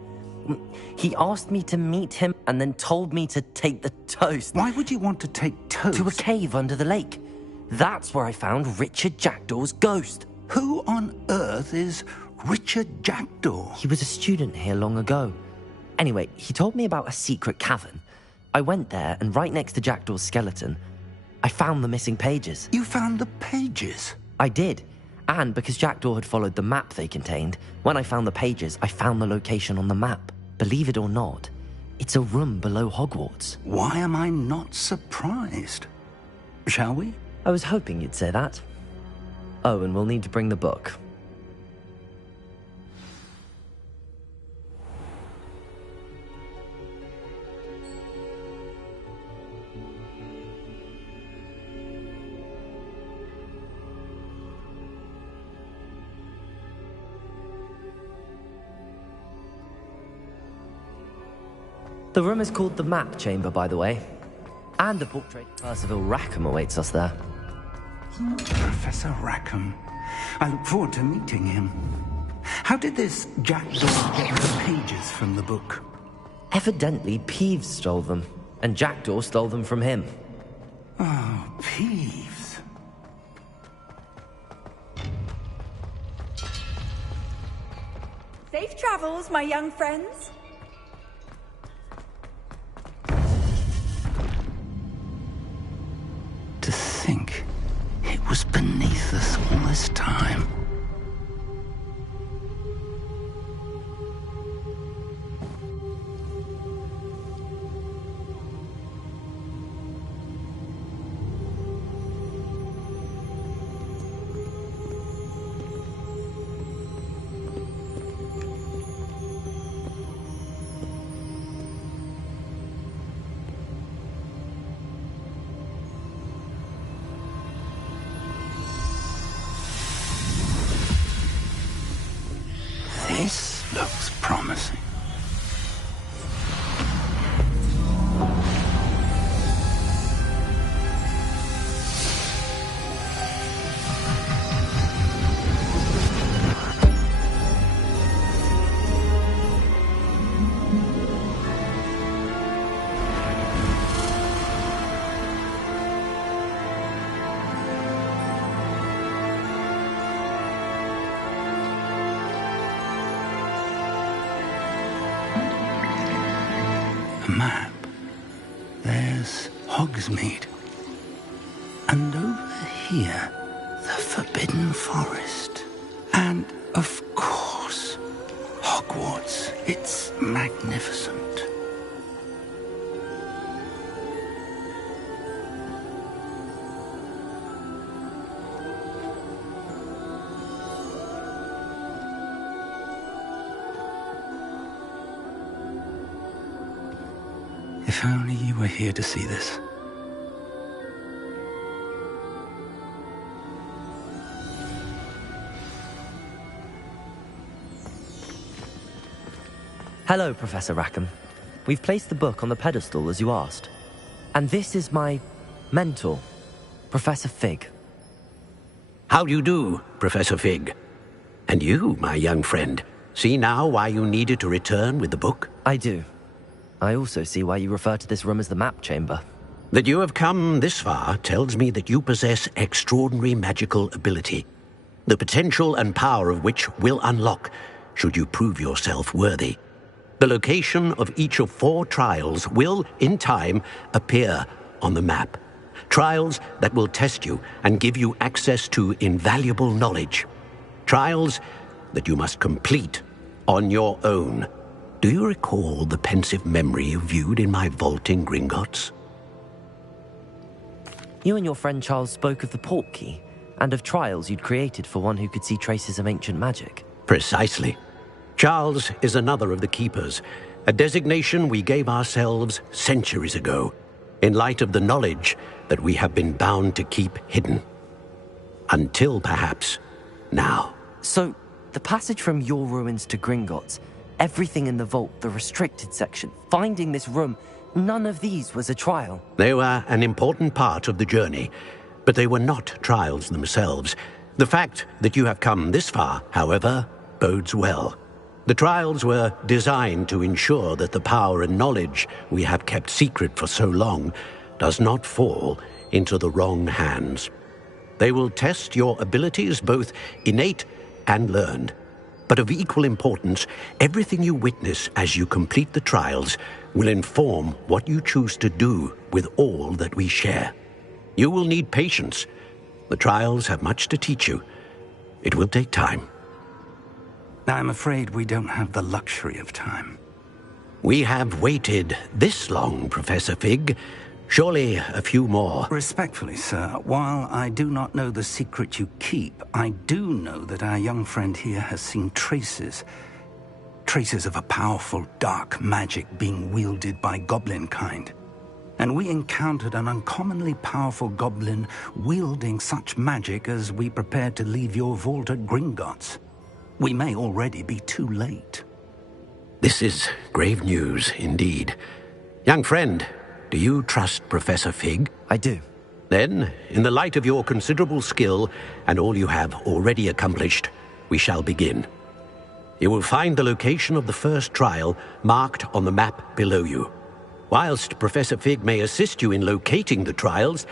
He asked me to meet him and then told me to take the toast. Why would you want to take toast? To a cave under the lake. That's where I found Richard Jackdaw's ghost. Who on earth is Richard Jackdaw? He was a student here long ago. Anyway, he told me about a secret cavern. I went there, and right next to Jackdaw's skeleton, I found the missing pages. You found the pages? I did. And because Jackdaw had followed the map they contained, when I found the pages, I found the location on the map. Believe it or not, it's a room below Hogwarts. Why am I not surprised? Shall we? I was hoping you'd say that. Oh, and we'll need to bring the book. The room is called the Map Chamber, by the way. And the portrait of Percival Rackham awaits us there. Professor Rackham. I look forward to meeting him. How did this Jackdaw get the pages from the book? Evidently, Peeves stole them, and Jackdaw stole them from him. Oh, Peeves. Safe travels, my young friends. To think it was beneath us all this time. there's Hogsmeade. And over here, the Forbidden Forest. And, of course, Hogwarts. It's magnificent. If only you were here to see this. Hello, Professor Rackham. We've placed the book on the pedestal as you asked. And this is my mentor, Professor Fig. How do you do, Professor Fig? And you, my young friend, see now why you needed to return with the book? I do. I also see why you refer to this room as the map chamber. That you have come this far tells me that you possess extraordinary magical ability, the potential and power of which will unlock should you prove yourself worthy. The location of each of 4 trials will, in time, appear on the map. Trials that will test you and give you access to invaluable knowledge. Trials that you must complete on your own. Do you recall the pensive memory you viewed in my vault in Gringotts? You and your friend Charles spoke of the port key, and of trials you'd created for one who could see traces of ancient magic. Precisely. Charles is another of the Keepers, a designation we gave ourselves centuries ago, in light of the knowledge that we have been bound to keep hidden. Until, perhaps, now. So, the passage from your ruins to Gringotts, everything in the vault, the restricted section, finding this room, none of these was a trial. They were an important part of the journey, but they were not trials themselves. The fact that you have come this far, however, bodes well. The trials were designed to ensure that the power and knowledge we have kept secret for so long does not fall into the wrong hands. They will test your abilities, both innate and learned. But of equal importance, everything you witness as you complete the trials will inform what you choose to do with all that we share. You will need patience. The trials have much to teach you. It will take time. I'm afraid we don't have the luxury of time. We have waited this long, Professor Fig. Surely a few more. Respectfully, sir, while I do not know the secret you keep, I do know that our young friend here has seen traces of a powerful dark magic being wielded by goblin kind. And we encountered an uncommonly powerful goblin wielding such magic as we prepared to leave your vault at Gringotts. We may already be too late. This is grave news indeed. Young friend, do you trust Professor Fig? I do. Then, in the light of your considerable skill and all you have already accomplished, we shall begin. You will find the location of the first trial marked on the map below you. Whilst Professor Fig may assist you in locating the trials,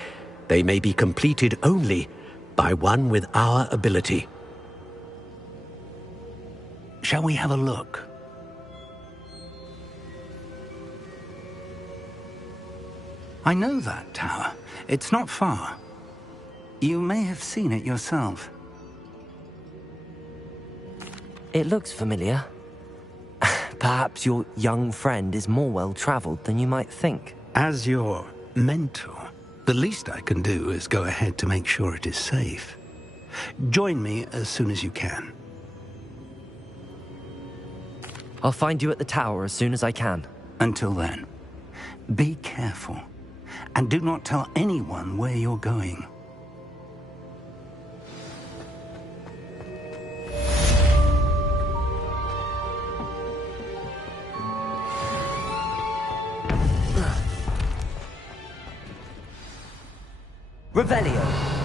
they may be completed only by one with our ability. Shall we have a look? I know that tower. It's not far. You may have seen it yourself. It looks familiar. Perhaps your young friend is more well-traveled than you might think. As your mentor, the least I can do is go ahead to make sure it is safe. Join me as soon as you can. I'll find you at the tower as soon as I can. Until then, be careful. And do not tell anyone where you're going. Revelio.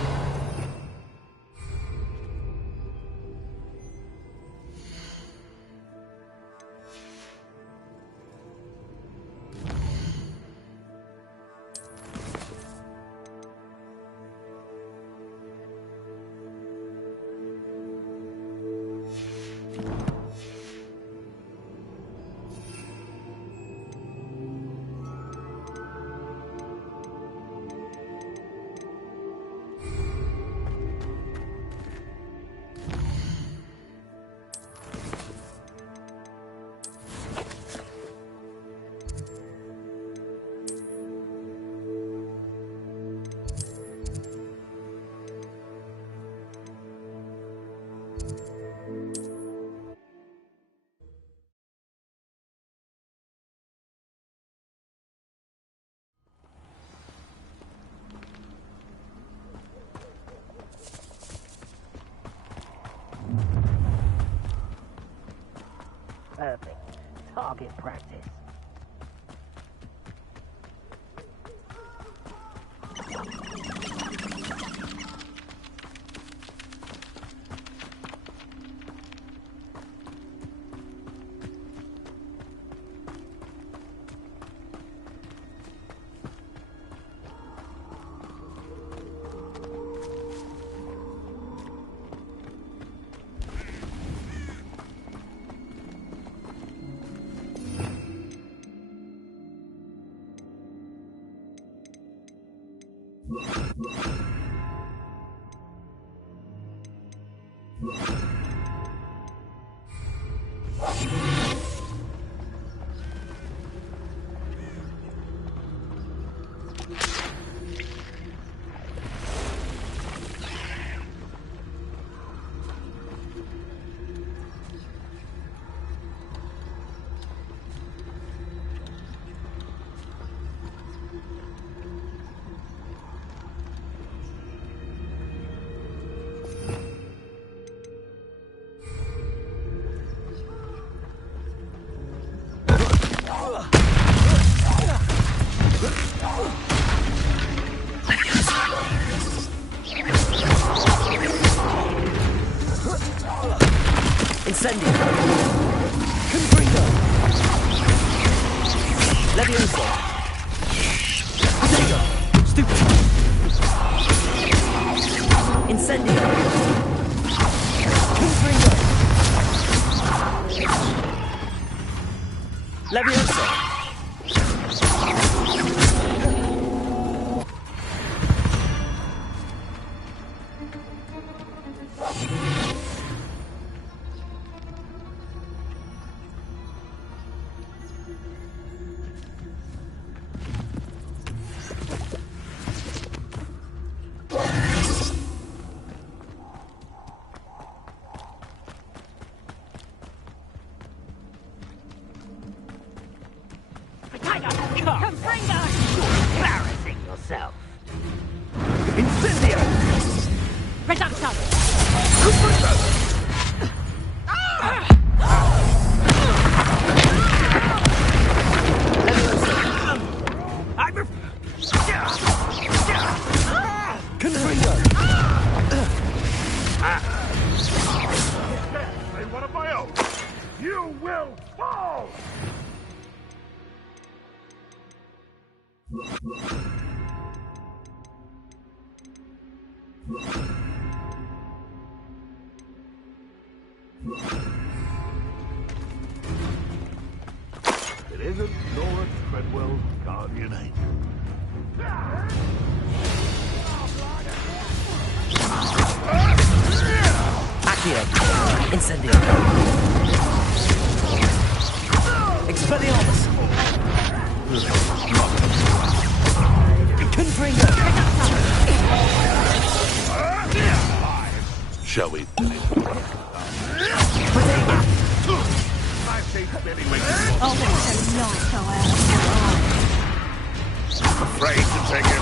perfect target practice. Incendio. Confringo. Levioso. Potato. Stupid. Incendio. Confringo. Levioso. Embarrassing yourself. Incendio. Reduction. One of my own. You will fall. It isn't Lord Treadwell's guardian angel. Accio. Incendio. Expelliarmus. Confringo. Shall we finish? I've seen many wings. Oh, that's so nice, I'm afraid to take it.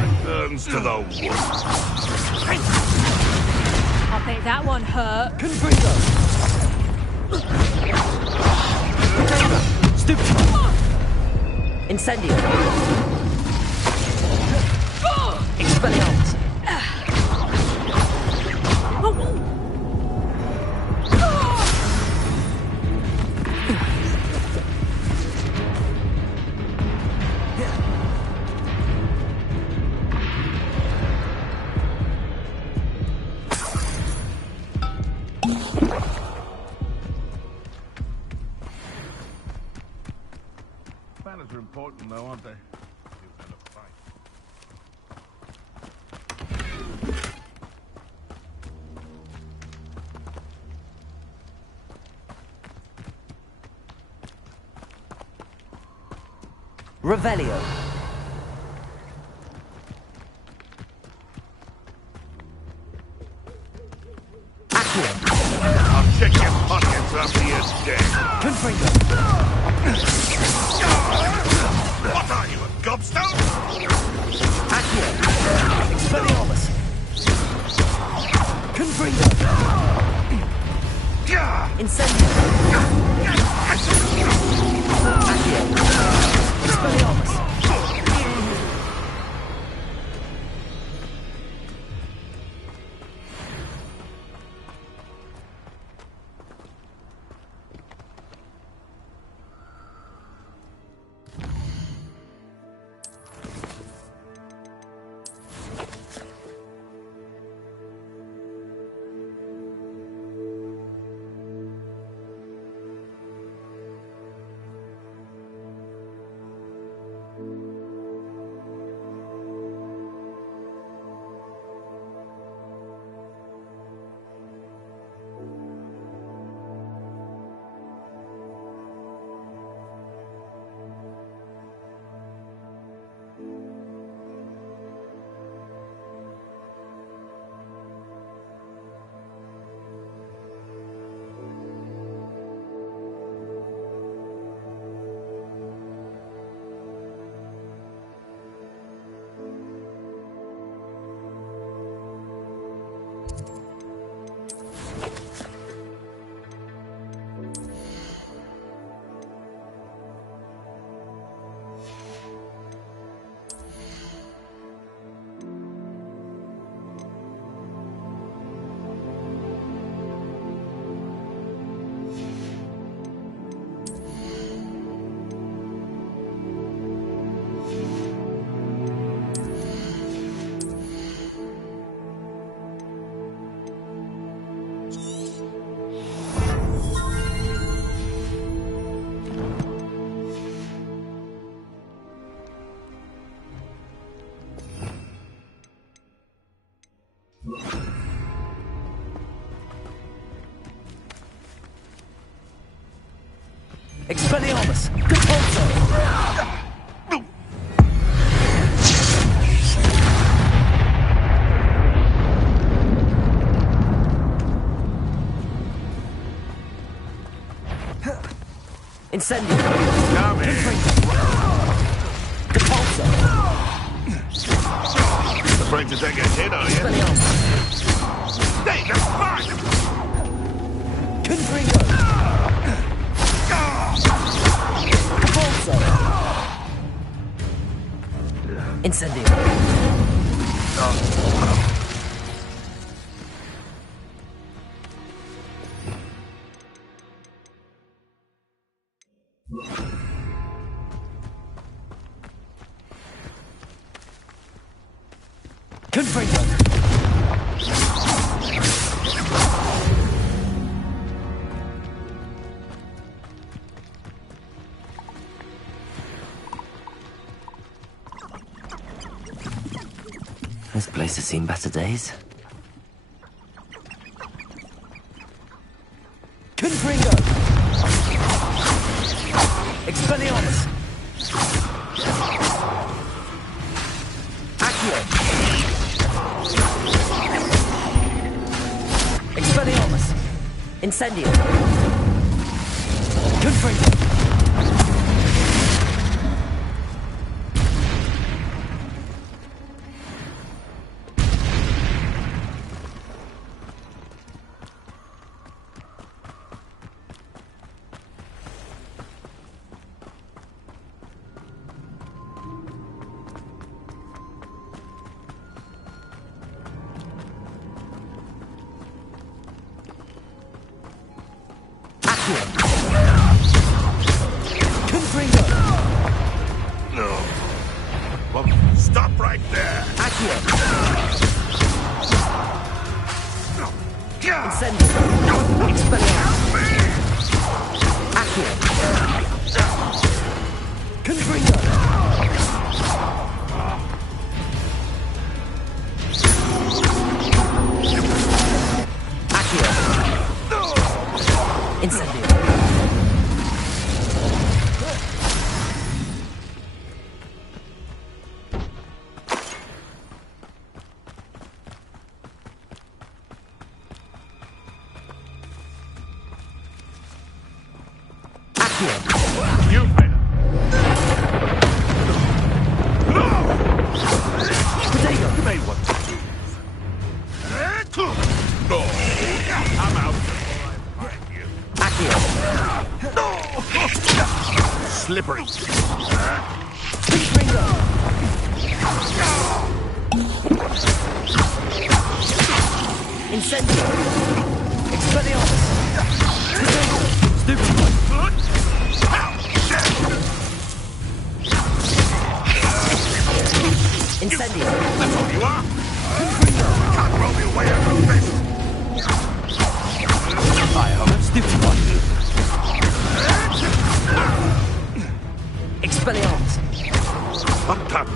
Returns to the woods. I bet that one hurt. Confringo. Stupid. Incendio. Expelliarmus. Manners are important, though, aren't they? Revelio. Accio. I'll check your pockets after you're dead. Confringo. What are you, a gobstone? Accio. Expelliarmus. Incendio. Accio. Expelliarmus. Expelliarmus! Compulso! Incendio! Come here! Compulso! Afraid to take a hit, are you? Hey, that's fine! Confringo! Compulso! Incendio! Confringo! This place has seen better days. Confringo! Expelliarmus! Accio! Expelliarmus! Incendio! Confringo! Confringo! No. Well, stop right there! Accio! Incendio! Expelliarmus! Accio! Confringo! Accio! Incendio! You better. Potato! You may want to move. No. I'm out. slippery. Incendio! Expelliarmus! Stupid one! Incendio! That's all you are! Can't roll me away out of this! I hope stupid one! Expelliarmus!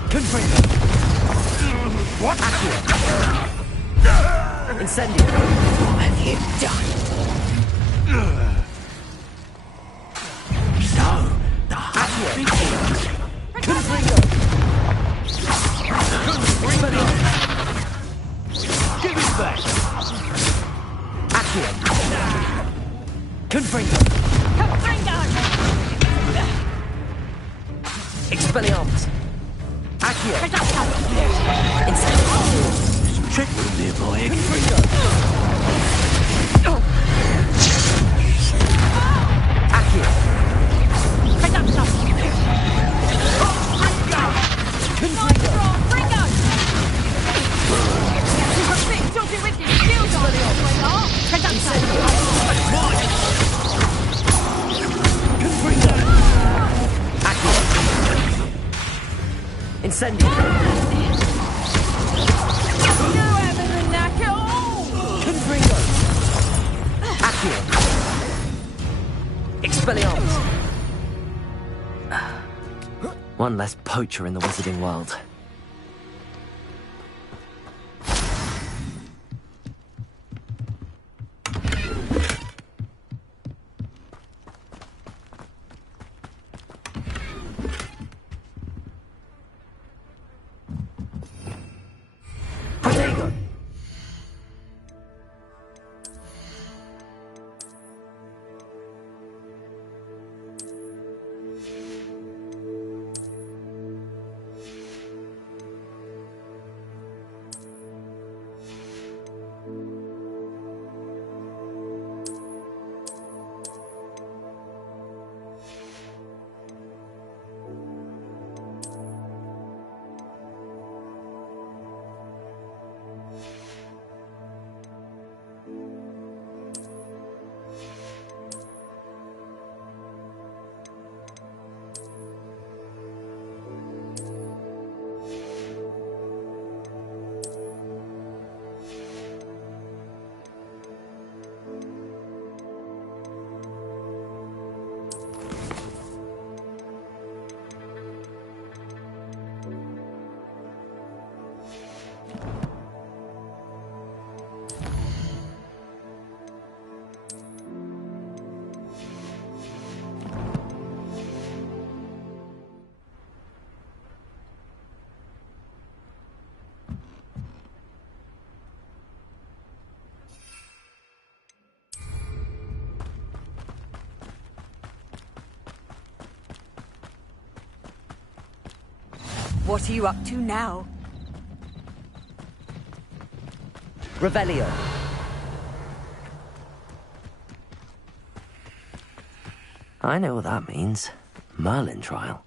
Confringo! What? Incendio! What have you done? So, the hunt begins! Confringo! Give it back! Accio! Confringo! Expelliarmus! Accio! Incendio! Trick room there, boy. Confringo! Accio! Confringo! Incendio! Confringo! Accio! Expelliarmus! One less poacher in the wizarding world. What are you up to now? Revelio. I know what that means. Merlin trial.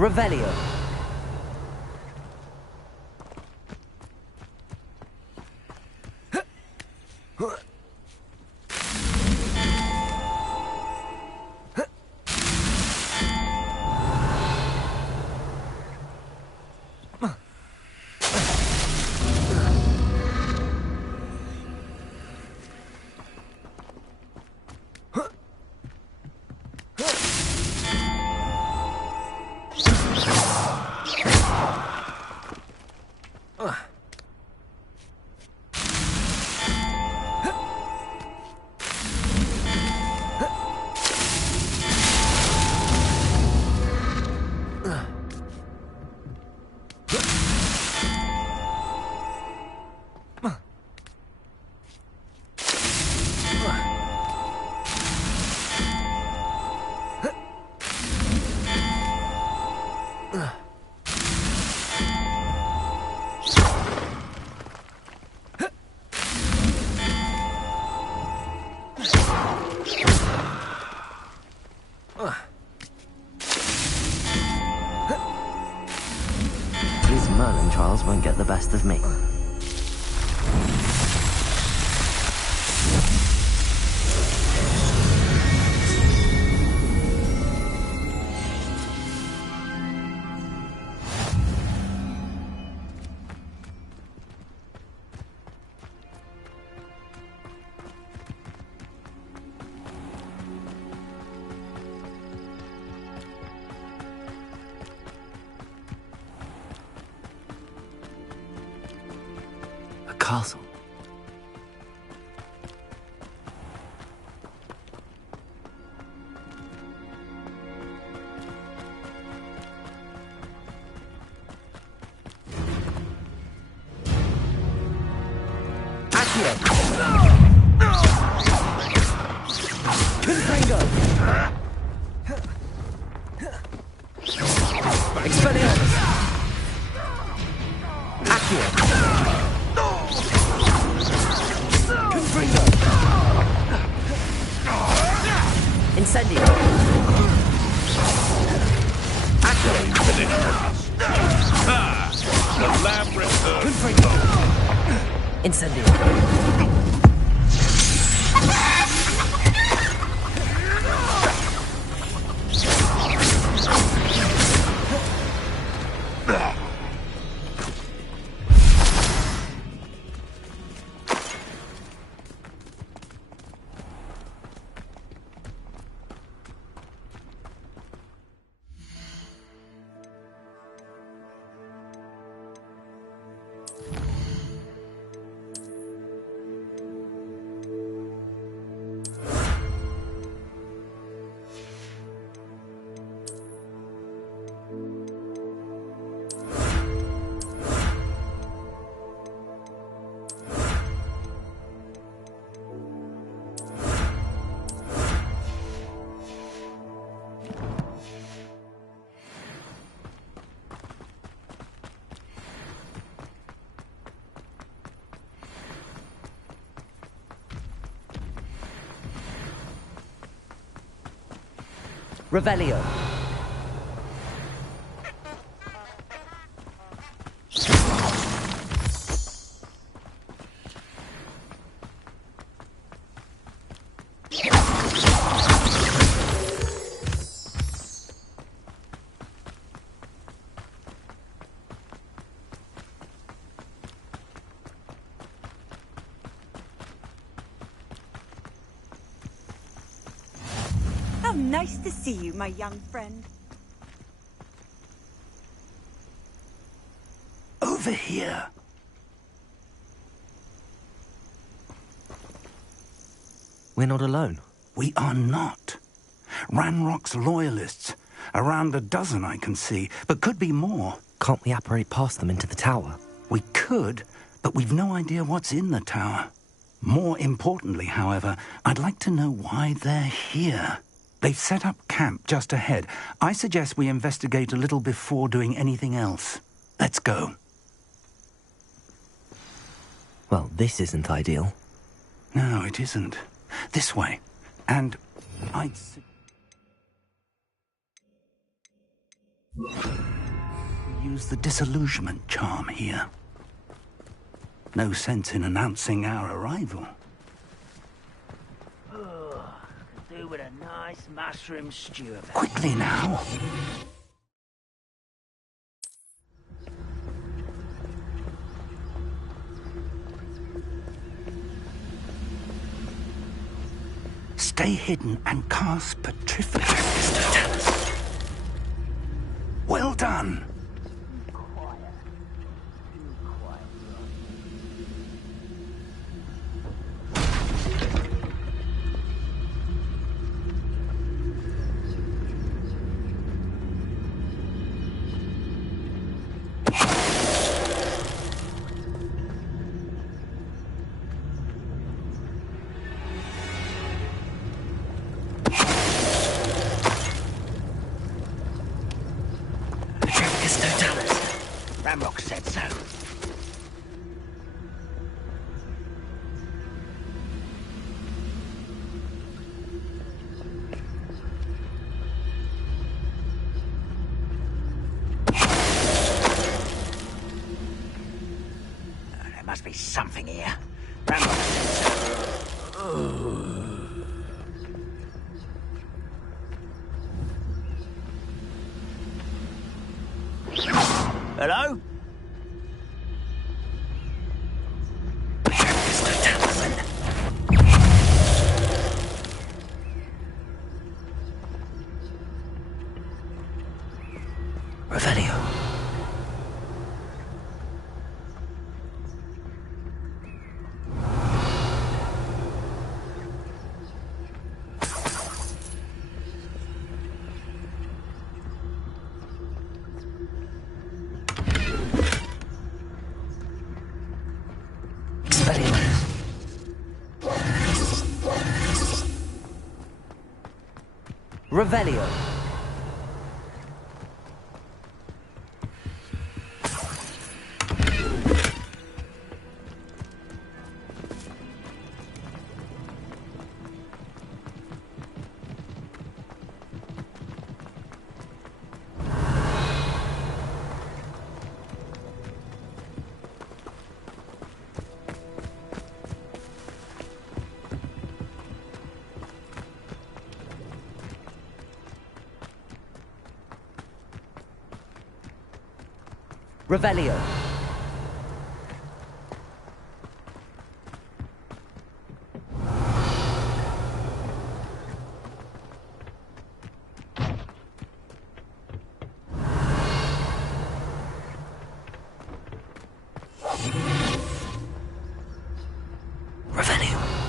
Revelio. These Merlin trials won't get the best of me. Castle. Revelio. How nice to see you, my young friend. Over here. We're not alone. We are not. Ranrock's loyalists. Around a dozen I can see, but could be more. Can't we apparate past them into the tower? We could, but we've no idea what's in the tower. More importantly, however, I'd like to know why they're here. They've set up camp just ahead. I suggest we investigate a little before doing anything else. Let's go. Well, this isn't ideal. No, it isn't. This way. And I'd... Use the disillusionment charm here. No sense in announcing our arrival. Oh, could do with a nice mushroom stew. Quickly now. Stay hidden and cast petrificus. Well done. Ramrock said so. There must be something here. Ramrock said so. Hello? Revelio. Revelio. Revelio. Revelio.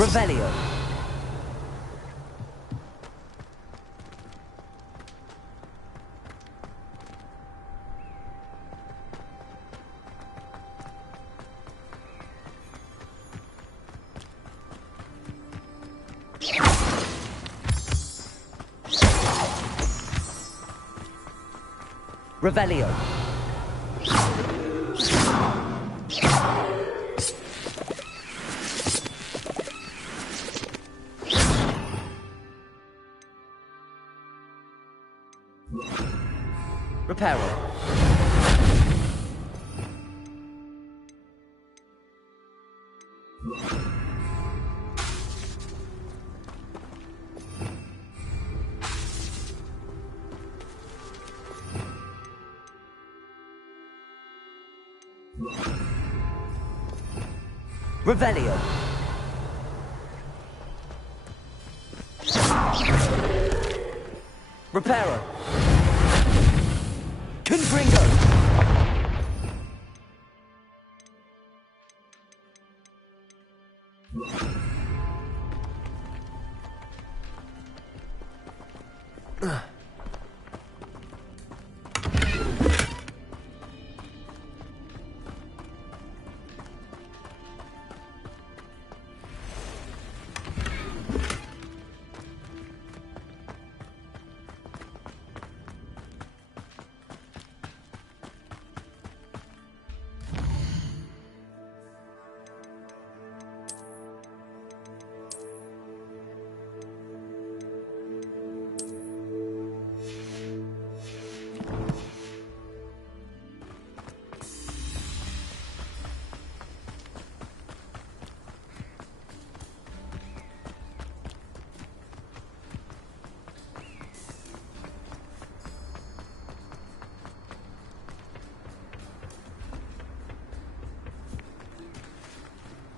Revelio. Revelio. Reparo. Revelio. Reparo. Confringo.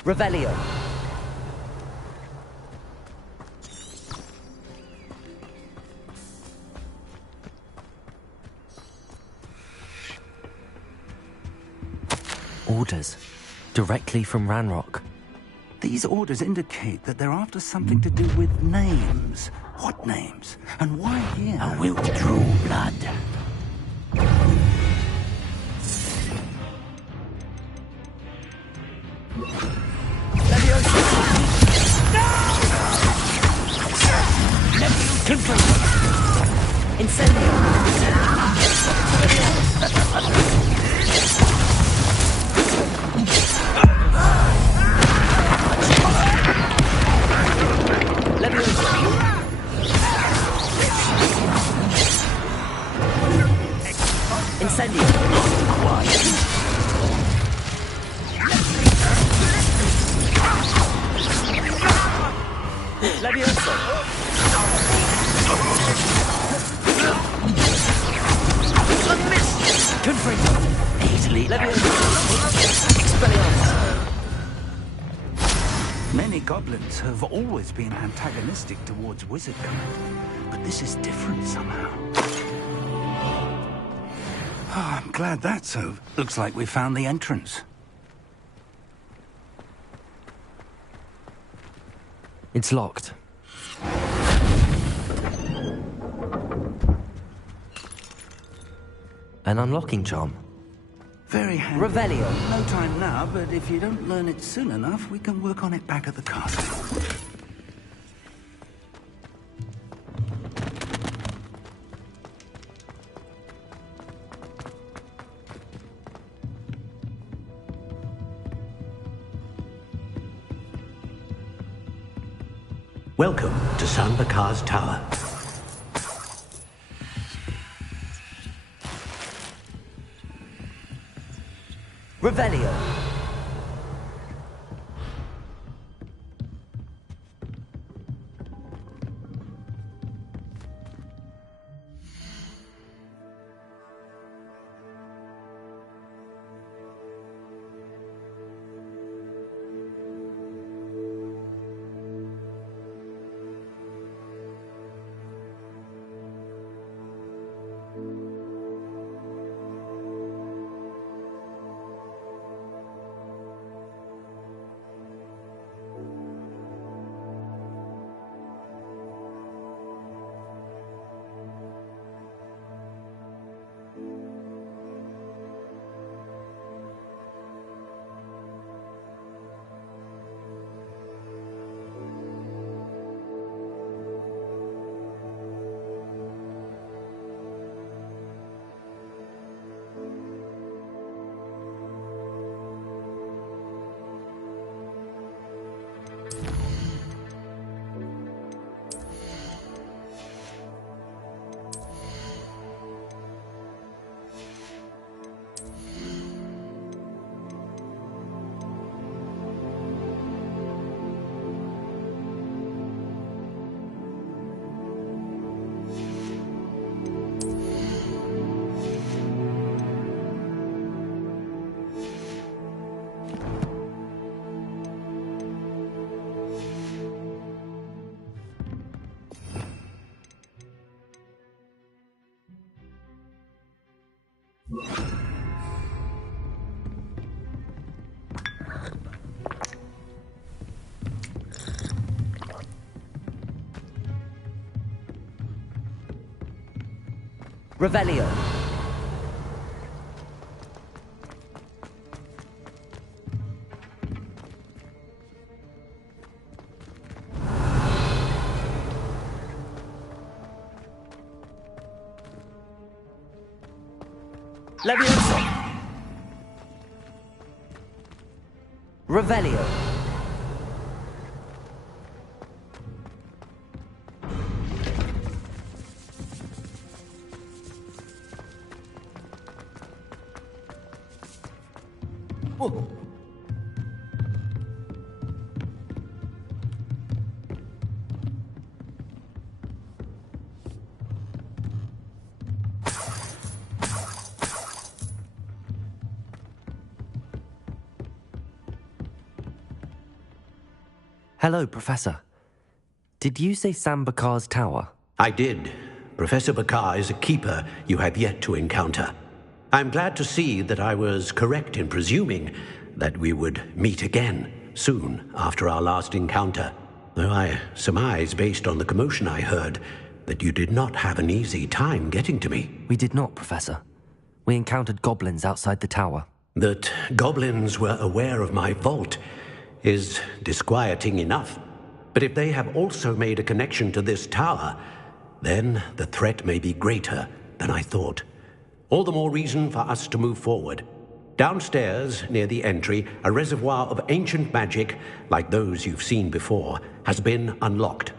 Revelio. Orders. Directly from Ranrock. These orders indicate that they're after something to do with names. What names? And why here? A will true blood. Many goblins have always been antagonistic towards wizard kind, but this is different somehow. Oh, I'm glad that's over. Looks like we found the entrance. It's locked. An unlocking charm. Very handy. Revelio. No time now, but if you don't learn it soon enough, we can work on it back at the castle. Welcome to San Bakar's Tower. Revelio. Revelio. Levioso. Revelio. Oh. Hello, Professor. Did you say Sam Bakar's tower? I did. Professor Bakar is a keeper you have yet to encounter. I'm glad to see that I was correct in presuming that we would meet again soon after our last encounter, though I surmise, based on the commotion I heard, that you did not have an easy time getting to me. We did not, Professor. We encountered goblins outside the tower. That goblins were aware of my vault is disquieting enough. But if they have also made a connection to this tower, then the threat may be greater than I thought. All the more reason for us to move forward. Downstairs, near the entry, a reservoir of ancient magic, like those you've seen before, has been unlocked.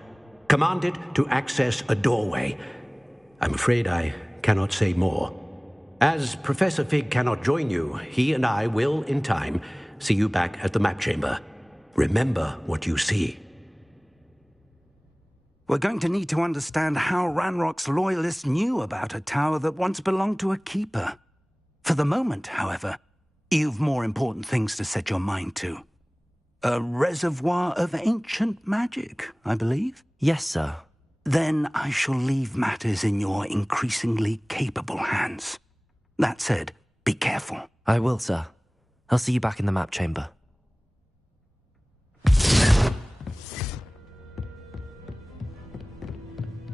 Commanded to access a doorway. I'm afraid I cannot say more. As Professor Fig cannot join you, he and I will, in time, see you back at the map chamber. Remember what you see. We're going to need to understand how Ranrock's loyalists knew about a tower that once belonged to a keeper. For the moment, however, you've more important things to set your mind to. A reservoir of ancient magic, I believe? Yes, sir. Then I shall leave matters in your increasingly capable hands. That said, be careful. I will, sir. I'll see you back in the map chamber.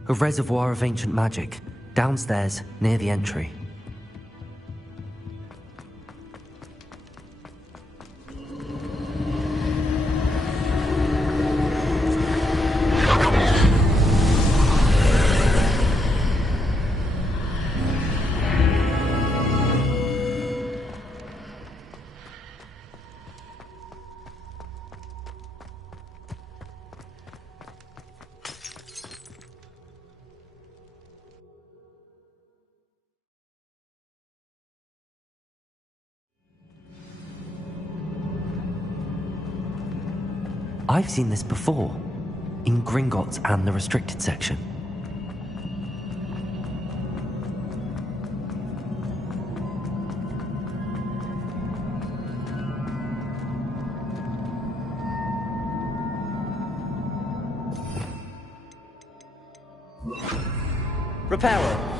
A reservoir of ancient magic, downstairs, near the entry. I've seen this before, in Gringotts and the restricted section. Reparo.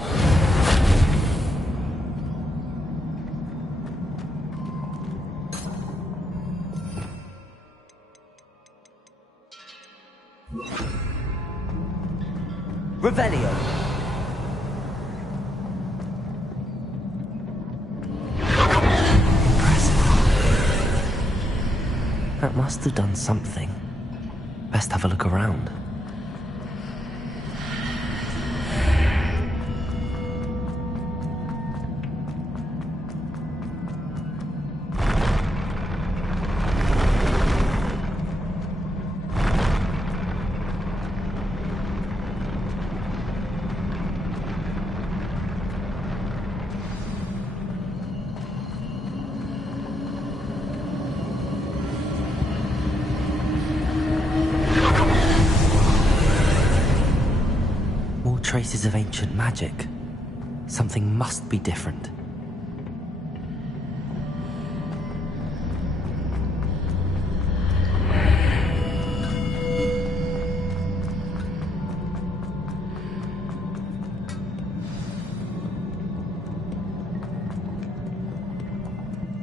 Revelio. That must have done something. Best have a look around. Traces of ancient magic. Something must be different.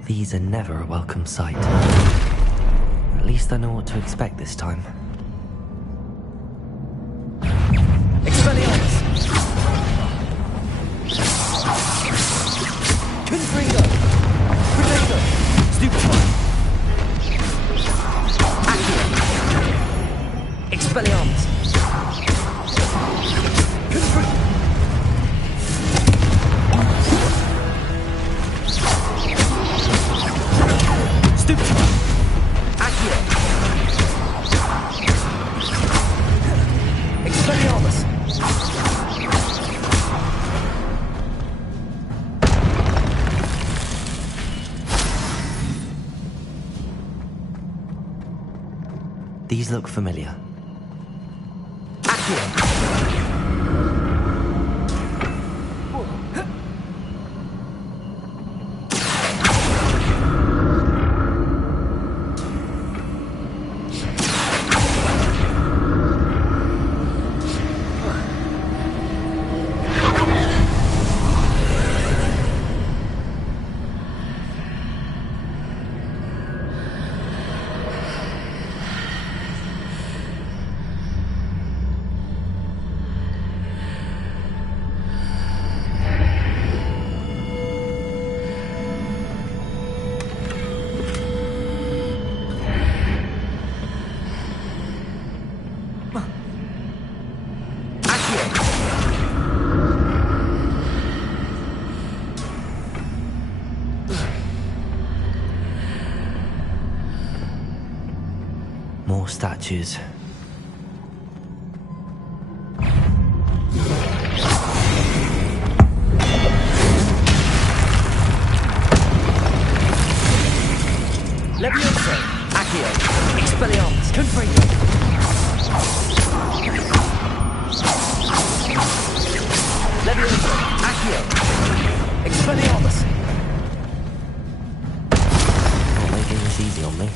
These are never a welcome sight. At least I know what to expect this time. These look familiar. statues. Levioso, Accio, Expelliarmus, Confringo. Levioso, Accio, Expelliarmus. Not making this easy on me.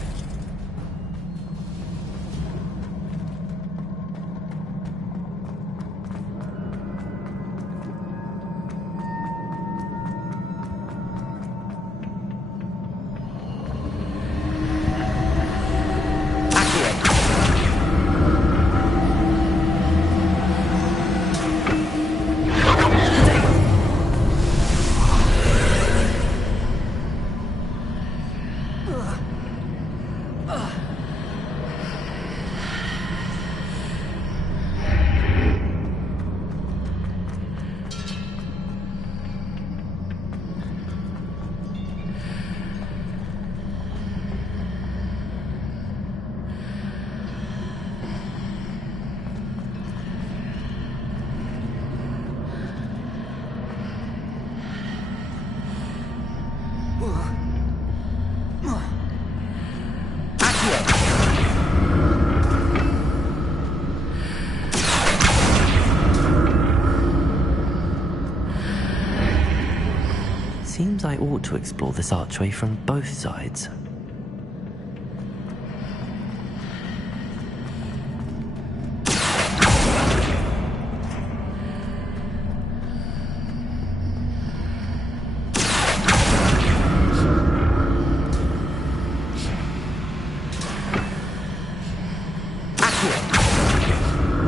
Seems I ought to explore this archway from both sides.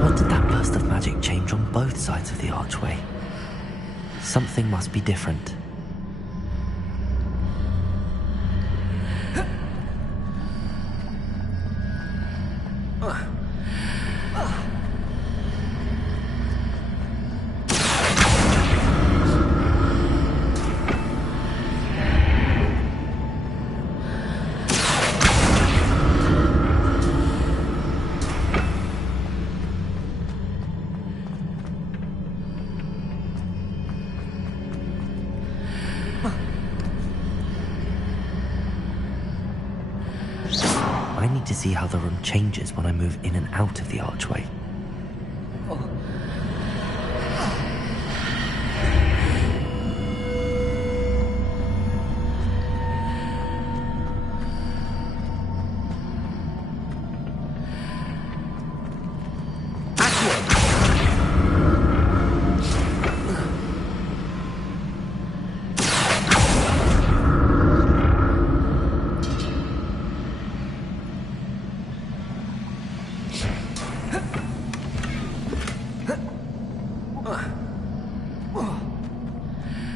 What did that burst of magic change on both sides of the archway? Something must be different. I need to see how the room changes when I move in and out of the archway.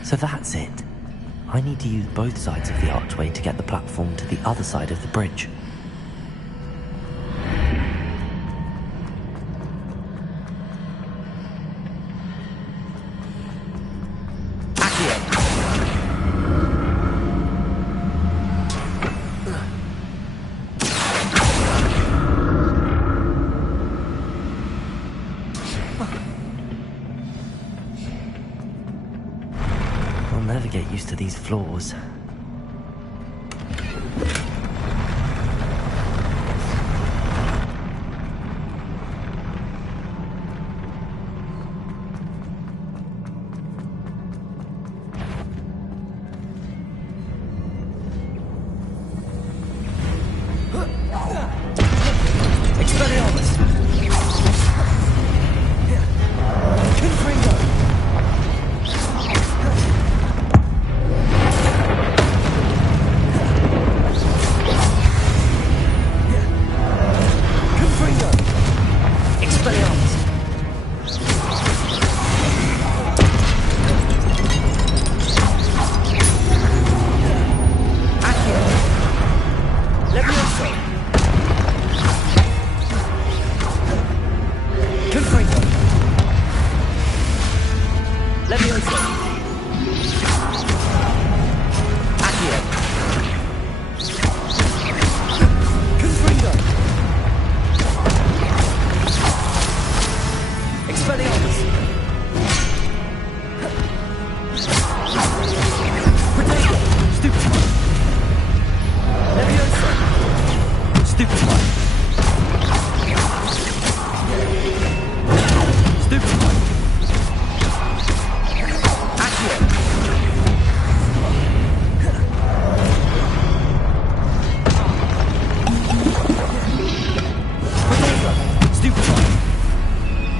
So that's it. I need to use both sides of the archway to get the platform to the other side of the bridge. I'll never get used to these floors.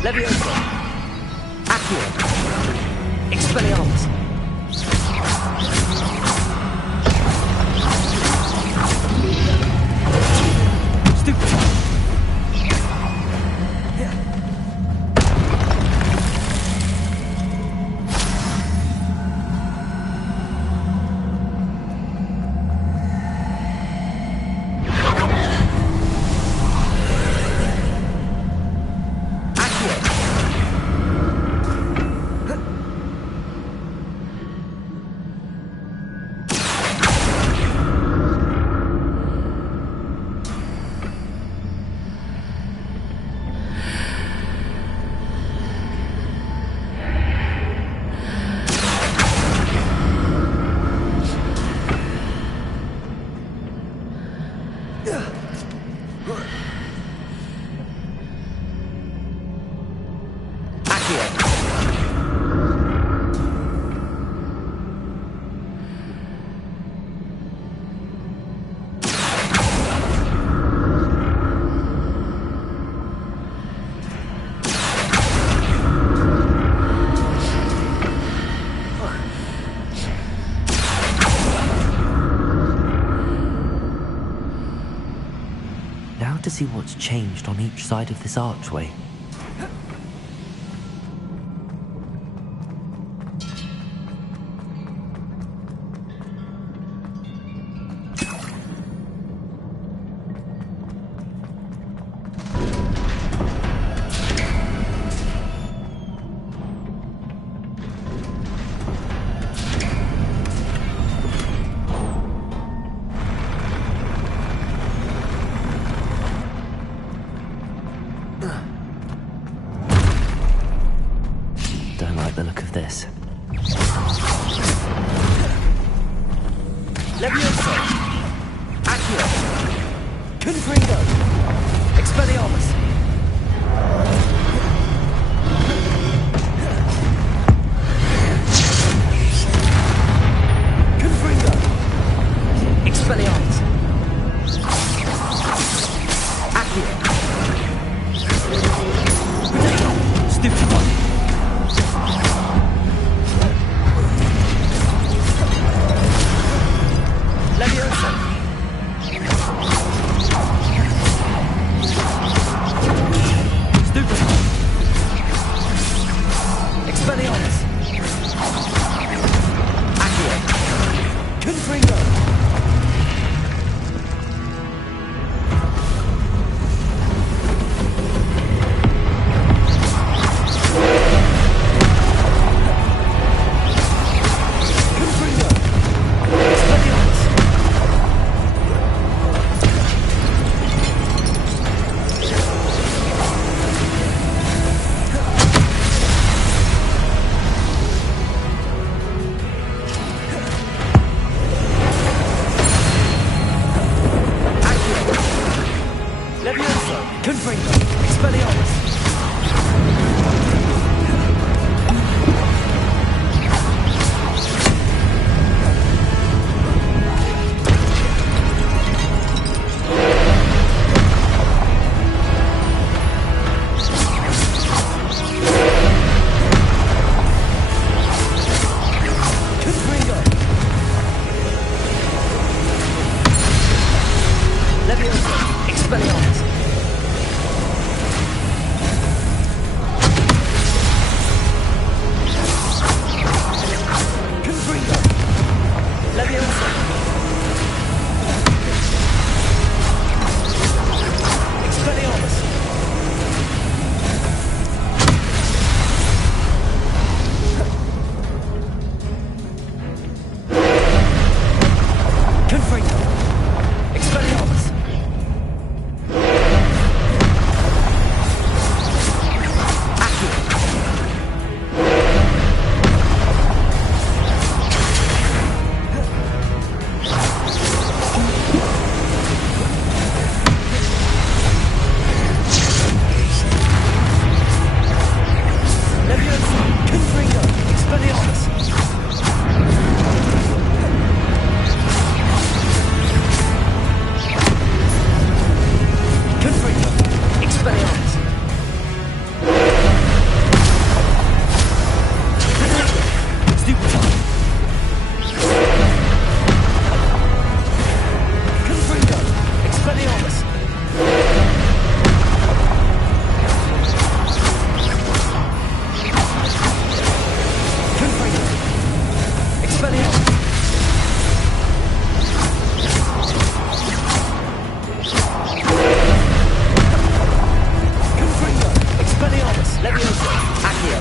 Levioso. Accio. Expelliarmus. Stupefy. Now to see what's changed on each side of this archway. Don't like the look of this. Levioso! Accio! Confringo! Expelliarmus! Confringo! Expelliarmus! Accio! Stupefy! Levioso! Stupefy! Expelliarmus! Accio! Confringo! Levioso! Accio!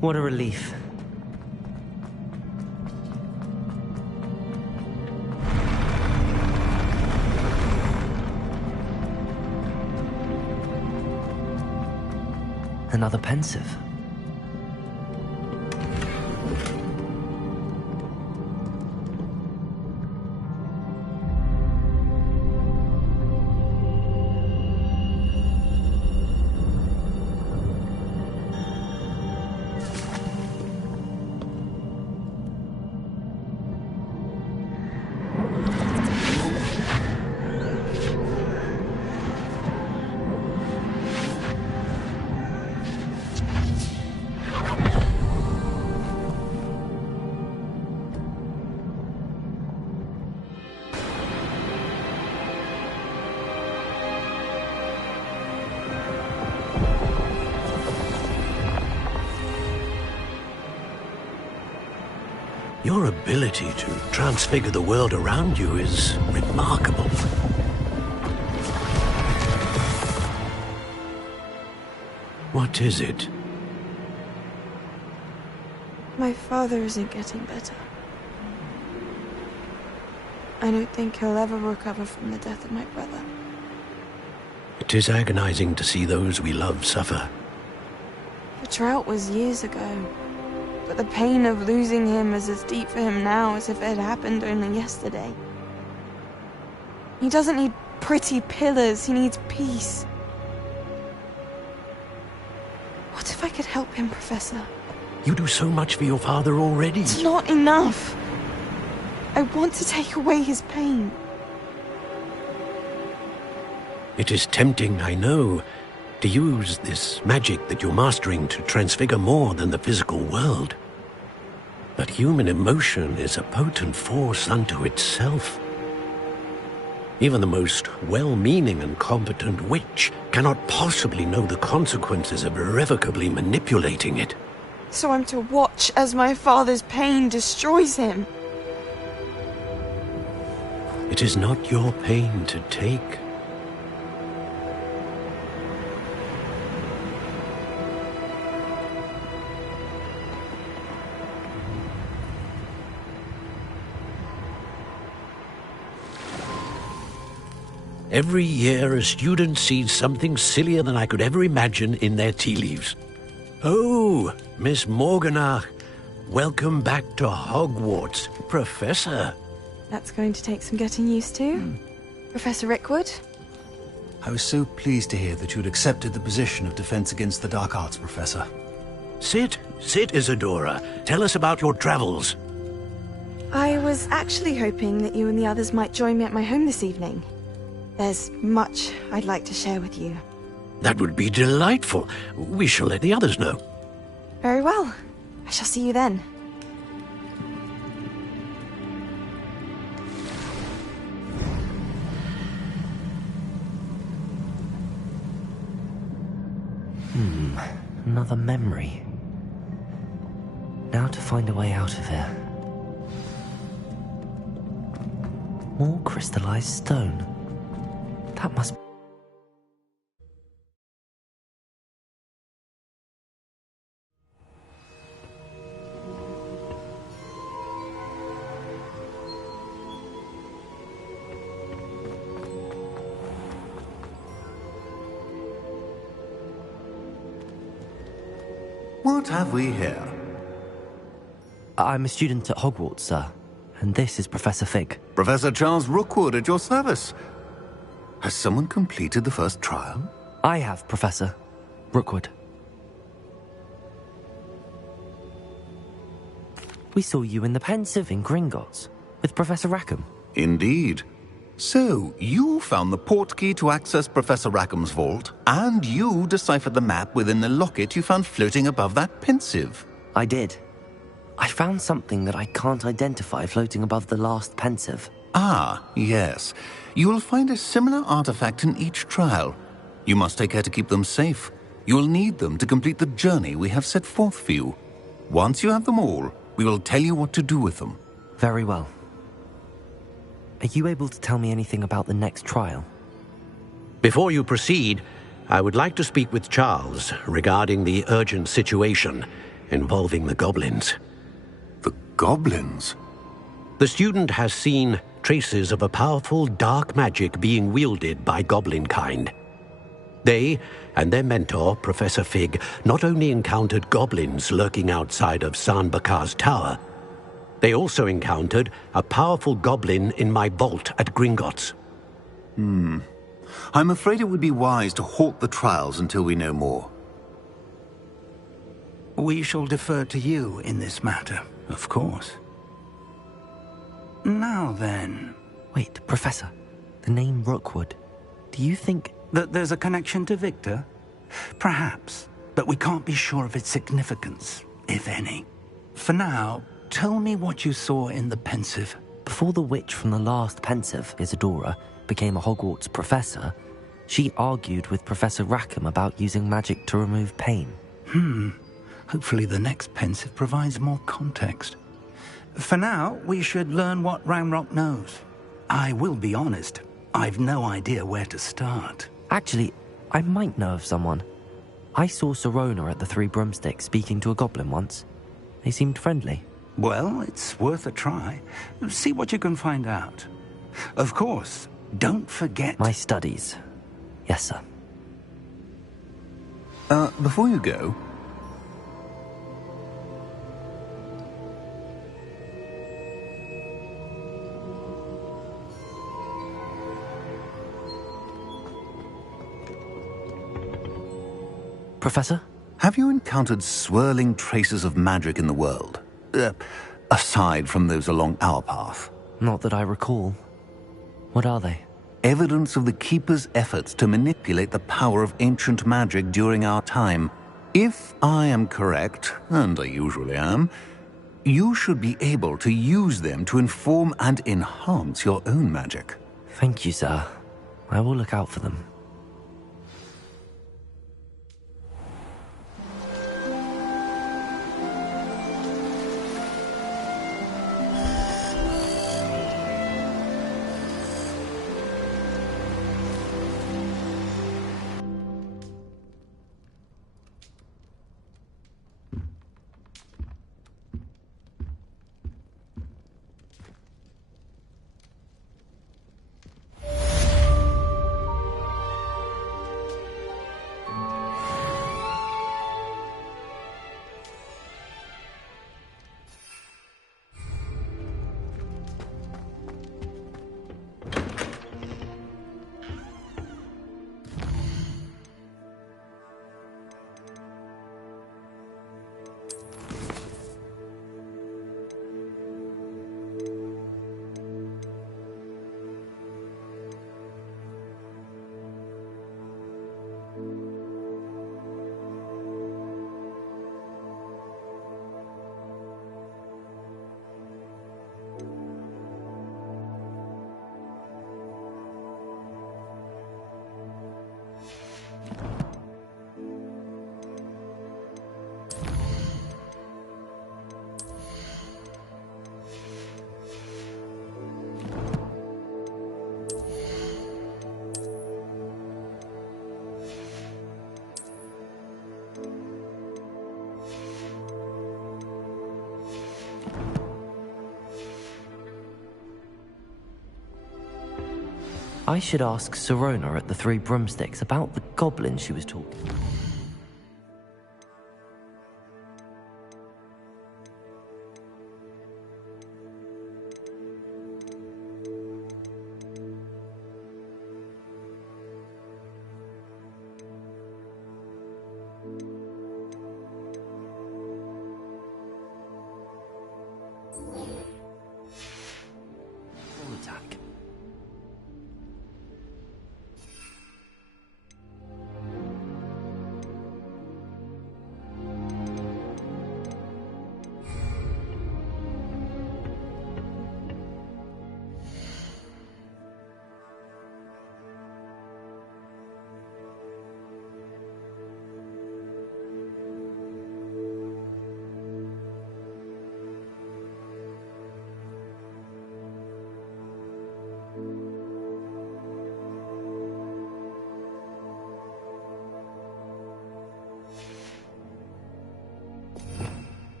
What a relief. Another pensive. Your ability to transfigure the world around you is remarkable. What is it? My father isn't getting better. I don't think he'll ever recover from the death of my brother. It is agonizing to see those we love suffer. The drought was years ago, but the pain of losing him is as deep for him now as if it had happened only yesterday. He doesn't need pretty pillars, he needs peace. What if I could help him, Professor? You do so much for your father already. It's not enough. I want to take away his pain. It is tempting, I know, to use this magic that you're mastering to transfigure more than the physical world. But human emotion is a potent force unto itself. Even the most well-meaning and competent witch cannot possibly know the consequences of irrevocably manipulating it. So I'm to watch as my father's pain destroys him. It is not your pain to take. Every year, a student sees something sillier than I could ever imagine in their tea leaves. Oh, Miss Morganach, welcome back to Hogwarts, Professor. That's going to take some getting used to. Professor Rickwood? I was so pleased to hear that you'd accepted the position of Defense Against the Dark Arts, Professor. Sit, Isadora. Tell us about your travels. I was actually hoping that you and the others might join me at my home this evening. There's much I'd like to share with you. That would be delightful. We shall let the others know. Very well. I shall see you then. Another memory. Now to find a way out of here. More crystallized stone. That must... What have we here? I'm a student at Hogwarts, sir. And this is Professor Fig. Professor Charles Rookwood at your service. Has someone completed the first trial? I have, Professor Rookwood. We saw you in the Pensive in Gringotts with Professor Rackham. Indeed. So, you found the portkey to access Professor Rackham's vault, and you deciphered the map within the locket you found floating above that Pensive. I did. I found something that I can't identify floating above the last Pensive. Ah, yes. You will find a similar artifact in each trial. You must take care to keep them safe. You will need them to complete the journey we have set forth for you. Once you have them all, we will tell you what to do with them. Very well. Are you able to tell me anything about the next trial? Before you proceed, I would like to speak with Charles regarding the urgent situation involving the goblins. The goblins? The student has seen traces of a powerful dark magic being wielded by goblin kind. They and their mentor, Professor Fig, not only encountered goblins lurking outside of San Bakar's tower, they also encountered a powerful goblin in my vault at Gringotts. I'm afraid it would be wise to halt the trials until we know more. We shall defer to you in this matter, of course. Now then... Wait, Professor. The name Rookwood. Do you think... that there's a connection to Victor? Perhaps, but we can't be sure of its significance, if any. For now, tell me what you saw in the Pensive. Before the witch from the last Pensive, Isadora, became a Hogwarts professor, she argued with Professor Rackham about using magic to remove pain. Hopefully the next Pensive provides more context. For now, we should learn what Ranrock knows. I will be honest, I've no idea where to start. Actually, I might know of someone. I saw Sirona at the Three Broomsticks speaking to a goblin once. They seemed friendly. Well, it's worth a try. See what you can find out. Of course, don't forget... My studies. Yes, sir. Before you go... Professor? Have you encountered swirling traces of magic in the world? Aside from those along our path? Not that I recall. What are they? Evidence of the Keeper's efforts to manipulate the power of ancient magic during our time. If I am correct, and I usually am, you should be able to use them to inform and enhance your own magic. Thank you, sir. I will look out for them. I should ask Sirona at the Three Broomsticks about the goblin she was talking about. Attack.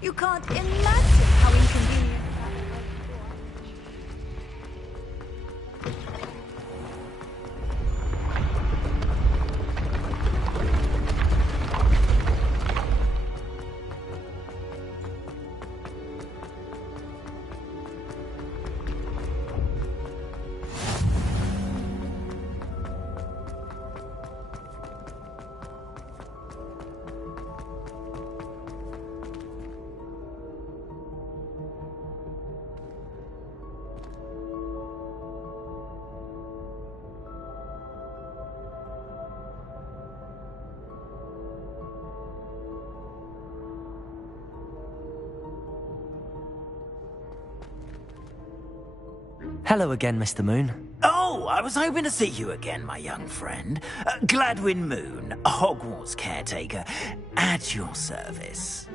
You can't imagine how inconvenient that was. Hello again, Mr. Moon. Oh, I was hoping to see you again, my young friend. Gladwin Moon, Hogwarts caretaker, at your service.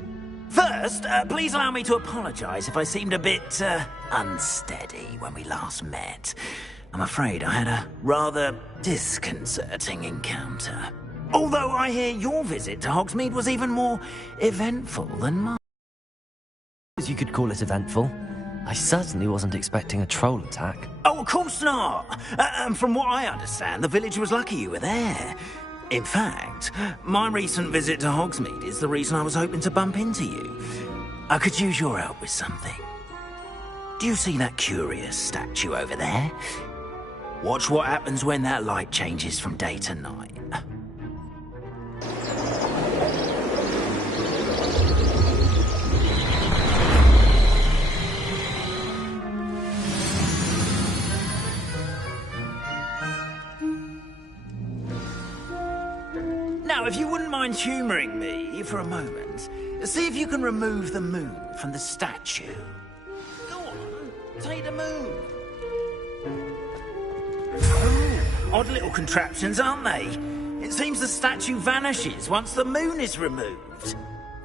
First, please allow me to apologise if I seemed a bit unsteady when we last met. I'm afraid I had a rather disconcerting encounter. Although I hear your visit to Hogsmeade was even more eventful than mine. You could call it eventful. I certainly wasn't expecting a troll attack. Oh, of course not. And from what I understand, the village was lucky you were there. In fact, my recent visit to Hogsmeade is the reason I was hoping to bump into you. I could use your help with something. Do you see that curious statue over there? Watch what happens when that light changes from day to night. Now, if you wouldn't mind humouring me for a moment, see if you can remove the moon from the statue. Go on, take the moon. Oh, odd little contraptions, aren't they? It seems the statue vanishes once the moon is removed.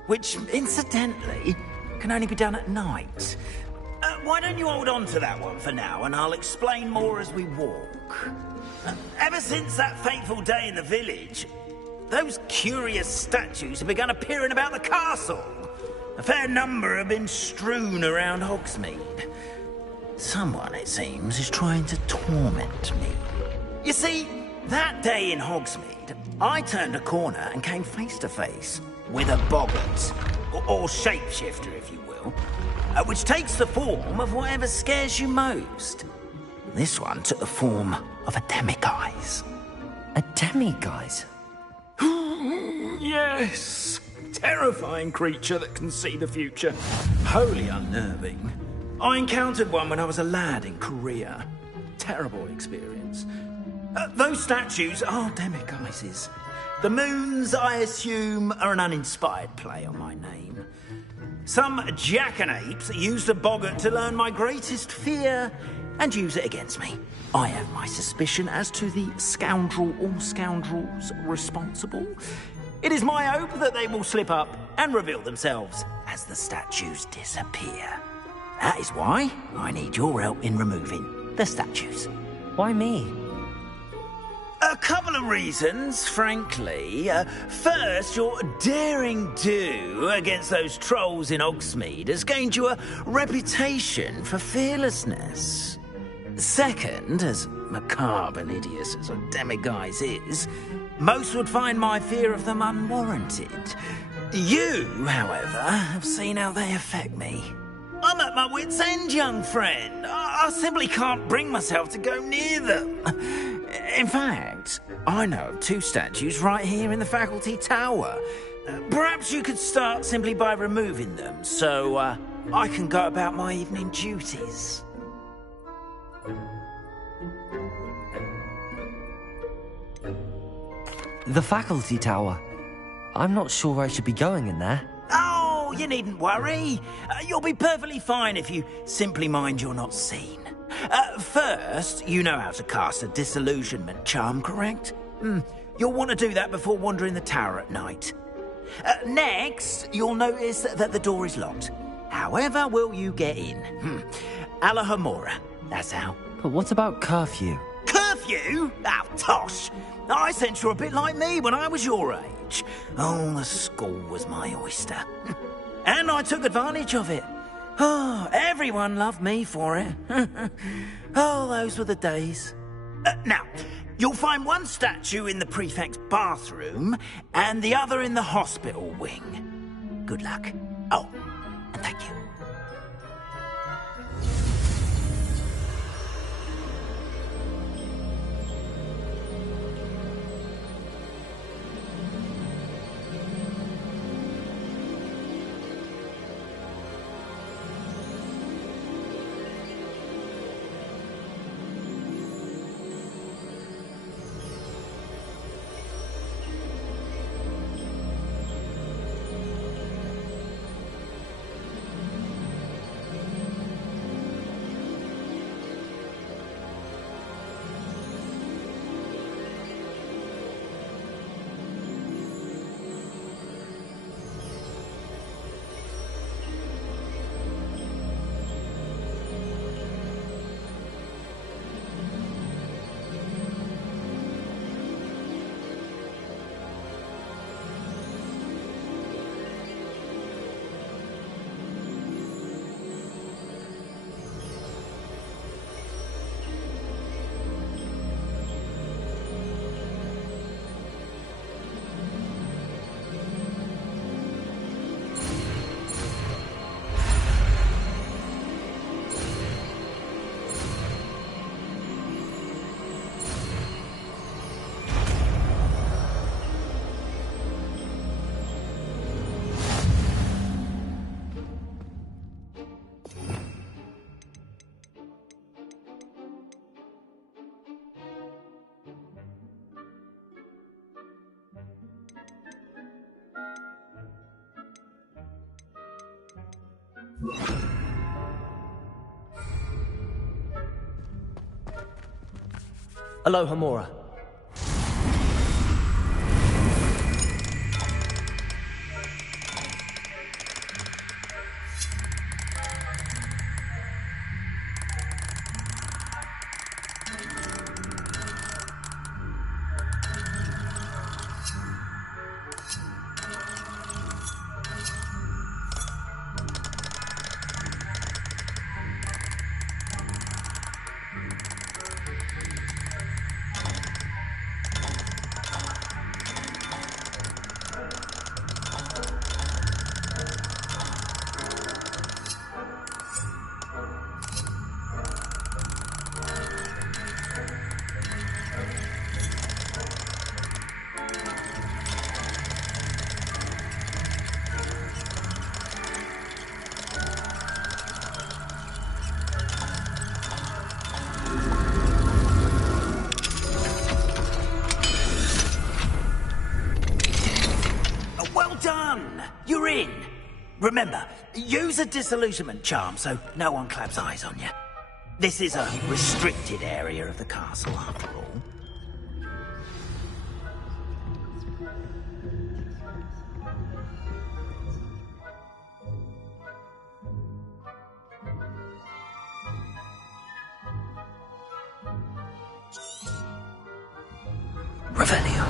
Which, incidentally, can only be done at night. Why don't you hold on to that one for now, and I'll explain more as we walk. Ever since that fateful day in the village, those curious statues have begun appearing about the castle. A fair number have been strewn around Hogsmeade. Someone, it seems, is trying to torment me. You see, that day in Hogsmeade, I turned a corner and came face to face with a boggart, or shapeshifter, if you will, which takes the form of whatever scares you most. This one took the form of a demiguise. A demiguise? Yes! Terrifying creature that can see the future. Wholly unnerving. I encountered one when I was a lad in Korea. Terrible experience. Those statues are demiguises. The moons, I assume, are an uninspired play on my name. Some jackanapes used a boggart to learn my greatest fear and use it against me. I have my suspicion as to the scoundrel or scoundrels responsible. It is my hope that they will slip up and reveal themselves as the statues disappear. That is why I need your help in removing the statues. Why me? A couple of reasons, frankly. First, your daring do against those trolls in Hogsmeade has gained you a reputation for fearlessness. Second, as macabre and hideous as a demiguise is, most would find my fear of them unwarranted. You, however, have seen how they affect me. I'm at my wit's end, young friend. I simply can't bring myself to go near them. In fact, I know of two statues right here in the faculty tower. Perhaps you could start simply by removing them, so I can go about my evening duties. The faculty tower. I'm not sure I should be going in there. Oh, you needn't worry. You'll be perfectly fine if you simply mind you're not seen. First, you know how to cast a disillusionment charm, correct? You'll want to do that before wandering the tower at night. Next, you'll notice that the door is locked. However will you get in? Alahomora, that's how. But what about curfew? Curfew? Oh, tosh. I sense you're a bit like me when I was your age. Oh, the school was my oyster. And I took advantage of it. Oh, everyone loved me for it. Oh, those were the days. Now, you'll find one statue in the prefect's bathroom and the other in the hospital wing. Good luck. Oh, and thank you. Aloha, Mora. You're in. Remember, use a disillusionment charm so no one claps eyes on you. This is a restricted area of the castle, after all. Revelio.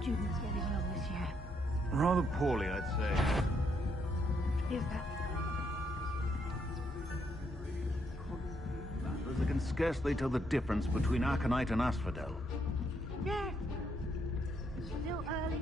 Students getting along this year? Rather poorly, I'd say. Is that As I can scarcely tell the difference between Aconite and Asphodel. yes? Still early.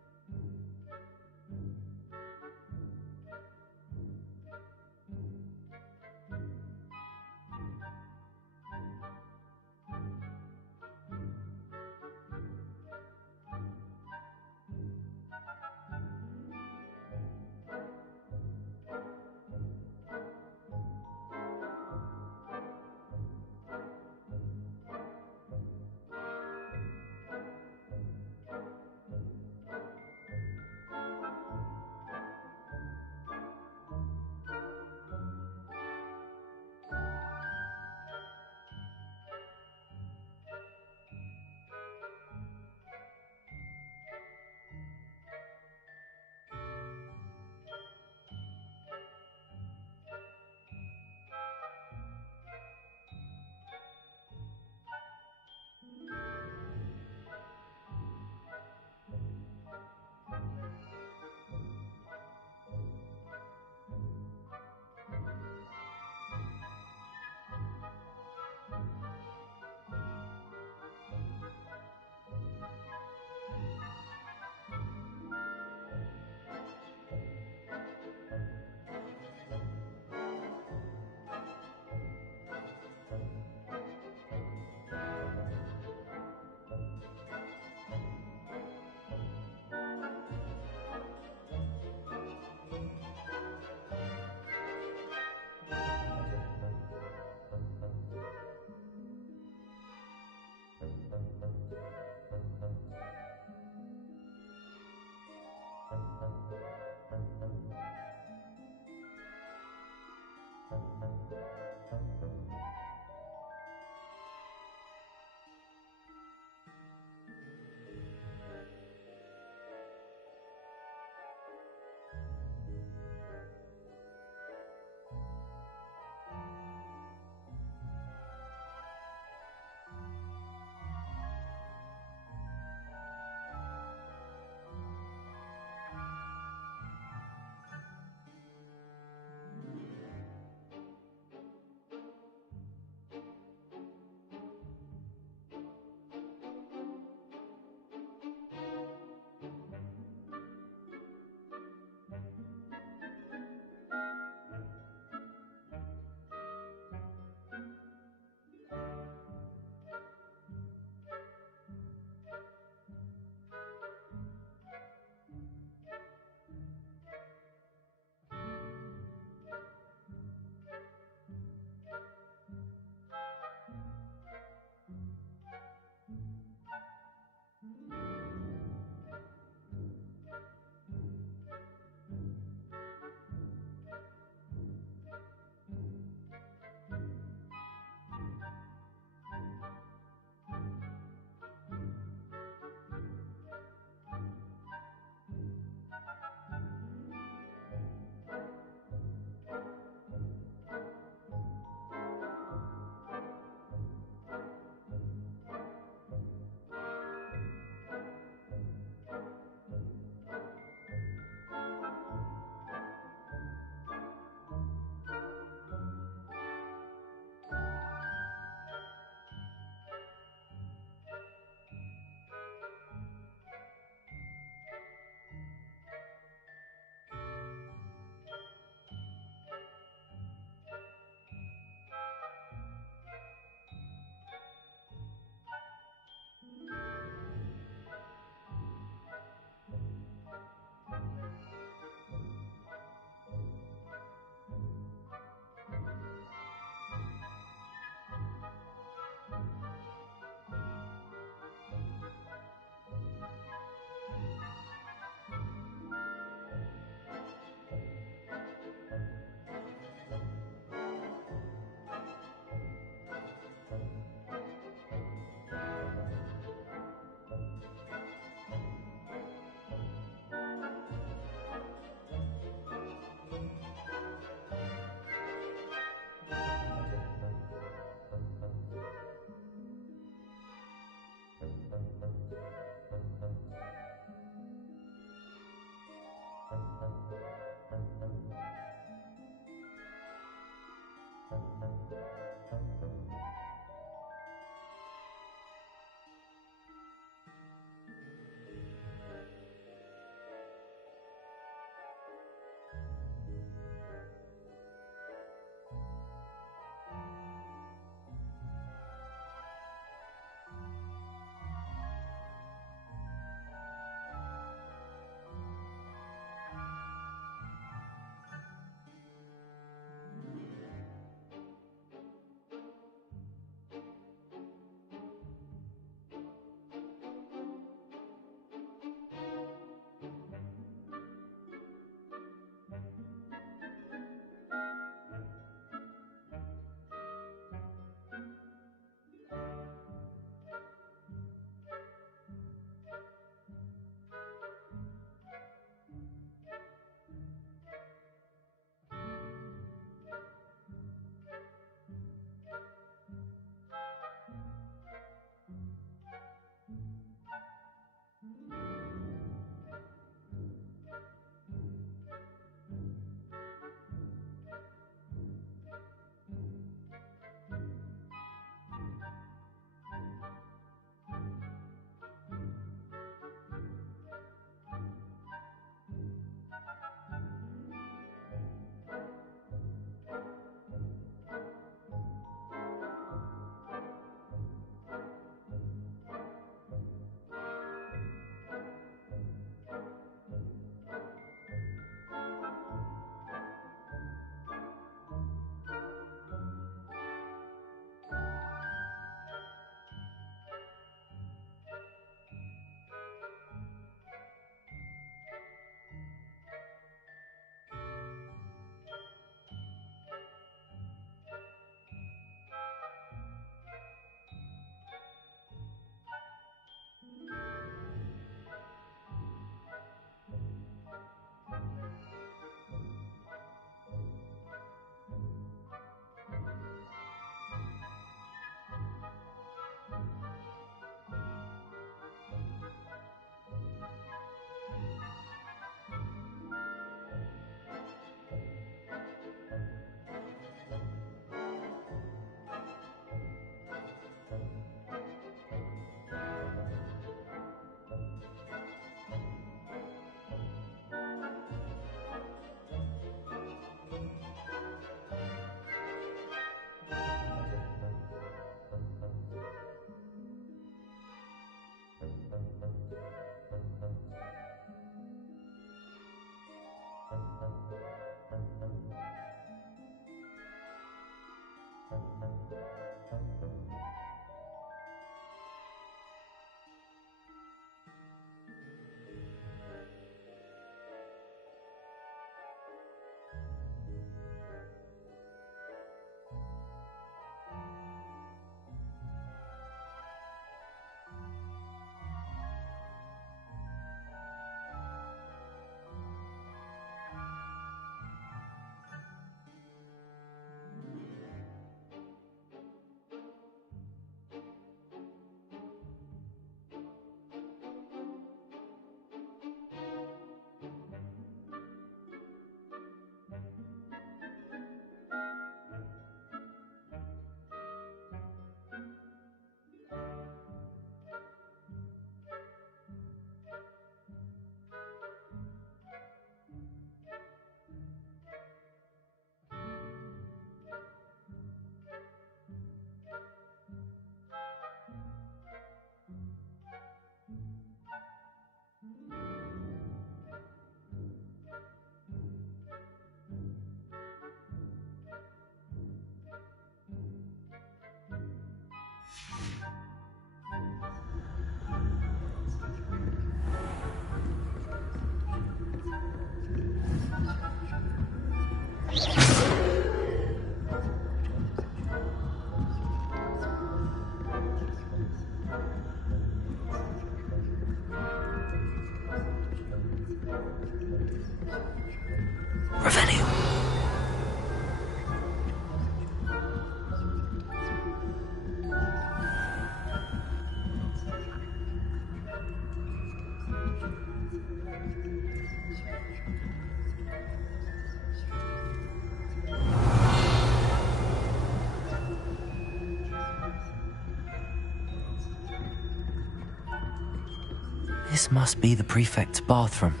This must be the prefect's bathroom.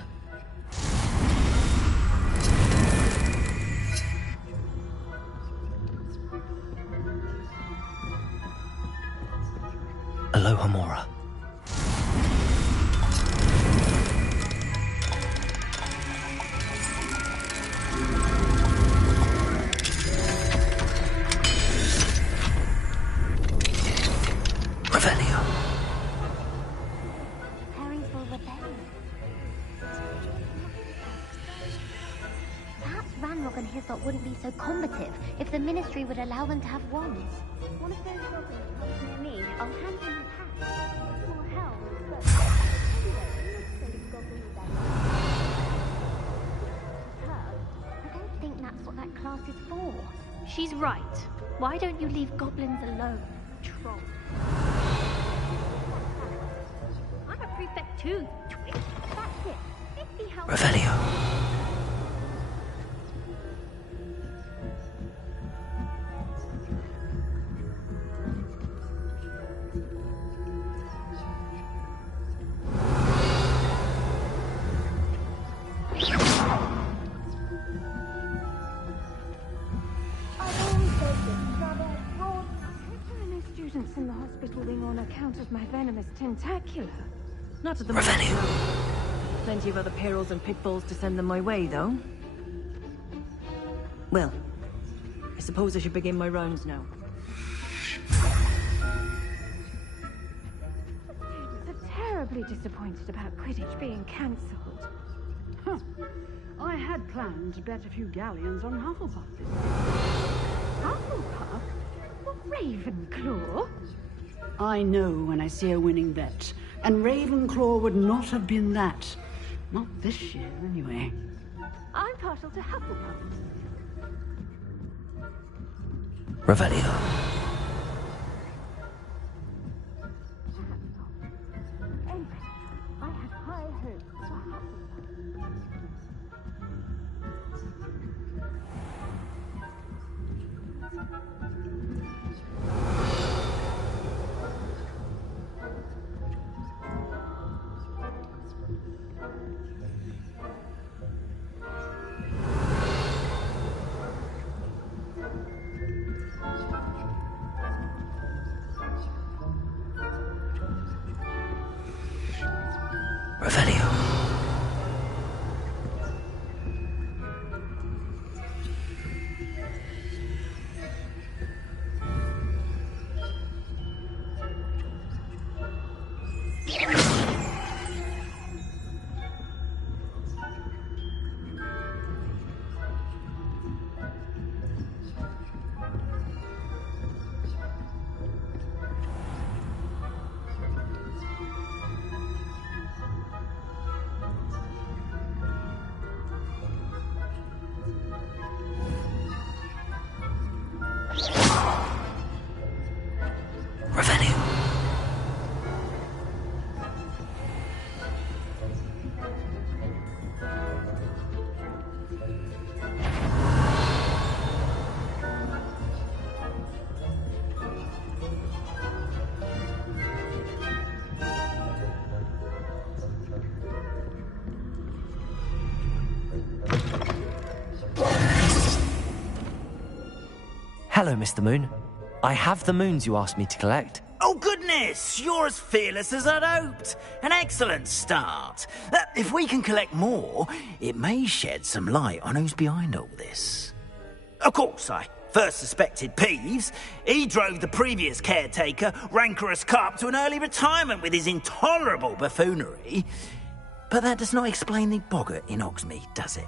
Aloha Mora. Revelio. Preparing for rebellion. Perhaps Ranrock and his lot wouldn't be so combative if the Ministry would allow them to have wands. One of those goblins comes near me, I'll hand him his hat. More hell, but anyway, those goblins I don't think that's what that class is for. She's right. Why don't you leave goblins alone, troll? I'm a prefect too, you twit. That's it. 50 health. Revelio. Students in the hospital wing on account of my venomous tentacular. Not at the moment. No. Plenty of other perils and pitfalls to send them my way, though. Well, I suppose I should begin my rounds now. Students are terribly disappointed about Quidditch being cancelled. Huh. I had planned to bet a few galleons on Hufflepuff. Hufflepuff? Ravenclaw? I know when I see a winning bet, and Ravenclaw would not have been that. Not this year, anyway. I'm partial to Hufflepuff. Revelio. Anyway, I had high hopes for Hufflepuff. Revelio. Hello, Mr. Moon. I have the moons you asked me to collect. Oh, goodness! You're as fearless as I'd hoped. An excellent start. If we can collect more, it may shed some light on who's behind all this. Of course, I first suspected Peeves. He drove the previous caretaker, Rancorous Carp, to an early retirement with his intolerable buffoonery. But that does not explain the boggart in Hogsmeade, does it?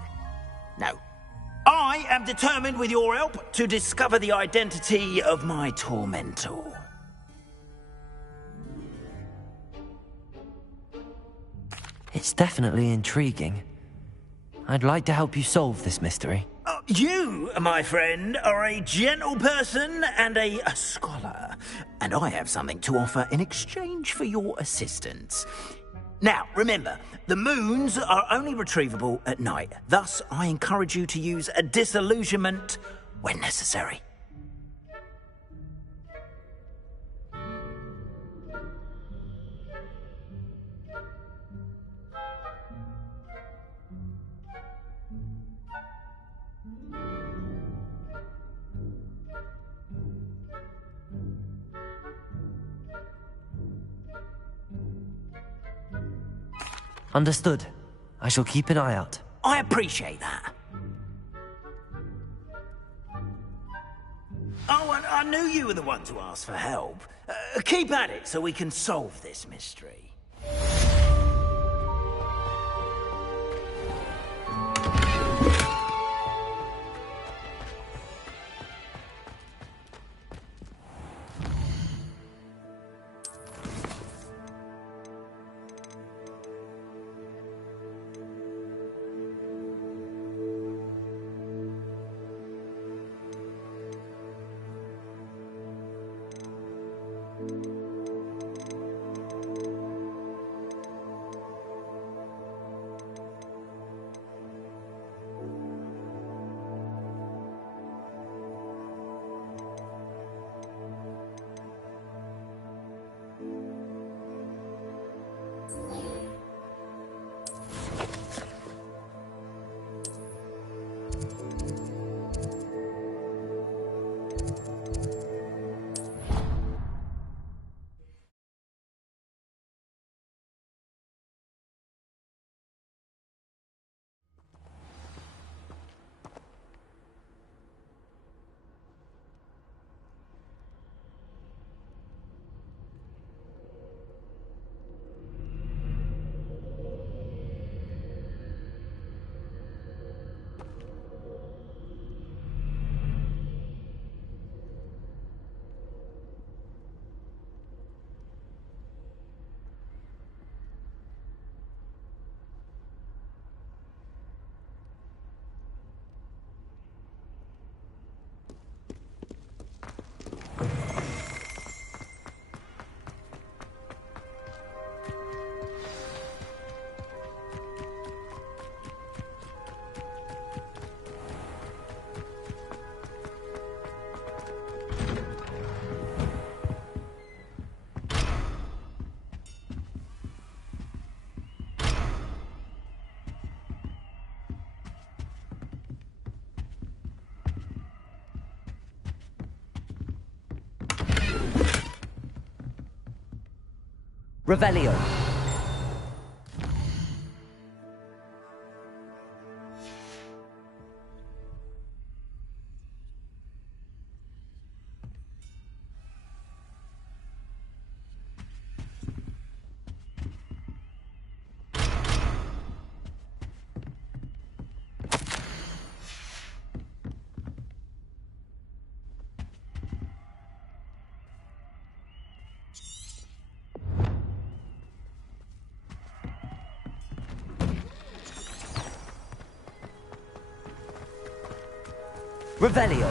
No. I am determined, with your help, to discover the identity of my tormentor. It's definitely intriguing. I'd like to help you solve this mystery. You, my friend, are a gentle person and a scholar, and I have something to offer in exchange for your assistance. Now, remember, the moons are only retrievable at night. Thus, I encourage you to use a disillusionment when necessary. Understood. I shall keep an eye out. I appreciate that. Oh, and I knew you were the one to ask for help. Keep at it so we can solve this mystery. Revelio. Revelio.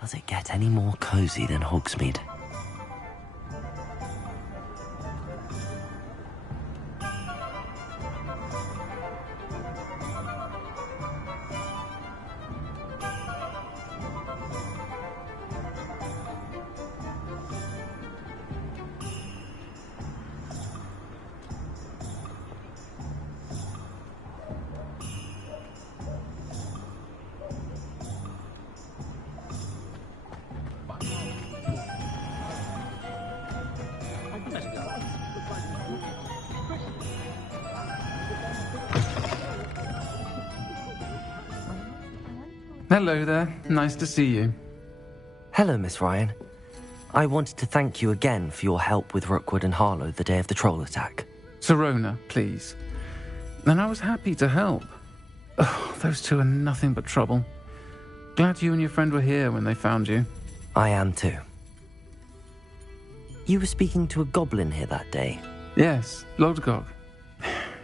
Does it get any more cozy than Hogsmeade? Hello there. Nice to see you. Hello, Miss Ryan. I wanted to thank you again for your help with Rookwood and Harlow the day of the troll attack. Serona, please. And I was happy to help. Oh, those two are nothing but trouble. Glad you and your friend were here when they found you. I am too. You were speaking to a goblin here that day? Yes, Lodgok.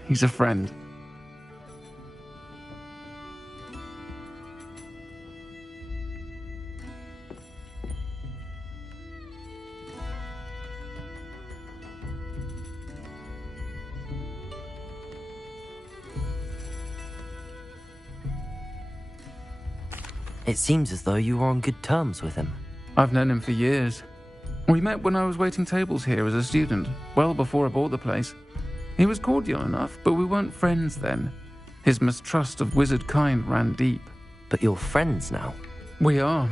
He's a friend. It seems as though you were on good terms with him. I've known him for years. We met when I was waiting tables here as a student, well before I bought the place. He was cordial enough, but we weren't friends then. His mistrust of wizard kind ran deep. But you're friends now? We are.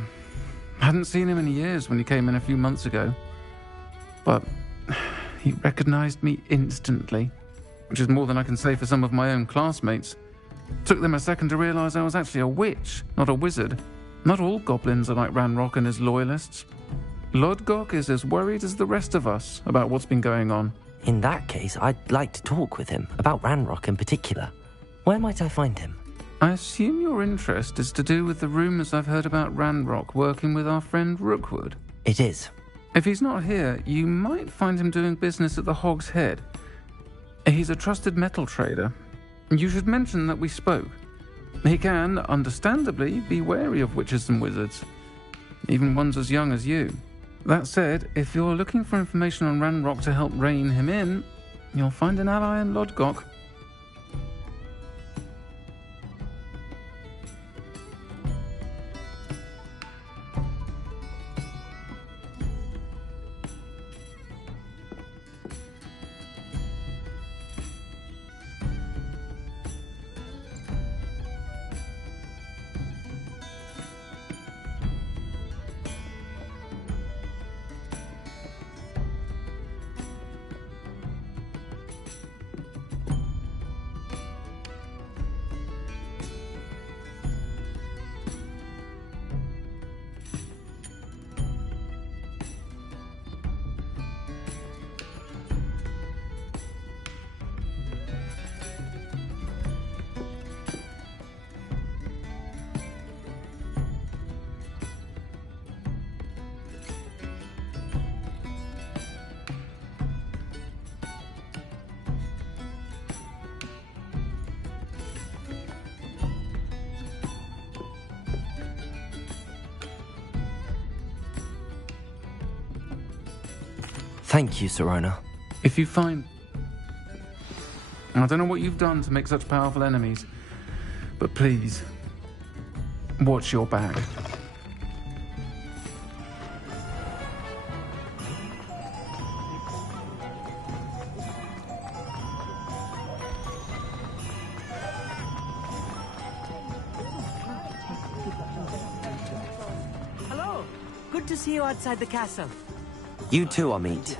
Hadn't seen him in years when he came in a few months ago. But he recognized me instantly, which is more than I can say for some of my own classmates. Took them a second to realize I was actually a witch, not a wizard. Not all goblins are like Ranrock and his loyalists. Lodgok is as worried as the rest of us about what's been going on. In that case, I'd like to talk with him, about Ranrock in particular. Where might I find him? I assume your interest is to do with the rumors I've heard about Ranrock working with our friend Rookwood. It is. If he's not here, you might find him doing business at the Hog's Head. He's a trusted metal trader. You should mention that we spoke. He can, understandably, be wary of witches and wizards, even ones as young as you. That said, if you're looking for information on Ranrock to help rein him in, you'll find an ally in Lodgok. Thank you, Sirona. If you find... I don't know what you've done to make such powerful enemies, but please, watch your back. Hello. Good to see you outside the castle. You too, Amit.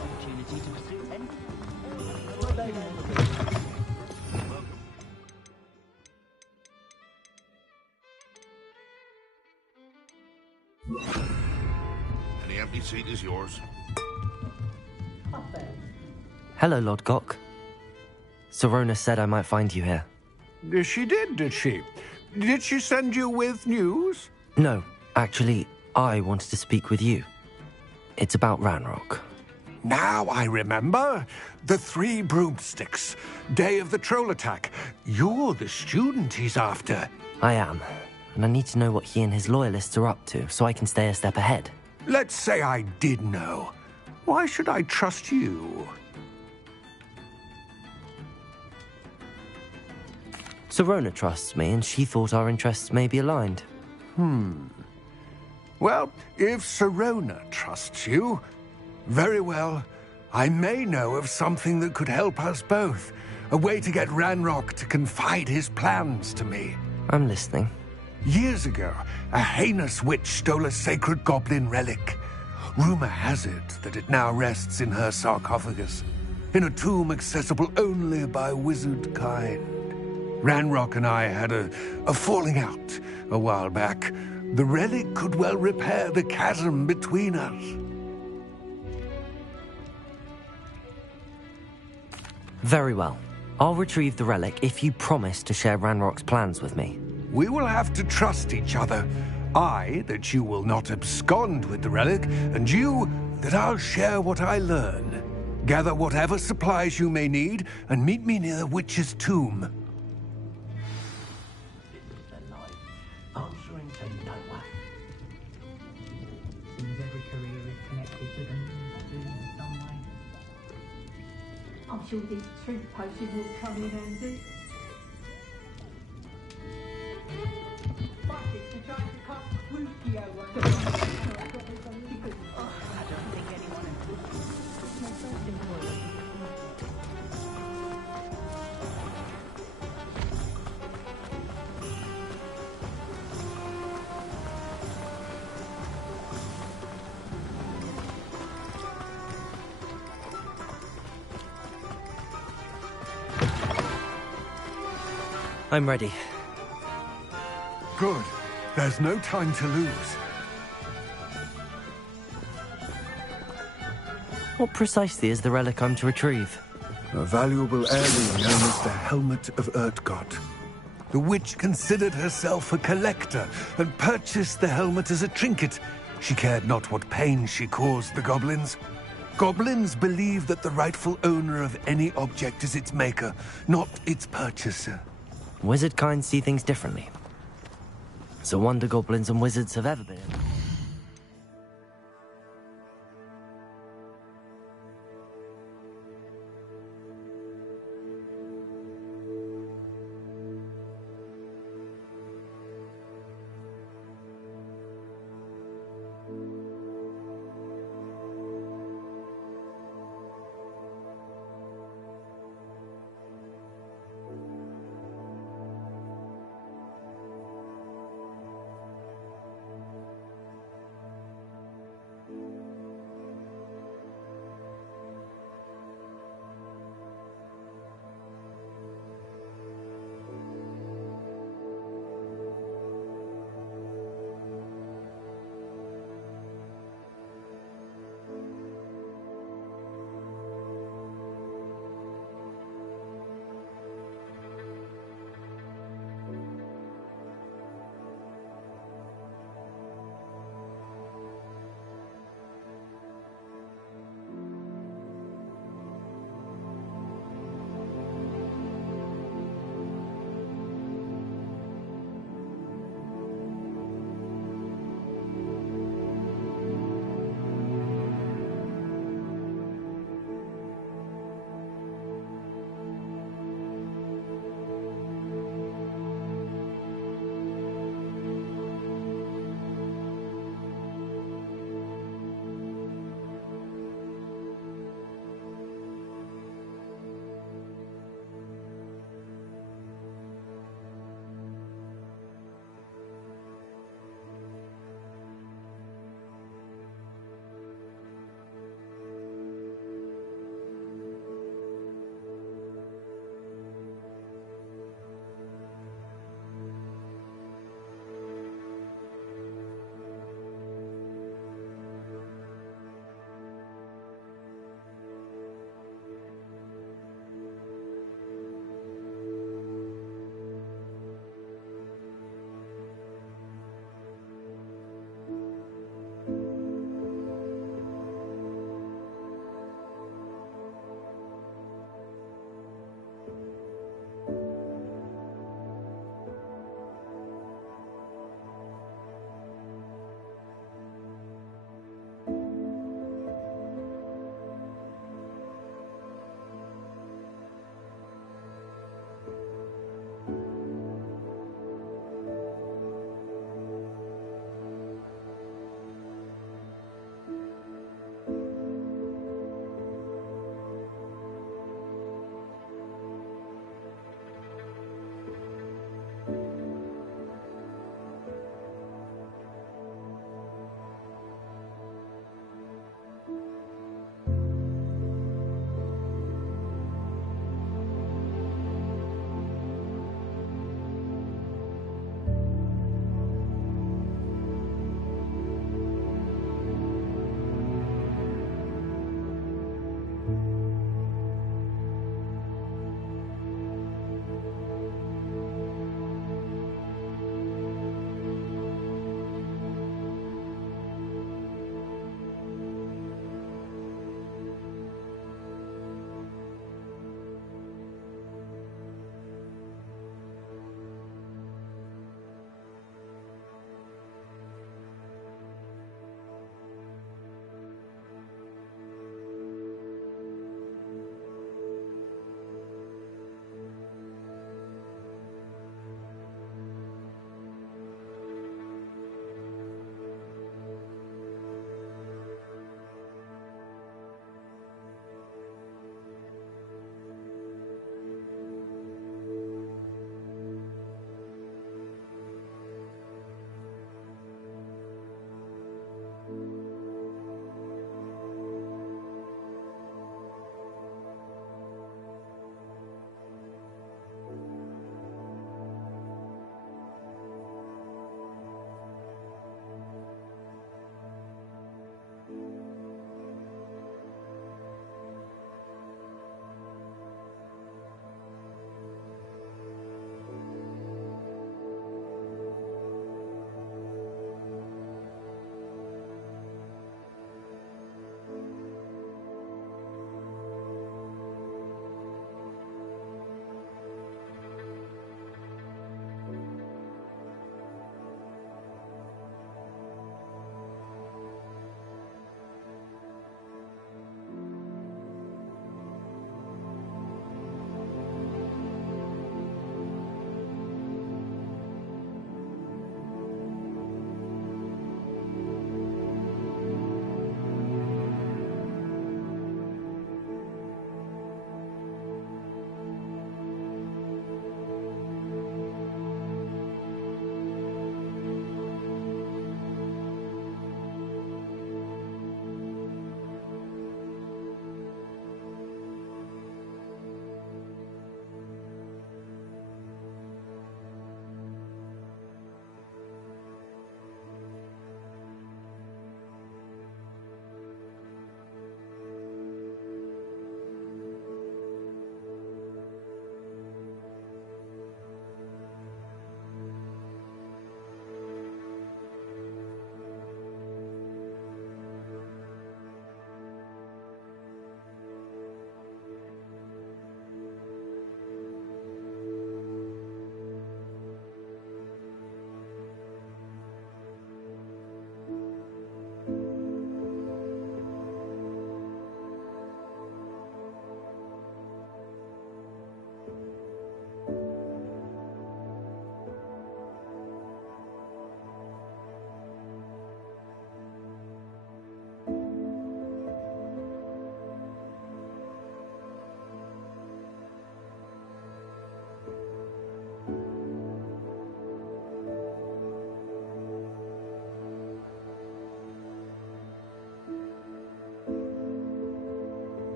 Any empty seat is yours. Hello, Lodgok. Sirona said I might find you here. She did she? Did she send you with news? No, actually, I wanted to speak with you. It's about Ranrock. Now I remember. The 3 broomsticks. Day of the troll attack. You're the student he's after. I am. And I need to know what he and his loyalists are up to, so I can stay a step ahead. Let's say I did know. Why should I trust you? Sirona trusts me, and she thought our interests may be aligned. Well, if Sirona trusts you, very well. I may know of something that could help us both. A way to get Ranrock to confide his plans to me. I'm listening. Years ago, a heinous witch stole a sacred goblin relic. Rumor has it that it now rests in her sarcophagus, in a tomb accessible only by wizard kind. Ranrock and I had a falling out a while back. The relic could well repair the chasm between us. Very well. I'll retrieve the relic if you promise to share Ranrock's plans with me. We will have to trust each other. I, that you will not abscond with the relic, and you, that I'll share what I learn. Gather whatever supplies you may need, and meet me near the witch's tomb. Every career is connected to them in some way. I'm sure this truth potion will come in handy. Buckets to try to cut Crucio one. I don't think anyone it's my first employee. I'm ready. Good. There's no time to lose. What precisely is the relic I'm to retrieve? A valuable heirloom known as the Helmet of Urtgott. The witch considered herself a collector and purchased the helmet as a trinket. She cared not what pain she caused the goblins. Goblins believe that the rightful owner of any object is its maker, not its purchaser. Wizard kind see things differently. It's a wonder goblins and wizards have ever been.